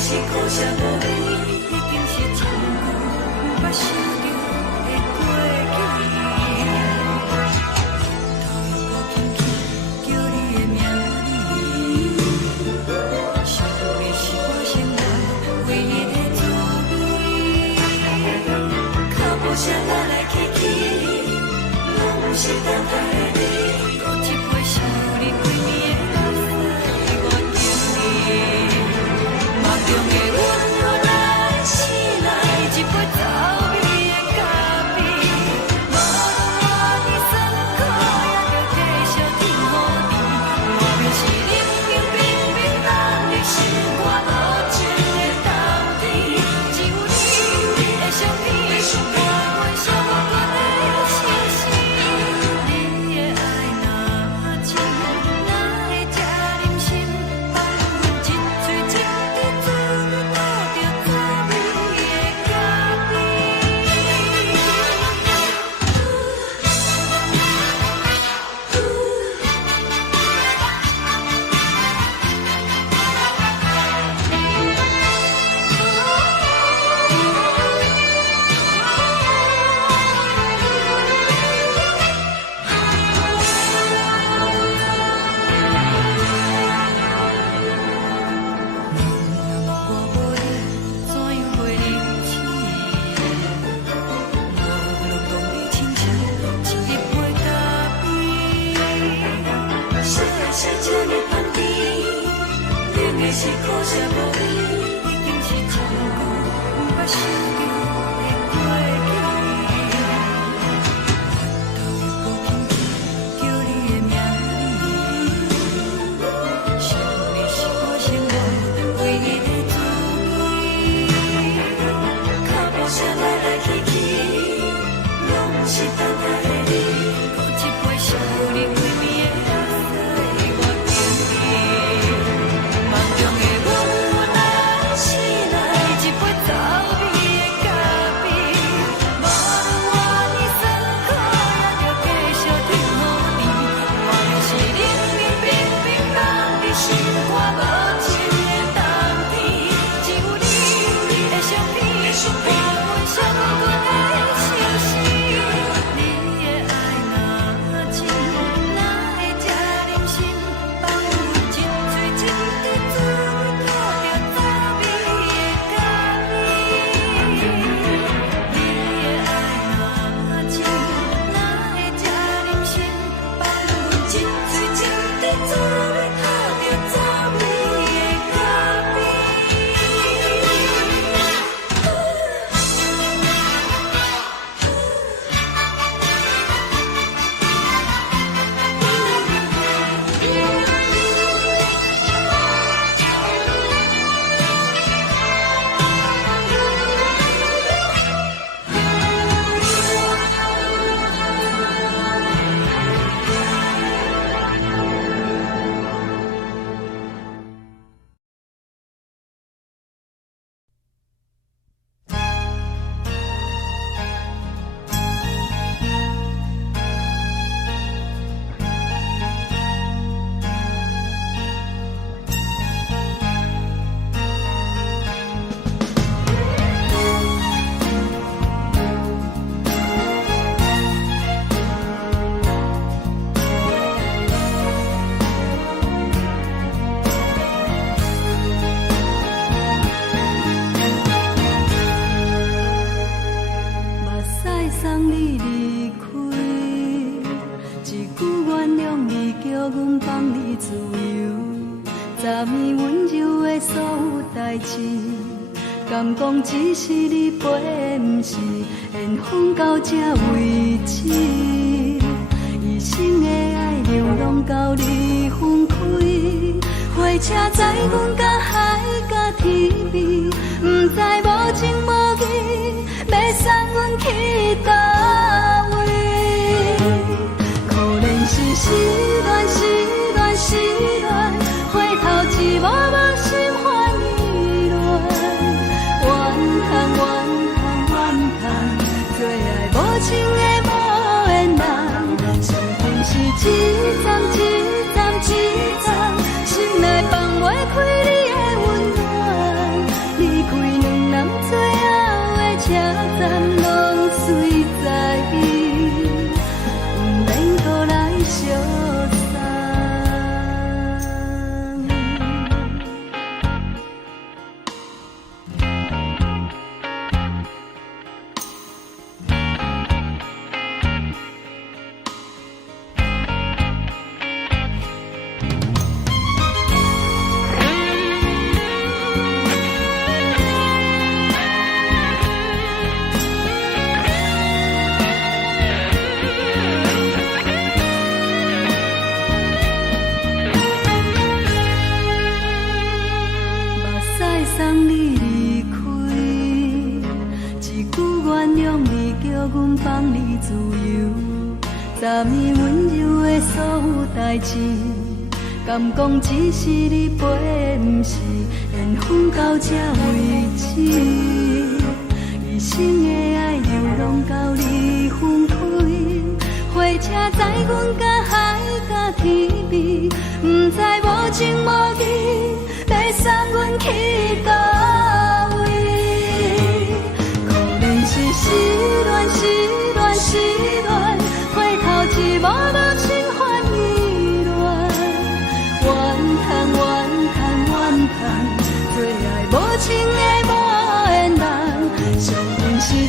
是苦涩无味，已经是一句不捌想着的过去。头又搁轻轻叫你的名字，想的是我生活唯一的滋味。脚步声来来去去，拢是等待的你。搁一杯想你几年的目屎，我等你。梦中的阮我来醒来，一杯走味的咖啡，无论你酸苦，也着继续甜予你。我便是冷冷冰冰咱的心肝无情的斗阵，只有你会相片，伴阮相伴的心事。你的爱若真，哪会这忍心放阮一嘴一滴水，倒着滋味的咖啡。我无你，怎样过日子？无路讲你亲像一杯咖啡，笑的是这么香甜，冷的是苦涩无味，已经是一句不捌想着的过去。头又搁轻轻叫你的名字，想的是我生活唯一的滋味。脚步声来来去去，拢是等待的你。搁一杯想你几暝的目屎，我等你。梦中的阮我来醒来，一杯走味的代志，敢讲只是你陪，不是缘分到这为止。一生的爱流浪到你分开，火车载阮甲海甲天边，不知无情无义，要送阮去倒位？可怜是失恋，失恋，失恋，回头一幕幕心烦意乱，怨叹，怨叹，怨叹，最爱无情的无缘人，上恨是一站一站一站，心内放袂开你的温暖，离开两人最后的车站，拢随在伊，不免搁来相送。送你离开，一句原谅你，叫阮放你自由。昨暝温柔的所有代志，敢讲只是你陪，不是缘分到这为止。一生的爱流浪到你分开，火车载阮甲海甲天边，不知无情无义，要送阮去倒位？可怜是失恋，失恋，失恋，回头一幕幕心烦意乱，怨叹，怨叹，怨叹，最爱无情的无缘人，上恨是一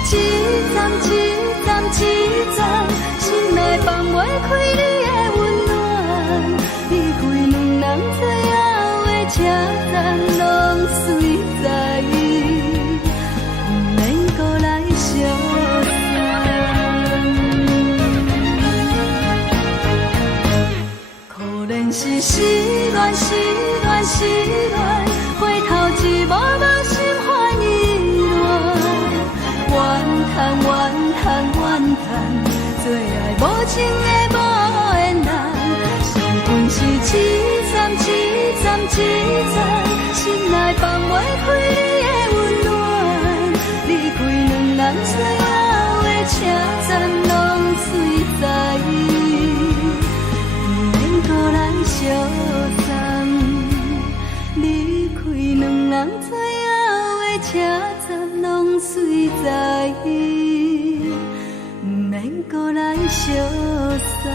站一站一站，心内放袂开你的温暖，离开两人最后的车站，拢随在伊，不免搁来相送。可怜是失恋，失恋，失恋，回头一幕幕心烦意乱，怨叹，怨叹，怨叹，最爱无情的无缘人，上恨是一站一站一站，心内放袂开你的温暖，离开两人最后的车站，拢随在伊，不免搁来相送。离开两人最后的车站，拢随在伊，不免搁来相送。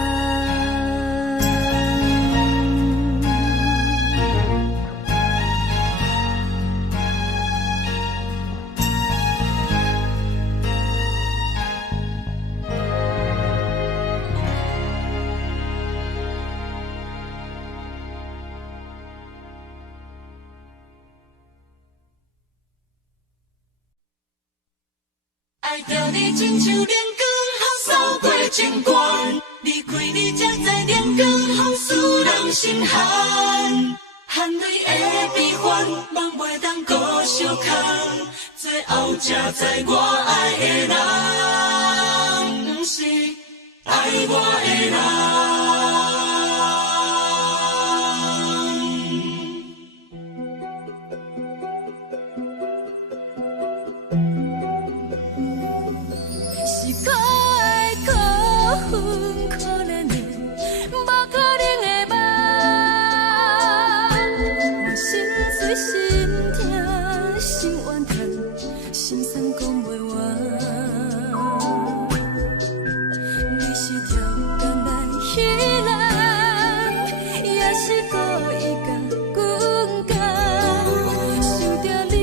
爱着你亲像亮光，扫过情关，离开你才知亮光，风使人心寒。含泪的悲欢，望袂当搁相牵，最后才知我爱的人，不是爱我的人。是可爱可恨可怜的，无可能的梦。我心碎心痛心怨叹，心酸讲袂完。你是跳工来彼人，也是故意甲阮讲，想着你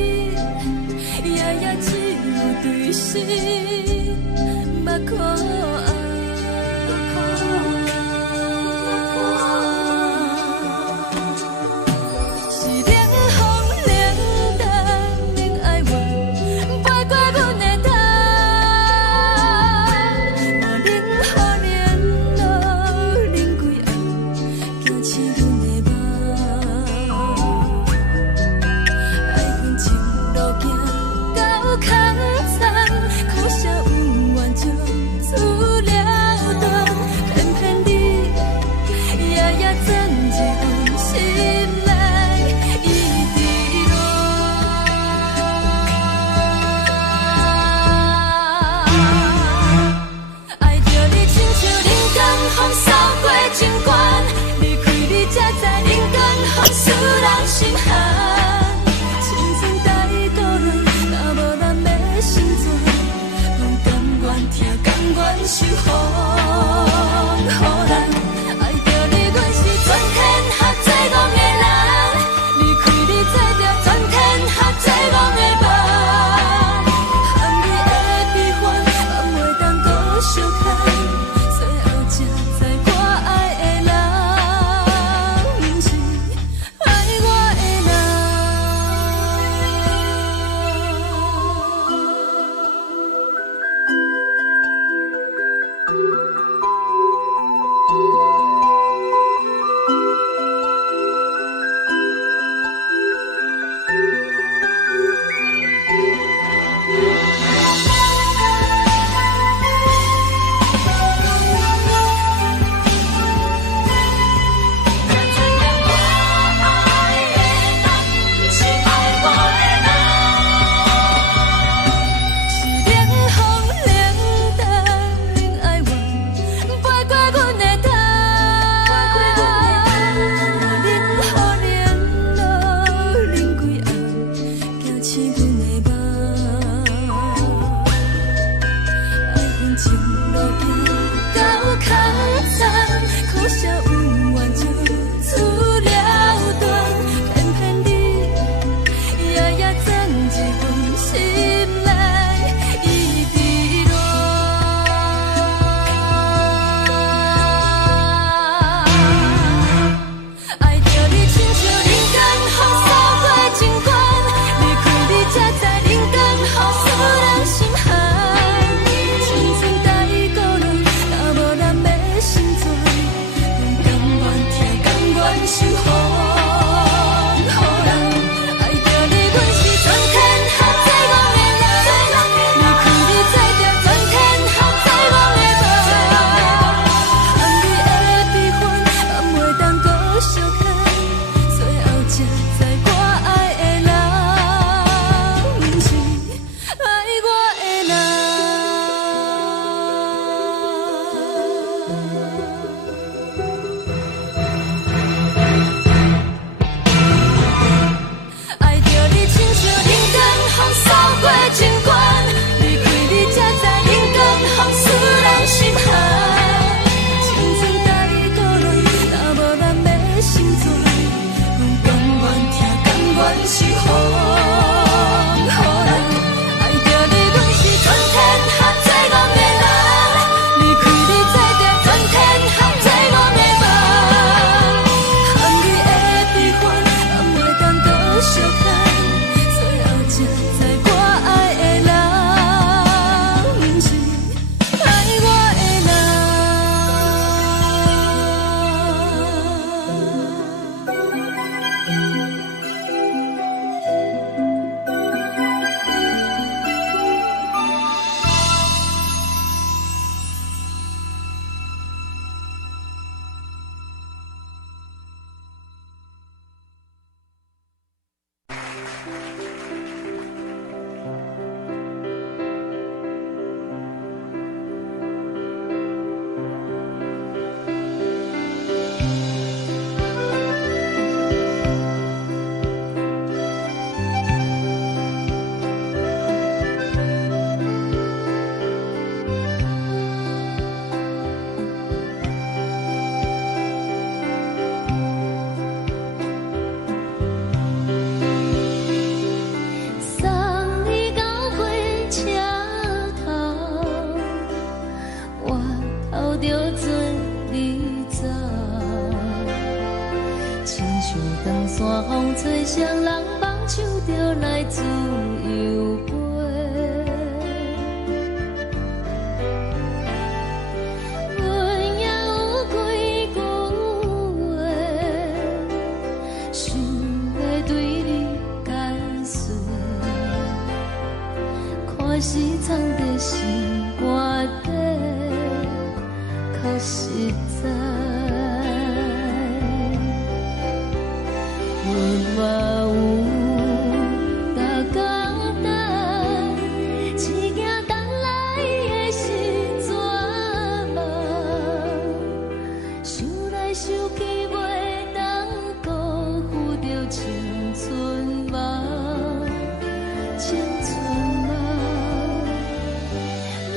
夜夜只有对视。目眶是冷风冷淡，守护，予人爱着你，阮是全天下最戆的人。离开你，做着全天下最戆的梦。含你的悲欢，嘛袂当搁相牵。最后才知我爱的人，不是爱我的人。吹双人放手就来自由飞，阮也有几句话，想要对你解释，可是藏在心肝底，较实在。 我有大简单，一件等来的时阵梦，想来想去袂当辜负着青春梦，青春梦，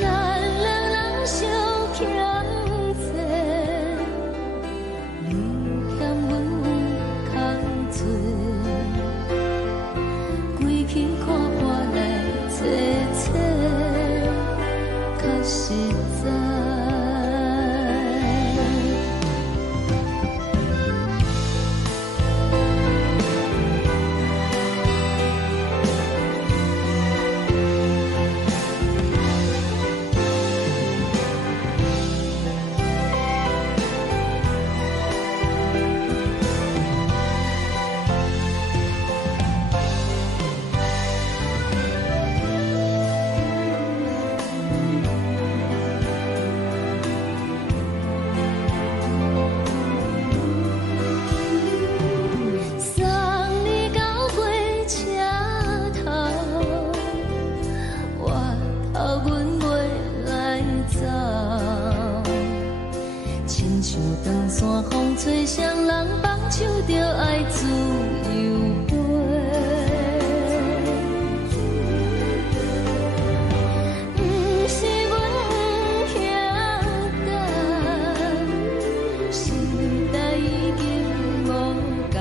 咱两人相。山风吹双人放手着爱自由飞。不是阮不晓等，时代已经无同，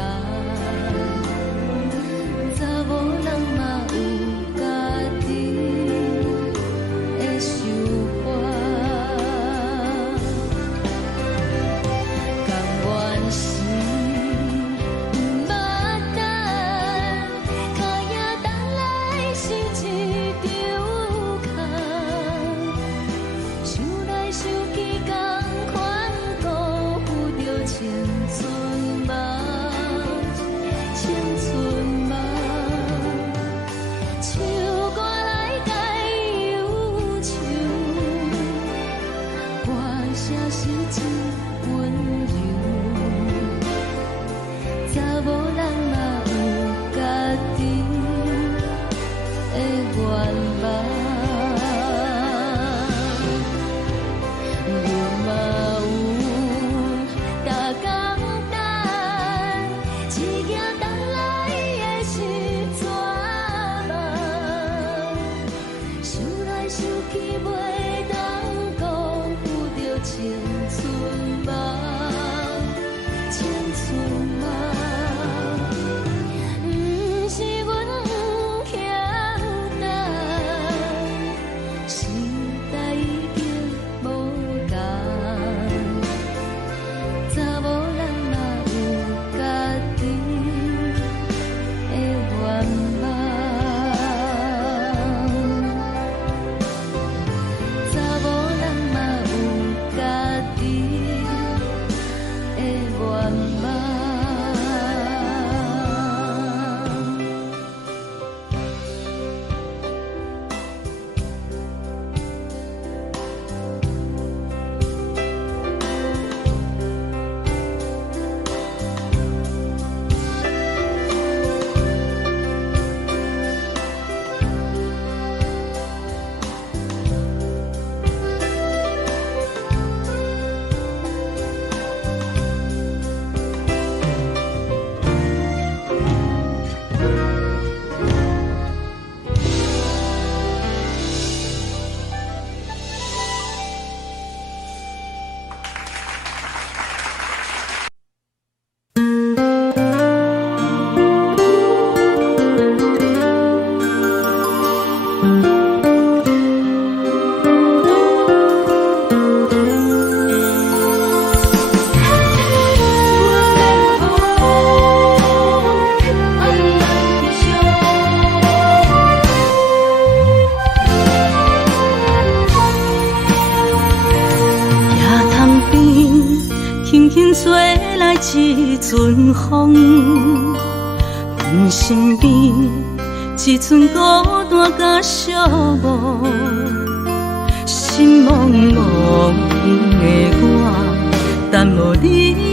查某人嘛有家己的想法。甘愿是不捌等，脚也等来是一场空。想来想去，同款辜负着青春梦，青春梦。唱歌来解忧愁，歌声是一温柔。查某人嘛有家己的愿望，阮嘛有逐工等，一件等来的是绝望。想来想去，袂当辜负着青春梦，青春梦。不是阮不晓等，时代已经无同，查某人嘛有家己的愿望。查某人嘛有家己的愿望。夜潭边，轻轻吹来一阵风，阮身边一寸孤单甲寂寞，心茫茫的我，等无你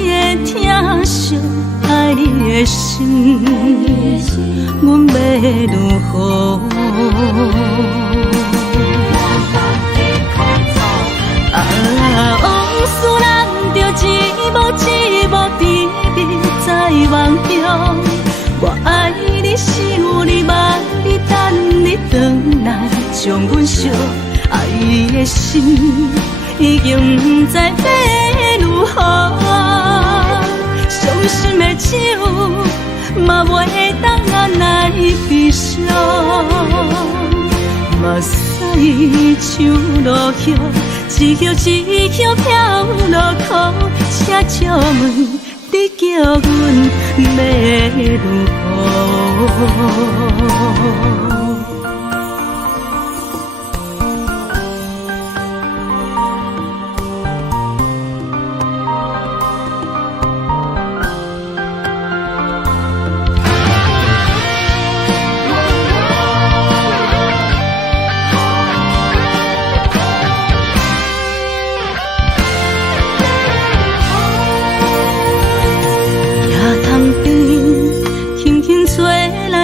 的疼惜，爱你的心，阮要如何？往事人着一幕一幕甜蜜在梦中。我爱你是有你望你等你回来，将阮惜爱的心已经不知要如何。伤心的手嘛袂当按来悲伤，目屎像落叶。一叶一叶飘落雨，请借问你叫阮要如何？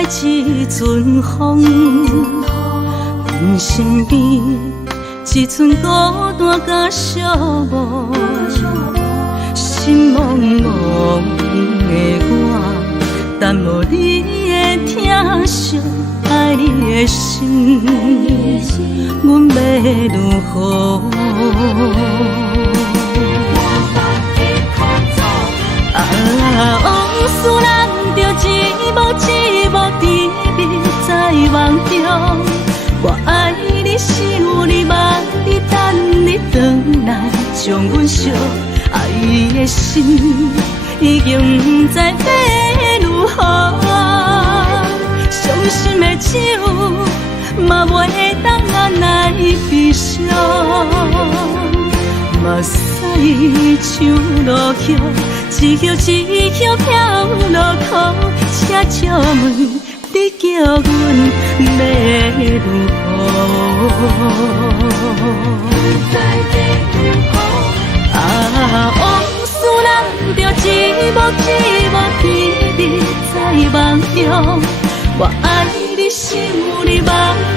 一阵风，阮身边一寸孤单甲寂寞，心心茫茫的我，等无你的疼惜，爱你的心，阮要如何？往事人着一幕甜蜜在梦中。我爱你，想你，望你，等你回来，将阮惜爱的心已经不知要如何。伤心的手嘛袂当按来悲伤，目屎像落雨，一曲一曲飘落雨，请借问你叫阮要如何？往事人着一幕甜蜜在梦中。我爱你，想你，望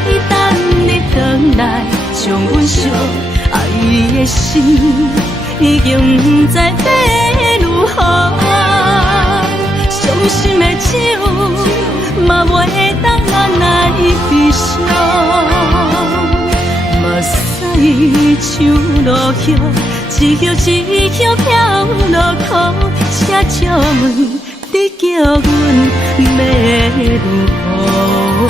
你，等你回来，将阮惜爱的心已经不知要如何。伤心的手嘛袂当按来悲伤，目屎像落雨，一曲一曲飘落雨，请借问你叫阮要如何？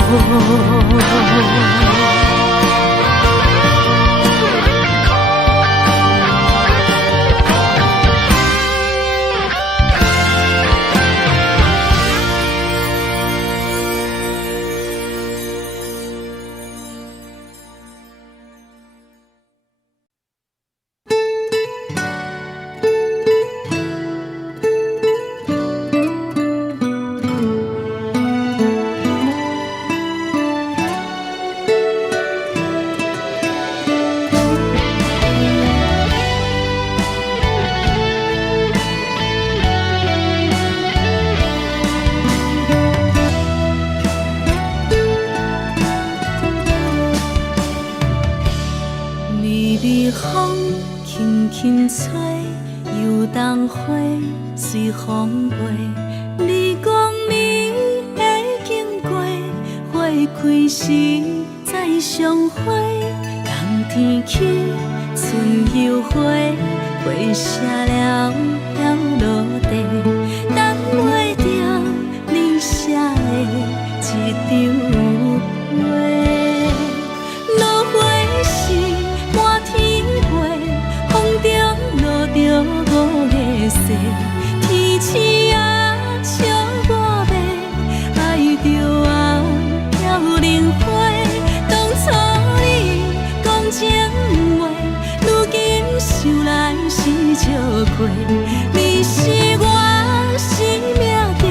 风轻轻吹，游动花随风飞。你讲你会经过，花开时再相会。冬天起，春又回，花谢了要落地，等袂着你写的一张画。落花时满天飞，风中落着五个色，天星啊笑我迷，爱着啊飘零花。当初你讲情话，如今想来是笑过。你是我生命中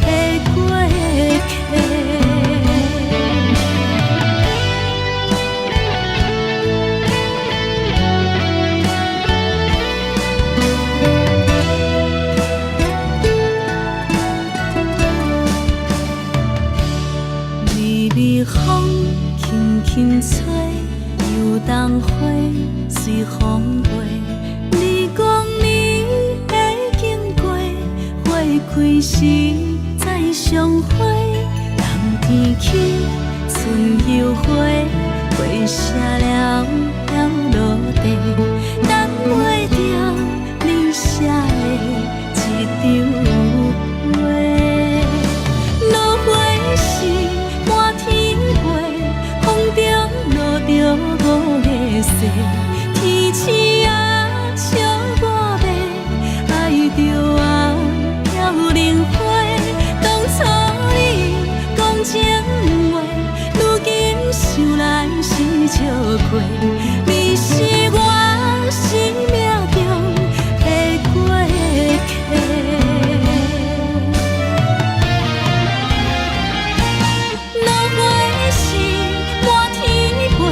的过客。风轻轻吹，游动花随风飞。你讲你会经过，花开时再相会。冬天起，春又回，花谢了要落地，等袂着你写的一张画。落花时满天风中落着五个色，天星啊笑我迷，爱着啊飘零花。当初你讲情话，如今想来是笑过。你是我生命中的过客。落花时满天飞，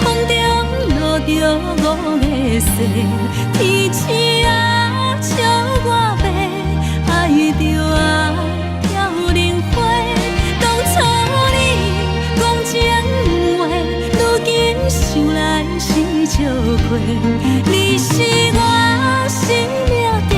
风中落着五个色，天星啊笑我迷，爱着啊飘零花。当初你讲情话，如今想来是笑过。你是我生命中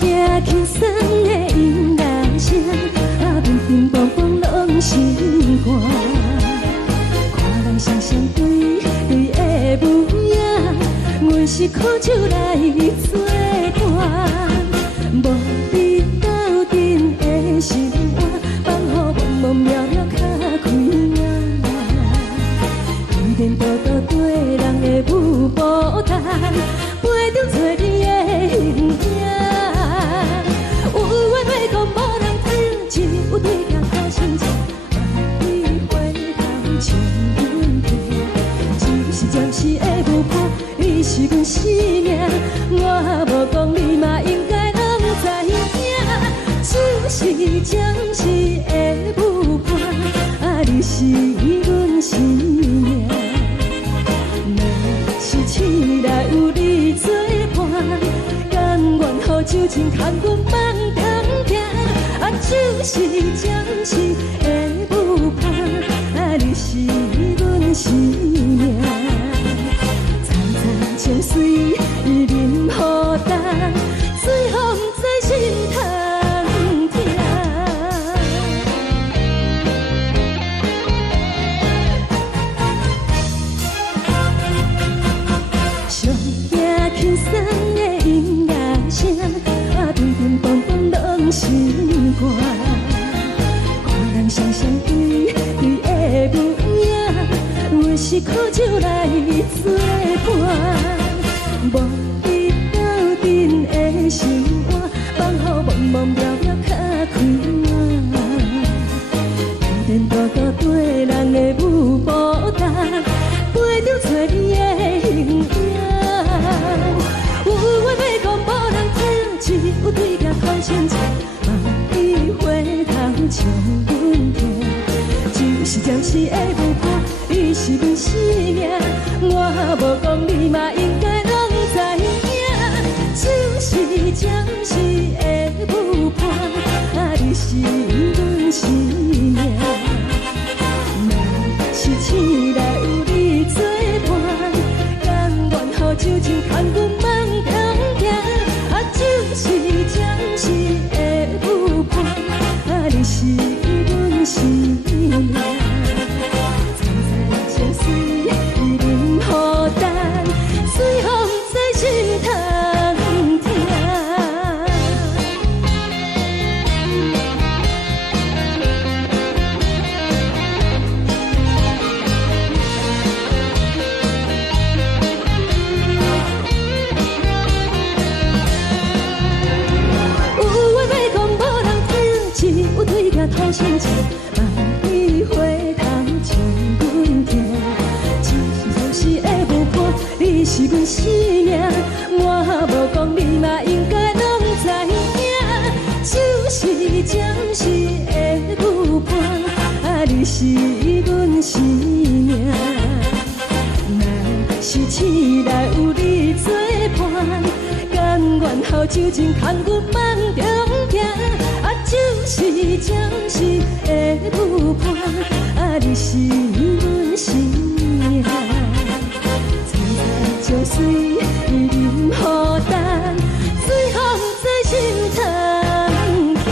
行轻松的音乐声，乒乒乓乓拢心肝。看人双双对对的舞影，阮是苦酒来作伴。无你斗阵的心肝，放予茫茫渺渺较开眼。一颠倒倒对人的舞步弹，陪着做你的形影。有话要讲无人听，只有对镜头先唱，你回头唱阮听。就是暂时的舞伴，你是阮生命，我无讲你嘛应该拢知影。就是暂时的舞伴，你是阮生命。是醒来有你作伴，甘愿予酒精牵阮梦中行。就是暂时的舞伴，你是阮生命。层层情水任何担，水风在心头。轻松的音乐声，乒乒乓乓拢心肝。看人双双对对的舞影，阮是苦酒来作伴。无你斗阵的心肝，放予茫茫渺渺较开眼。一颠倒倒对人的舞步弹，陪着做你的形影。有话要讲无人听，只有对镜头先唱，你回头唱阮听。就是暂时的舞伴，你是阮生命，我无讲你嘛应该拢知影。就是暂时的舞伴，你是阮生命。若是醒来有你作伴，甘愿予酒精牵阮梦中行。就是暂时的舞伴，你是阮生命。层层情水任何担，随风在心头听。头先唱，你回头唱阮听。就是暂时的舞伴，你是阮生命，我无讲你嘛应该拢知影。就是暂时的舞伴，你是阮生命。若是醒来有你作伴，甘愿予酒精牵阮梦中行。就是暂时的舞伴，你是阮生命。层层情水任何担，随风在心头听。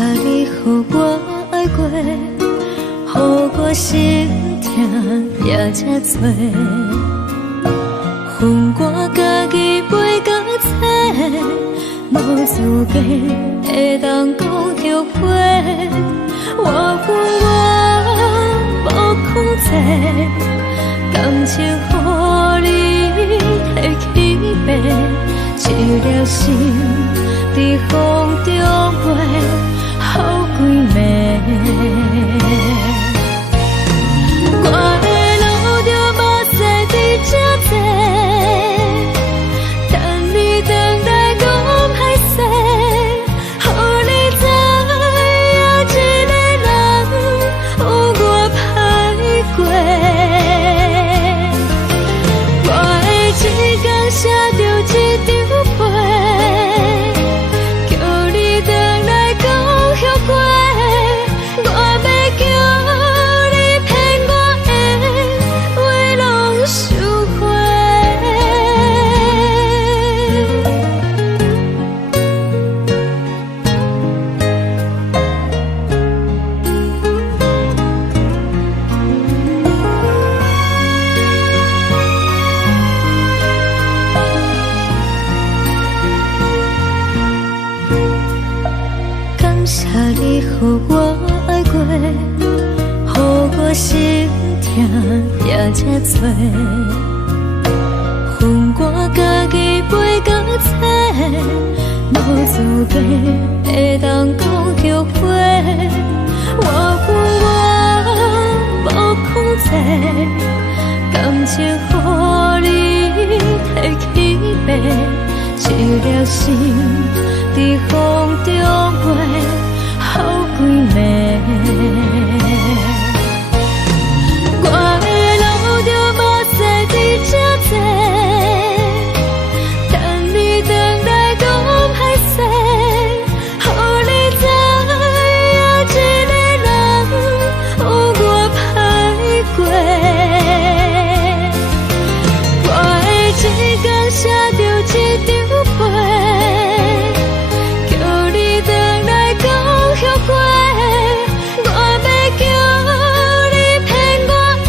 你予我爱过，予我心痛也这多，恨我家己袂到切，无资格会当讲后悔。我恨我无控制，感情予你摕去卖，一粒心在风中飞，好几暝。我的路就无使你这多，等你回来讲歹势，予你知影一个人有我歹过。我的一天写着一张被，叫你回来讲后悔。我要叫你骗我的话拢收回。感谢你予我爱过，予我心痛也这多，恨我家己袂到切，无资格会当讲后悔。我恨我无控制，感情予你摕去卖，一粒心在风中飞，好几暝。我的路就无使你这多，等你回来讲歹势，予你知影一个人有我歹过。我的一天写着一张被，叫你回来讲后悔。我要叫你骗我的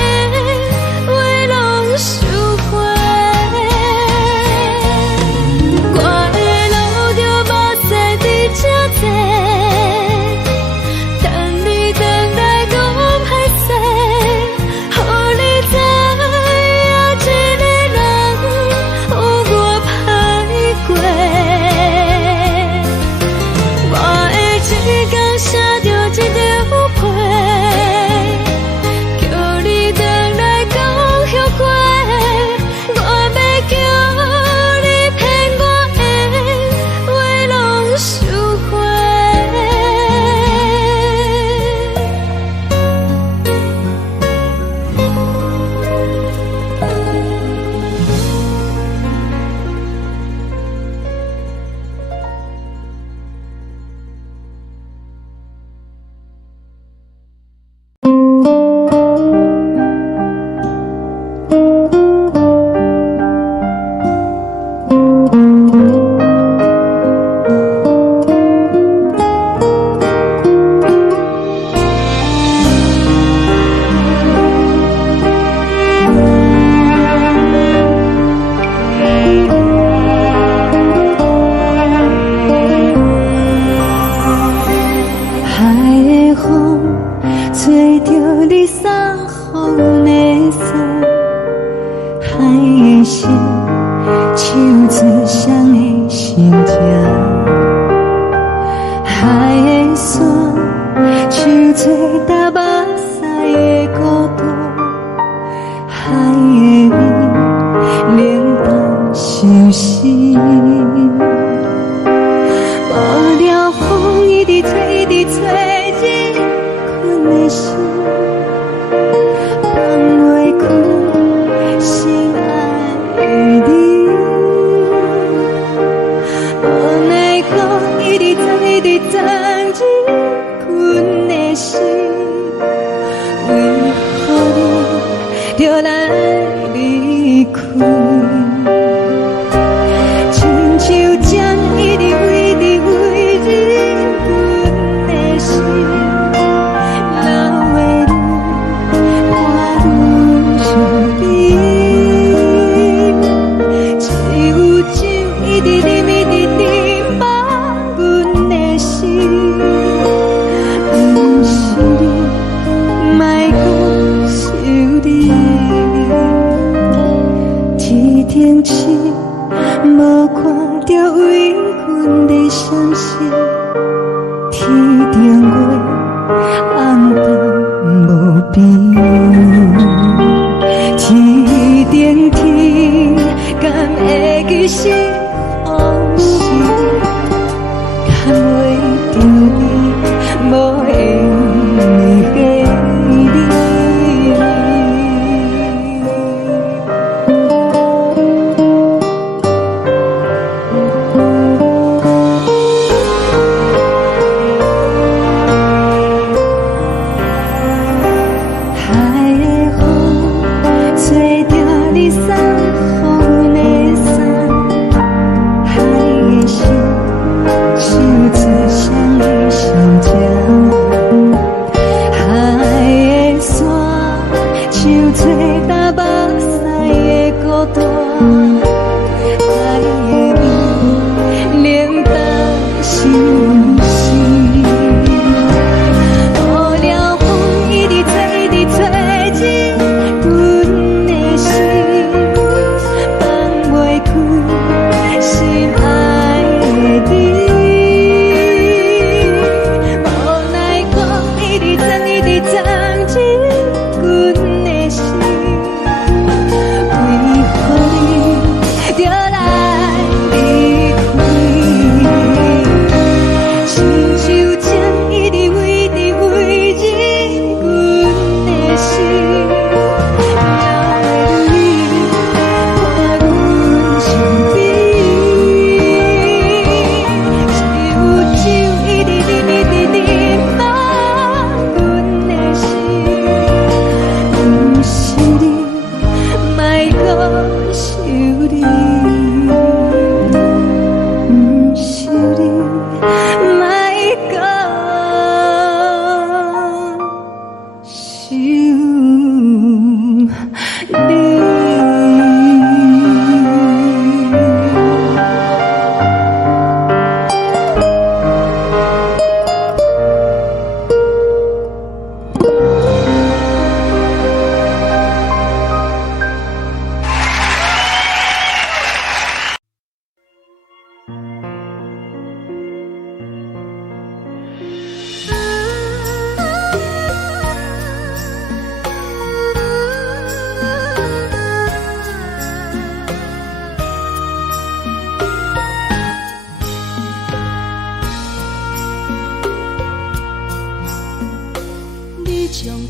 话拢收回。我的路就无使你这多，等你回来讲歹势，予你知影一个人有我歹过。我的一天写着一张被，叫你回来讲后悔。我要叫你骗我的话拢收回。海的风吹着你送风的伞，海的心手指上的心情，海的山手吹打目屎的孤独，海的味冷淡伤心。无聊风一直吹，一直吹，日困的心，放袂开心爱你。无奈何一直走，一直走，日困的心，为何你就来离开？亲像针一直着为阮的相思，天顶月暗淡无边，天顶天敢会记是往事，敢袂着你无缘的你。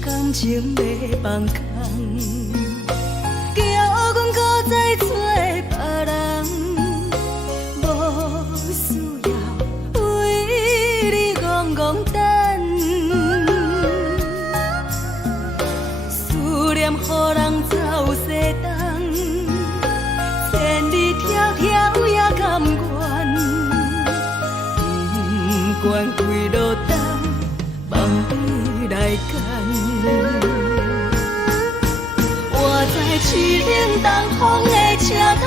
感情要放空，叫阮搁再找别人，无需要为你戆戆等。思念予人走西东，千里迢迢也甘愿，不管几路灯，望你来干。我在市顶东风的车窗，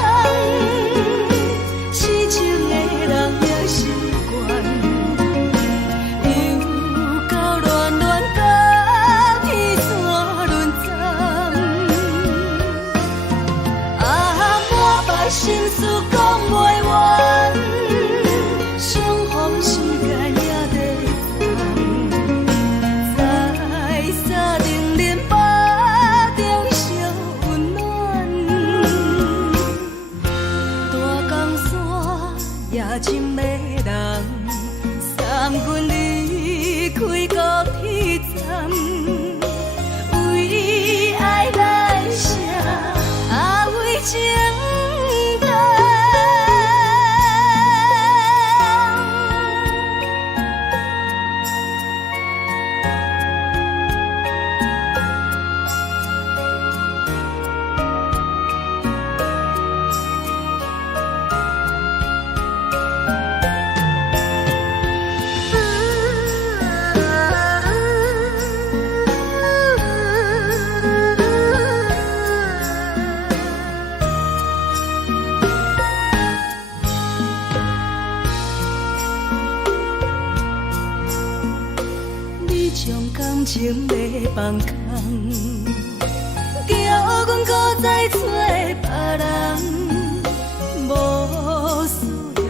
痴情的人也习惯，又到乱乱甲天山轮站。满腹心事讲袂完，相逢时间也在等。在沙丁林巴中烧温暖，大江山夜深的人，三军离开高铁站，为爱来写为情长。将感情要放空，叫阮搁再找别人，无需要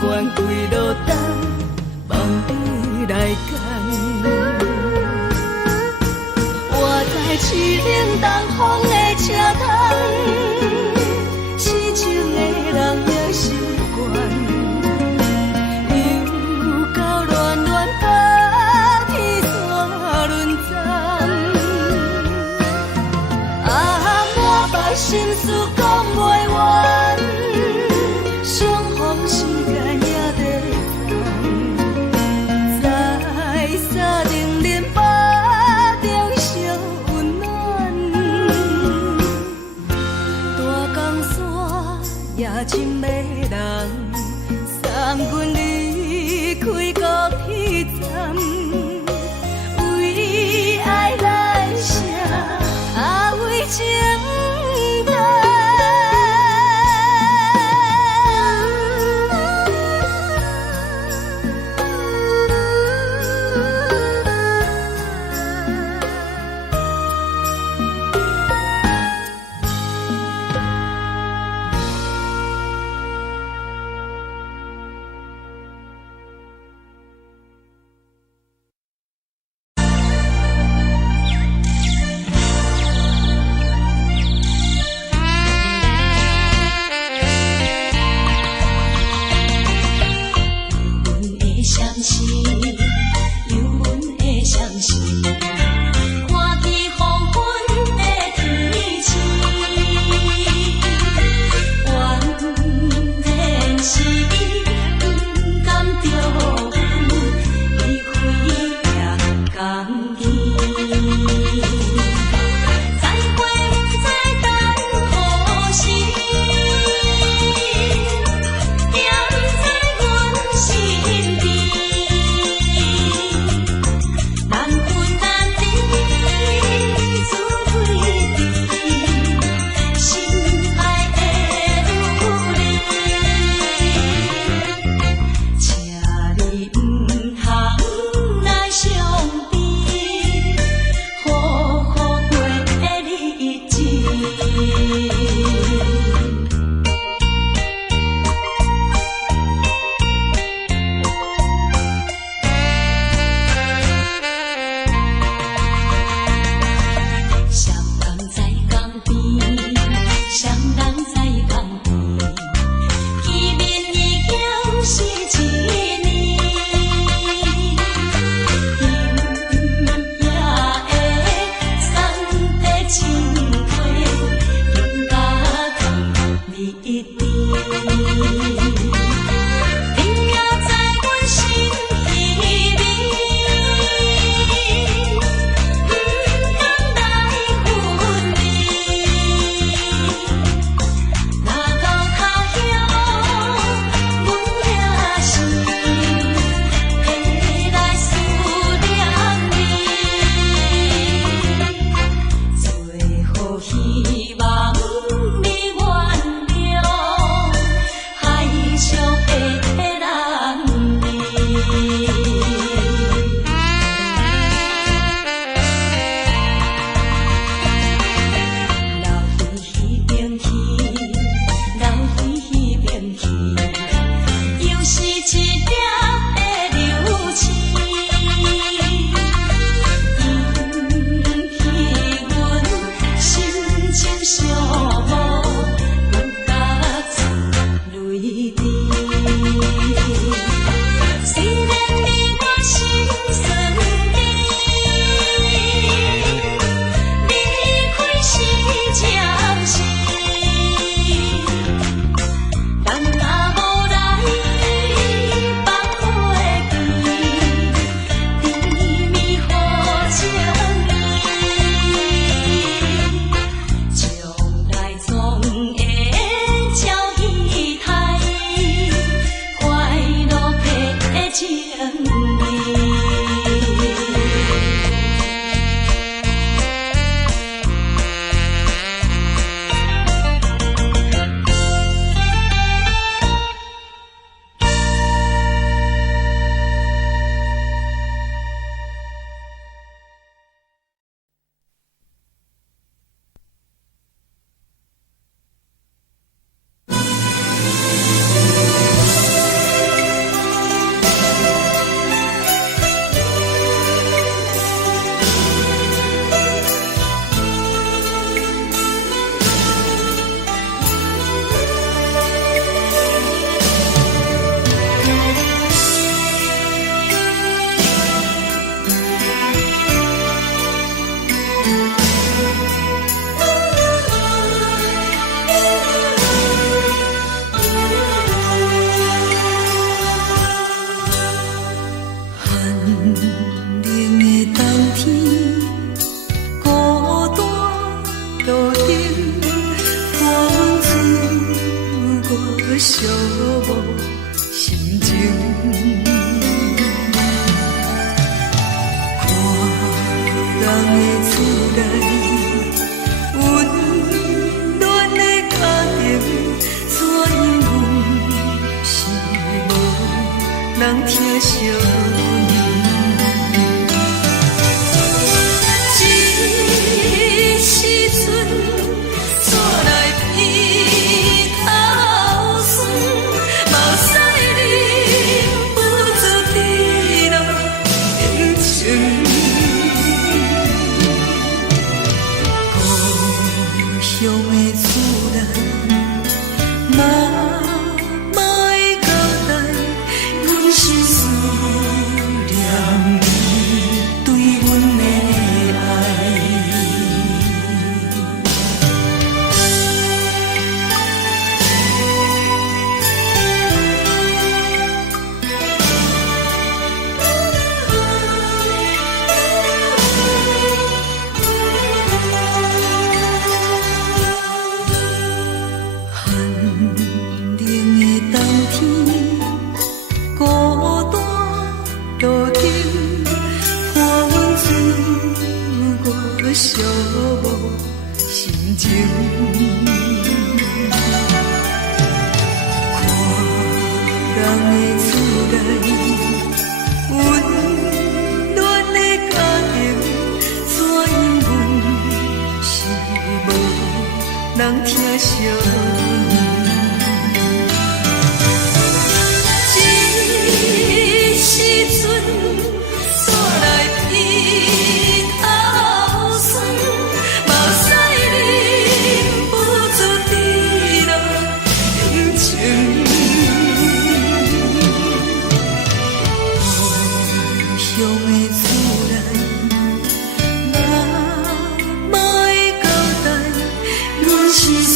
关开落等，望你来牵。我在市顶东风的车窗，痴情的人也习惯，又到乱乱甲天山轮站。啊，满腹心事讲袂完，相逢时间也在等，在沙定林巴中相温暖。大江山夜深的人，送阮离开高铁站，为爱来写，为情等。无心情。看人的厝内温暖的家庭，怎因阮是无人疼惜？寂无心情，看人的厝内温暖的家庭，怎因阮是无人疼惜？一时阵煞来鼻头酸，目屎忍不住滴落眼睛。故乡的厝内，哪会交代，阮是思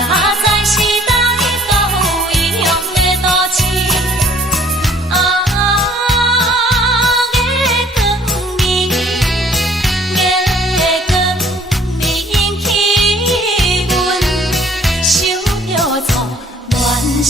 在时代都有异乡的都市，月光暝，月光暝引起阮想着初恋时。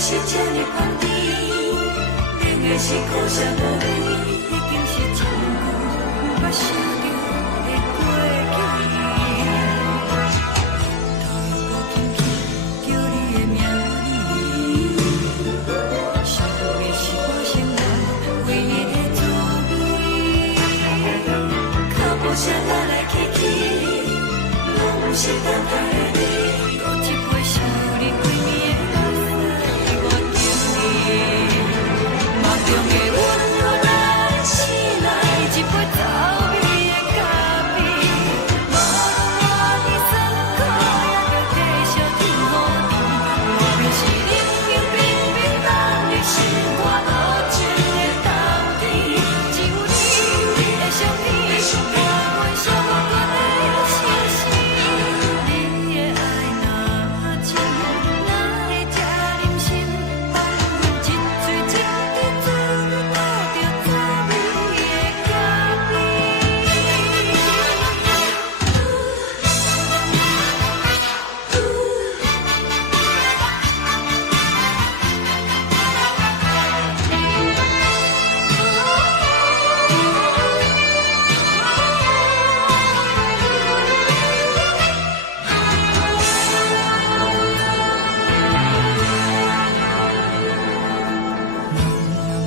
是这呢香甜，冷的是苦涩无味，已经是真久毋捌想着的过去。头又轻轻叫你的名字，想的是我生来唯一的滋味。脚步声来来去去，拢是等待的你，搁一杯想你几暝的目屎。梦中的阮，我来醒来，一杯走味的咖啡，无论我的酸苦，也着继续甜好甜。我便是冷冷冰冰冷的心肝无情的冬天，只有你的相片，我袂伤我的心事。你的爱若真，哪会这忍心放阮一嘴一滴水，倒着走味的咖啡。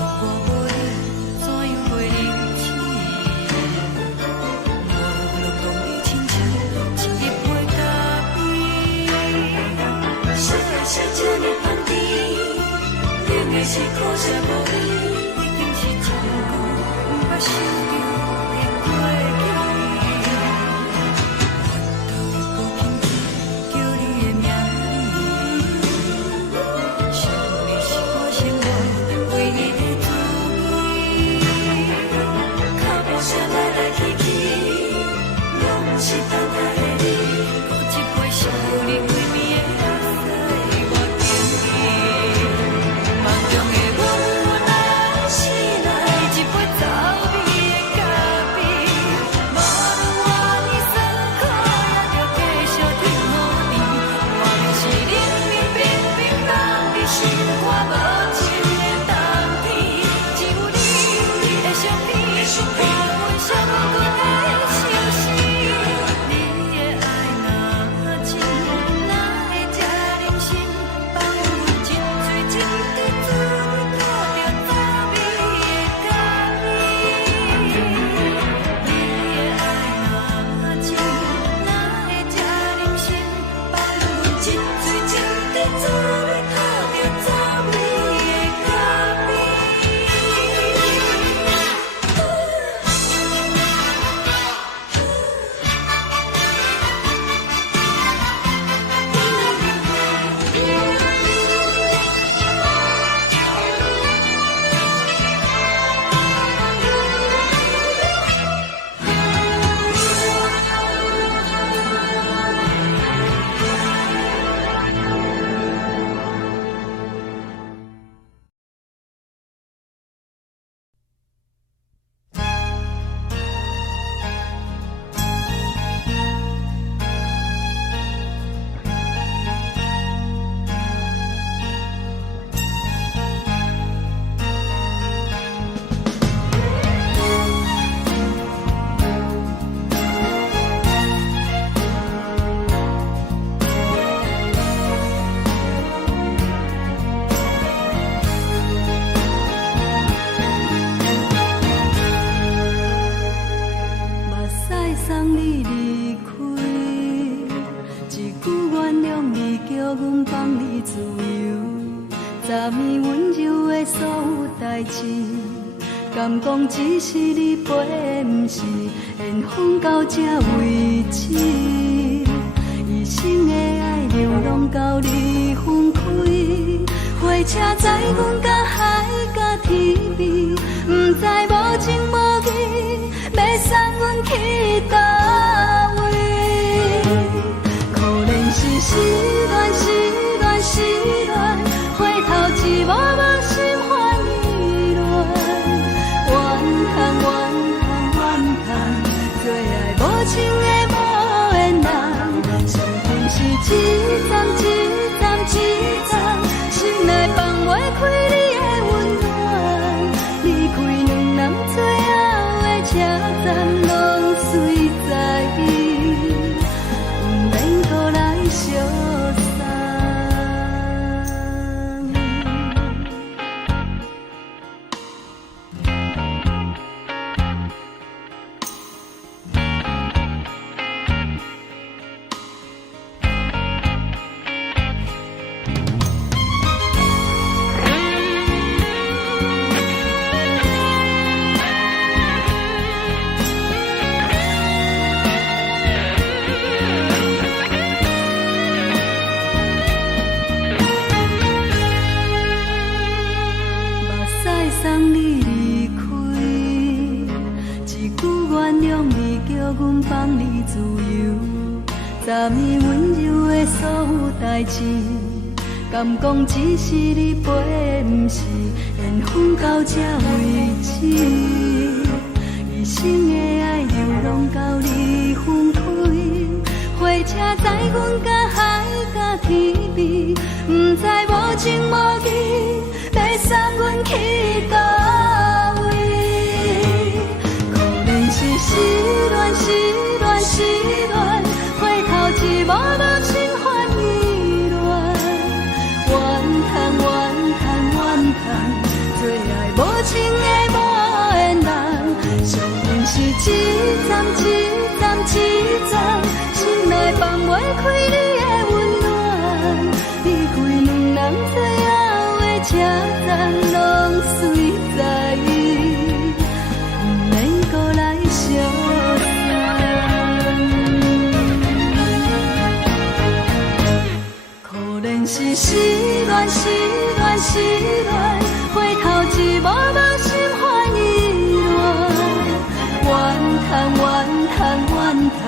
我无你，怎样袂忍气？无论讲你亲像一杯咖啡，说的是这呢香甜，冷的是苦涩无味，已经是真久毋捌想着的过去。头又轻轻叫你的名字，想你是我生来唯一的滋味。脚步声来来去去，拢是等待的你，搁一杯想你几暝的目屎我甜甜。梦中的阮，我来醒来，一杯走味的咖昨暝温柔的所有代志，敢讲只是你陪，不是缘分到这为止。一生的爱流浪到你分开，火车载阮甲海甲天边，不知无情无义，要送阮去倒位？可怜是失恋，失恋，失恋，回头一幕幕心烦意乱，怨叹，怨叹，怨叹，最爱无情的无缘人，伤痕是一站一站一站，心内放袂开你的温暖，离开两人最后的车站，拢随在意，不免搁来相送。送你离开，一句原谅你，叫阮放你自由。昨暝温柔的所有代志，敢讲只是你陪，不是缘分到这为止。一生的爱流浪到你分开，火车载阮甲海甲天边，不知无情无义，要送阮去倒位？可怜是失恋，失恋，失恋，回头一幕幕心烦意乱，怨叹，怨叹，怨叹，最爱无情的无缘人，伤痕是一站一站一站，心内放袂开你的温暖，离开两人最后的车站，拢随在意，不免搁来相送。可怜是失恋，失恋，失恋，回头一幕幕心烦意乱，怨叹，怨叹，怨叹，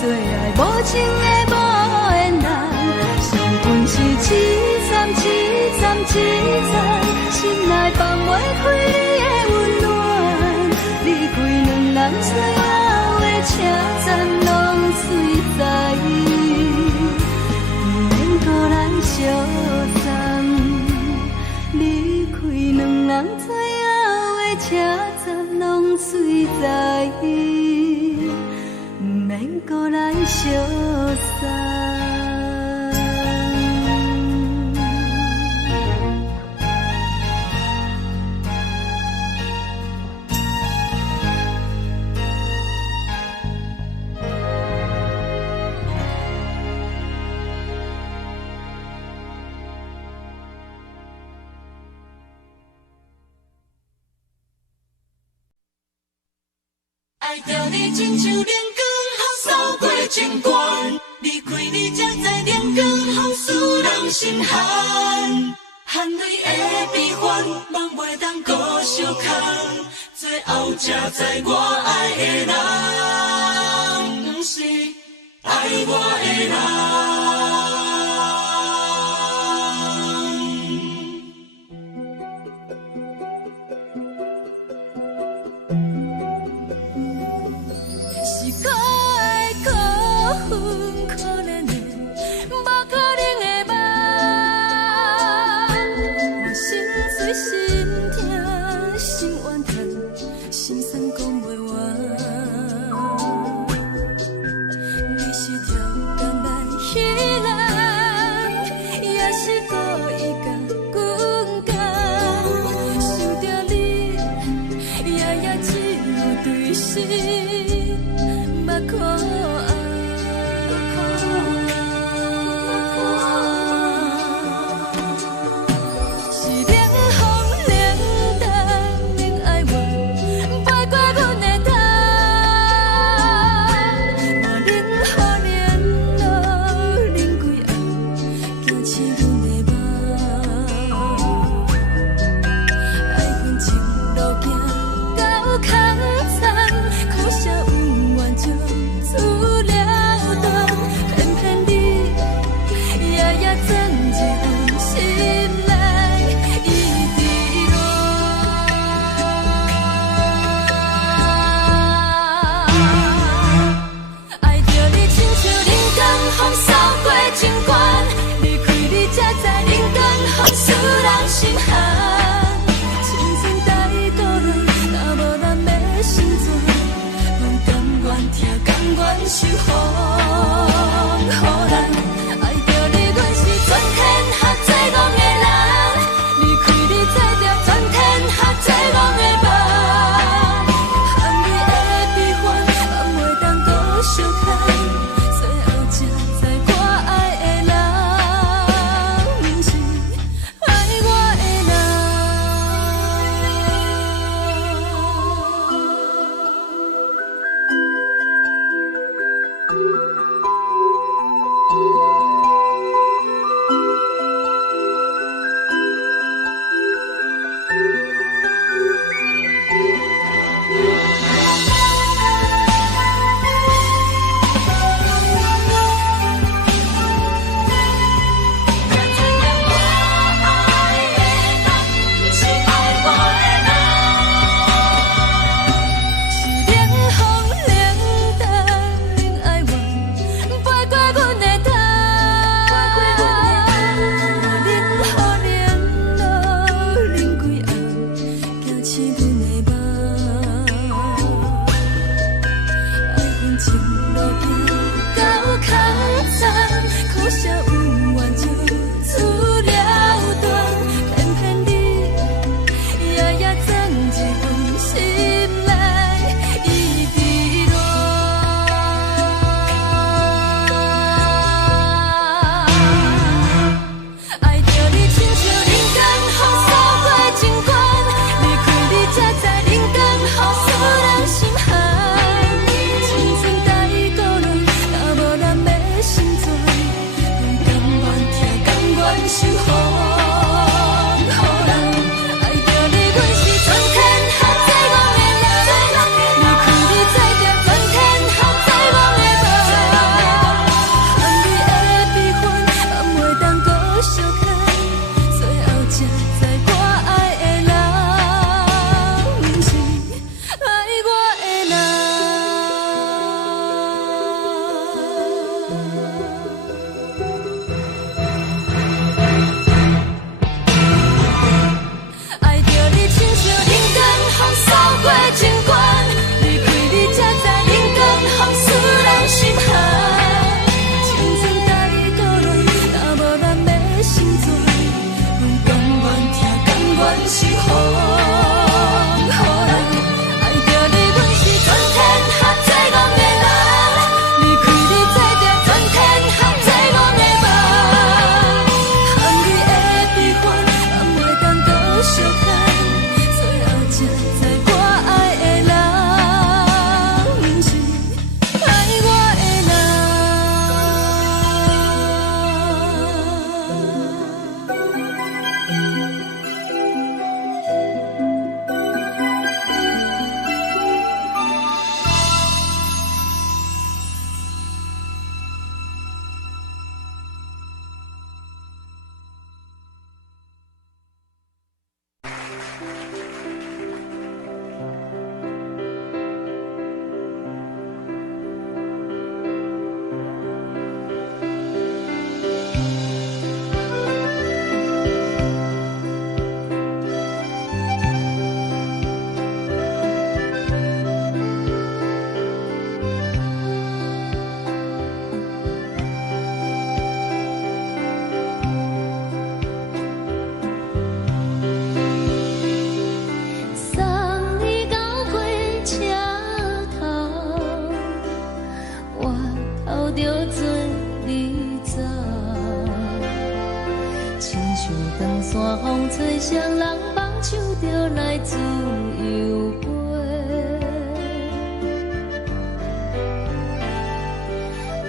最爱无情的无缘人，伤痕是一站一站一站，心内放袂开你的温暖，离开两人最后的车站，拢随在意，不免搁来相送。离开两人最后的车站，拢随在意，不免搁来相送。爱着你亲像连光，风扫过情关，离开你才知连光风使人心寒。含泪的悲欢，望袂当搁相牵，最后才知我爱的人，不是爱我的人。才知我爱的人，不是爱我的人。爱着你，亲像人间风扫过情关，离开你才知人间风使人心寒。青春带过来，若无咱要成全，甘愿听，甘愿是予人。爱着你，阮是全天下最戆的人，离开你才知全天下最戆的梦。含你的悲欢，咱袂当搁相牵，最后才知我爱的人，不是爱我的送你到火车头，我头着做你走，亲像长山风吹双人放手着来自由飞。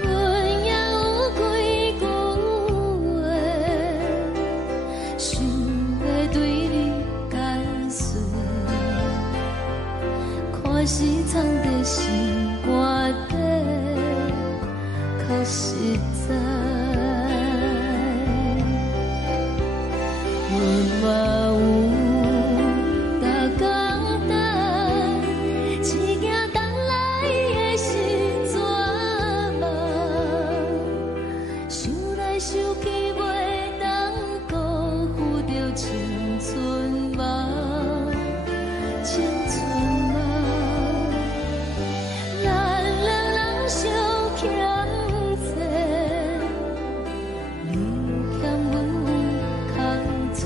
阮也有几句话，想要对你解释，可是藏在心肝底，较实在。阮嘛有逐工等，一件等来的是绝望，想来想去袂当辜负着青春梦，青春梦。咱两人相欠债，你欠阮空嘴。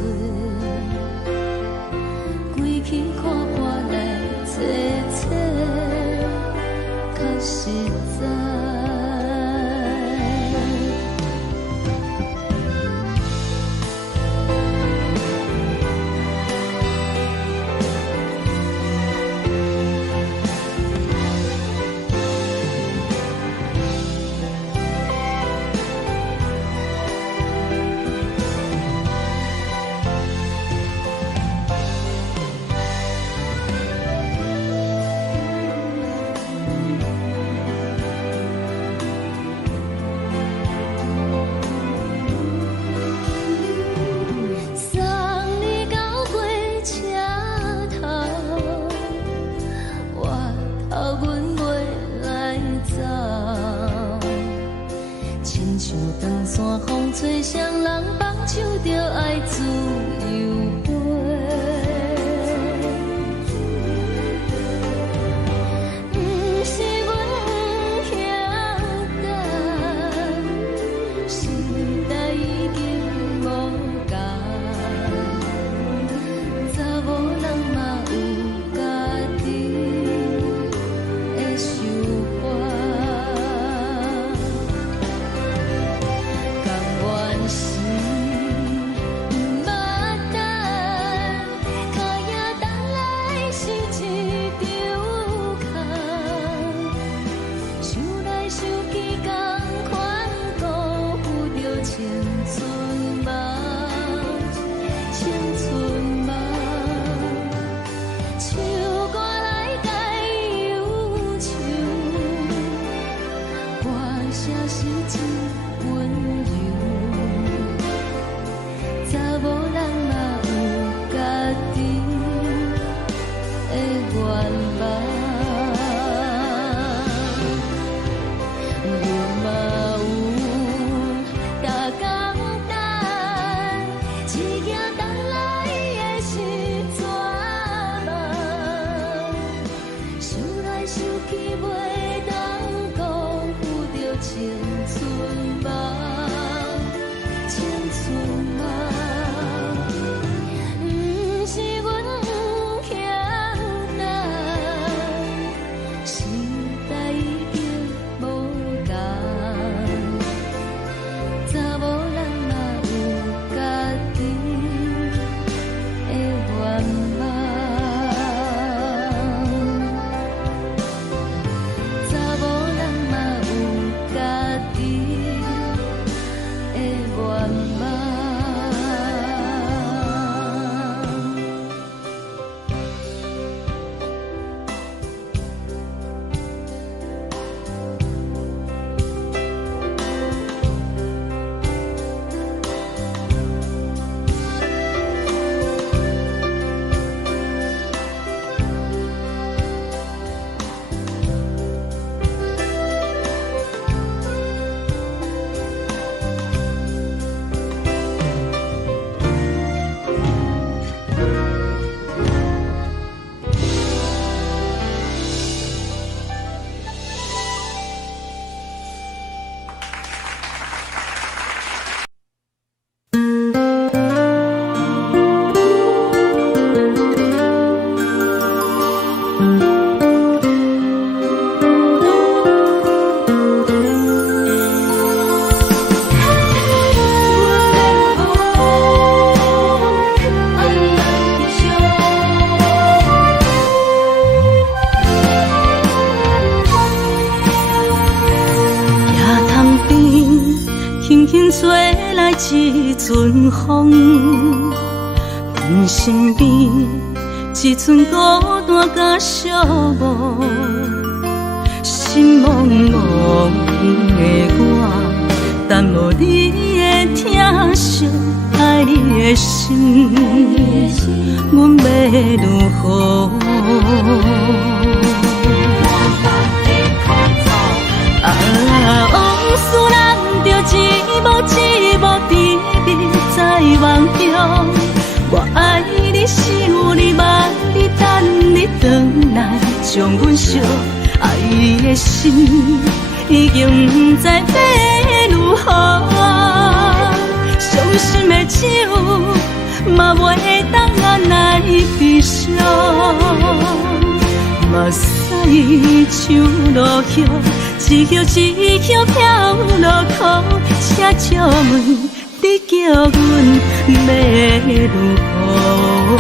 阵风，阮身边一寸孤单甲寂寞，心茫茫的我，等无你的疼惜，爱你的心，阮要如何？往事人着一幕一幕甜蜜在梦中。我爱你，想你，望你，等你回来，将阮惜爱的心已经不知要如何。伤心的手嘛袂当按来悲伤。目屎像落叶，一叶一叶飘落雨，请借问你叫阮要如何？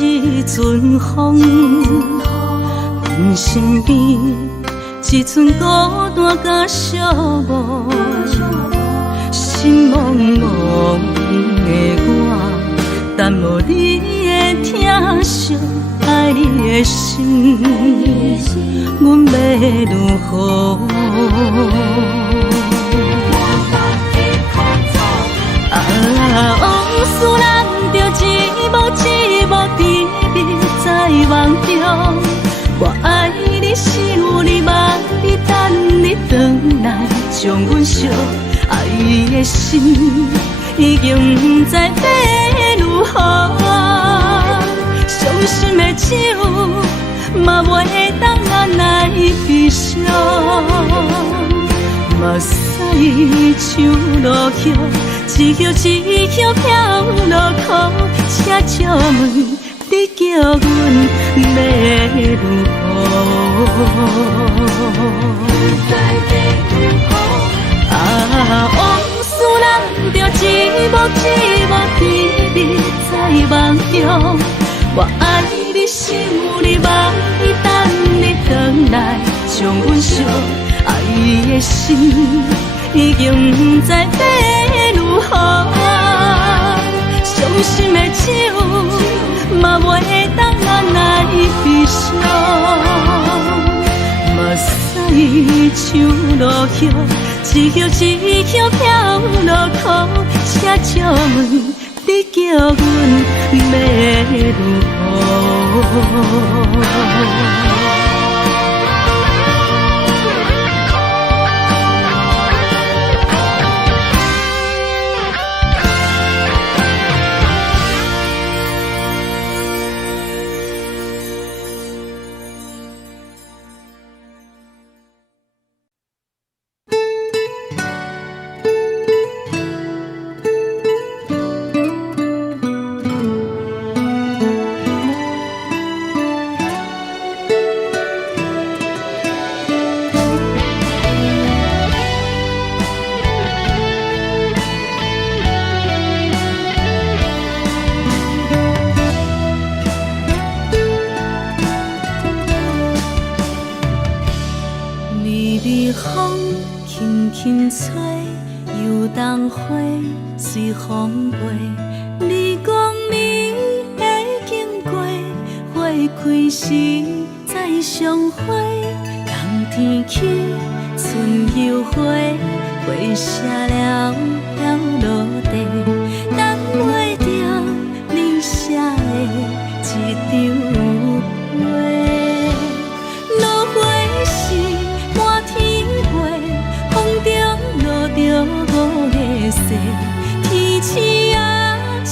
一阵风，阮身边一寸孤单甲寂寞，心茫茫的我，等无你的疼惜，爱你的心，阮要如何？往事人着一幕一幕甜蜜在梦中。我爱你，想你，望你，等你回来，将阮惜爱的心已经不知要如何。伤心的手嘛袂当按来悲伤。目屎像落叶，一叶一叶飘落雨，请借问你叫阮要如何？往事人着一幕一幕甜蜜在梦中。我爱你，想你，望你，等你回来，将阮惜爱的心已经不知要如何。伤心的手嘛袂当按来悲伤。目屎像落叶，一叶一叶飘落雨，请借问你叫阮要如何？风轻轻吹，游动花随风飞。你讲你会经过，花开时再相会。冬天起，春又回，花谢了要落地，等袂着你写的一张画。落花时满天飞，风中落着五个色，天星啊笑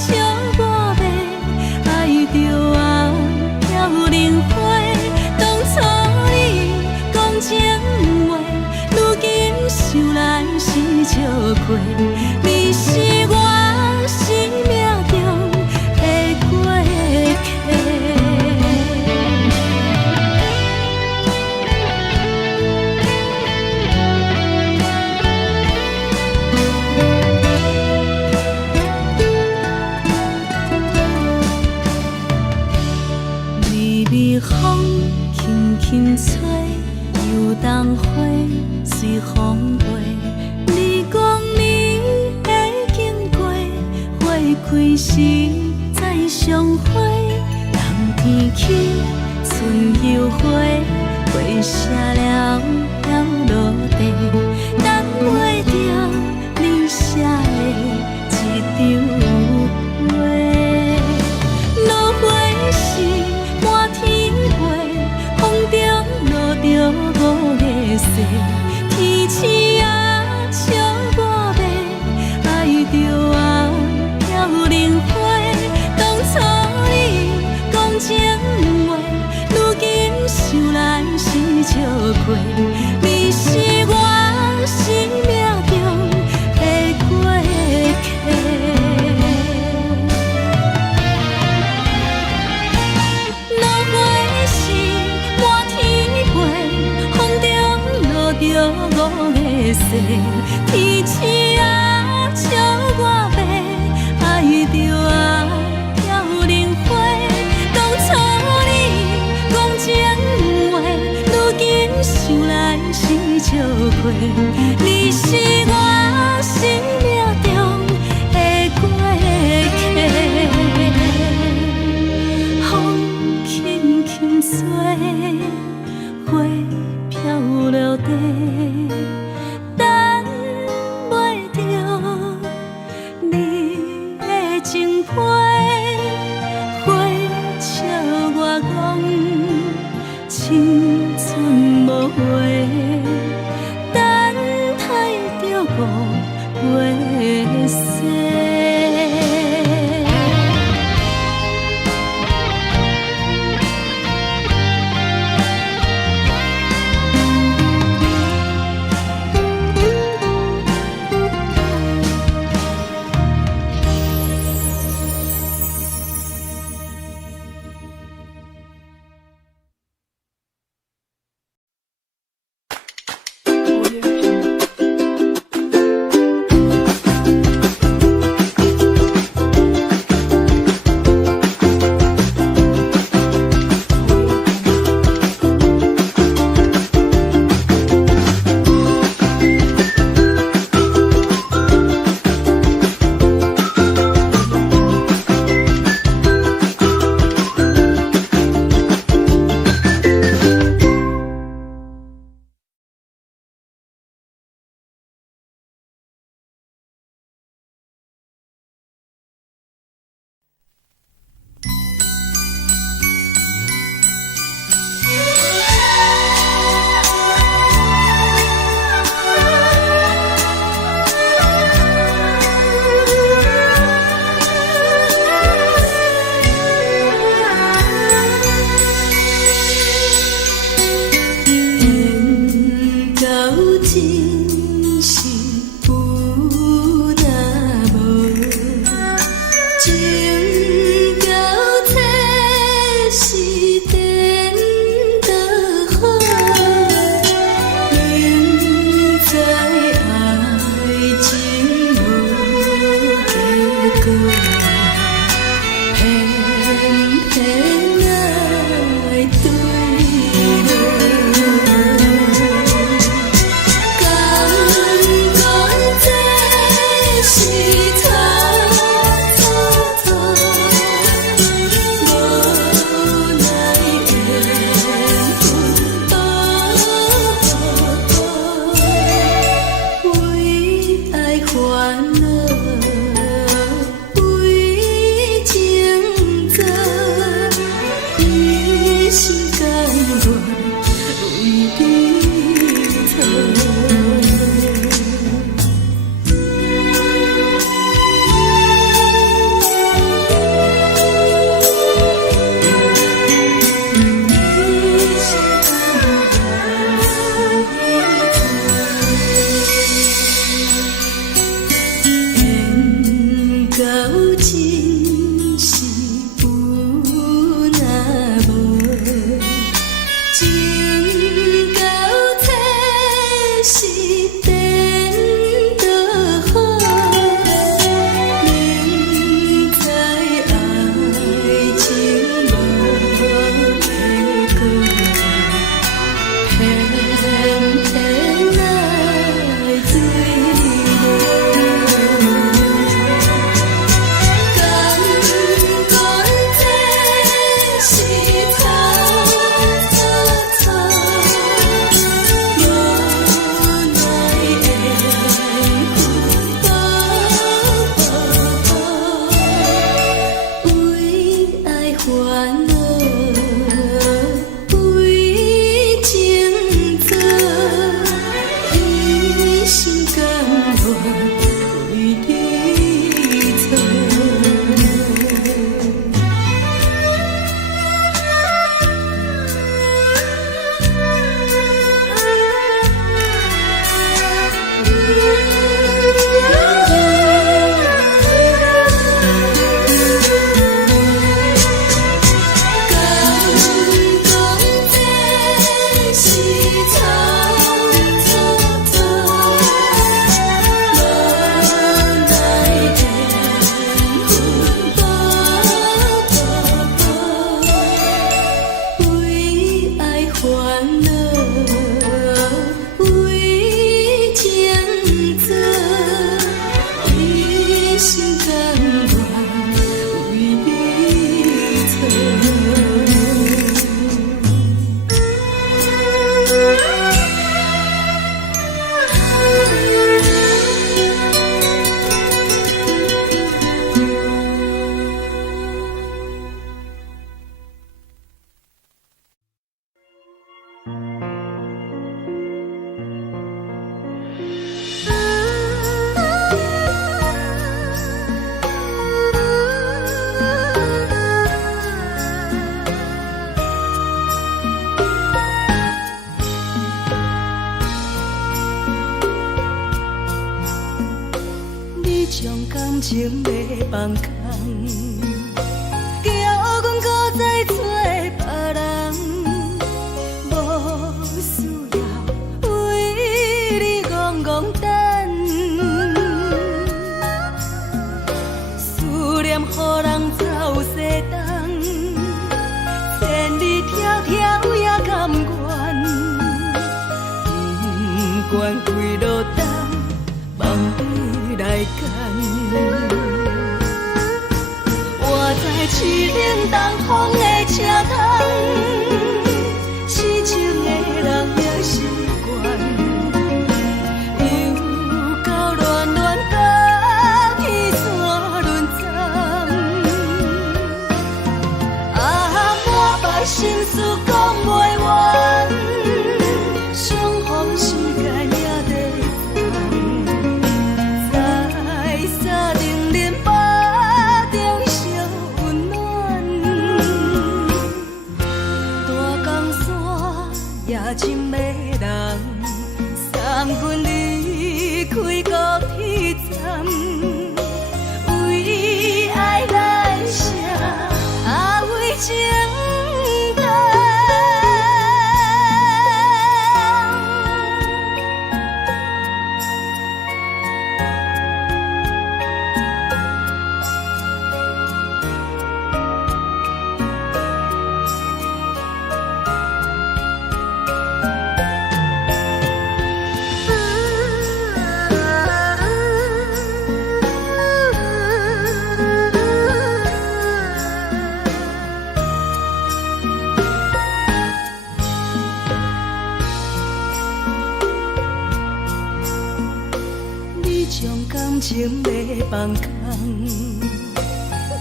我迷，爱着啊飘零花。当初你讲情话，如今想来是笑亏，你是我时再相会，人天起，春又花，花谢了飘落地，等袂着你写的一张画。落花是满天飞，风中落着五个色，天星啊笑我迷，爱着啊飘零花。当初你讲情话，如今想来是笑亏，你是我生命中的过客。落花是满天飞，风中落着五个色，天星啊笑我迷，爱着啊飘零花。当初你讲情话，如今想来是笑亏，你是我生命中的过客。风轻轻吹，花飘落地，等袂着你的情批。花笑我讲青春无话，等待放空，叫阮搁再找别人，无需要为你戆戆等，思念予人走西东，千里迢迢也甘愿，不管几路灯，梦伊来牵。我在市顶东风的车窗，痴情的人也习惯，又到乱乱甲彼山论丛。啊，满腹心事讲袂完，相逢时间也在藏，在沙定林巴中烧温暖，大江山也真迷人，三军离开高铁站，为爱来写，为情重。你将感情要放空，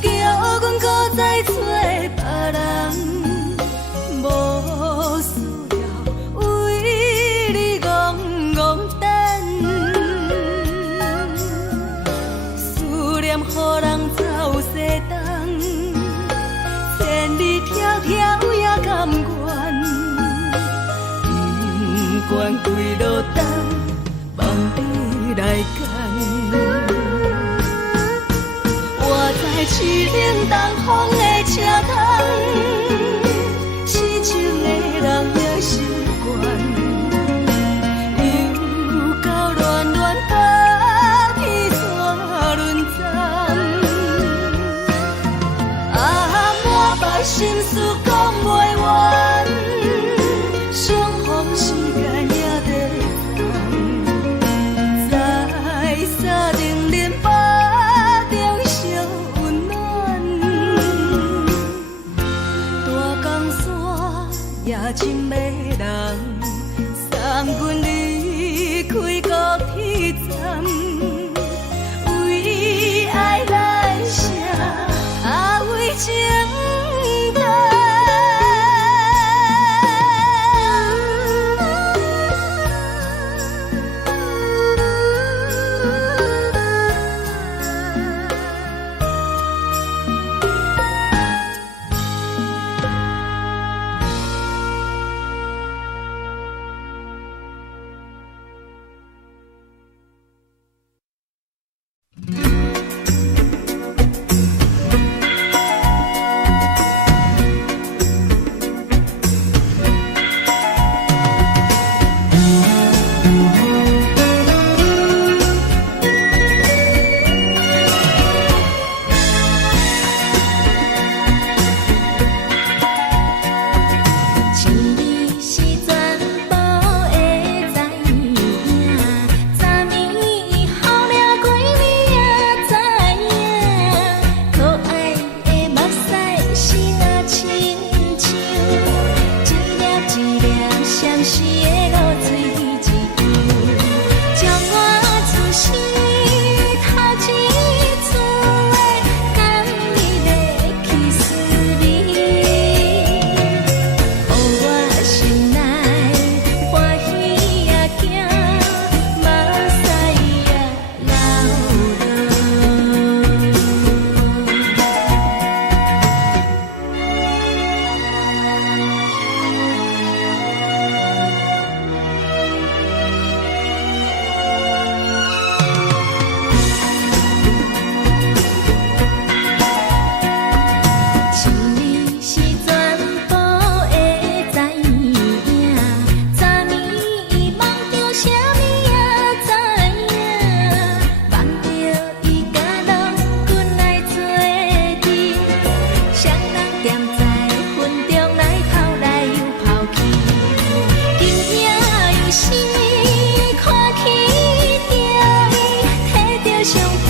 叫阮搁再找别人，无需要为你戆戆等，思念予人走西东，千里迢迢也甘愿，不管几路灯，梦伊来牵。我在市顶东风的车窗，痴情的人也习惯，又到乱乱甲彼山论丛。啊，满腹心事讲袂完，相逢时间也在藏，在沙定林巴中烧温暖，大江山也真迷人，三军离开高铁站，为爱来写，为情重。在云中来跑来又跑去，今夜有时看起着伊，摕着上天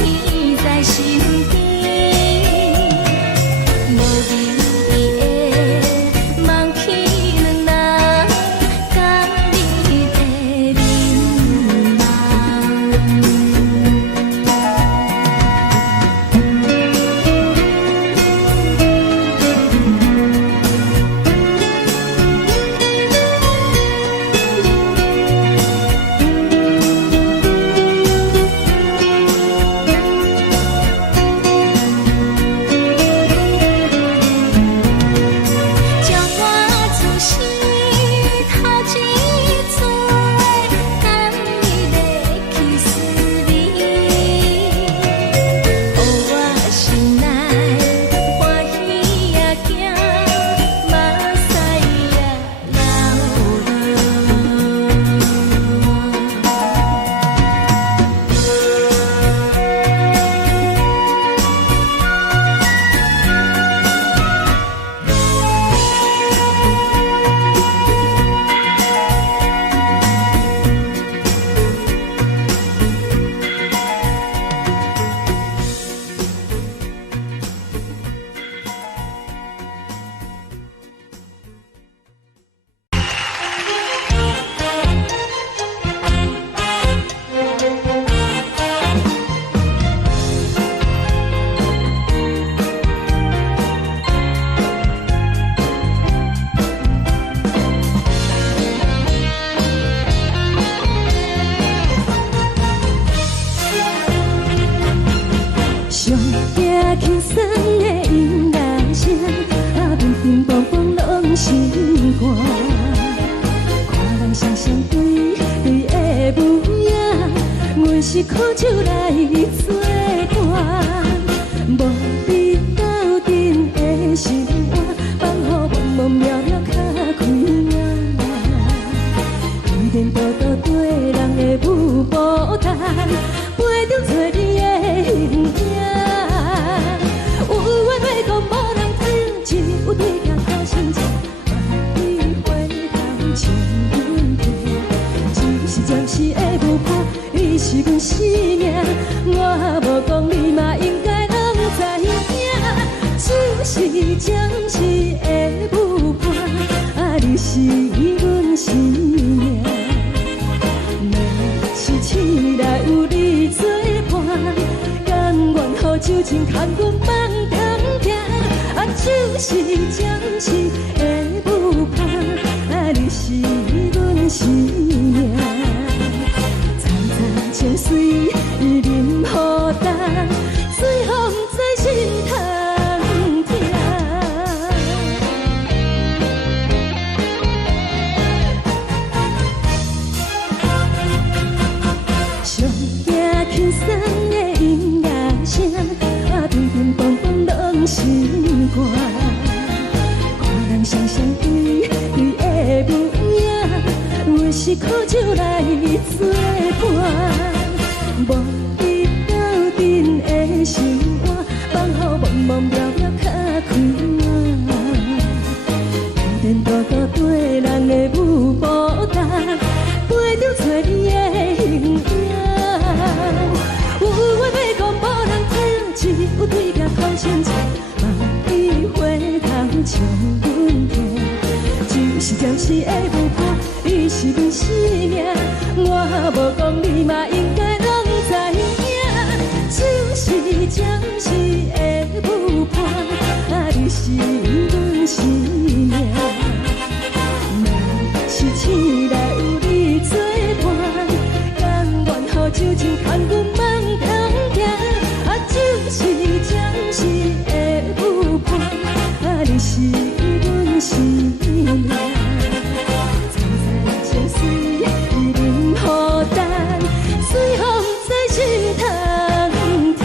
在身边，无眠伊的梦起两人，甲你在眠梦。将我自是头一次的甘伊的气死你，予我心内欢喜也惊，目屎也流落。上惊轻松的音乐声，面面梆梆拢心肝。看人双双对对的模样，阮是苦酒来作伴。无你斗阵的生活，放予茫茫渺渺较开眼。一颠倒倒对人的舞步弹，陪着做你的形影。有话要讲，无人听，有对镜靠心情，万里回头像阮家。只是暂时的舞伴，你是阮生命，我无讲你嘛应该拢知影。只是暂时的舞伴，你是阮生命。是醒来有你作伴，甘愿予酒精牵阮放通行，就是暂时的舞伴，你是阮生命。惨惨情水任何担，随风在心通听。上惊轻松的音乐声，乒乒乓乓拢心肝。看人双双对对的模样，阮是苦酒来作伴。无你斗阵的生活，放予茫茫渺渺较开眼。一颠倒倒对人的舞步弹，陪着做你的形影。有话要讲，无人听，只有对镜靠心情，万里回头像阮家。只是暂时的舞伴，你是阮生命，我无讲你嘛应该拢知影。就是暂时的舞伴，你是阮生命。若是醒来有你作伴，甘愿予酒精牵阮放通行，就是暂时的舞伴，你是阮生命。惨惨情水任何担，随风在心通听。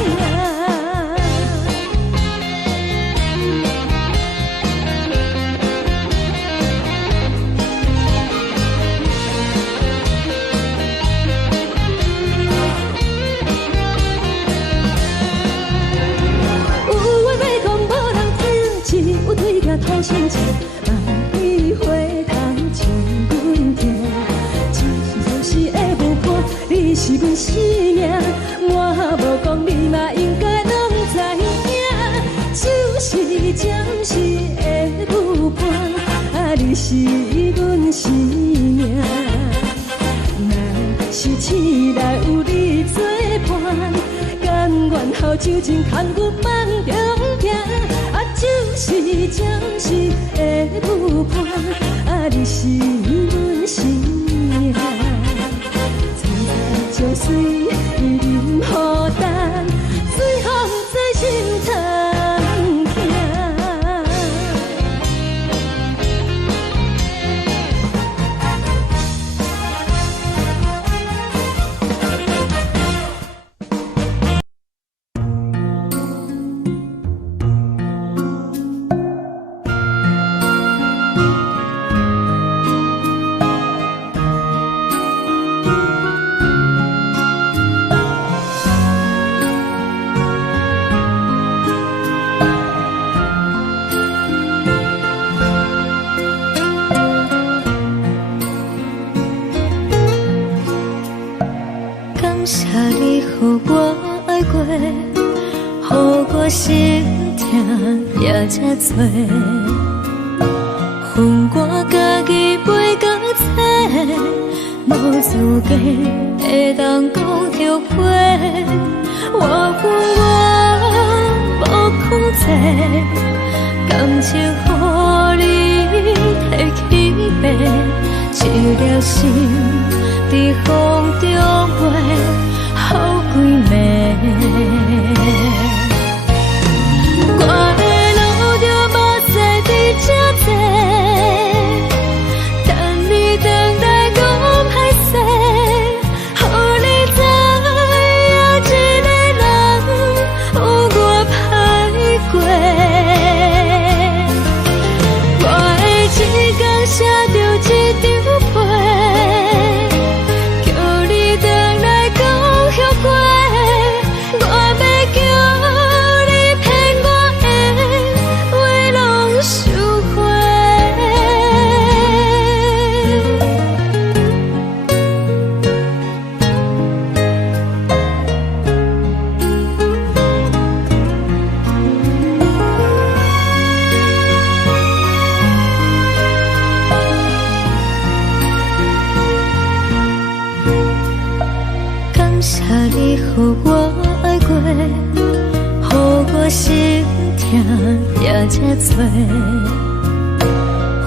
有话要讲，无人听，只有对镜土生情，万里花香将阮行。就是会无看，你是阮生命，我无讲你嘛应该拢知影。就是暂时的舞伴，啊，你是阮生命。若是醒来有你作伴，甘愿后酒精牵阮梦中行。啊，就是暂时的舞伴，啊，你是阮生命。青菜就水，伊啉好淡，水风在心头。感谢你，予我爱过，予我心痛也这多。恨我家己袂到切，无资格会当讲后悔。我恨我无控制，感情予你提起白，一条心在风中飞，好几暝。我的路就无再伫这坐，等你回来讲歹势，予你知影一个人有我歹过。我的一天写着一张被，叫你回来讲后悔。我要叫你骗我的话拢收回。感谢你，予我爱过，予我心痛也这多。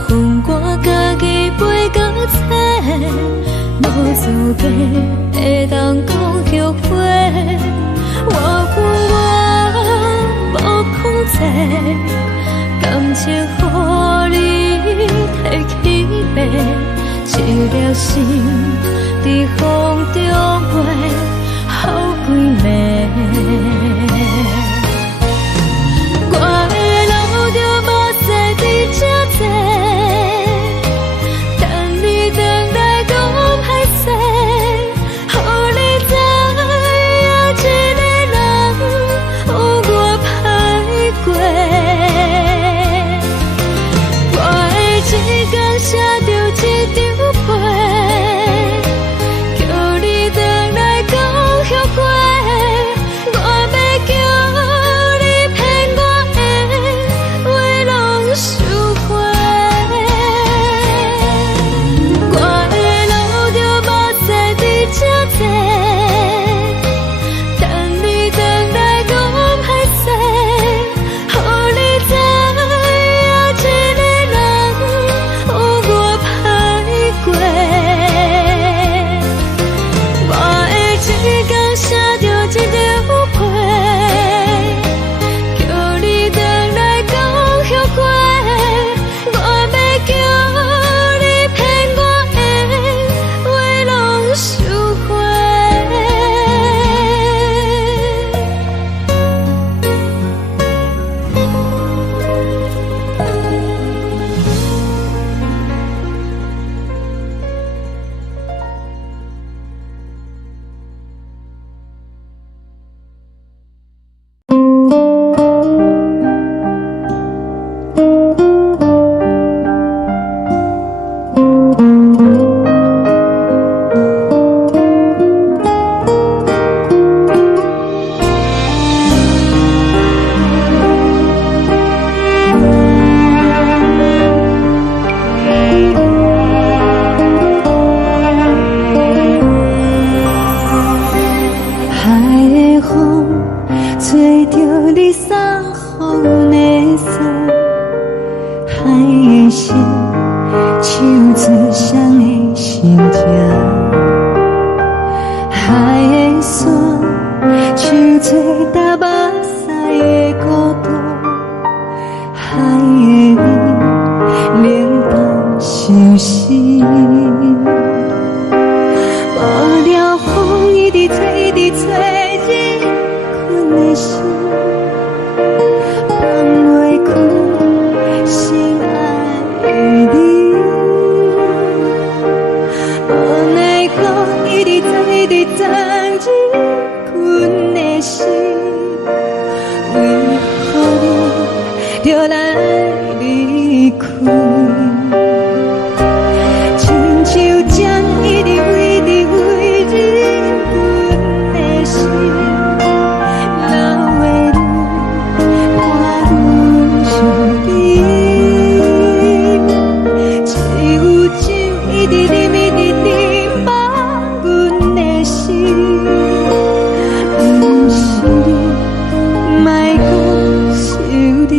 恨我家己袂到切，无资格会当讲后悔。我恨我无控制，感情予你提起白，一条心在风中飞，好几暝。我的路就无再伫这坐，等你回来讲歹势，予你知影一个人有我歹过。我的一天写着一张被，叫你回来讲后悔。的心，手指双的心情，海的山，像做搭目屎的孤独，海的味，冷淡伤心。无聊风一直吹，一直吹，日困的心，放袂开心爱的你。无奈何一直藏，一直藏，日困的心，为何你就来离开？亲像针一直为，一直为，日困的心，流的泪，伴阮伤悲。只有酒一直啉，一直啉，放阮的心。不是你，莫讲想你。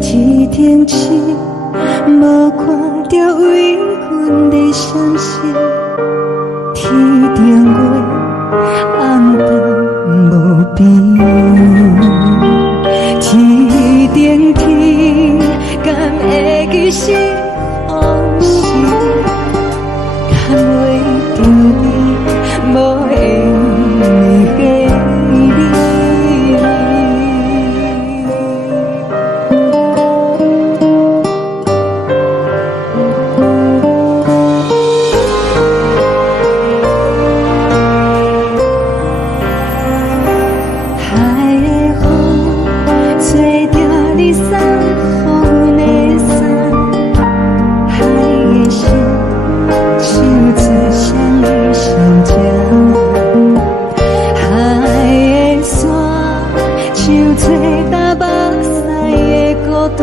天顶星，无看到为阮的伤心。天顶月，暗淡无边。天顶天，敢会记是往事？敢袂着你，无缘给你。海的风，吹着你送予阮的衫，海的心，手指双的心情，海的山，像做搭目屎的孤单，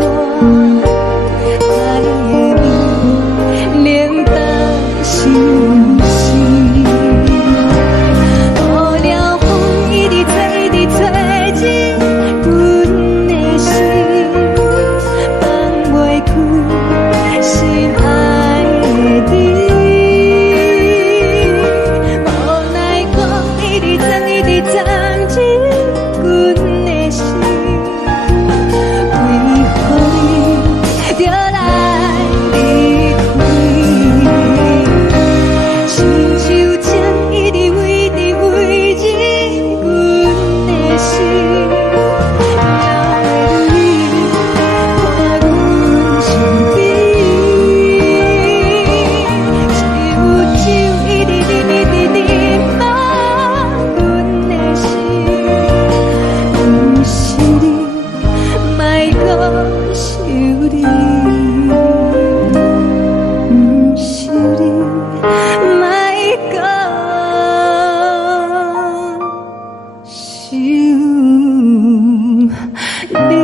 海的味，冷淡伤心。无聊风一直吹，一直吹，日阮的心，放袂开心爱的你。无奈何一直藏，一直藏，日阮的心，为何你就来离开？亲像针一直为，一直为，日阮的心，流的泪，伴阮伤悲。只有酒一直啉，一直啉，放阮的心。不是你，莫讲想你。不是你，莫讲想你。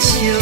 惜。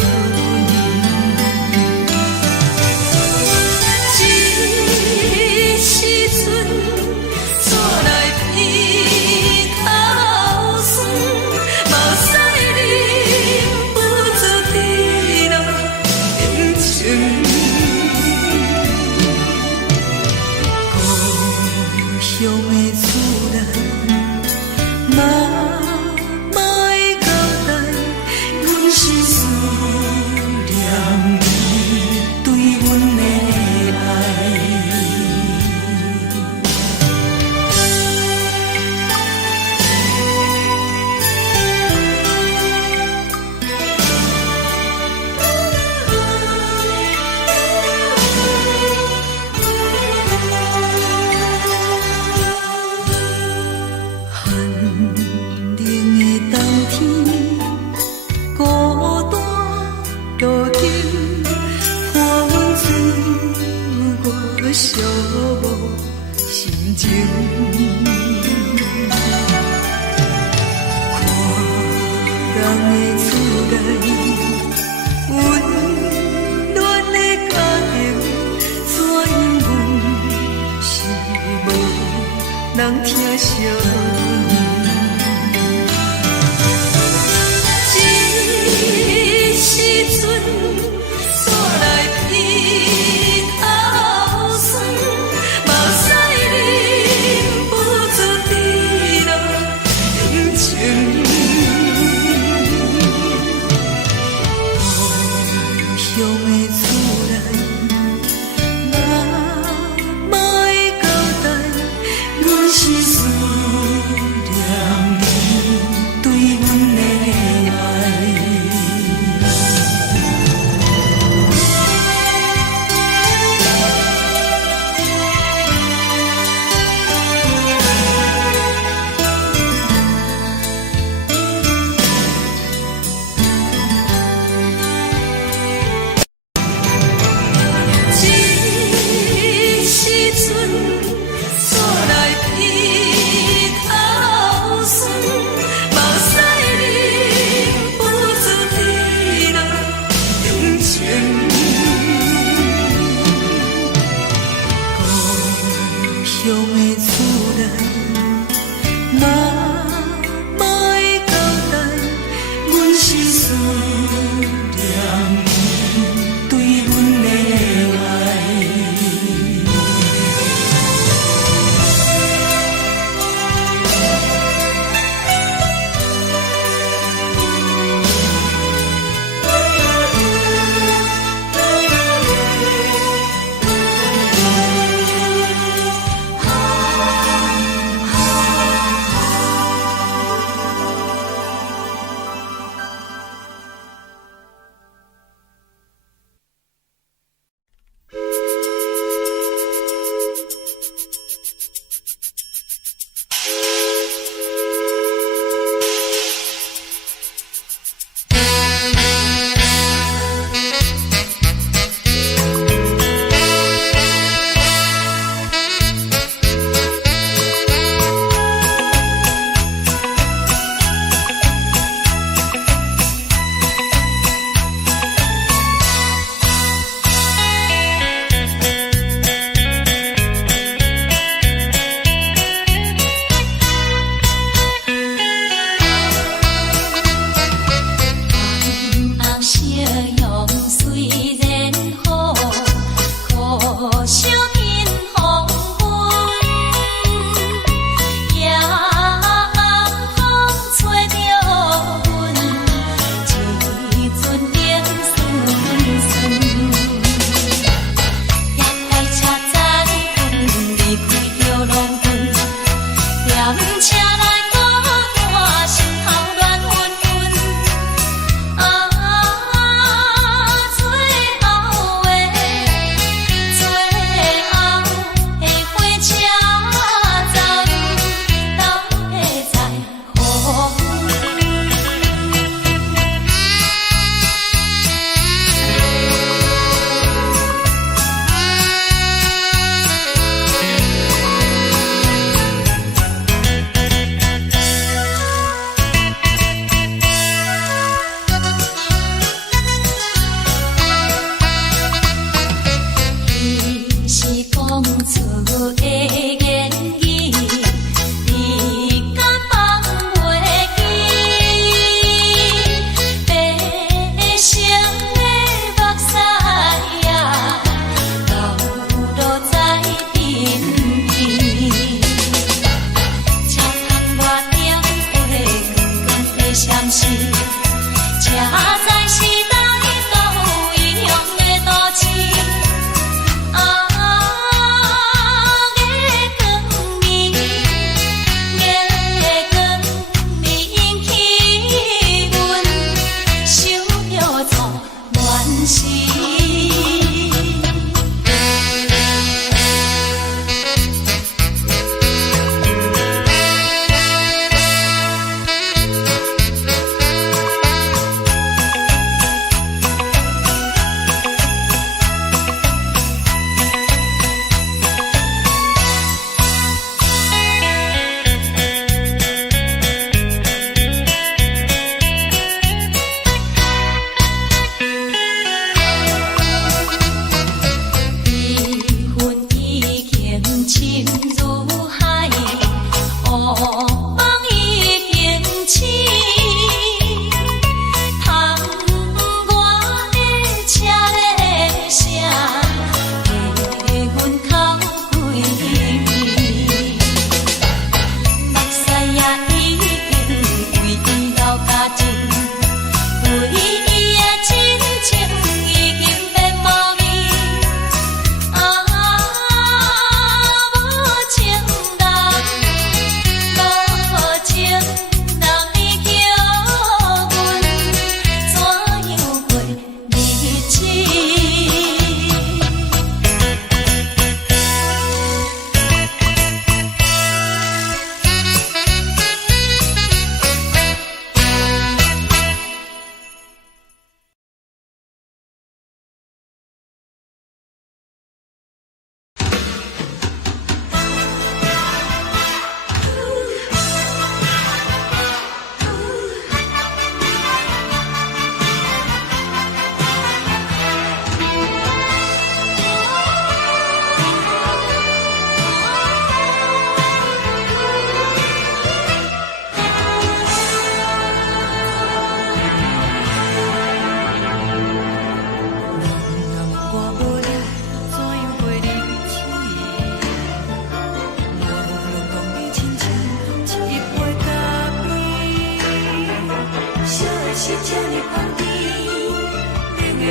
时。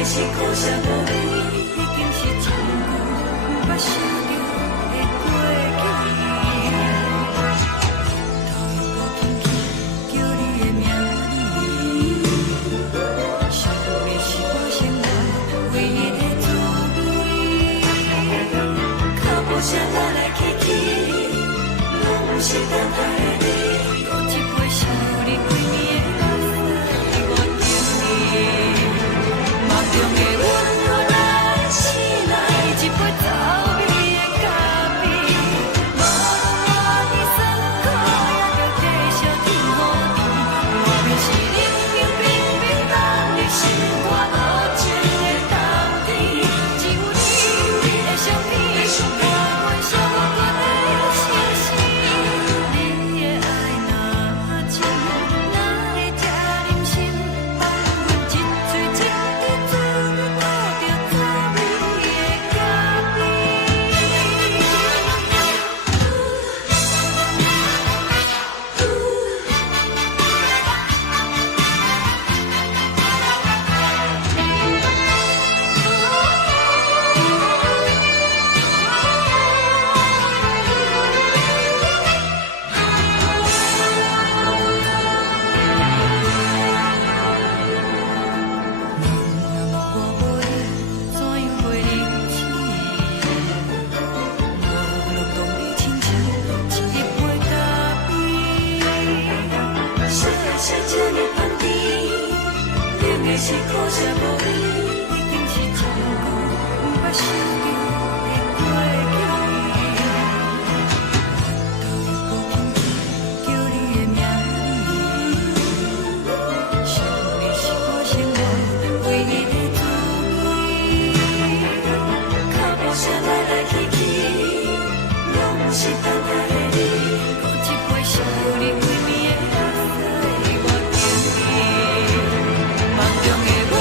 是苦涩无味，已经是真久不捌想着的过去。头又搁轻轻叫你的名字，想你是我生来唯一的滋味。脚步声来来去去，拢是等待的你。搁一杯想你几年的泪水，我等你。梦中的阮，何来醒来一杯走味的咖啡？无论我的酸苦，也着继续甜乎甜。我便是冷冷冰冰冷的心肝，无情的冬天。只有你的相片，我阮寂寞的心事。你的爱若真，哪会这忍心放阮一嘴一滴水，倒着走味的咖啡？我无你，怎样袂离弃？无论讲你亲像一杯咖啡，烧的是这呢香甜，冷的是苦涩无味，已经是真久不捌想着的过去。头又搁轻轻叫你的名字，想你是我生来唯一的滋味。脚步声来来去去，拢是等待的你。搁一杯想你几暝的泪水，我等你。梦中的阮，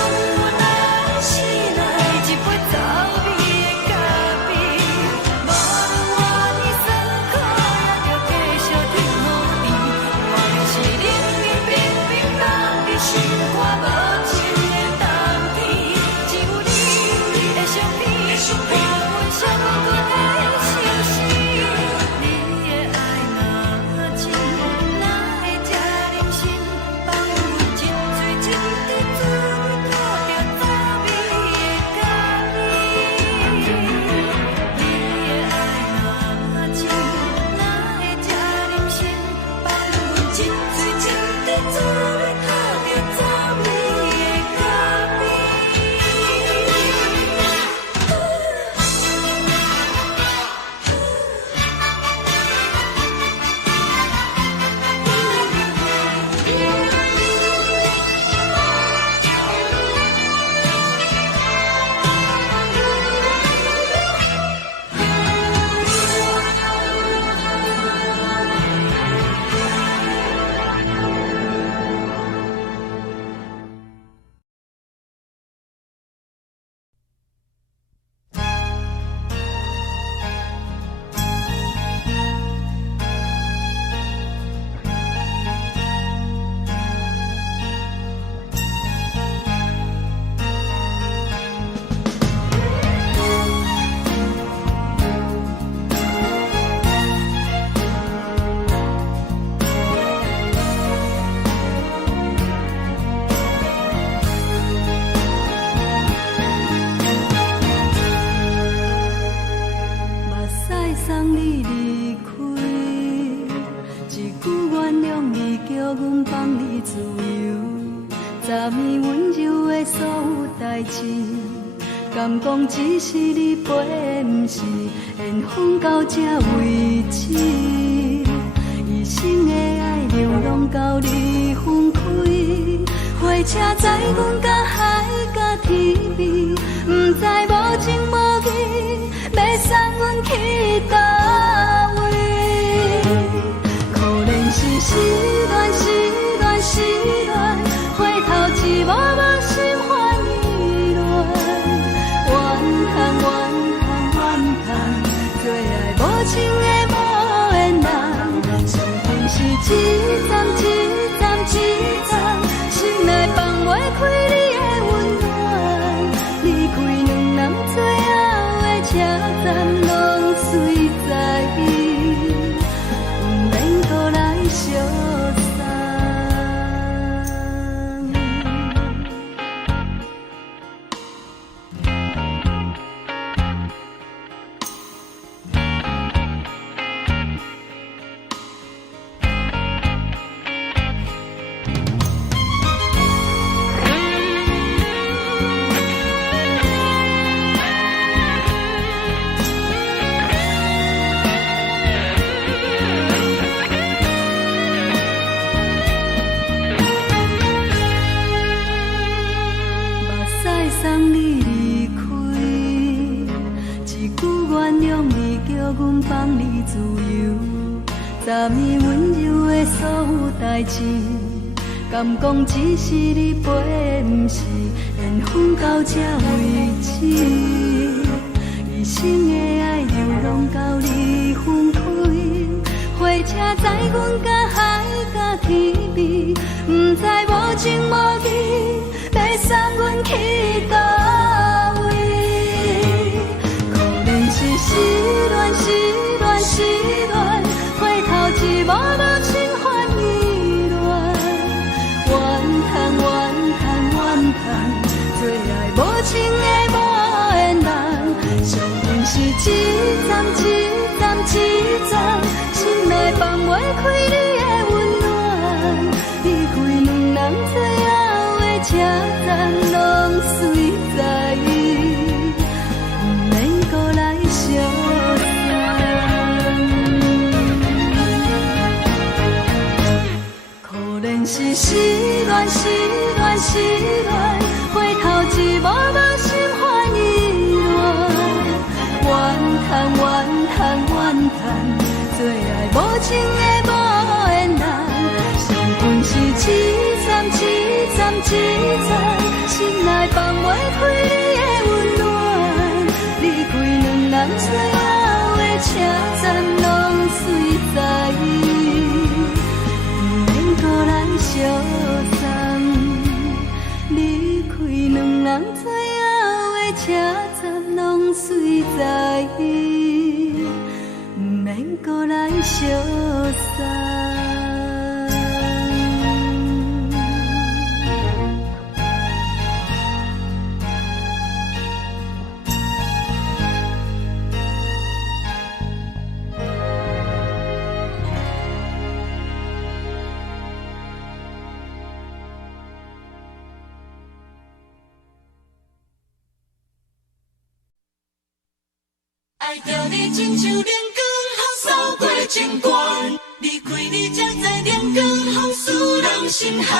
敢讲只是你陪，不是缘分到这为止。一生的爱流浪到你分开，火车载阮甲海甲天边，不知无情无义，要送阮去倒位？可怜是失恋，失恋，失恋，回头一幕幕心烦意乱，怨叹，怨叹，怨叹，最爱无情的无缘人，上天是一站一站一站，心内放袂开你的温暖，离开两人最后的车站，拢随在不免搁来相送。送你离开，一句原谅你，叫阮放你自由。昨暝温柔的所有代志，敢讲只是你陪，不是缘分到这为止。一生的爱流浪到你分开，火车载阮甲海甲天边，不知无情无义，要送阮去倒位？可怜是失恋，失恋，失恋，回头一幕幕心烦意乱，怨叹，怨叹，怨叹，最爱无情的无缘人，上天是一站一站一站，心内放袂开你的温暖，离开两人最后的车站，拢随在不免搁来相送。可怜是失恋，失恋，失恋，回头一幕幕心烦意乱，怨叹，怨叹，怨叹，最爱无情的无缘人，上天是一站一站一站，心内放袂开你的温暖，离开两人最后的车站，拢随在不免搁来相送。离开两人最后的车站，拢随在不免搁来相送。爱着你亲像连光，风扫过情关，离开你才知连光风使人心寒。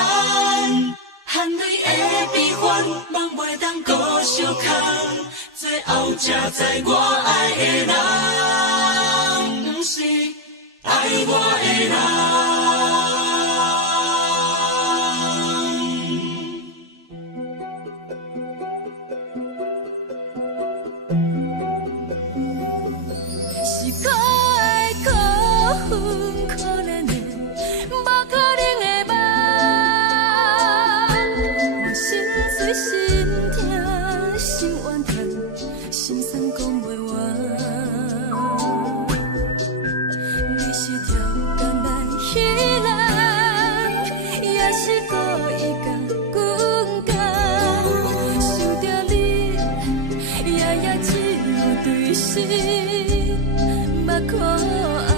含泪的悲欢，望袂当搁相牵，最后才知我爱的人，不是爱我的人。是可爱可恨可怜的，无可能的梦。我心碎心痛心怨叹，心酸讲袂完。你是挑工来戏人，也是故意甲阮讲，想着你夜夜只有对视。目看爱，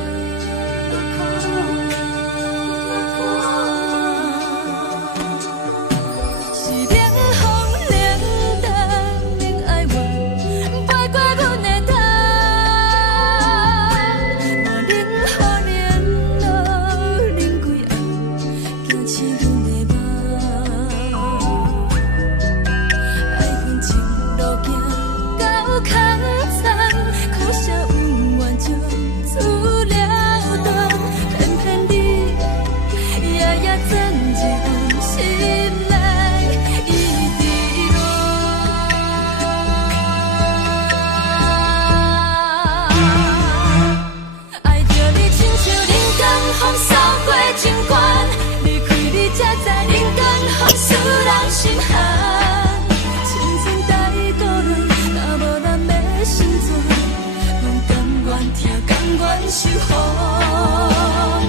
守护，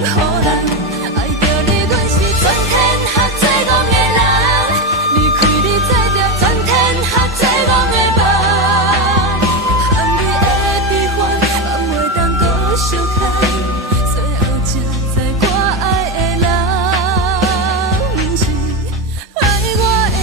予人爱着你，阮是全天下最戆的人。离开你才着全天下最戆的梦。含泪的悲欢，嘛袂当搁相牵。最后才知我爱的人，不是爱我的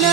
人。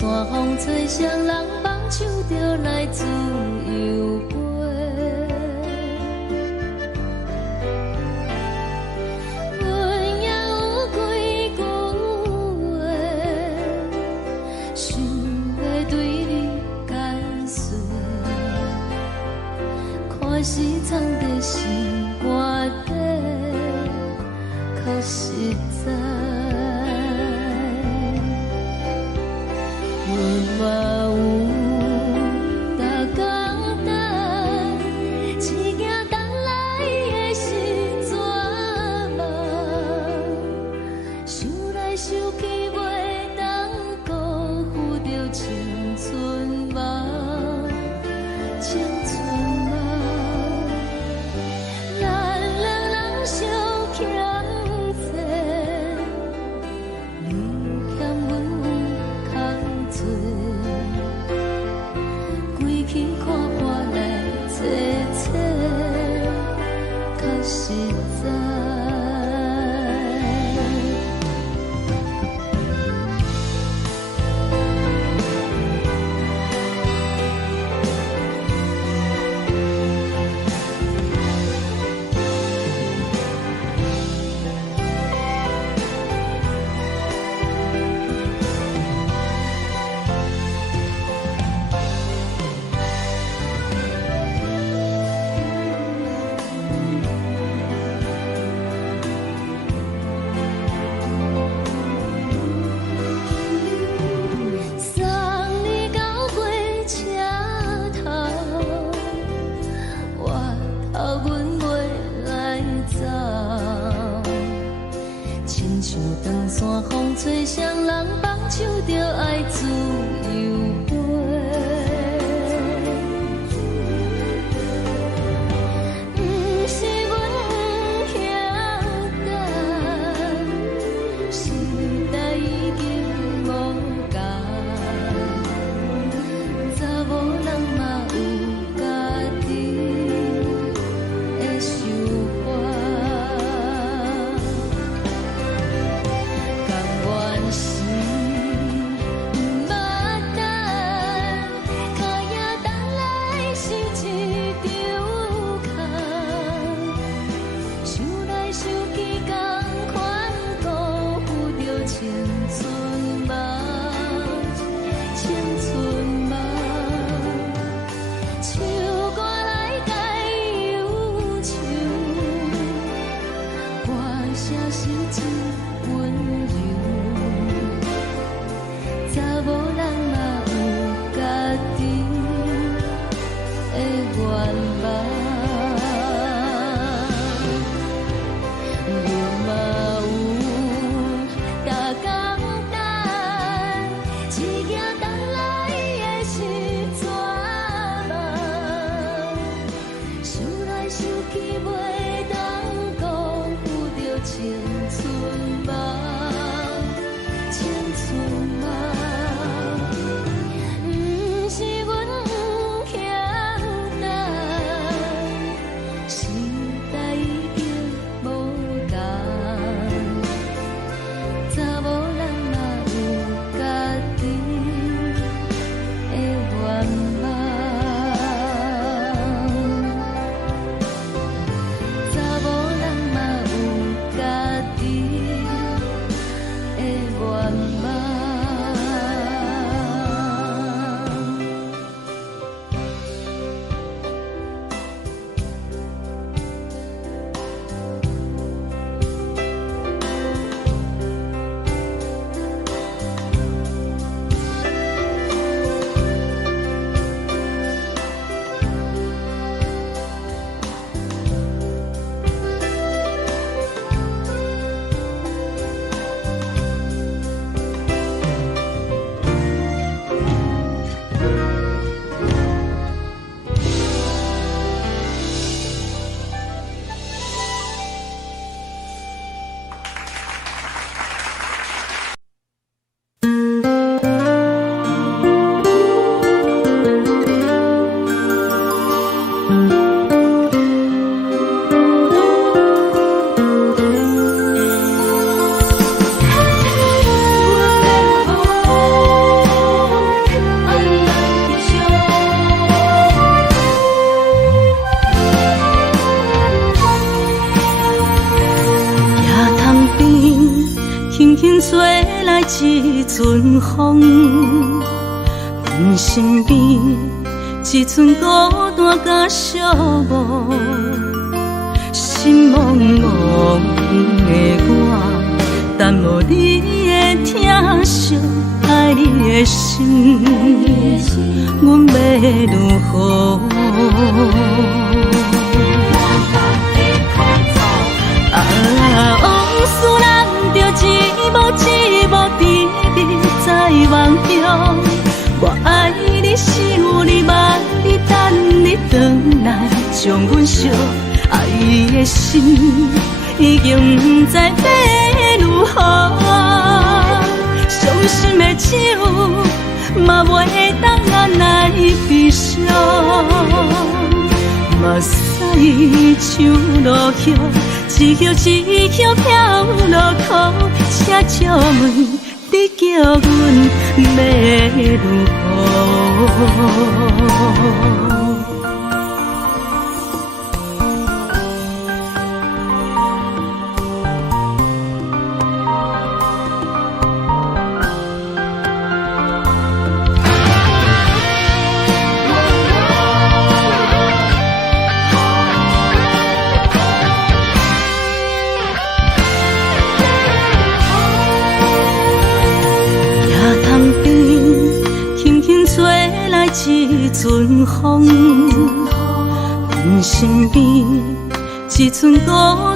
山风吹双人梦，唱着来自由飞。阮也有几句话，想要对你解释，可是藏在心肝底，较实在。 嘛有逐工等，只惊等来的是绝望，想来想去袂当辜负着青春梦，青春梦，咱两人相。愿望。你嘛有大简单，一件等来的是怎梦？想来想去袂当辜负着青春梦，青春梦。不是阮欠等，时代已经无同。查某人嘛有家己的愿望，查某人嘛有家己的愿望。吹来一阵风，阮身边一寸孤单甲寂寞，心茫茫的我，等无你的疼惜，爱你的心，阮要如何？往事人着一幕一幕甜蜜在梦中，我爱你是有你望你等你回来，将阮惜爱的心已经不知要如何，伤心的手嘛袂当按来悲伤，目屎像落雨。一叶一叶飘落雨，请借问你叫阮要如何？一阵风，阮身边一寸孤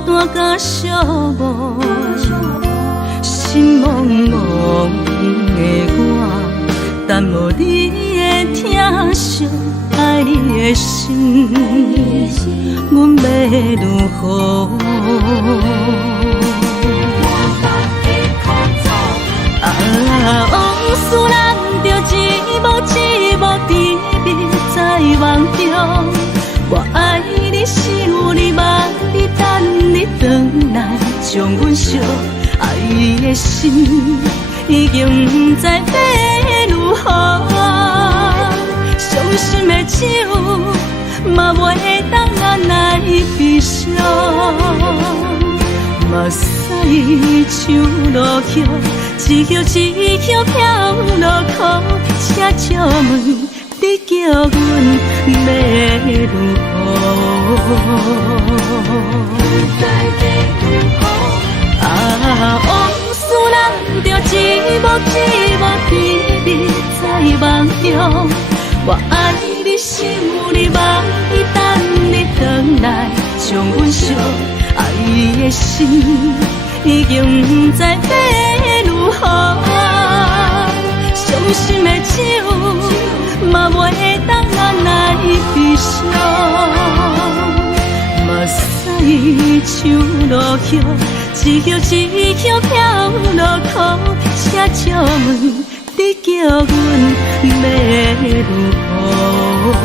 单甲寂寞，心茫茫的我，等无你的疼惜，爱你的心，阮要如何？往事人着一幕一幕甜蜜在梦中，我爱你是有你望你等你回来，将阮惜爱的心已经不知要如何，伤心的手嘛袂当按来悲伤，目屎像落雨。一叶一叶飘落雨，请借问你叫阮要如何？往事人着一幕一幕甜蜜在梦中，我爱你是有你望将阮惜爱的心，已经不知要如何。伤心的酒，嘛袂当咱来悲伤。目屎像落叶，一曲一曲飘落雨，车借问你叫阮要如何？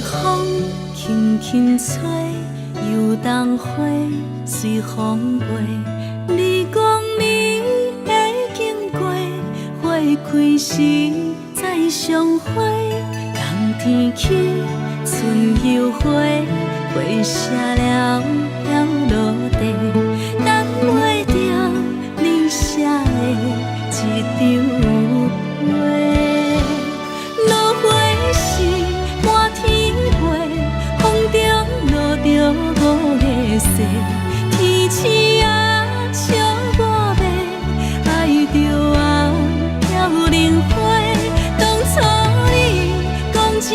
风轻轻吹，游动花随风飞。你讲你会经过，花开时再相会。冬天起，春又花，花谢了飘落地，等袂着你写的一张画。落花时满天飞，风中落着雨的雪，天星啊笑我迷，爱着啊飘零花。当初你讲情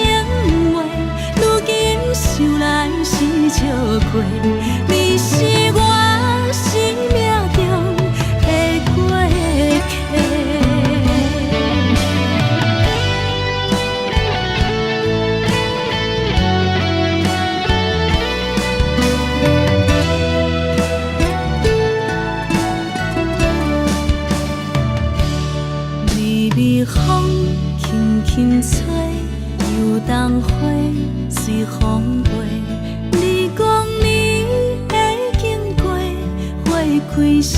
话，如今想来是笑过。你是我生命中的过客。风轻轻吹，游动花随风飞。你讲你会经过，花开时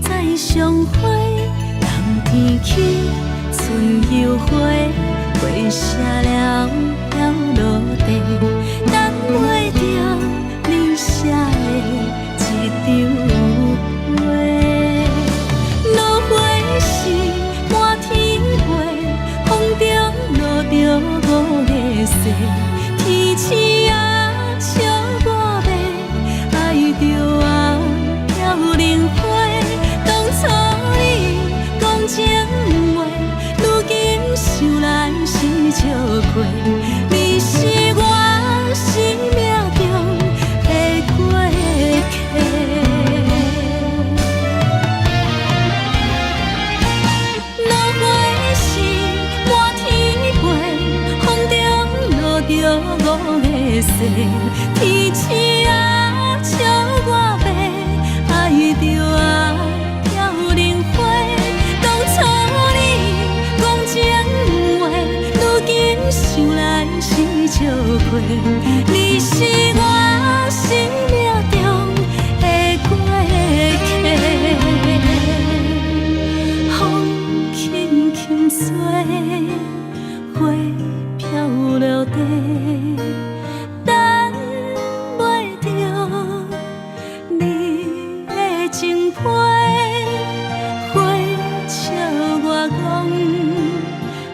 再相会。冬天起，春又花，花谢了飘落地，等袂着你写的一张画。落花时满天风中落着雨的雪，天星啊笑我迷，爱着啊飘零花。当初你讲情话，如今想来是笑过。你是我生命中的过客。落雨的雪，天星啊笑我迷，爱着啊飘零花。当初你讲情话，如今想来是笑过。你是我生命中的过客，风轻轻吹，花飘落地。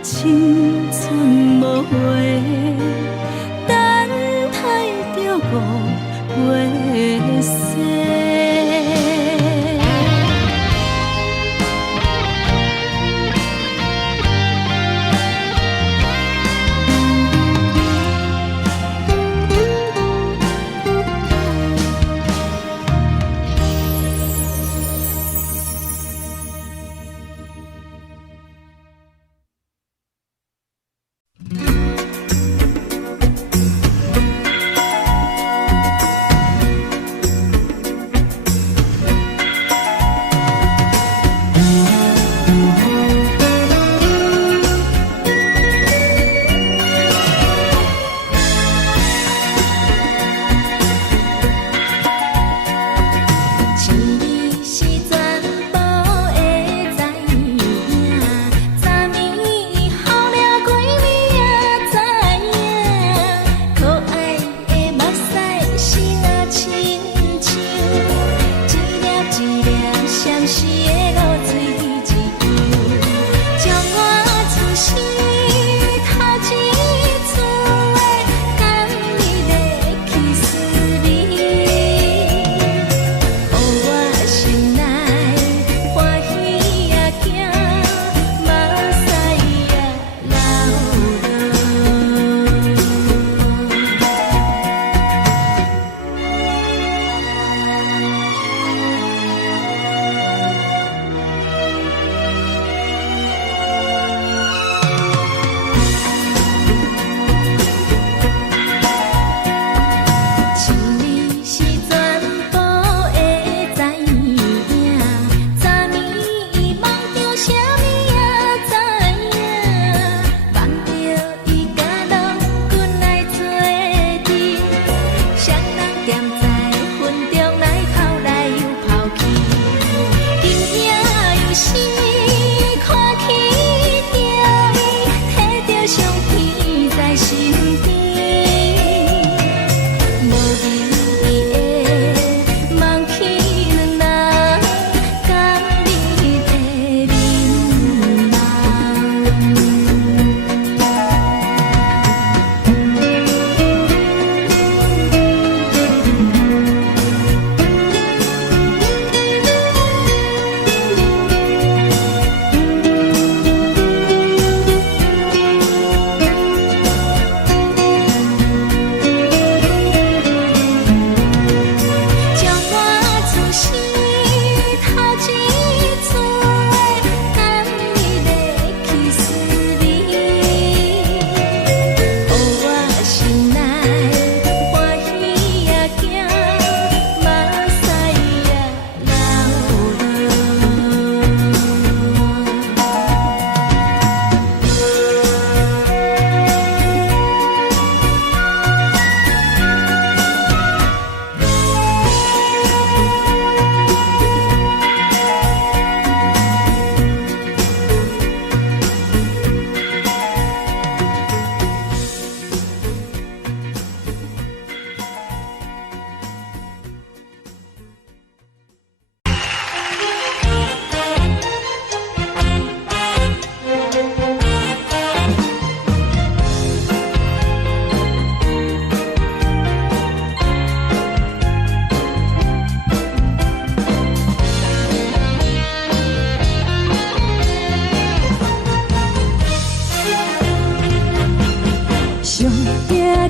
青春无悔，等待着五月雪。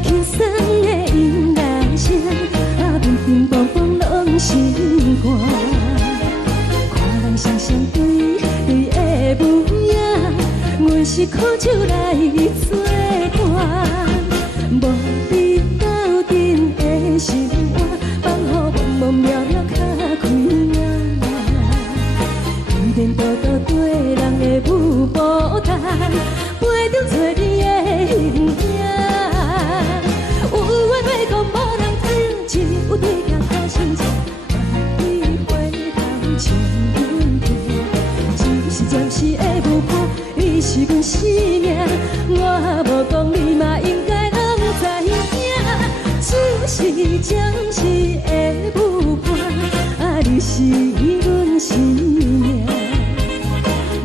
轻松的音乐声，乒乒乓乓拢心肝。看人双双对对的舞影，阮是苦手来作伴。无伫斗阵的生活，放予茫茫渺渺较开眼。一颠倒倒对人的舞步弹，陪着做你的形影。有对镜好心情，莫去回头像阮过。只是暂时的舞伴，伊是阮生命。我无讲，你嘛应该拢知影。只是暂时的舞伴，你是阮生命。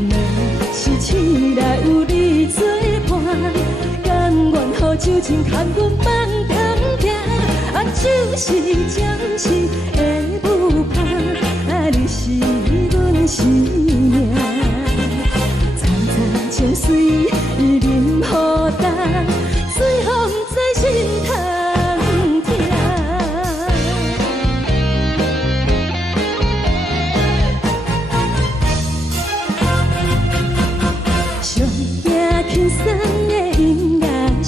若是醒来有你作伴，甘愿予酒精牵阮放通行。就是暂时的舞伴，你是阮生命。层层情水任何担，随风在心通听。上听轻松的音乐声，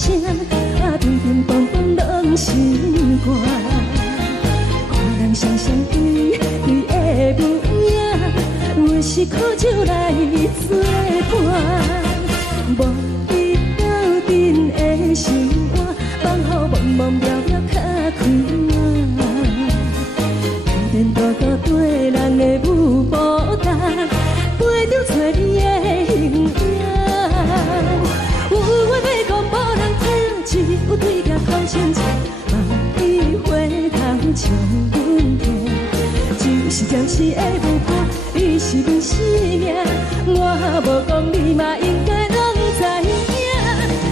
乒乒乓乓拢心肝。看人双双对对的舞影，阮是苦手来作伴。无伫斗阵的生活，放予茫茫渺渺较开眼。一颠倒倒对人的舞步弹，陪着做你的形影。有话要讲，无人听，只有对镜看心情。回头像阮过，就是暂时的舞伴，你是阮生命。我无讲，你嘛应该拢知影。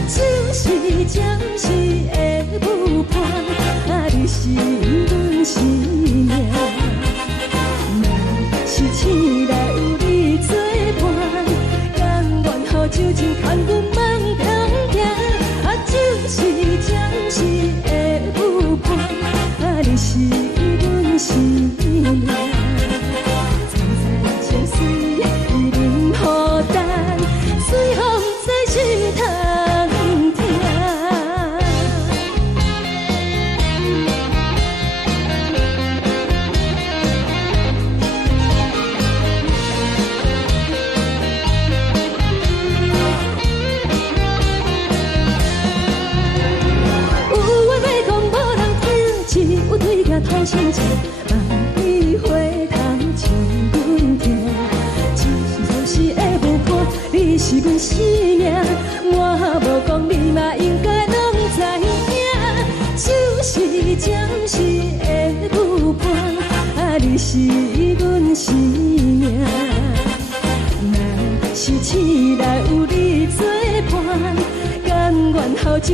就是暂时的舞伴，你是阮生命。若是醒来有你作伴，甘愿予酒精牵阮放通行。就是暂时的舞伴。你是阮生命，层层情水任何担，随风在心通听。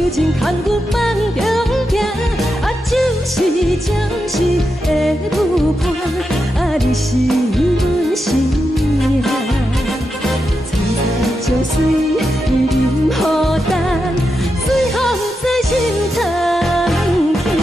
受尽牵牛梦中行，啊，就是暂时的舞伴，啊，你是阮生命。从早就水任雨等，随风在心头行。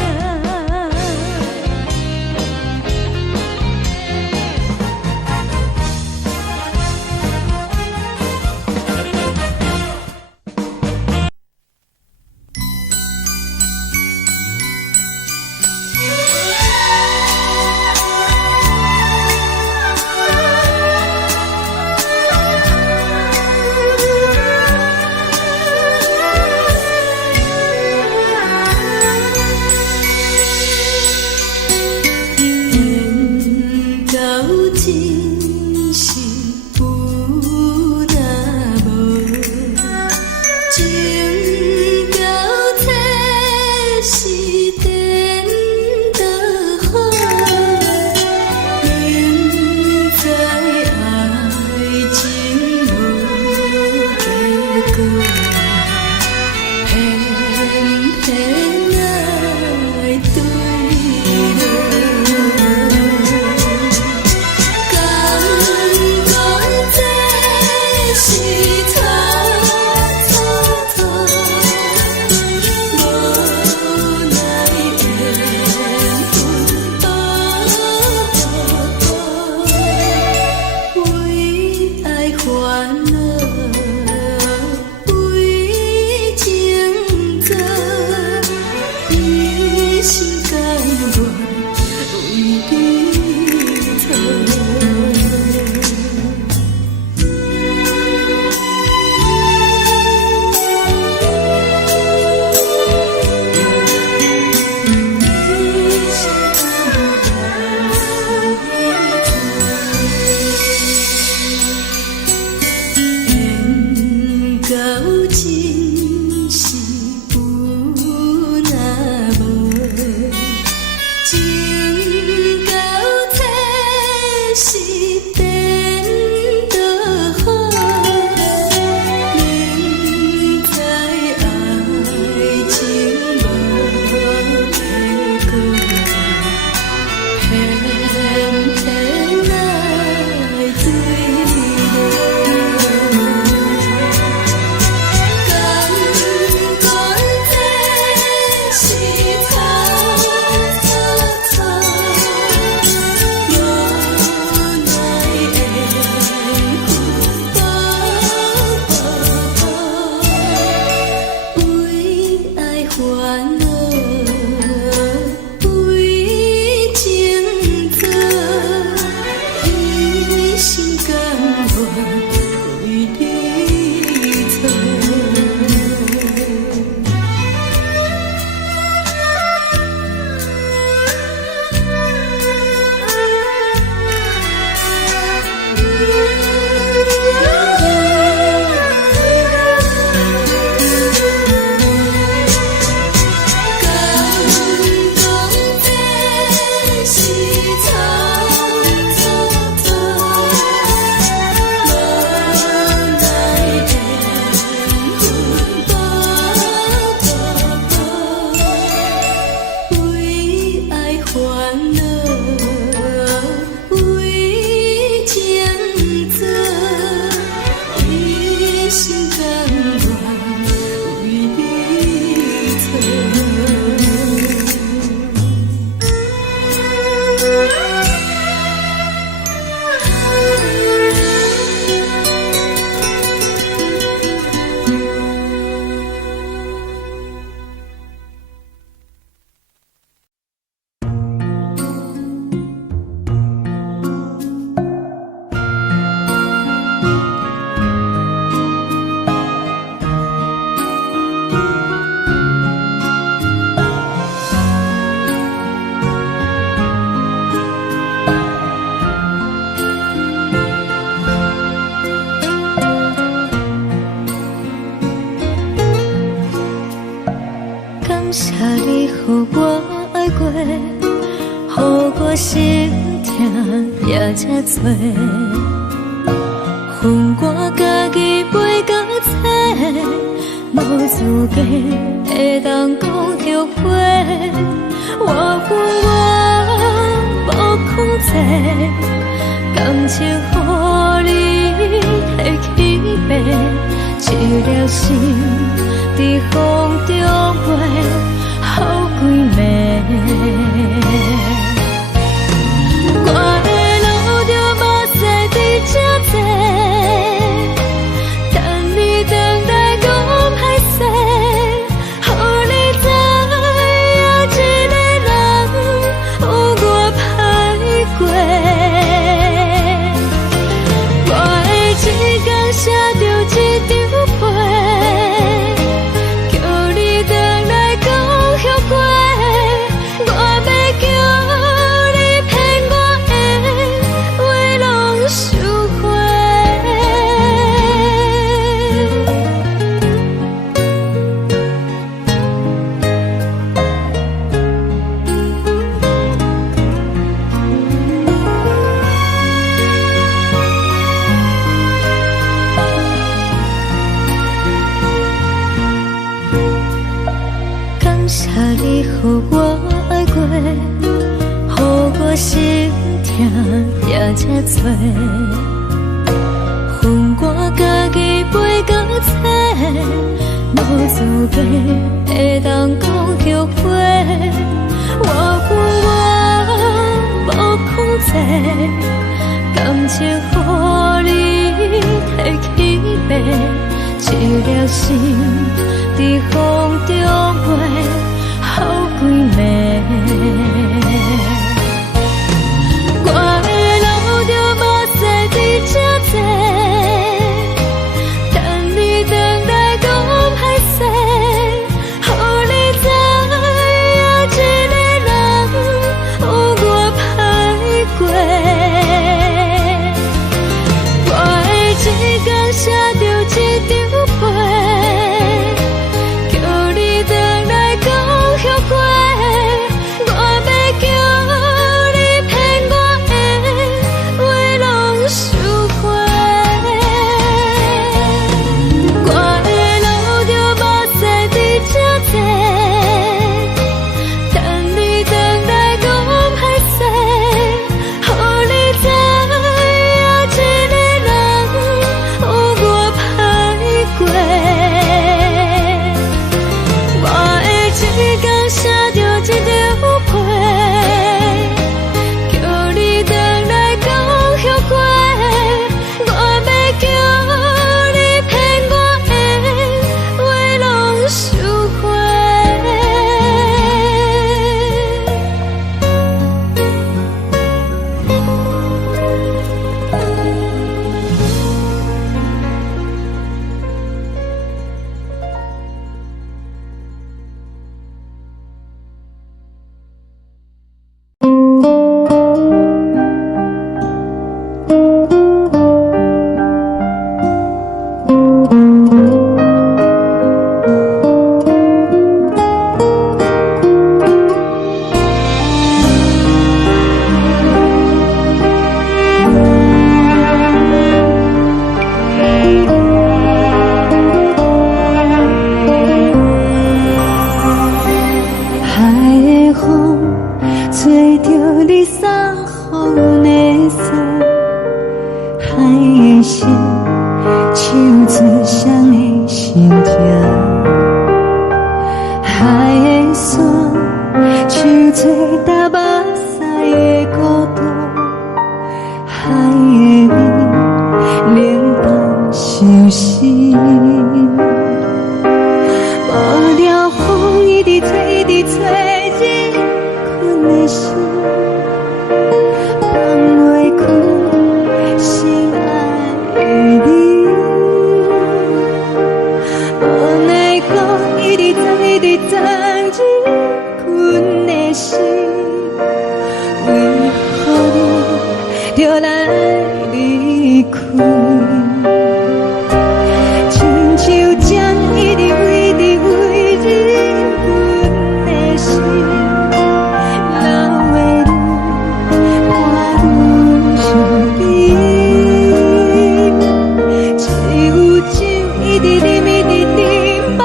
谢你予我爱过，予我心痛也这多，恨我家己袂到切，无资格会当讲后悔。我恨我无控制，感情予你提起白，一粒心在风中飞，好几暝。我的路就无使你这多，等你等待讲歹势，予你知影一个人有我歹过。我的一天写着一张被，叫你回来讲后悔。我要叫你骗我的话拢收回。感谢你予我爱过，予我心痛也这多，恨我家己背到切，无资格会当讲后悔。我恨我无控制，感情予你提起白，一粒心在风中飞，好几暝。我的路就无使你这多，等你等待讲歹势，予你知影一个人有我歹过。我的一天写着一张被，叫你回来讲后悔。我要叫你骗我的话拢收回。我的路就无使你这多，等你等待讲歹势，予你知影一个人有我歹过。我的一天写着一张被，叫你回来讲后悔。我要叫你骗我的话拢收回。海的风吹着你送予的伞，海的心唱出双的心痛，海的山唱出搭目屎的孤独，海的美冷淡伤心。无聊风一直吹，一直吹，日困的心放袂开，心爱的你。无奈何一直等，一直等，日困的心，为何你就来离开？亲像针一直为你为日困的心，流的泪汗愈伤悲，只有酒一直啉，一直啉，目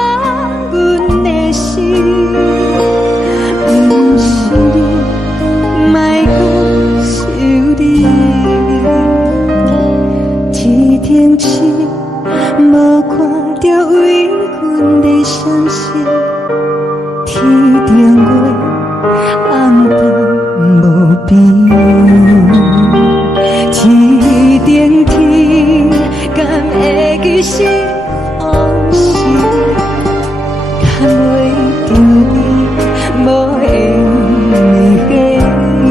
阮在相信，天顶月，暗淡无边。天顶天，敢会记是往事？敢袂着你，无缘给你。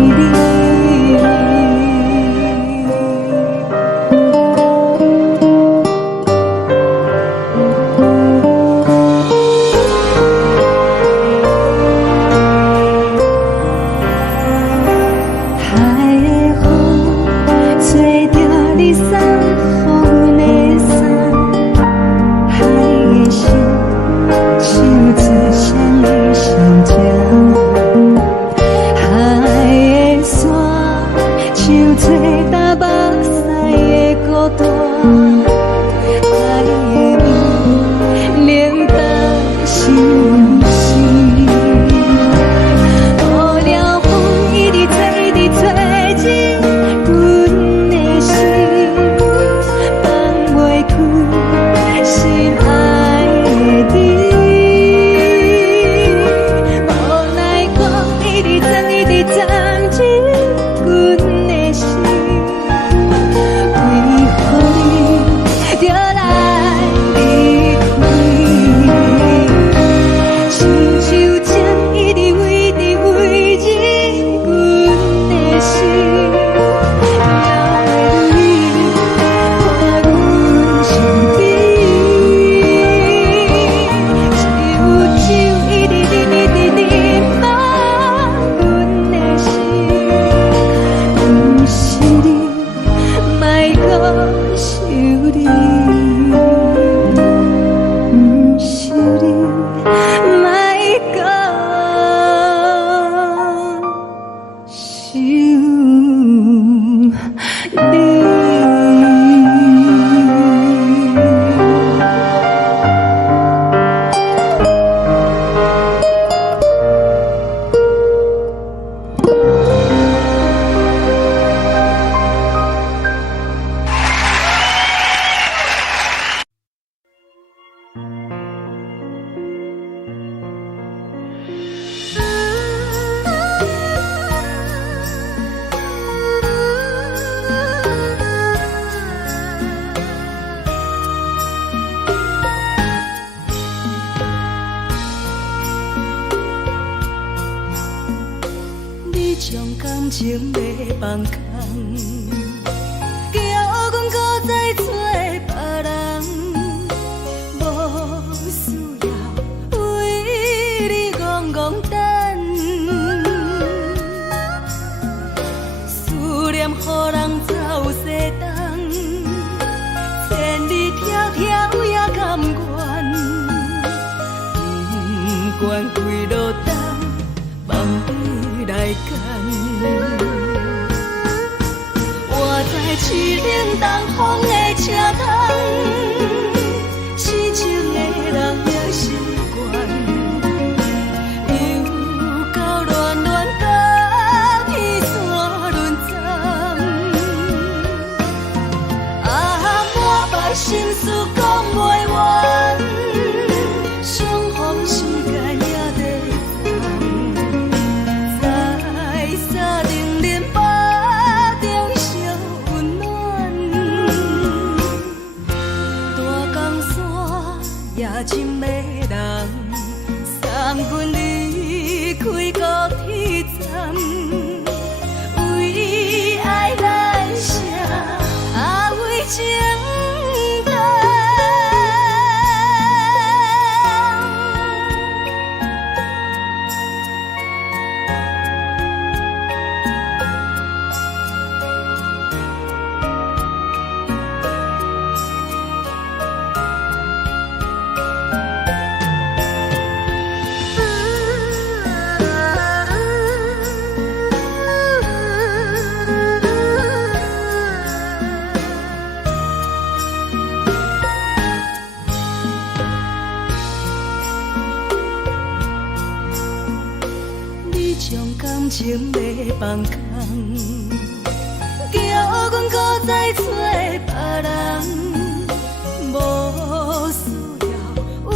感情要放空，叫阮搁再找别人，无需要为你戆戆等。思念予人走西东，千里迢迢也甘愿，不管几路灯，梦比来干。我在市顶东风的车窗，痴情的人也习惯，又到乱乱甲天山轮站。啊，满腹心事讲袂完，相逢时间也在等，在沙定林巴中烧温暖。大江山夜深的人，送阮离开高铁站，为爱来写，为情长。将感情要放空，叫阮搁再找别人，无需要为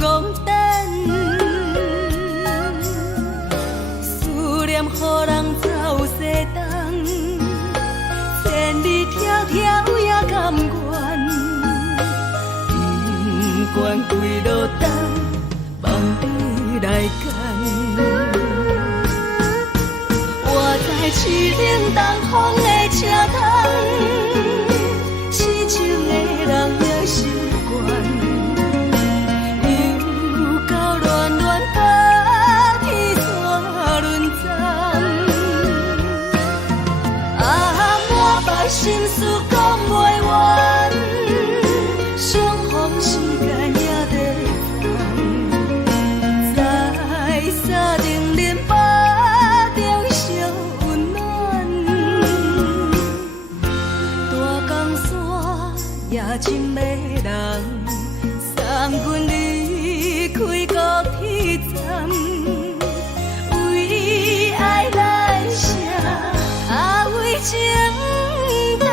孤单，思念予人走西东，千里迢迢也甘愿，不管归路东，望你来赶。我在市顶东风的车窗，痴情的人也习惯，又到乱乱把天山轮转。满腹心事讲袂完，相逢时间也在放，在沙定林巴中相温暖。大江山也真迷人，送阮离开高铁站，为爱来写为情淡。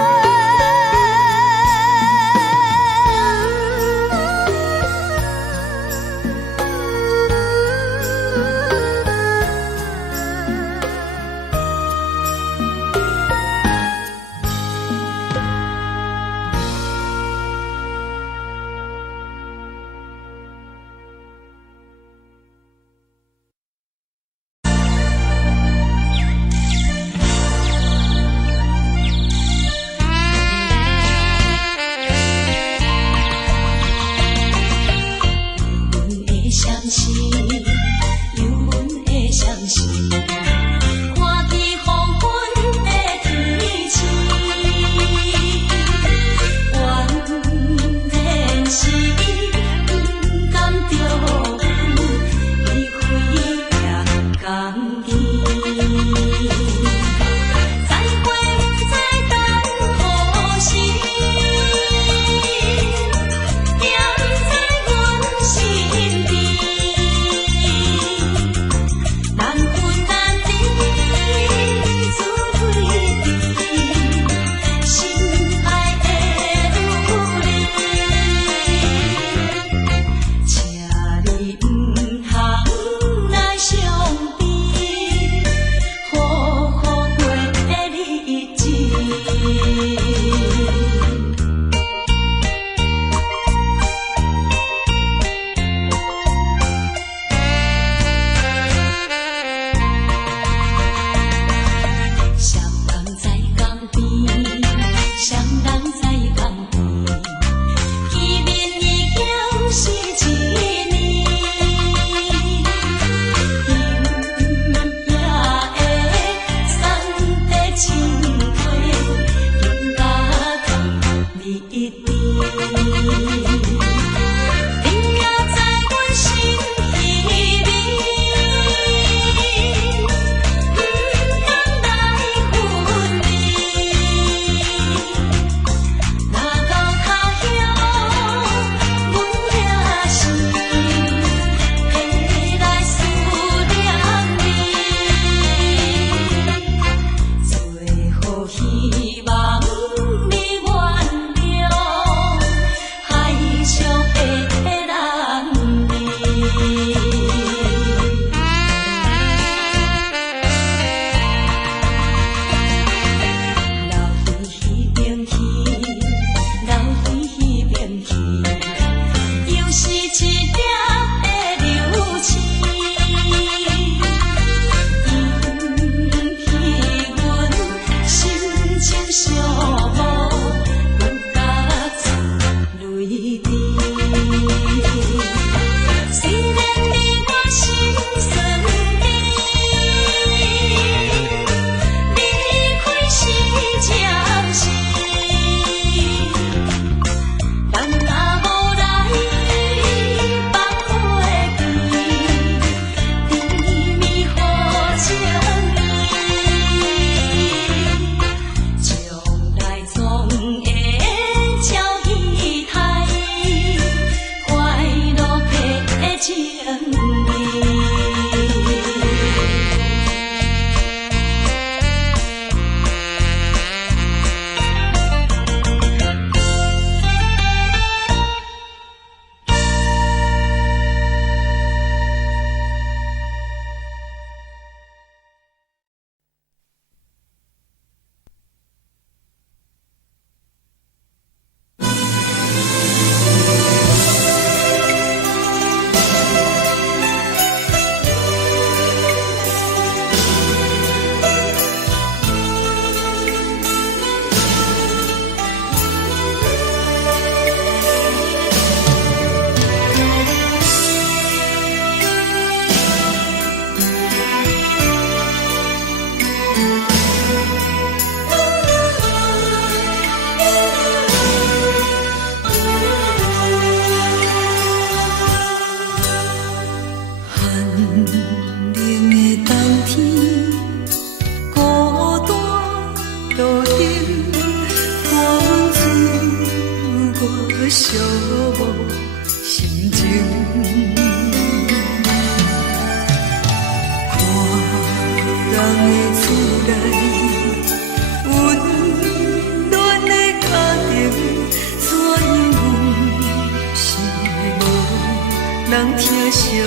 人疼惜你。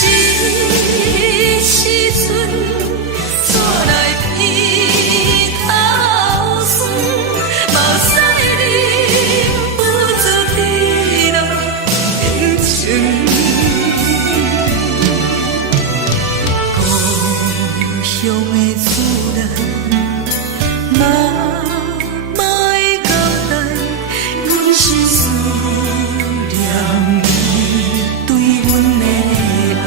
这时阵怎来鼻头酸，嘛使你不知地老人情。故乡的厝内，嘛会交代，阮是思念你对阮的爱。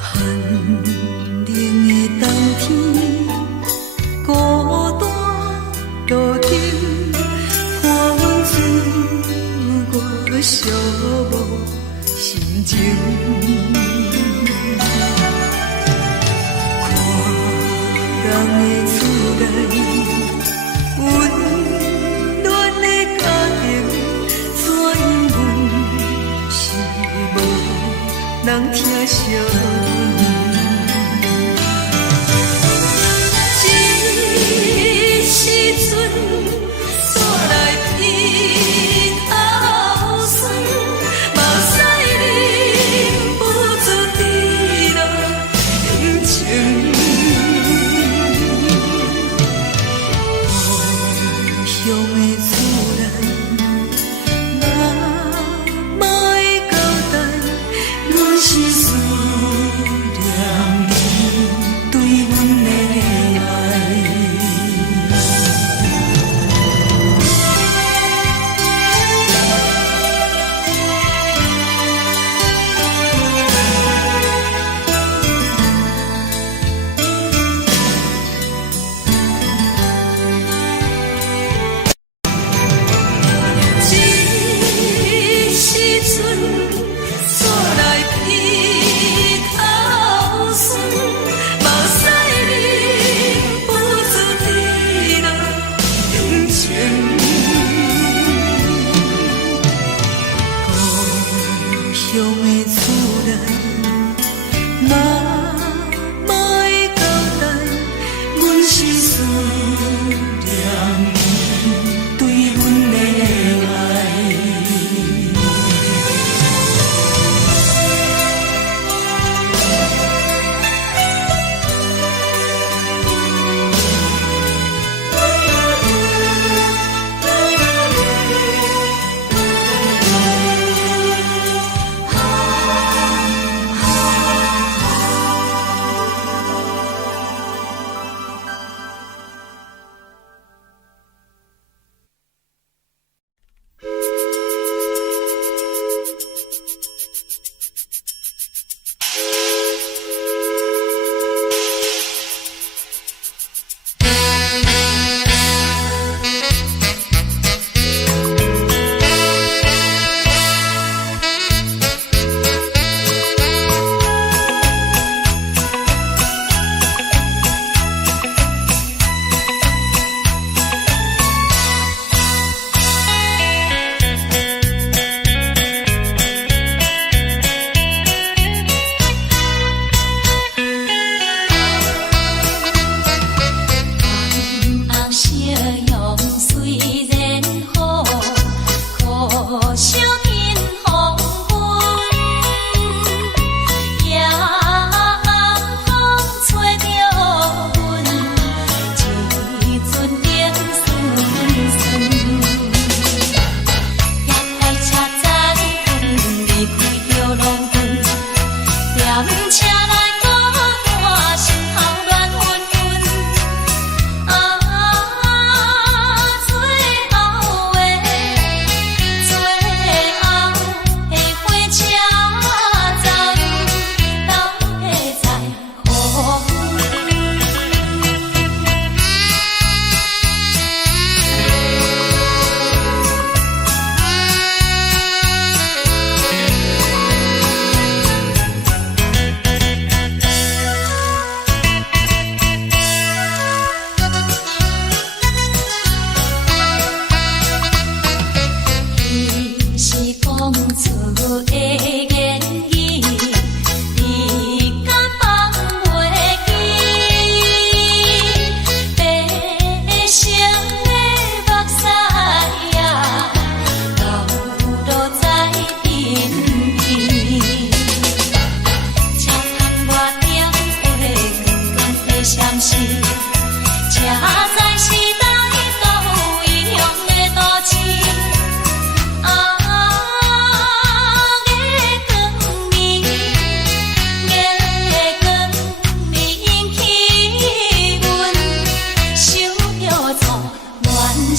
寒冷的冬天，孤单路顶，看阮自我寂寞心情。看人的厝内，温暖的家庭，怎因阮是无人疼惜你？这时阵怎来鼻头酸，嘛使你不知地老人情。故乡的厝内，嘛会交代，阮是思念你对阮的爱。这时阵怎来鼻头酸，嘛使你不知地老人情。故乡的厝内，嘛会交代，阮是思念你对阮的爱。车载时代到异乡的都市，月光暝，月光暝引起阮想着错乱时。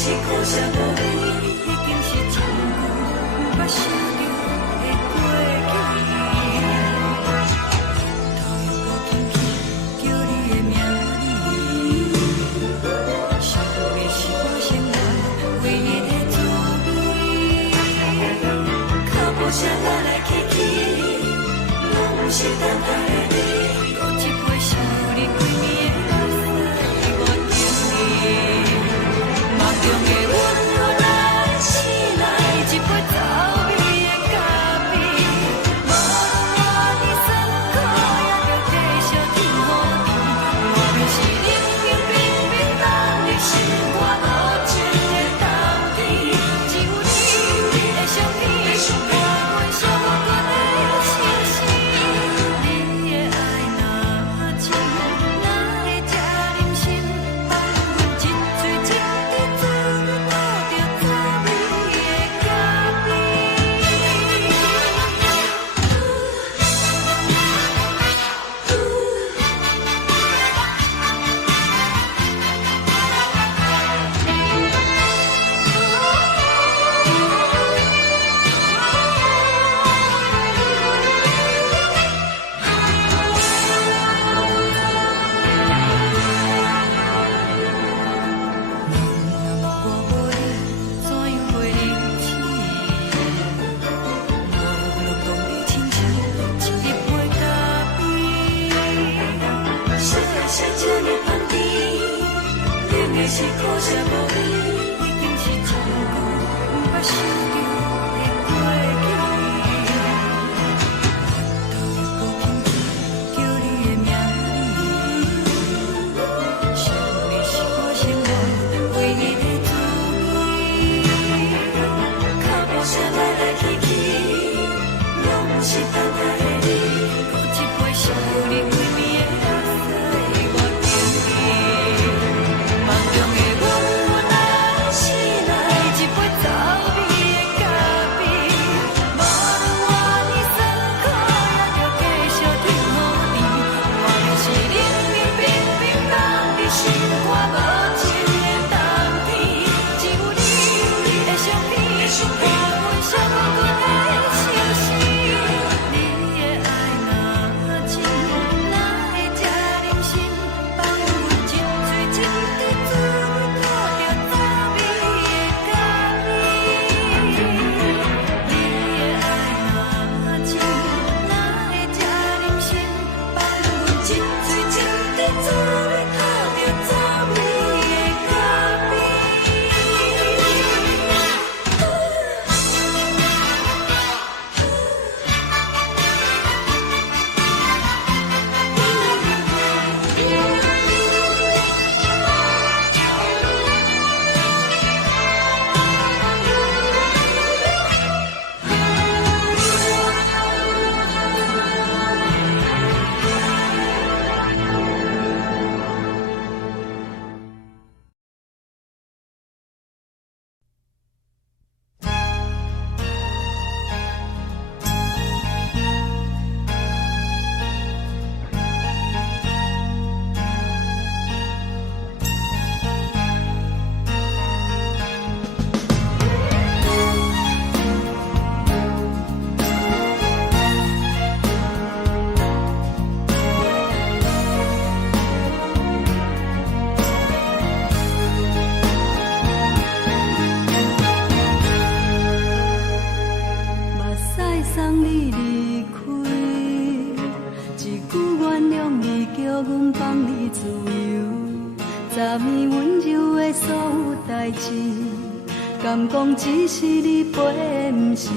是苦涩无味，已经是真久捌想着的过去。头又搁轻轻叫你的名字，想你是我生活唯一的滋味。脚步声来来去去，拢是等待的你，多一杯想你几暝的目屎，我等你。梦中的阮，我来醒来，一杯走味的咖啡，无论你酸苦，也着继续甜予甜。我便是冷冰冰冰冻入心肝无情的冬天，只有你的相片，陪阮寂寞过的星星。你的爱若真，哪会这忍心放阮一嘴一滴滋倒着滋味的咖啡？我无力，怎样会忍气？无路讲你亲像一杯咖啡，烧的是这呢香甜，冷的是苦涩无味，已经是真久捌想着的过去。头又搁轻轻叫你的名字，想你是我生活唯一的滋味。脚步声来来去去，拢是等待的你，搁一杯想你几暝的目屎，我等你。梦中的阮，我来醒来，一杯走味的昨暝温柔的所有代志，敢讲只是你陪，不是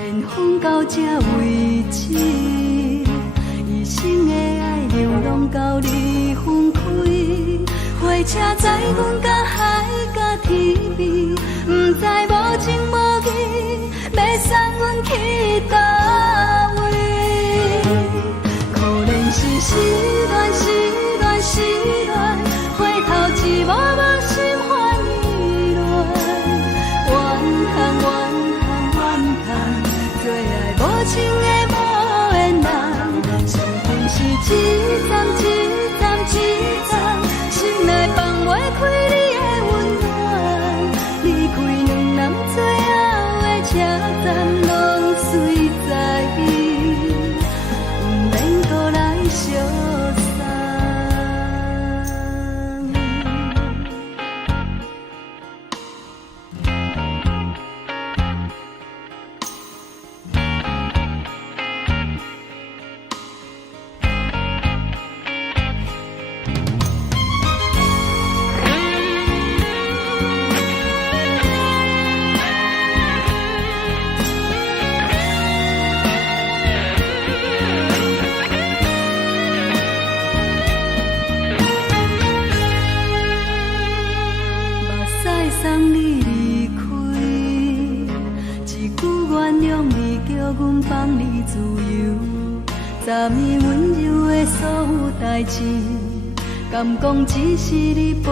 缘分到这为止。一生的爱流浪到你分开，火车载阮甲海甲天边，不知无情无义，要送阮去倒位？可怜是失恋，失恋，失恋，回头一幕幕心烦意乱，怨叹，怨叹，怨叹，最爱无情的无缘人，伤痕是一站一站一站，心内放袂开你的温暖，离开两人最后的车站，拢随在伊，不免搁来相送。送你离开，一句原谅你，叫阮放你自由。昨暝温柔的所有代志，敢讲只是你陪，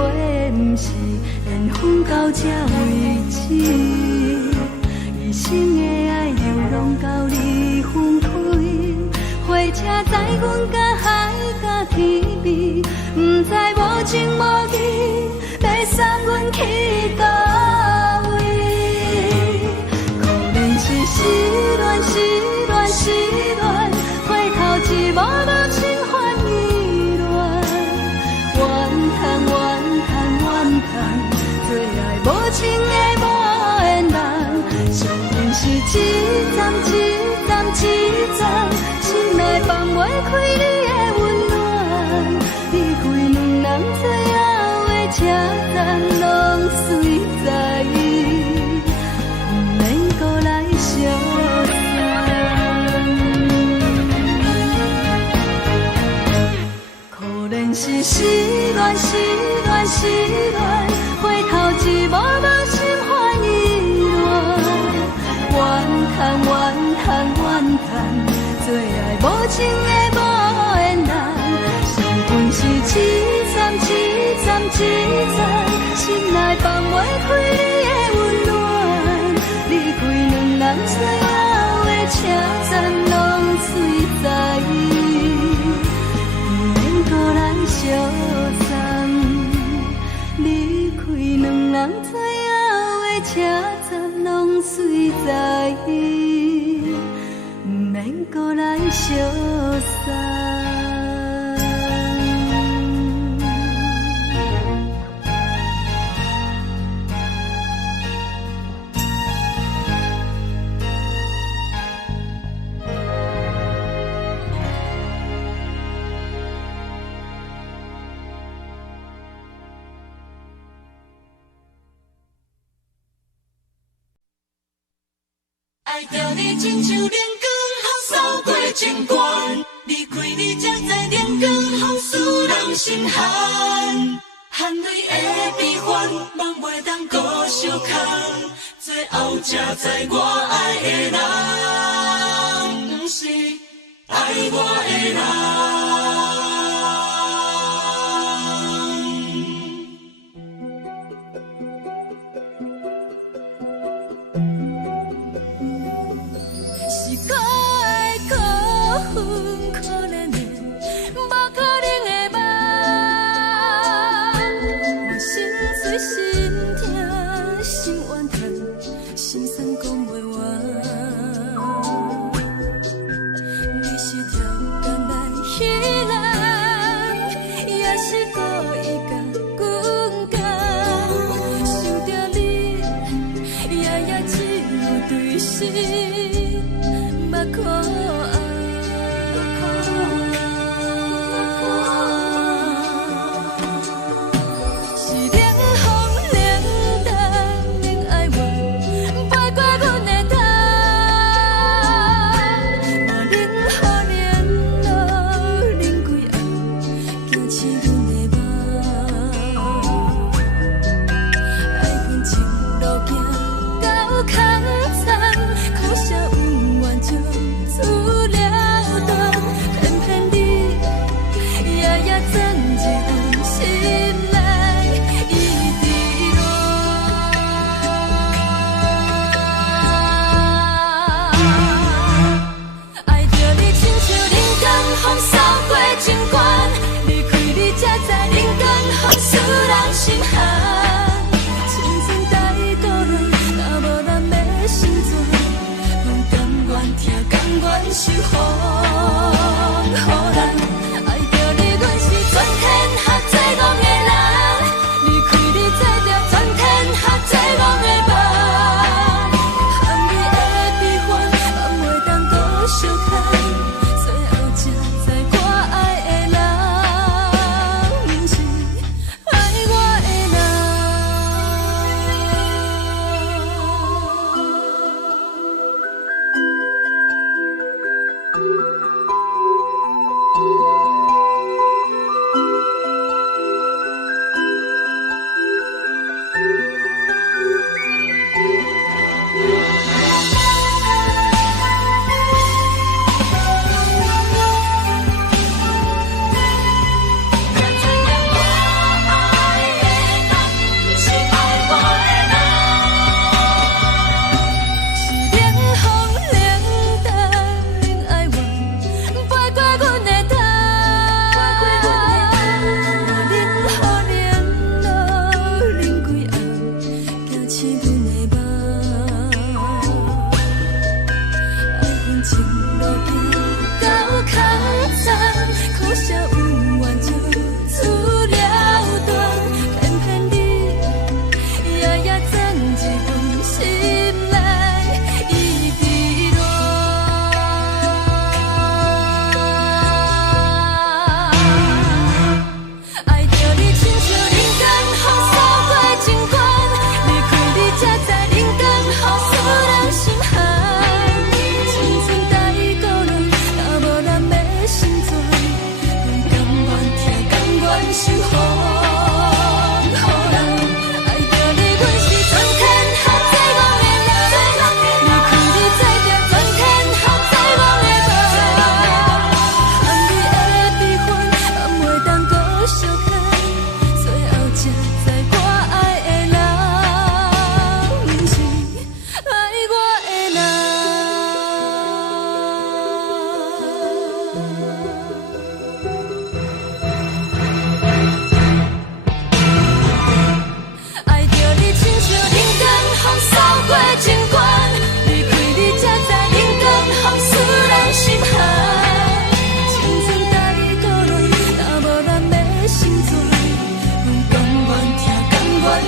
不是缘分到这为止。一生的爱流浪到你分开，火车载阮甲海甲天边，不知无情无义，要送阮去倒位？可怜是失恋，失恋，失恋，回头一幕幕心烦意乱，怨叹，怨叹，怨叹，最爱无情的无缘人，伤痕是一站一站一站，心内放袂开你的温暖，离开两人最后的车站，拢随在伊，不免搁来相送。可怜是失恋，失恋，失恋，回头一幕幕心烦意乱，怨叹，怨叹，怨叹，最爱无情的无缘人，伤痕是一站一站一站，心内放袂开你的温暖，离开两人最后的车站，拢随在伊，不免搁来相送。离开两人最后的车站，拢随在伊，不免搁来相送。爱着你亲像连光，风扫过情关，离开你才知连光风使人心寒。含泪的悲欢，望袂当搁相牵，最后才知我爱的人，不是爱我的人。是可爱可恨可怜的，无可能的梦。我心碎心痛心怨叹，心酸讲袂完。你是条工来彼岸。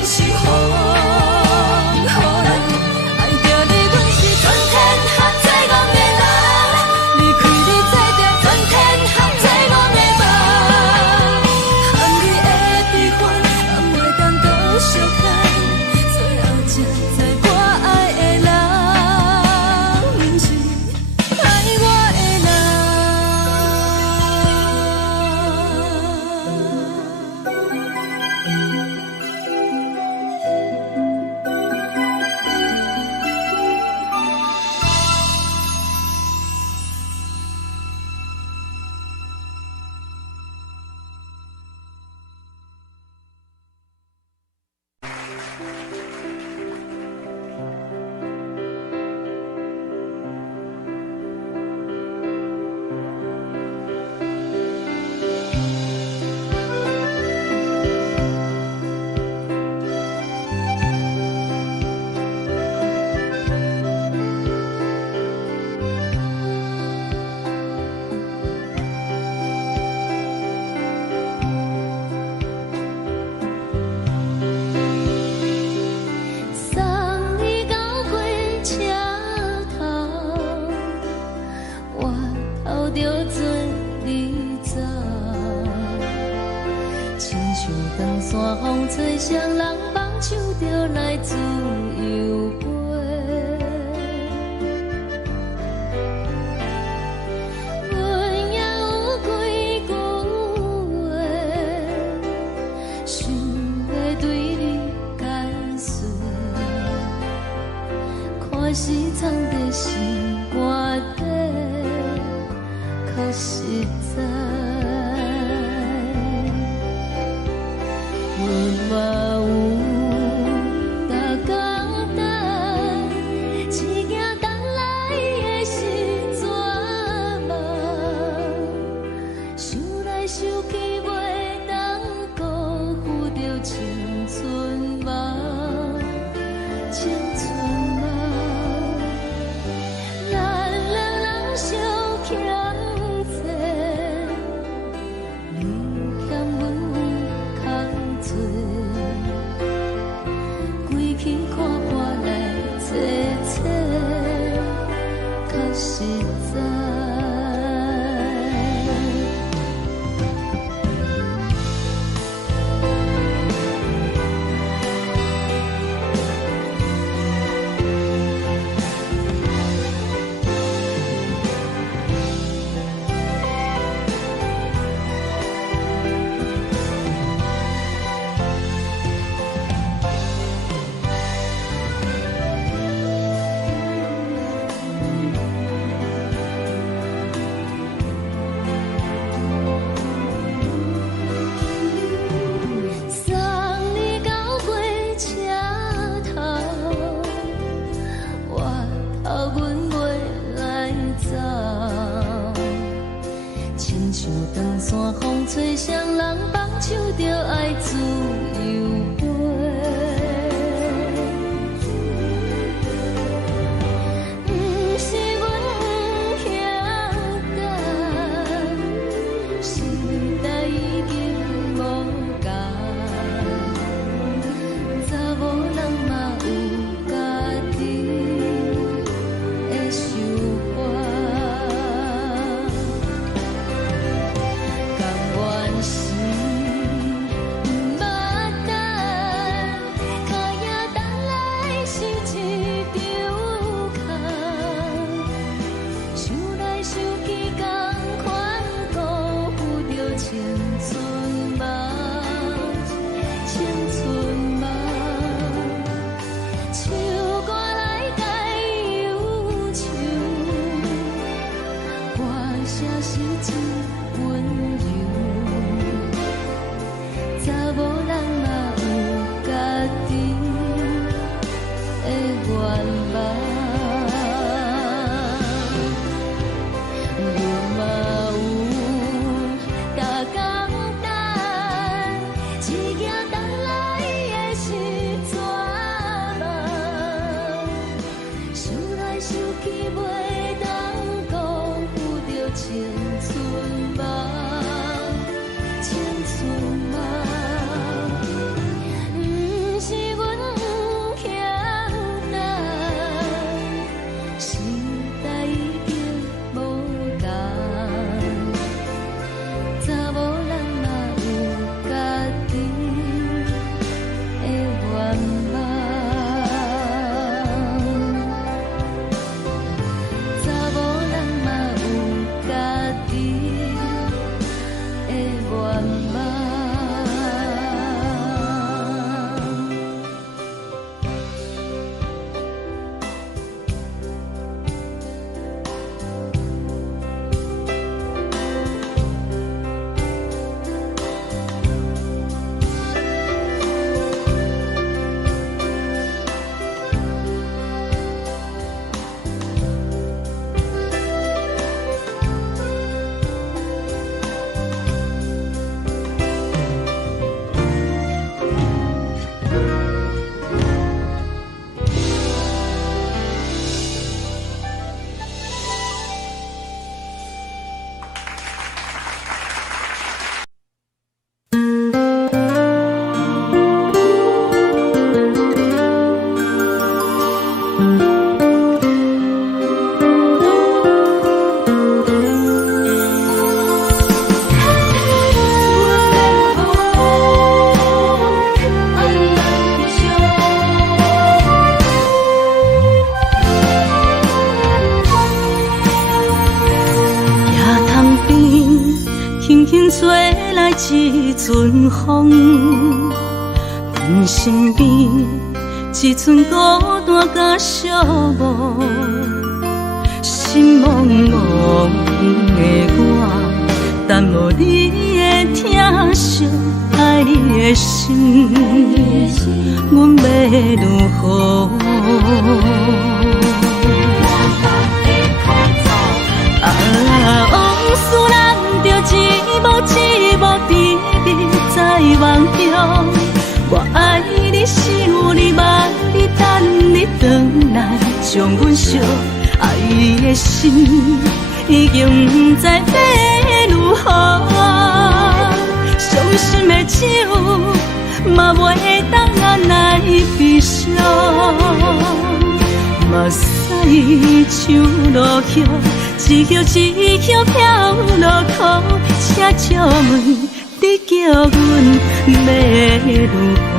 是风，予人爱着你，阮是全天下最戆的人。离开你做着全天下最戆的梦，含你的悲欢，也袂当搁相牵。最后才知我爱的人，不是爱我的送你到火车头，我头着准你走，亲像长山风吹双人梦，唱着来自由飞。阮也有几句话，想要对你解释，看是藏在心肝底，较实在。阮嘛有逐工等，一件等来的是绝望，想来想去袂当辜负着青春梦，青春梦。咱两人相欠债，你欠阮有空做，归去看破来坐坐，较实在。一阵风，阮身边一阵孤单甲寂寞，心茫茫的我，等无你的疼惜，爱你的心，阮要如何？往事人着一幕一幕甜蜜在梦中。我爱你，想你，望你，等你回来，将阮惜爱的心已经不知要如何。伤心的手嘛袂当按来悲伤，目屎像落叶。一叶一叶飘落土，车照问你叫阮要如何？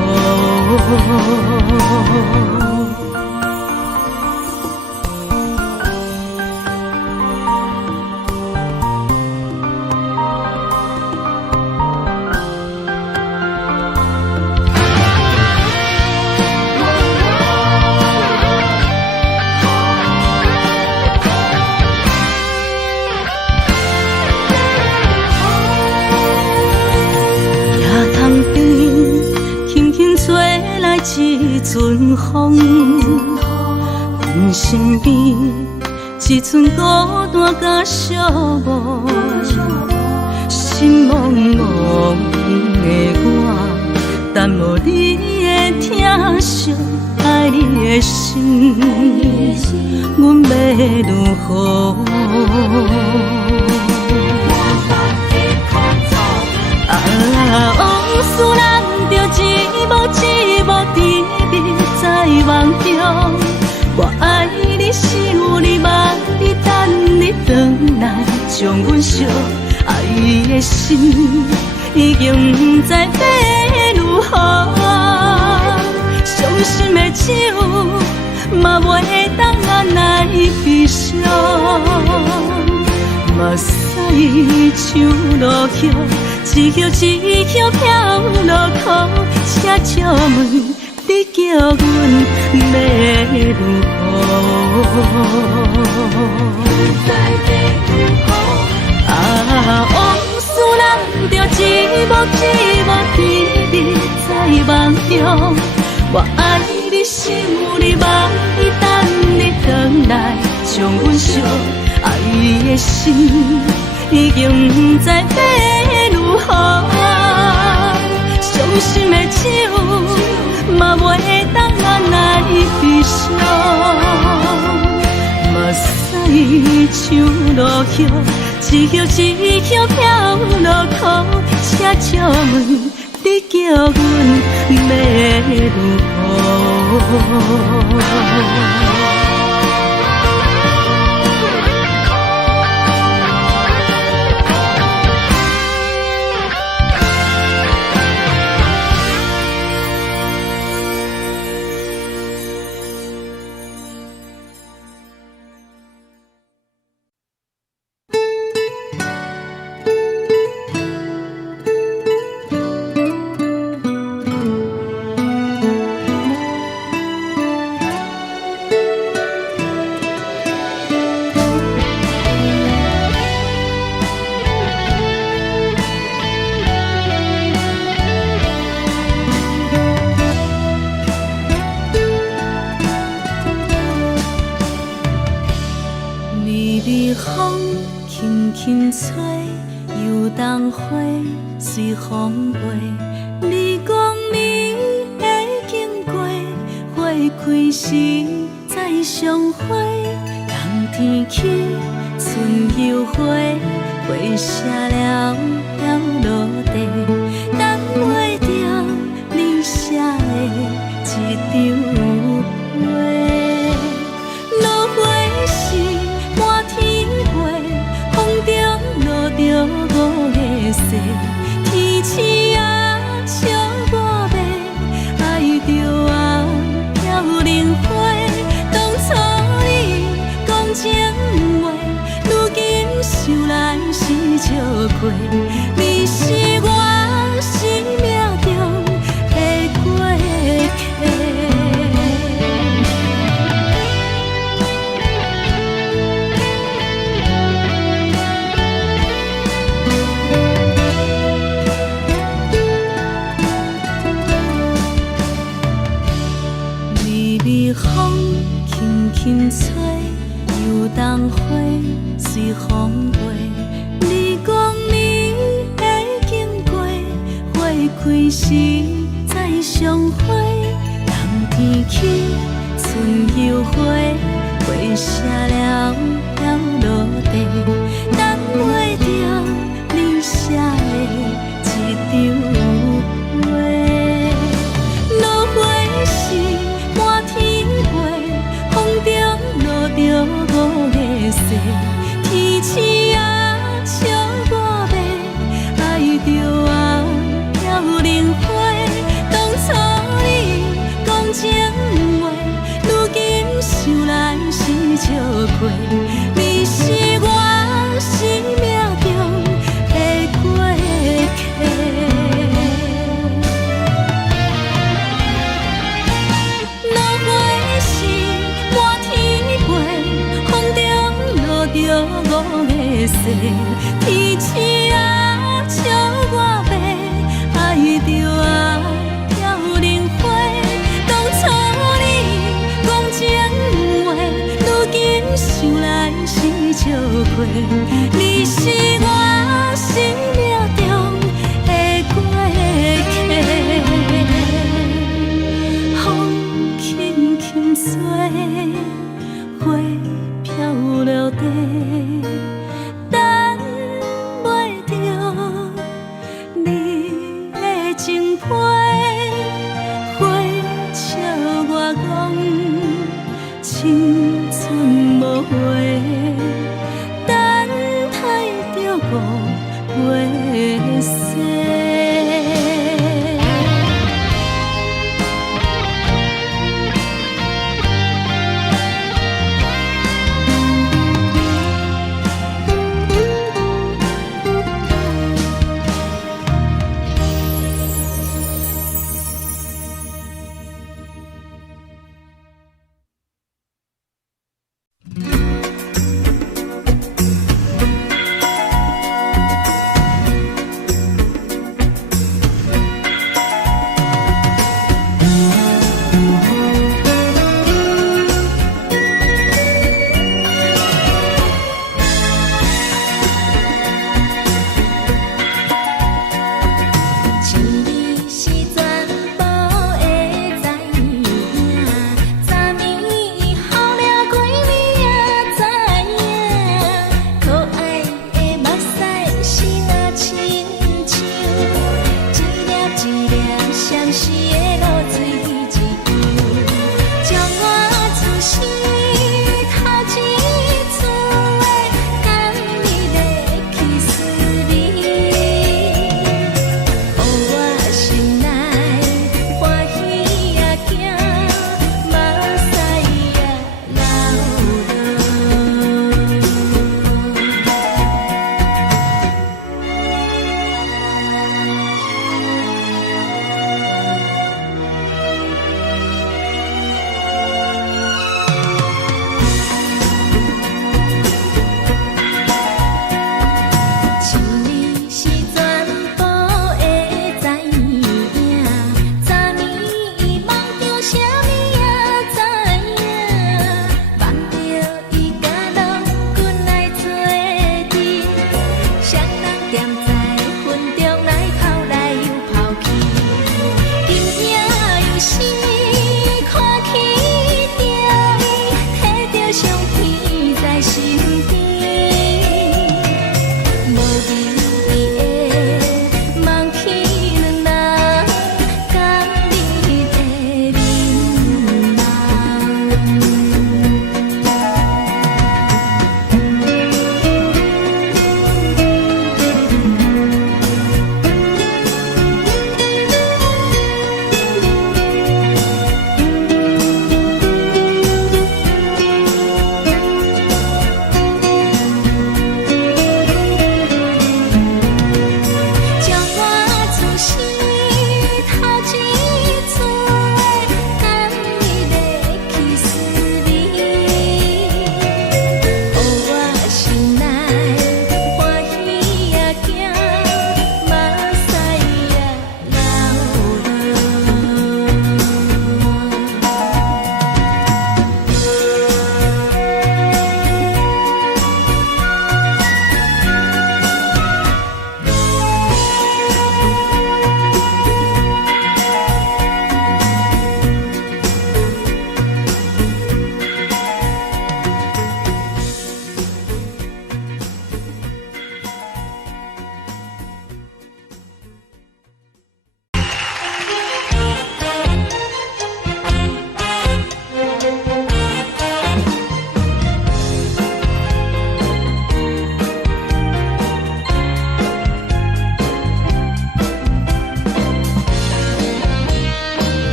一阵风，阮身边一阵孤单甲寂寞，心茫茫的我，等无你的疼惜，爱你的心，阮要如何？往事人着一幕一幕甜蜜在梦中。我爱你，想你，望你，等你回来，将阮惜爱的心已经不知要如何。伤心的手嘛袂当按来悲伤，目屎像落叶。一叶一叶飘落土，车照问你叫阮要如何？往事人着一幕一幕甜蜜在梦中。我爱你，想你，望你，等你回来，将阮惜爱的心已经不知要如何。伤心的手嘛袂当按来悲伤，目屎像落叶，一叶一叶飘落土，车照问你叫阮要如何？随风飞，你讲你会经过，花开时再相会。冬天起，春又回，花谢了飘落地，等袂着你写的一张画。落花时满天飞，风中落着五个色。天星啊，笑我迷，爱着啊飘零花。当初你讲情话，如今想来是笑过。你是我。吹，又当花随风飞。你讲你会经过，花开时再相会。冬天起，春又回，花谢了要落地，等袂着你写的一张话。落花时满天飞，风中落着五个色，天星啊笑我迷，爱着啊飘零花。当初你讲情话，如今想来是笑过。你是我生命中的过客。落花时满天飞，风中落着五个色，天星啊笑我迷，爱着啊飘零花。当初你讲情话，如今想来是笑过。你是我生命中的过客，风轻轻吹，花飘落地，等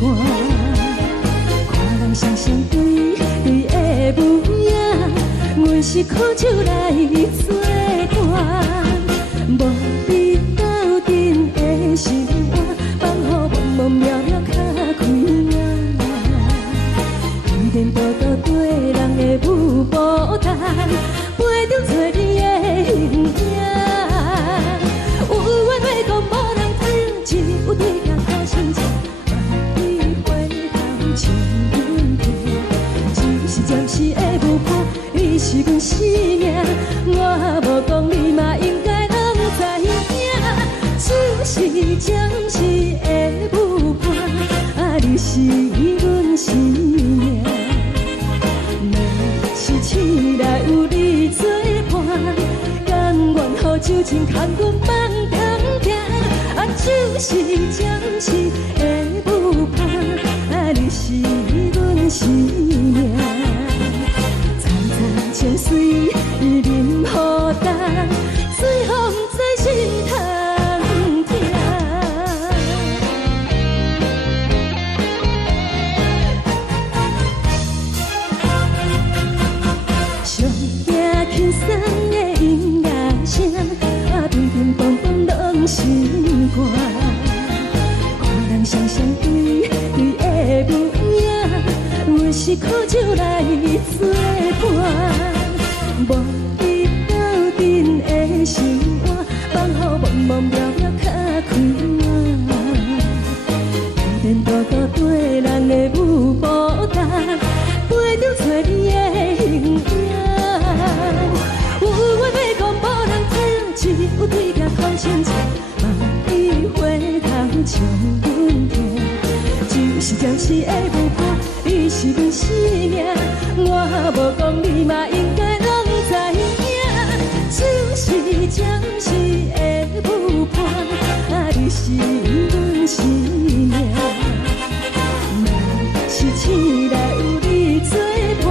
寒。看人双双对对的模样，阮是苦酒来作伴。无你斗阵的心肝，放予茫茫渺渺较开眼。一颠倒倒对人的舞步弹，陪着做你的形影。有话要讲无人听，只有对镜讨心情。万里回头像阮听，只是暂时的舞伴，你是阮生命。我无讲你嘛应该拢知影，只是暂时的舞伴，你是阮生命。若是醒来有你作伴，甘愿予酒精牵阮梦中行，就是暂时的舞伴，你是阮生命。层层情水任何等，随风在心头听。上惊轻松的音乐声，乒乒乓乓拢心肝。看人双双对对的模样，阮是苦酒来作伴。无你斗阵的心肝，放予茫茫渺渺较开眼。一颠倒倒对人的舞步弹，陪着做你的形影。有话要讲无人听，只有对镜看心情。万里回头像阮听，就是暂时的舞伴，你是阮生命。我无讲你嘛应该拢知影，就是暂时的舞伴，你是阮生命。若是醒来有你作伴，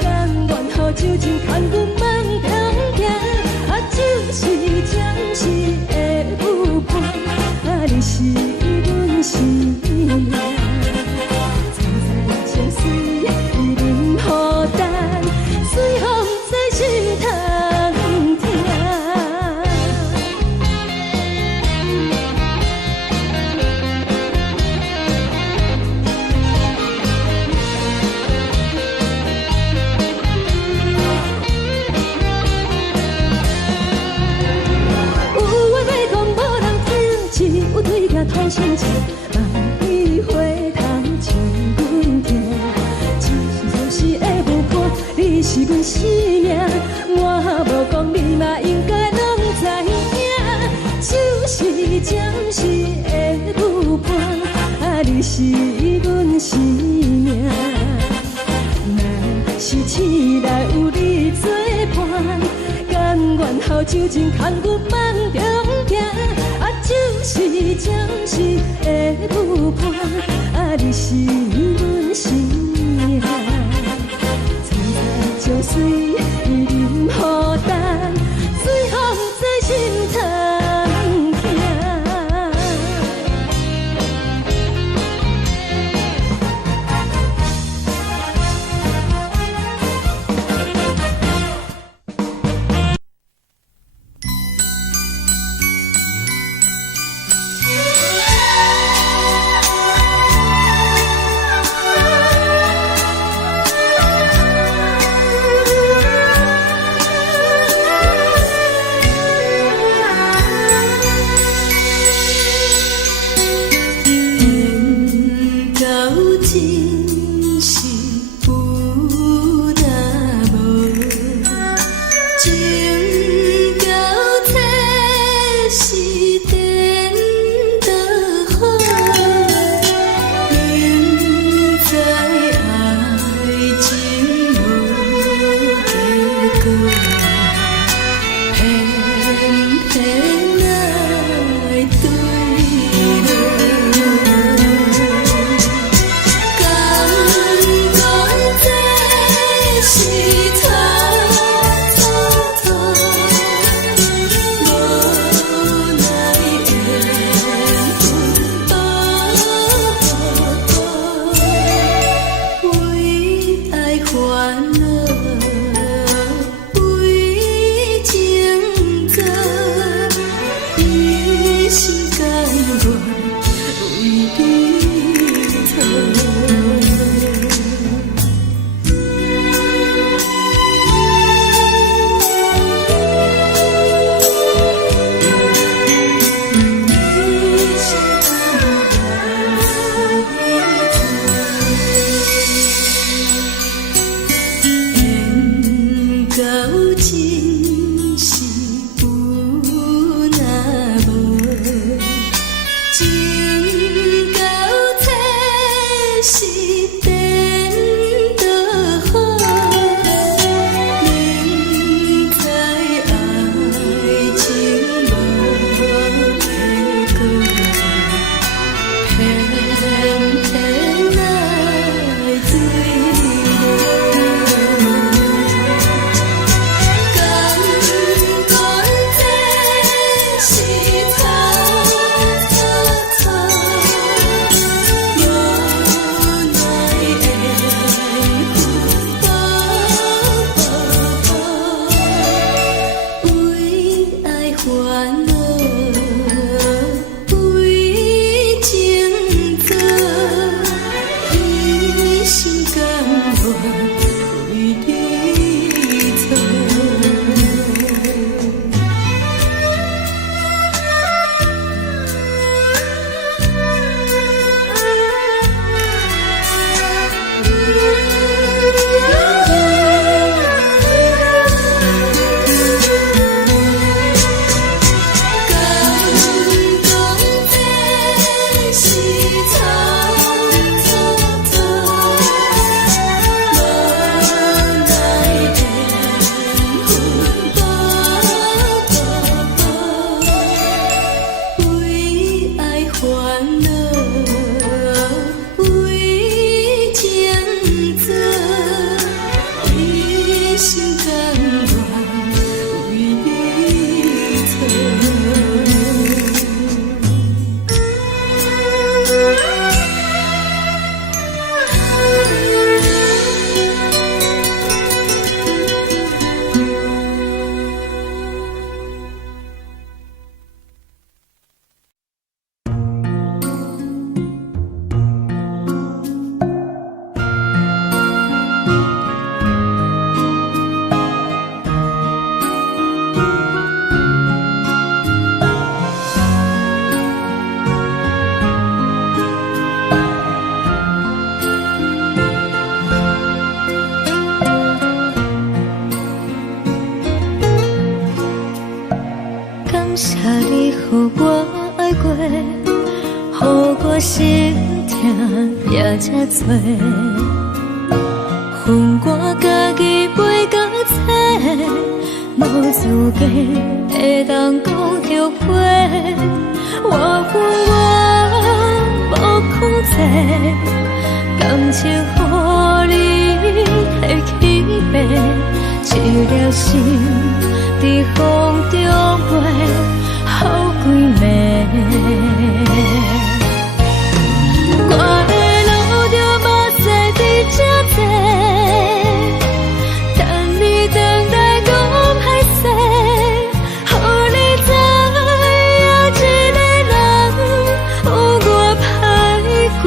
甘愿予酒精牵阮梦中行，就是暂时的舞伴，你是阮生命。层层情水任何等，随风在心头听。有话要讲无人听，只有对镜讨心情。万里回头像阮听，只是暂时的舞伴，你是阮生命。我无讲你嘛应该拢知影，就是暂时的舞伴，你是阮生命。若是醒来有你作伴，甘愿予酒精牵阮梦中行，就是暂时的舞伴，你是阮生命。层层情水任何等，随风在心头听。为你做。感谢你予我爱过，予我心痛也这多，恨我家己袂到切，无资格会当讲后悔。我恨我无控制，感情予你提起白，一粒心在风中飞，好几暝。我的路着目屎在这多，等你等待讲歹势，予你知影一个人有我歹过。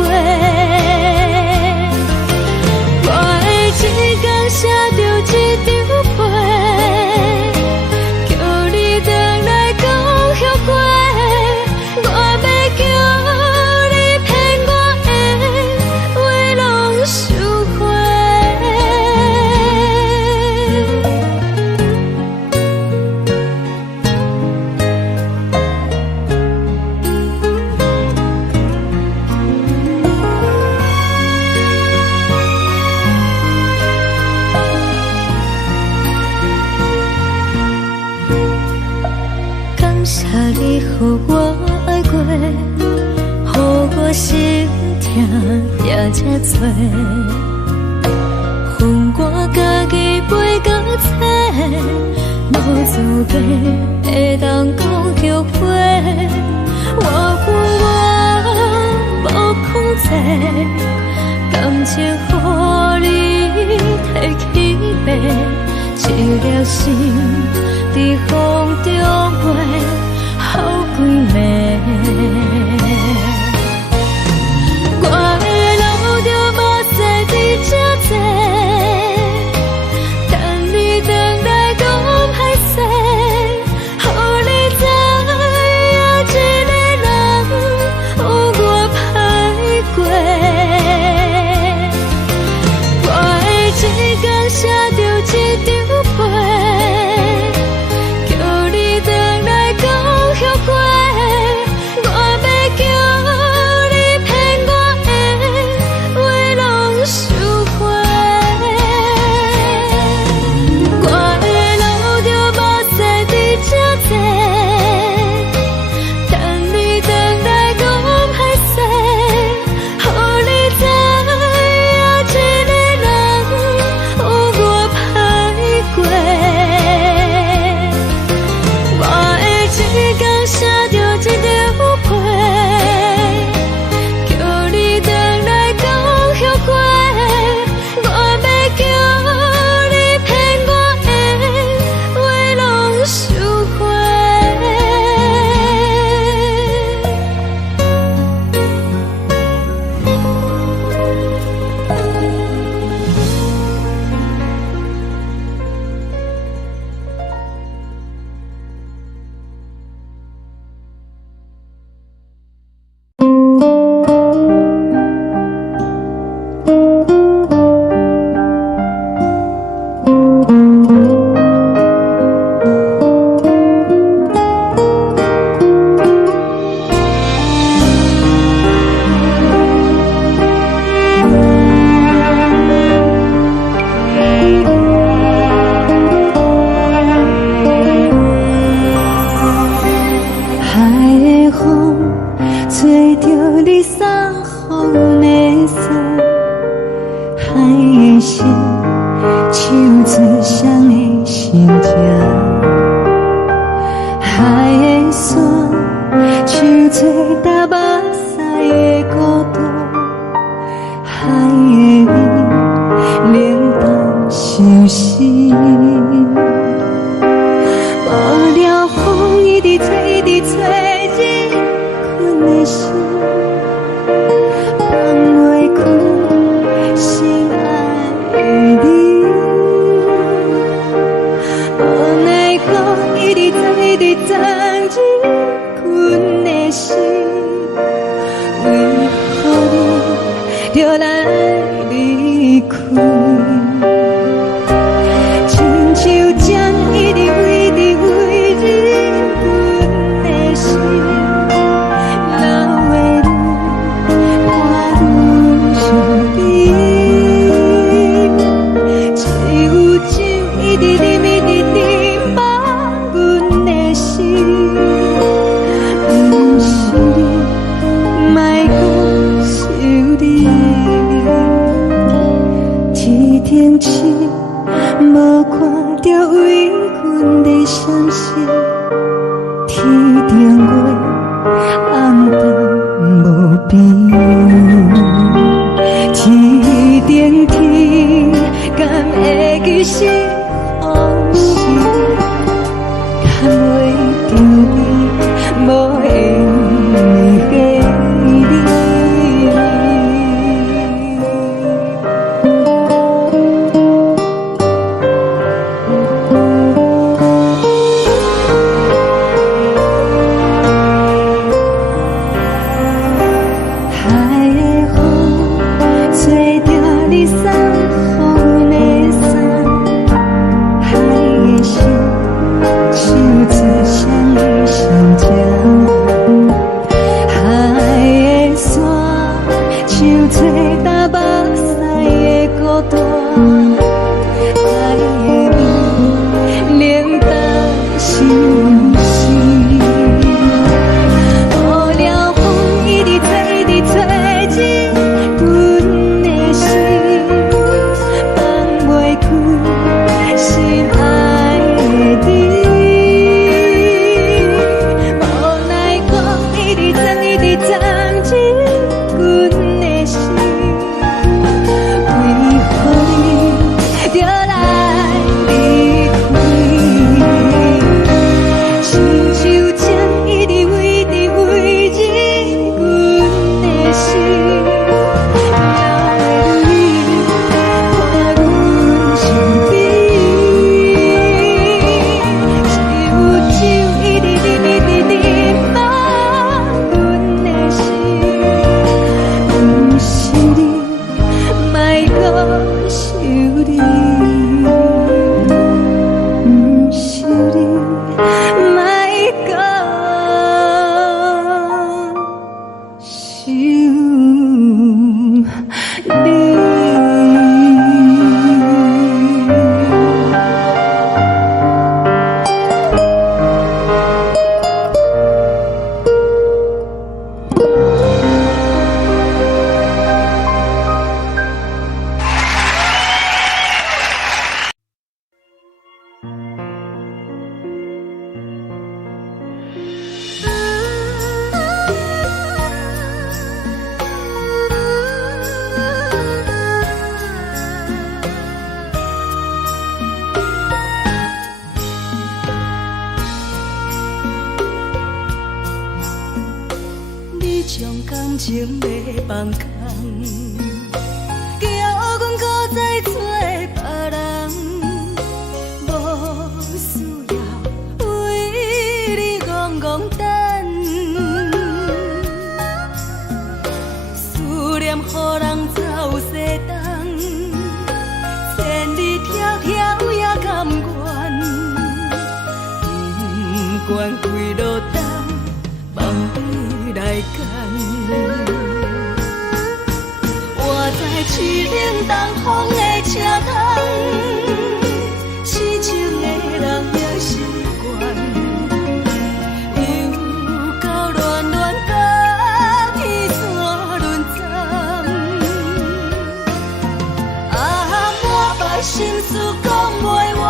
我的一天写着一张被，叫你回来讲后悔。我要叫你骗我的话拢收回。感谢你予我爱过，予我心痛也这多，恨我家己袂到切，无资格会当讲后悔。我恨我无控制，感情予你提起白，一粒心在风中飞，好几暝。我的路着目屎在这多，等你等待讲歹势，予你知影一个人有我歹过。我的一天写着一张被，叫的心，手指双的心情。海的山，像做搭目屎的孤独。海的味，冷淡伤心。无聊风一直吹，一直吹，日困的心。放袂开心爱的你，无奈何一直藏，一直藏日困的心，为何你就来离开？亲像针一直围，一直围日困的心。天气无看到为阮的伤心，天顶月暗淡无边，天顶天敢会记是往事，敢袂着你无缘的你。感情要放空，叫阮搁再找别人，无需要为你戆戆等。思念予人走西东，千里迢迢也甘愿，不管几路东，望你来赶。我在去冷东风的车窗，痴情的人也习惯，又到乱乱甲天线轮转。心事讲袂完，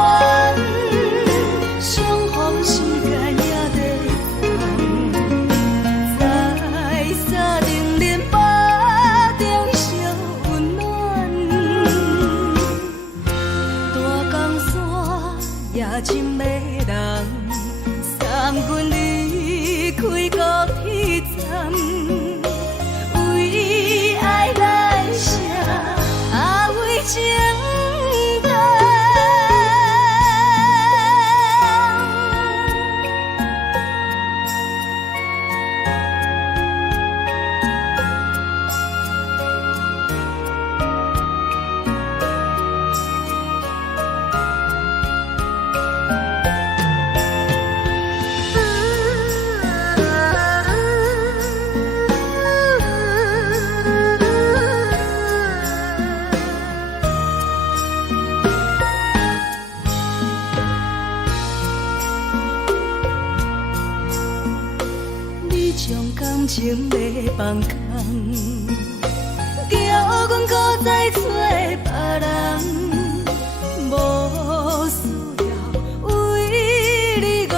相逢时间也在等，在沙冷冷巴中烧温暖，大江山也真迷人，三军离开高铁站。为爱来写，为情等。情要放空，叫阮搁再找别人，无需要为你戆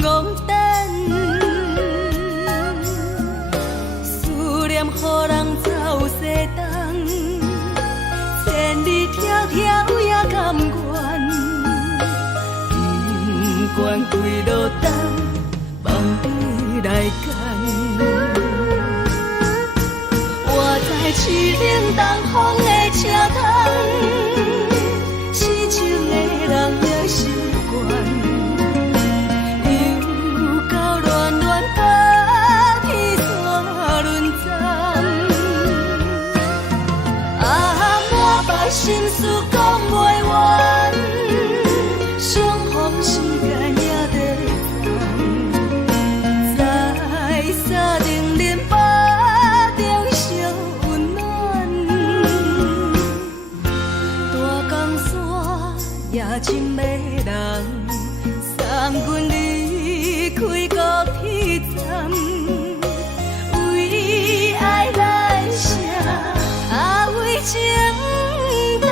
戆等。思念予人走西东，千里迢迢也甘愿，不管几路灯，望你来赶。在市冷东风的车窗，四周的人也习惯，又到暖暖把天山轮站。满腹心事讲袂完，相逢时间也在等，在沙冷冷巴中烧。也真迷人，三军离开高铁站，为爱来写，为情等。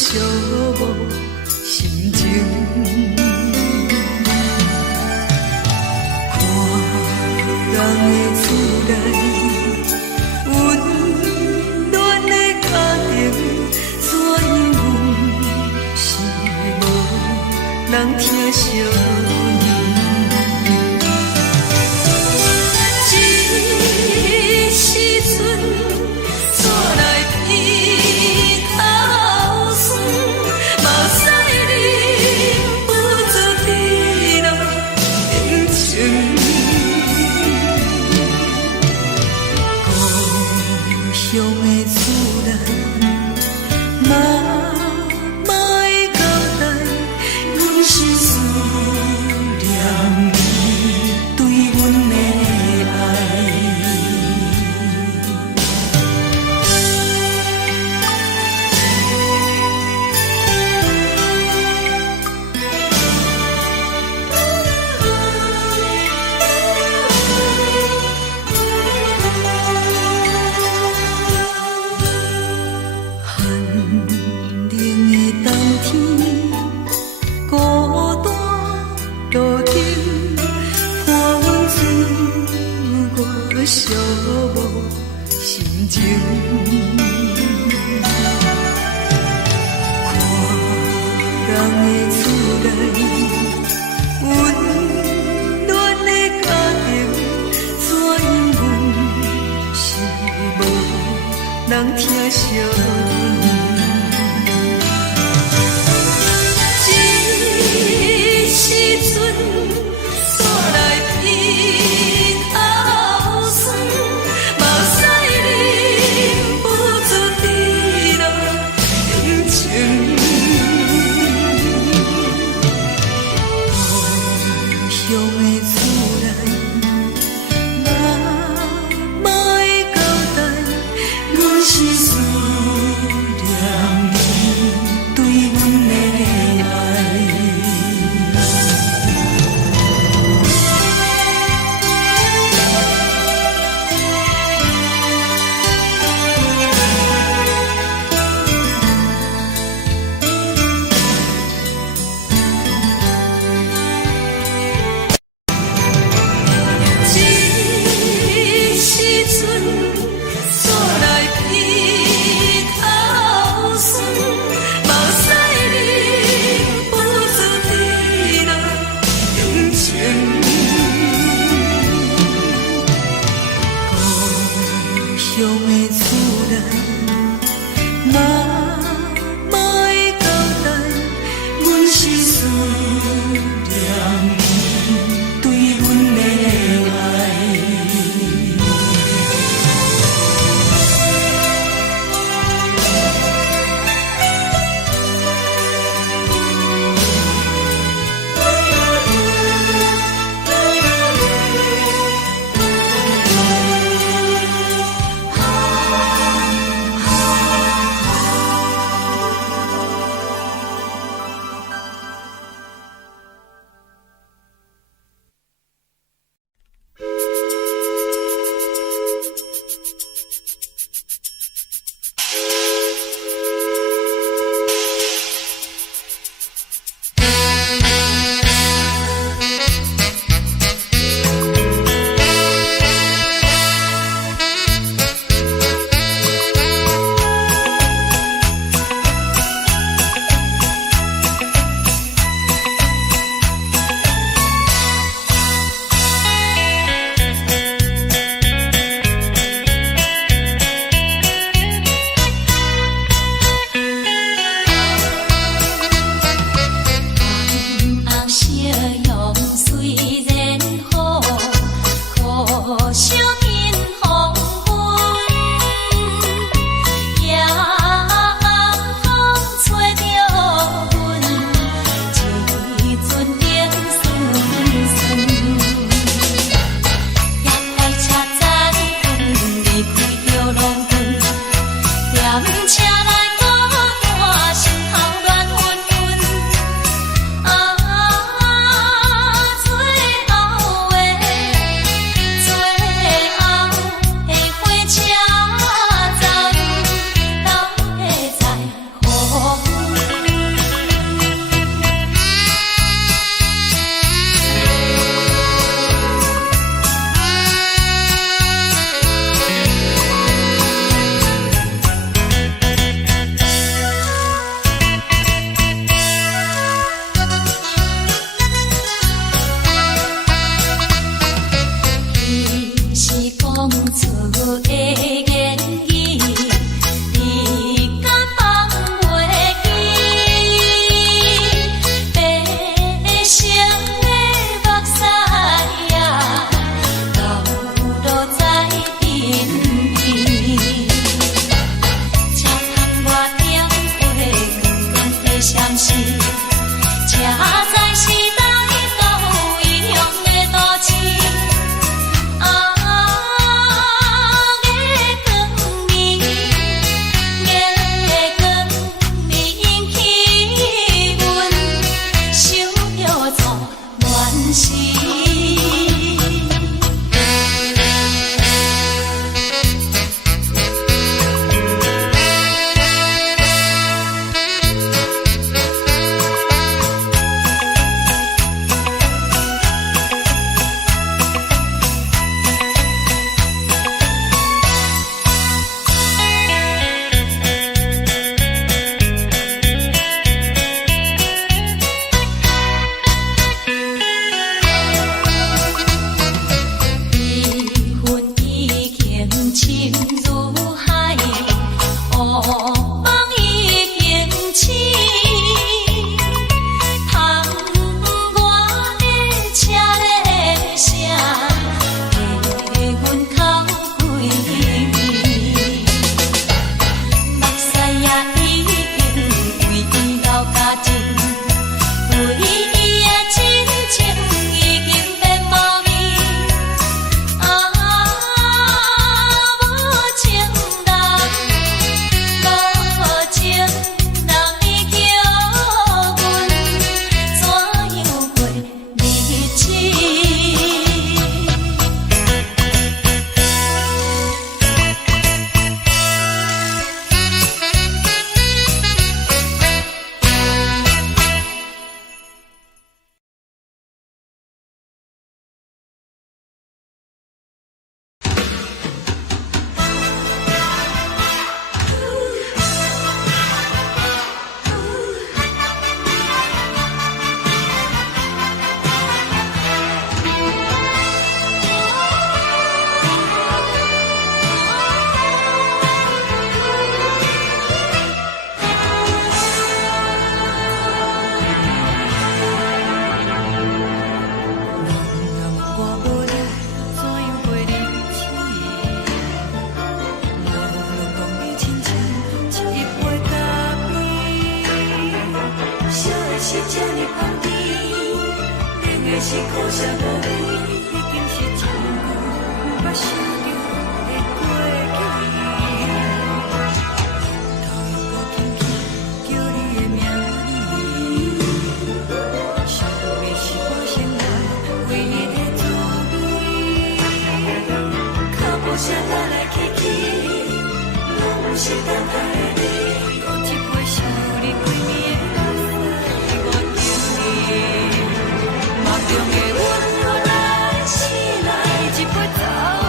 寂寞心情。看人的厝内温暖的家庭，怎样是无人疼惜。梦已经醒，窗外的车的声，在阮口开面，目屎也已经为老家尽，为伊的真情已经变无味。无情人，无情人已叫阮怎样过日子？是这呢香甜，冷的是苦涩无味，已经是一句毋捌想着的过去。头又搁轻轻叫你的名字，想的是我心内为你的滋味，脚步声来来去去，拢是等待的你，喝一杯想你几暝的。梦中的阮，我来醒来，一杯走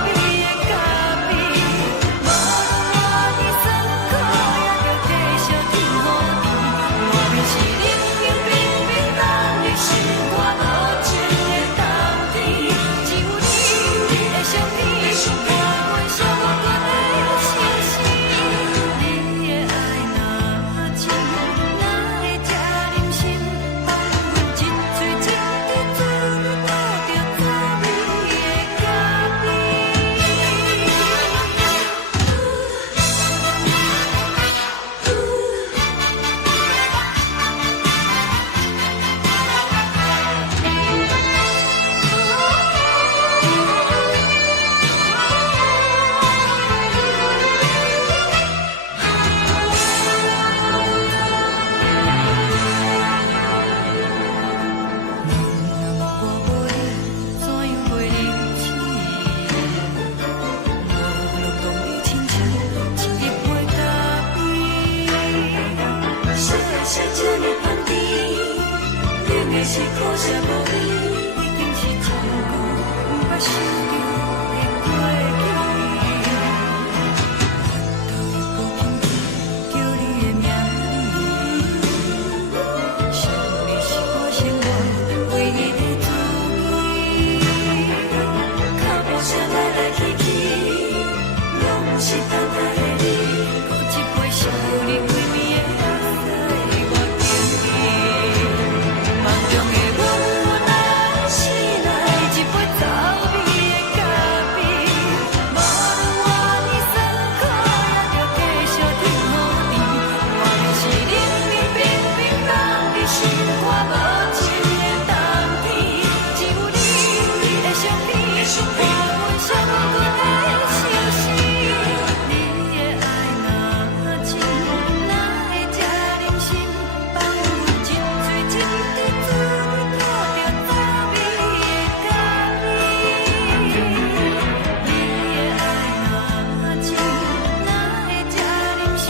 味的咖啡，无论我的酸苦，也着继续甜予你。外面是冷冷冰冰冷的心，我无情的冬天，只有你的相片，伴阮相共的星星。你的爱若真，哪会这忍心放阮一嘴一滴水，倒着走味的咖啡。我无你怎样过日子？无路讲你亲像一杯咖啡，烧的是这呢香甜，冷的是苦涩无味，已经是一句毋捌想着的过去。头又搁轻轻叫你的名字，想你是我生活唯一的滋味，脚步声来来去去，拢是等待的你，喝一杯想你几暝的水，我敬你。梦中的阮，我来醒来，一杯走味的咖啡，无论我的酸苦，也着继续甜予你。外面是冷冷冰冰冷的心，我无情的冬天，只有你的相片，伴阮相共的星星。你的爱若真，哪会这忍心放阮一嘴一滴水，倒着走味的咖啡。你的爱若真，哪会这忍心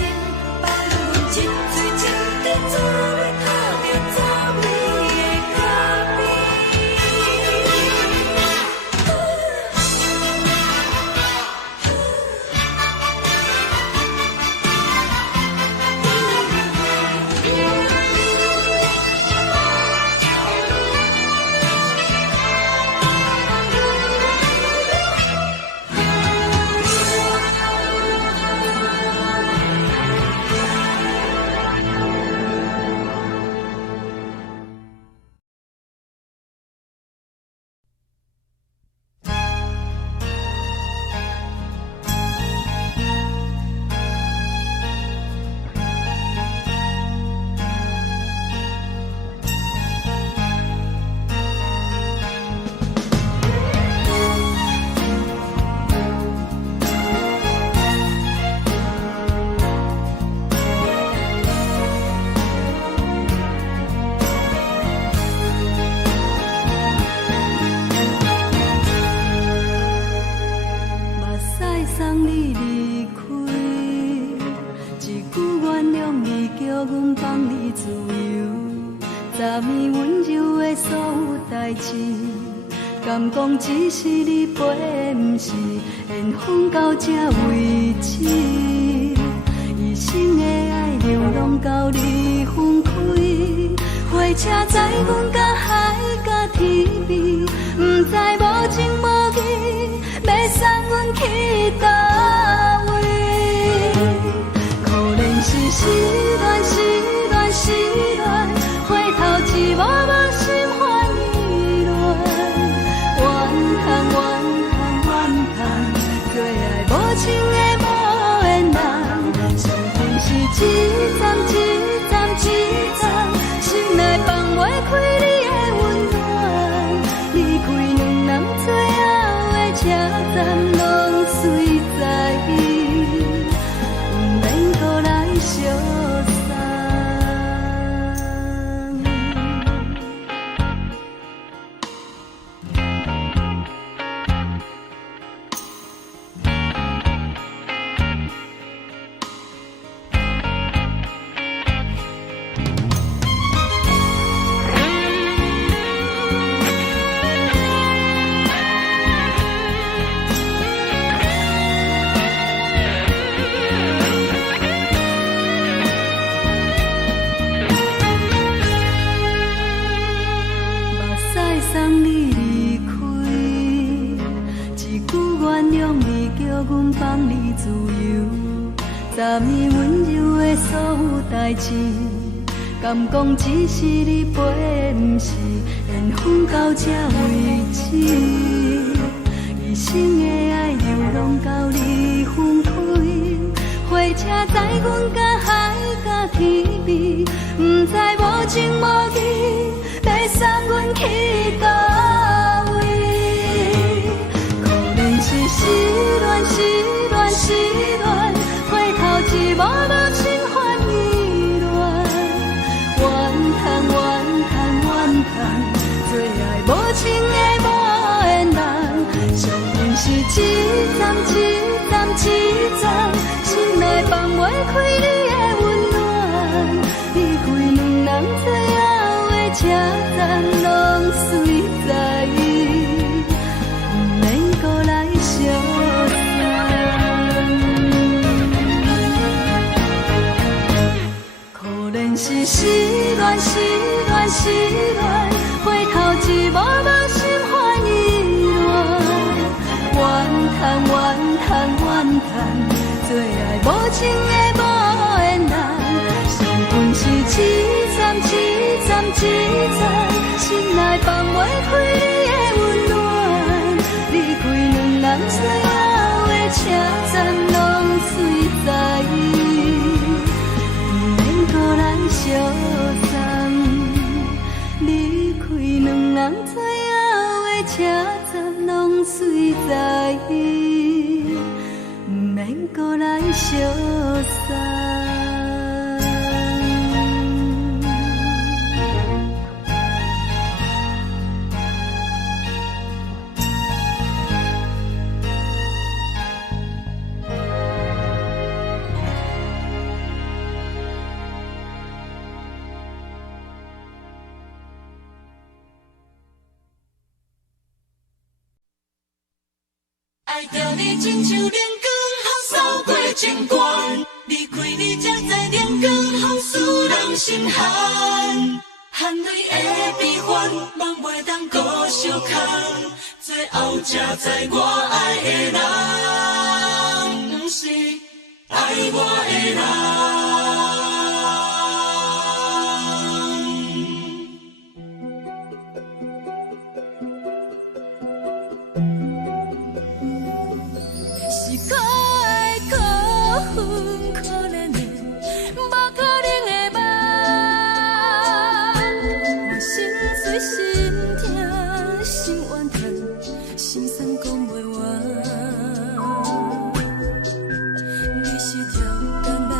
放阮一嘴一滴水，倒着走味的咖啡。叫阮放你自由，昨暝温柔的所有代志，敢讲只是你陪，不是缘分到这为止。一生的爱流浪到你分开，火车载阮甲海甲天边，不知无情无义，要送阮去倒位？可怜是失恋，失恋，失恋，回头一幕幕心烦意乱，怨叹，怨叹，怨叹，最爱无情的无缘人，上恨是一站一站一站，心内放袂开你的温暖，离开两人最后的车站，拢随在意，不免搁来相送。送你离开，一句原谅你，叫阮放你自由。昨暝温柔的所有代志，敢讲只是你陪，不是缘分到这为止。一生的爱流浪到你分开，火车载阮甲海甲天边，不知无情无义，要送阮去倒位？可怜是失恋，失恋，失恋，回头一幕幕心烦意乱，怨叹，怨叹，怨叹，最爱无情的无缘人，上恨是一站一站一站，心内放袂开你的温暖，离开两人最后的车站，拢随在意，不免搁来相送。可怜是失恋，失恋，失恋，回头一幕幕心烦意乱，怨叹，怨叹，怨叹，最爱无情的无缘人，上恨是一站一站一站，心内放袂开你的温暖，离开两人最后的车站，拢随在意，不免搁来相送。离开两人最后的车站，拢随在意，不免搁来相送。爱着你亲像连光，扫过情关，离开你才知连光风使人心寒。含泪的悲欢，望袂当搁相牵，最后才知我爱的人，不是爱我的人。是可爱可恨可怜的，无可能的梦。我心碎心痛心怨叹，心酸讲袂完。你是条干来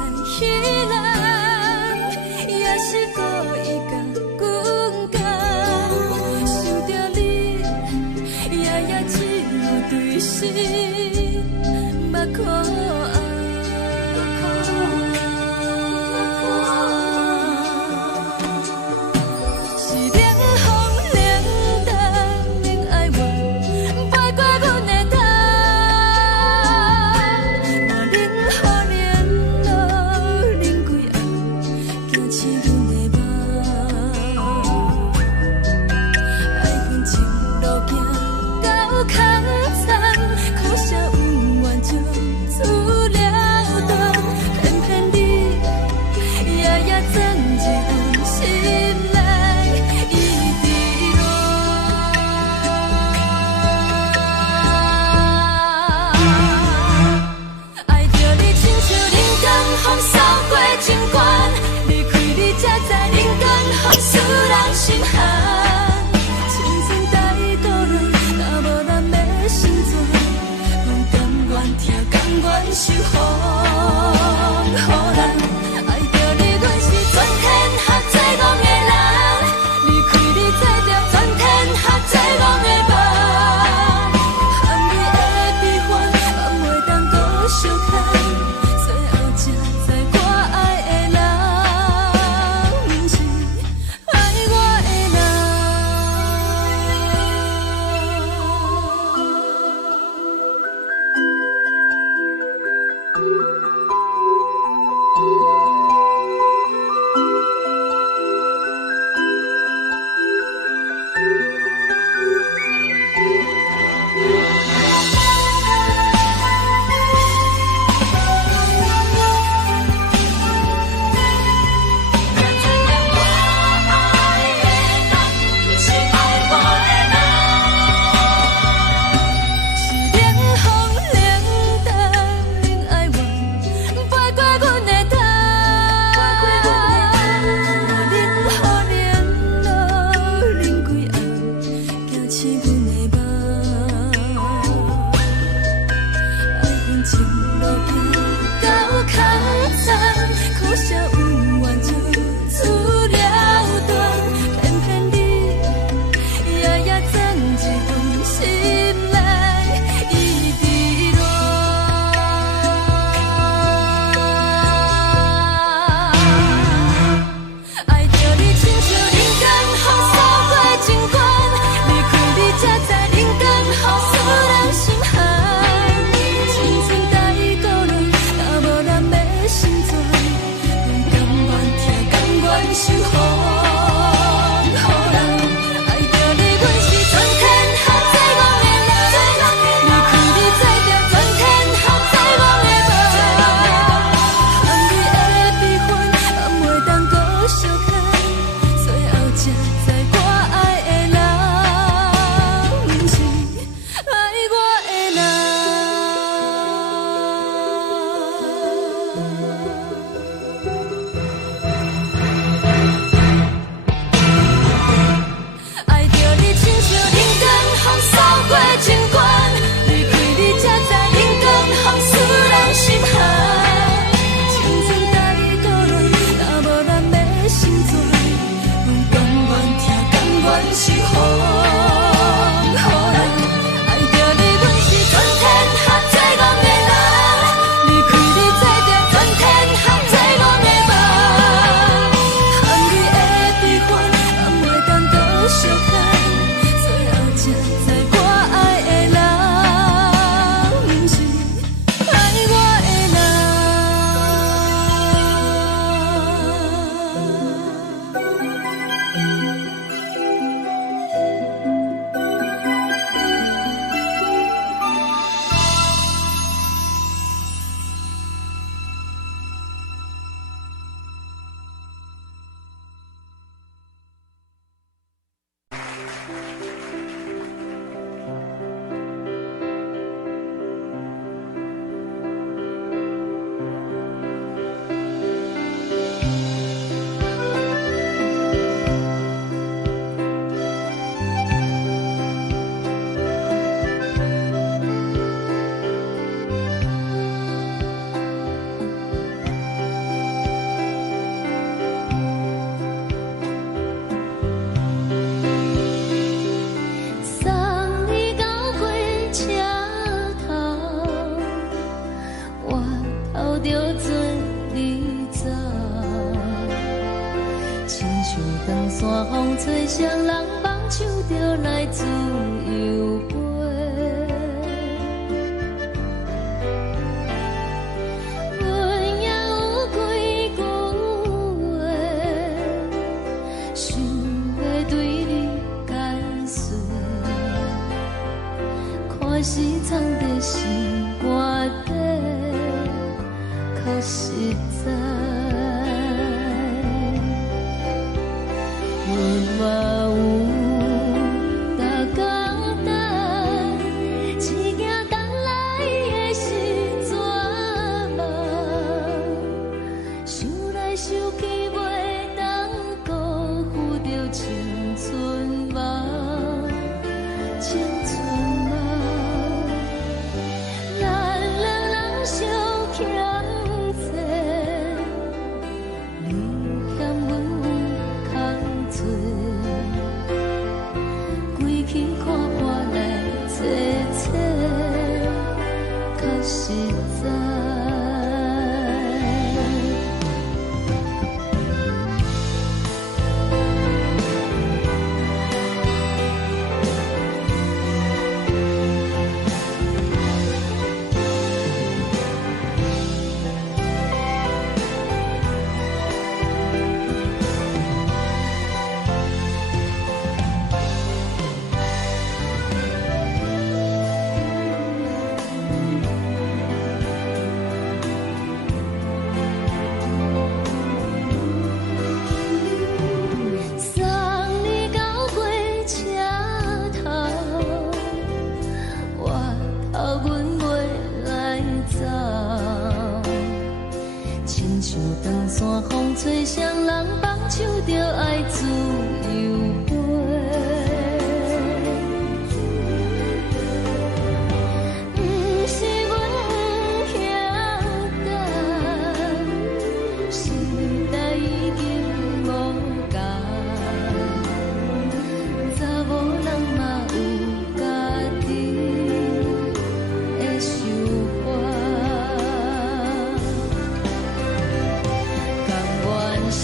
守护。予人爱着你，阮是全天下最戆的人。离开你才着全天下最戆的梦。含你的悲欢，也袂当搁相牵。最后才知我爱的人，毋是爱我的人。爱着你，亲像人间风扫过情关，离开你才知人间风使人心寒。青春带过来，若无咱要成全，阮甘愿听，甘愿守护。予人爱着你，阮是全天下最戆的人。离开你才着全天下最戆的梦。含你的悲欢，也袂当搁相牵。最后才知我爱的人，毋是爱我的送你到火车头，我头着准你走，亲像长山风吹双人放手着来自由飞。阮也有几句话，想要对你解释，可是藏在心肝底，较实在。阮嘛有逐工等，只惊等来的是绝望，想来想去袂当辜负着青春梦，青春梦。咱两人相欠债，你欠阮空做，归去看破来坐坐，较实在。送你到火车头，我头阮袂来走，亲像长山风吹双人放手着爱自由飞。毋是阮不晓等，时代已经无共，查某人嘛有家己的想法，甘愿是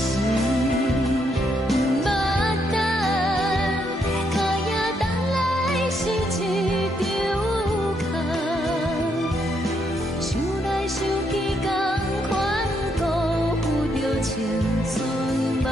毋捌等，脚也等来是一场空，想来想去，同款辜负着青春梦。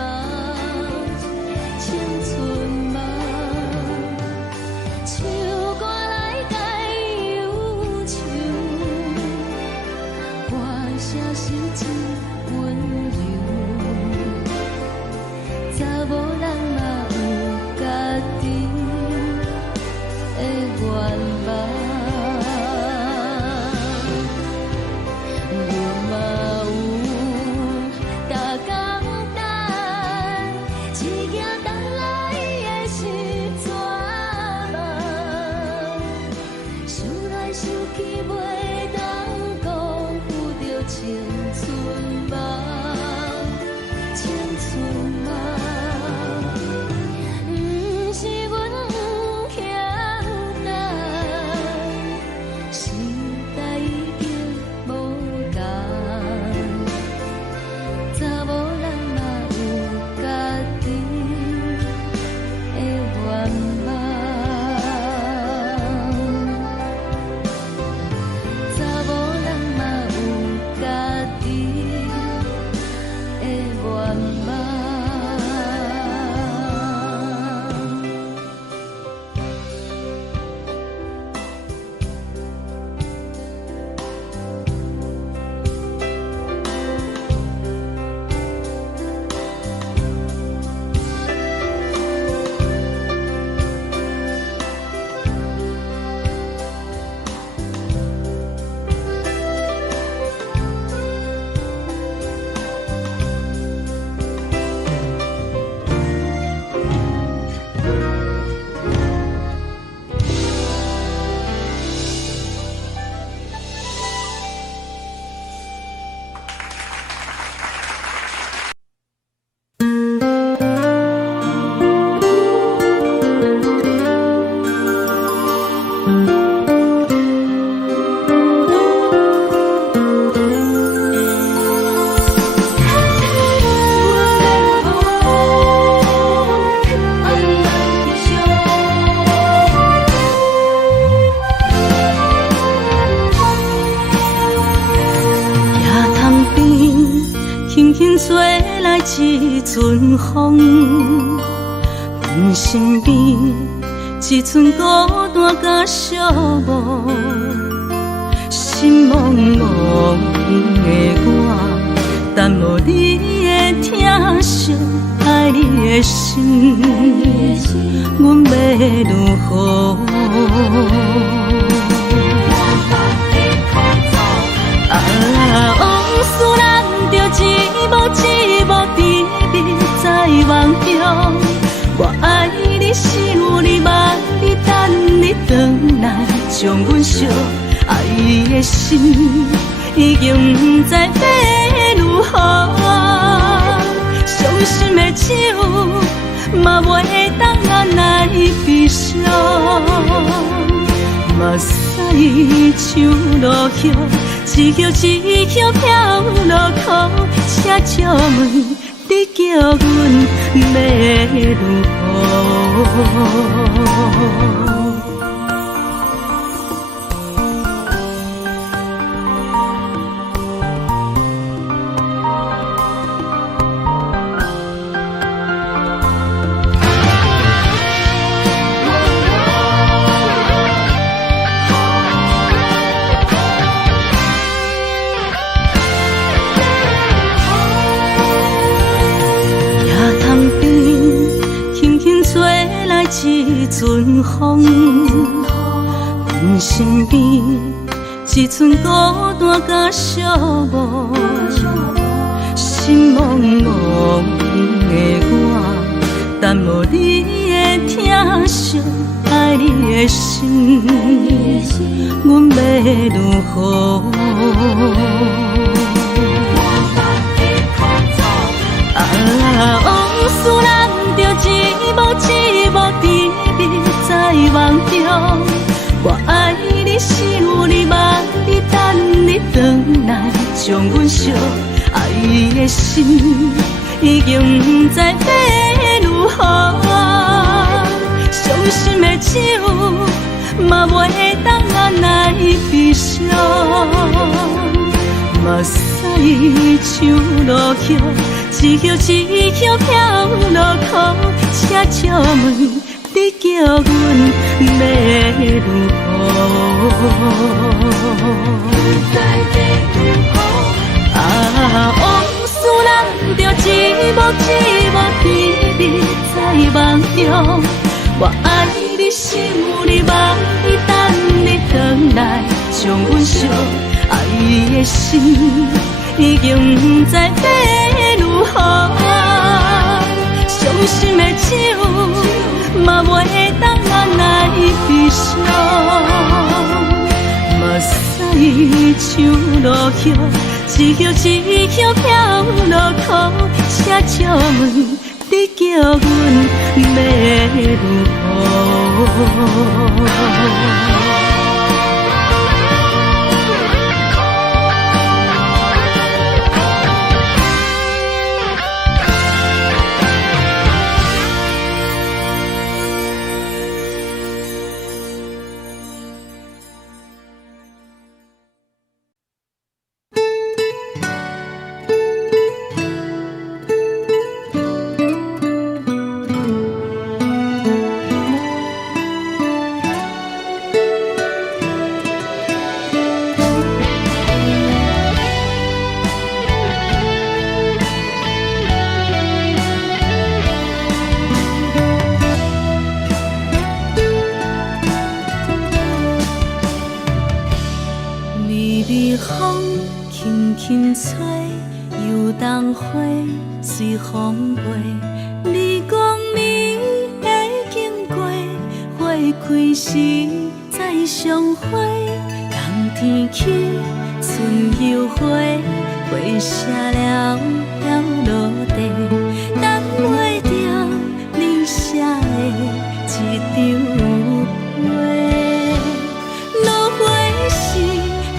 来一阵风，阮身边一寸孤单甲寂寞，心茫茫的我，等无你的疼惜，爱你的心，阮要如何？往事咱着一幕一幕甜蜜在梦中。我爱你，想你，望你，等你回来，将阮惜爱的心已经不知要如何。伤心的手嘛袂当按来悲伤。目屎像落叶，一叶一叶飘落雨，请借问你叫阮要如何？一阵风，阮身边一寸孤单甲寂寞，心茫茫的我，等无你的疼惜，爱你的心，阮要如何？往事咱着一幕一幕甜蜜在梦中。我爱你，想你，望你，等你回来，将阮惜爱的心已经不知要如何。伤心的手嘛袂当按来悲伤。目屎像落叶，一叶一叶飘落雨，请借问你叫阮要如何？往事咱着一幕一幕甜蜜在梦中。我爱你，想你，望你，等你回来，将阮惜爱的心已经不知要如何。伤心的手嘛袂当按来悲伤。目屎像落叶，一叶一叶飘落雨，请借问你叫阮要如何？随风飞，你讲你会经过，花开时再相会。冬天起，春又花，花谢了要落地，等袂着你写的一张画。落花时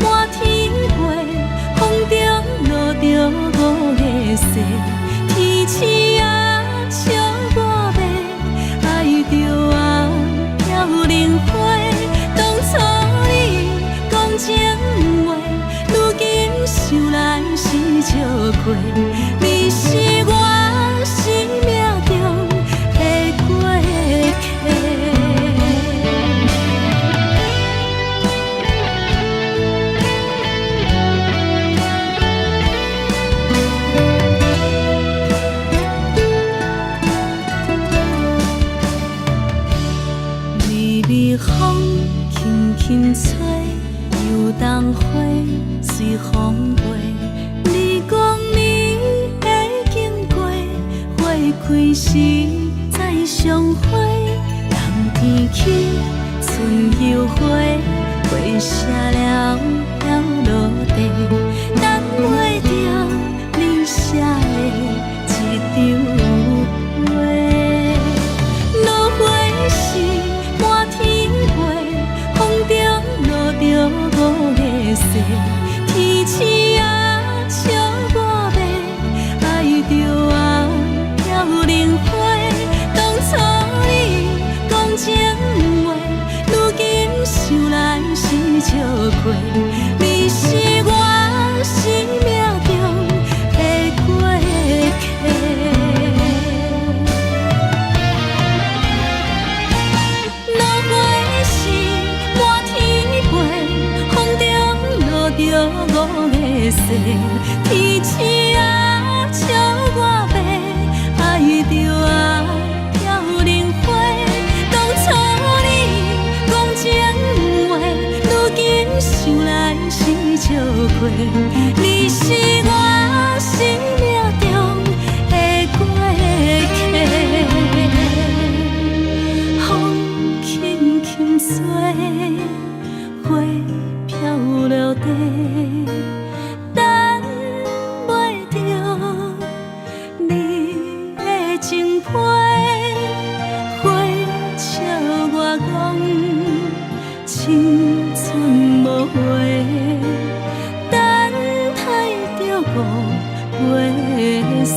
满天飞，风中落着五个色。天星啊，笑我迷，爱着啊，飘零花。当初你讲情话，如今想来是笑过。你是开时再相会，人天起春又花，花谢了飘落地，等袂着你写的一张画。落花是满天飞，风中落着五个色，天星啊笑我迷，爱着啊飘零花。当初你讲情话，如今想来是笑亏。你是我生命中的过客。落花是满天飞，风中落着五个色，天星啊笑我迷，爱着啊飘零花。当初你讲情话，如今想来是笑亏。你是我生命中的过客，风轻轻吹，花飘落地，等袂着你的情批。花笑我讲青春无悔，等待着五月雪。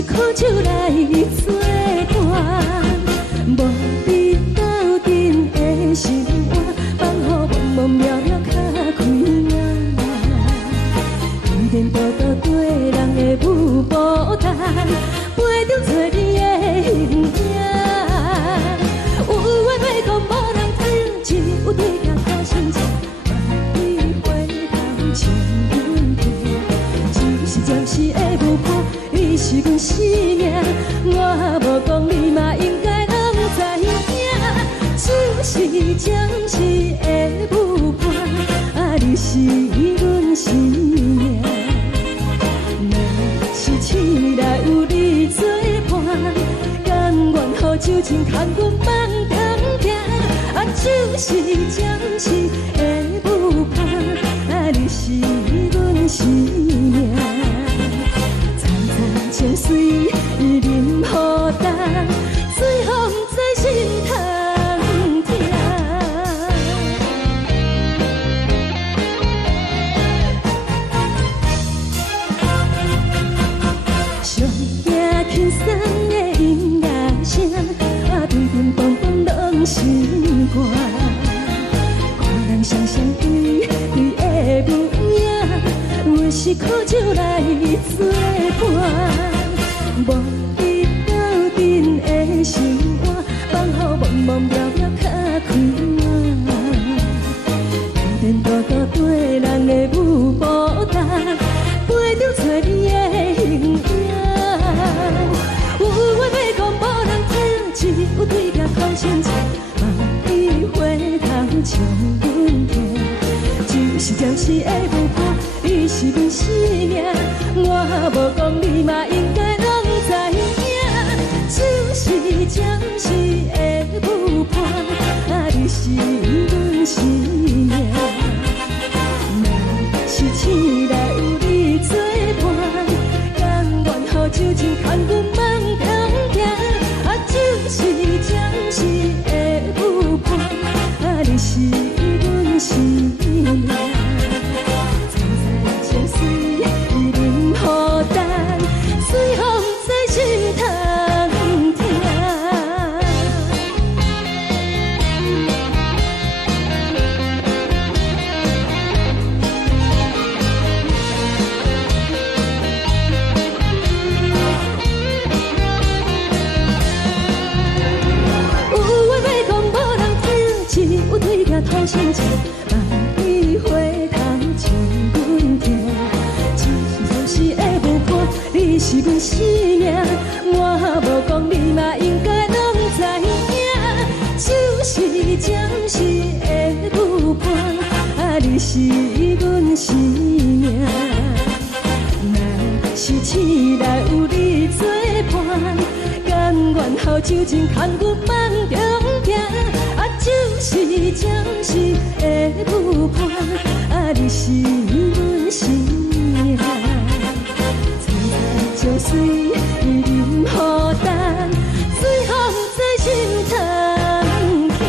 是苦酒来作伴，无伫斗阵的生活，放予茫茫渺渺较开眼。一颠倒倒对人的舞步弹，陪着做你的形影。有话要讲无人听，只有对镜头心情，你回头将阮听，就是暂时的舞伴，你是阮生命。我无讲你嘛应该拢知影，就是暂时的舞伴，啊，你是阮生命。若是醒来有你作伴，甘愿予酒精牵阮梦中行，啊，就是暂时的舞伴，啊，你是阮生命。层层情水任何担，水风在心头听。上惊轻松的音乐声，啊，对阵梆梆拢心寒。看人双双对对的舞影，我是苦酒来作伴。无伫斗阵的生活，放予茫茫渺渺较开眼。一颠倒倒对人的舞步弹，陪着做你的形影。有话要讲无人听，只有对镜头心情，你回头将阮听，就是暂时的舞伴，你是阮生命。我无讲你嘛应该拢知影，就是暂时的舞伴，啊，你是阮生命。若是醒来有你作伴，甘愿予酒精牵阮梦中行，啊，就是暂时的舞伴，啊，你是阮生命。层层情水任何担，水风在心头听。头心情，你回头将阮听，就是暂时的舞伴，你是阮生命。我无讲你嘛应该拢知影，就是暂时的舞伴，啊，你是阮生命。若是醒来有你作伴，甘愿予酒精牵阮梦中行，啊，就是暂时的舞伴，啊，你是阮生命。层层情水任何担，水风在心头听。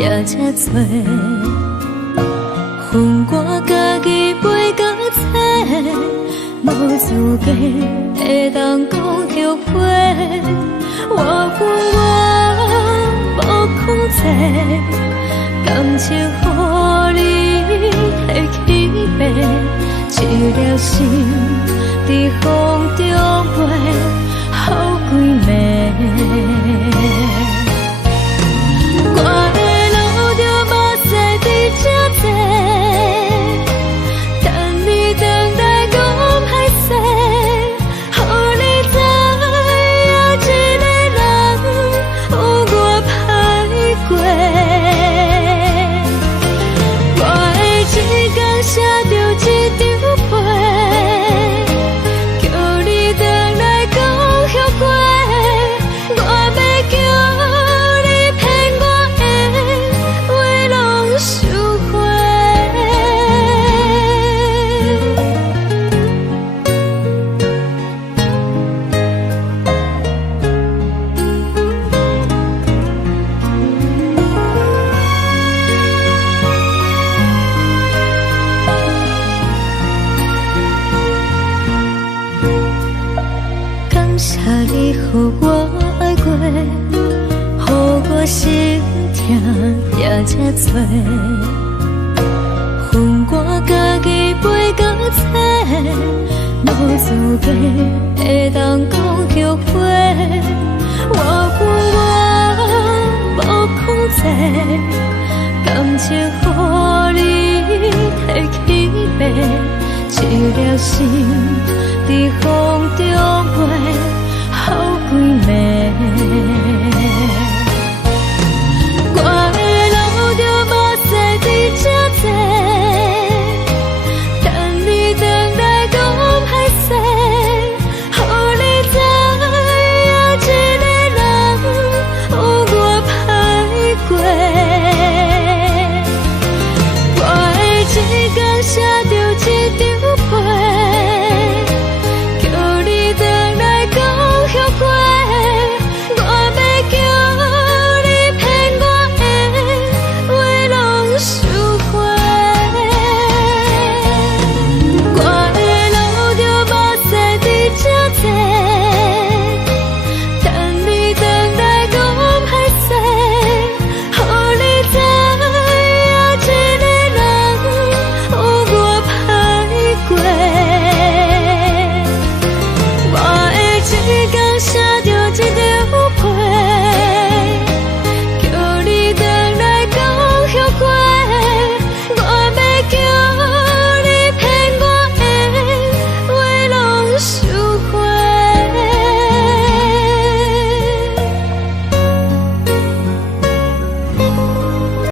也这多，恨我家己袂到切，无资格会当讲后悔。我恨我无控制，感情予你摕去卖，一条心伫风中飞，好几暝。我的路就目屎伫这多，等你回来讲歹势，予你知影一个人有我歹过。我的一天写着一张被，叫你回来讲后悔。我要叫你骗我的话拢收回。感谢你予我爱过，予我心痛也这多，恨我家己袂到切，无资格会当讲后悔。我恨我无控制，感情予你摕去卖，一条心伫风中飞，好几暝。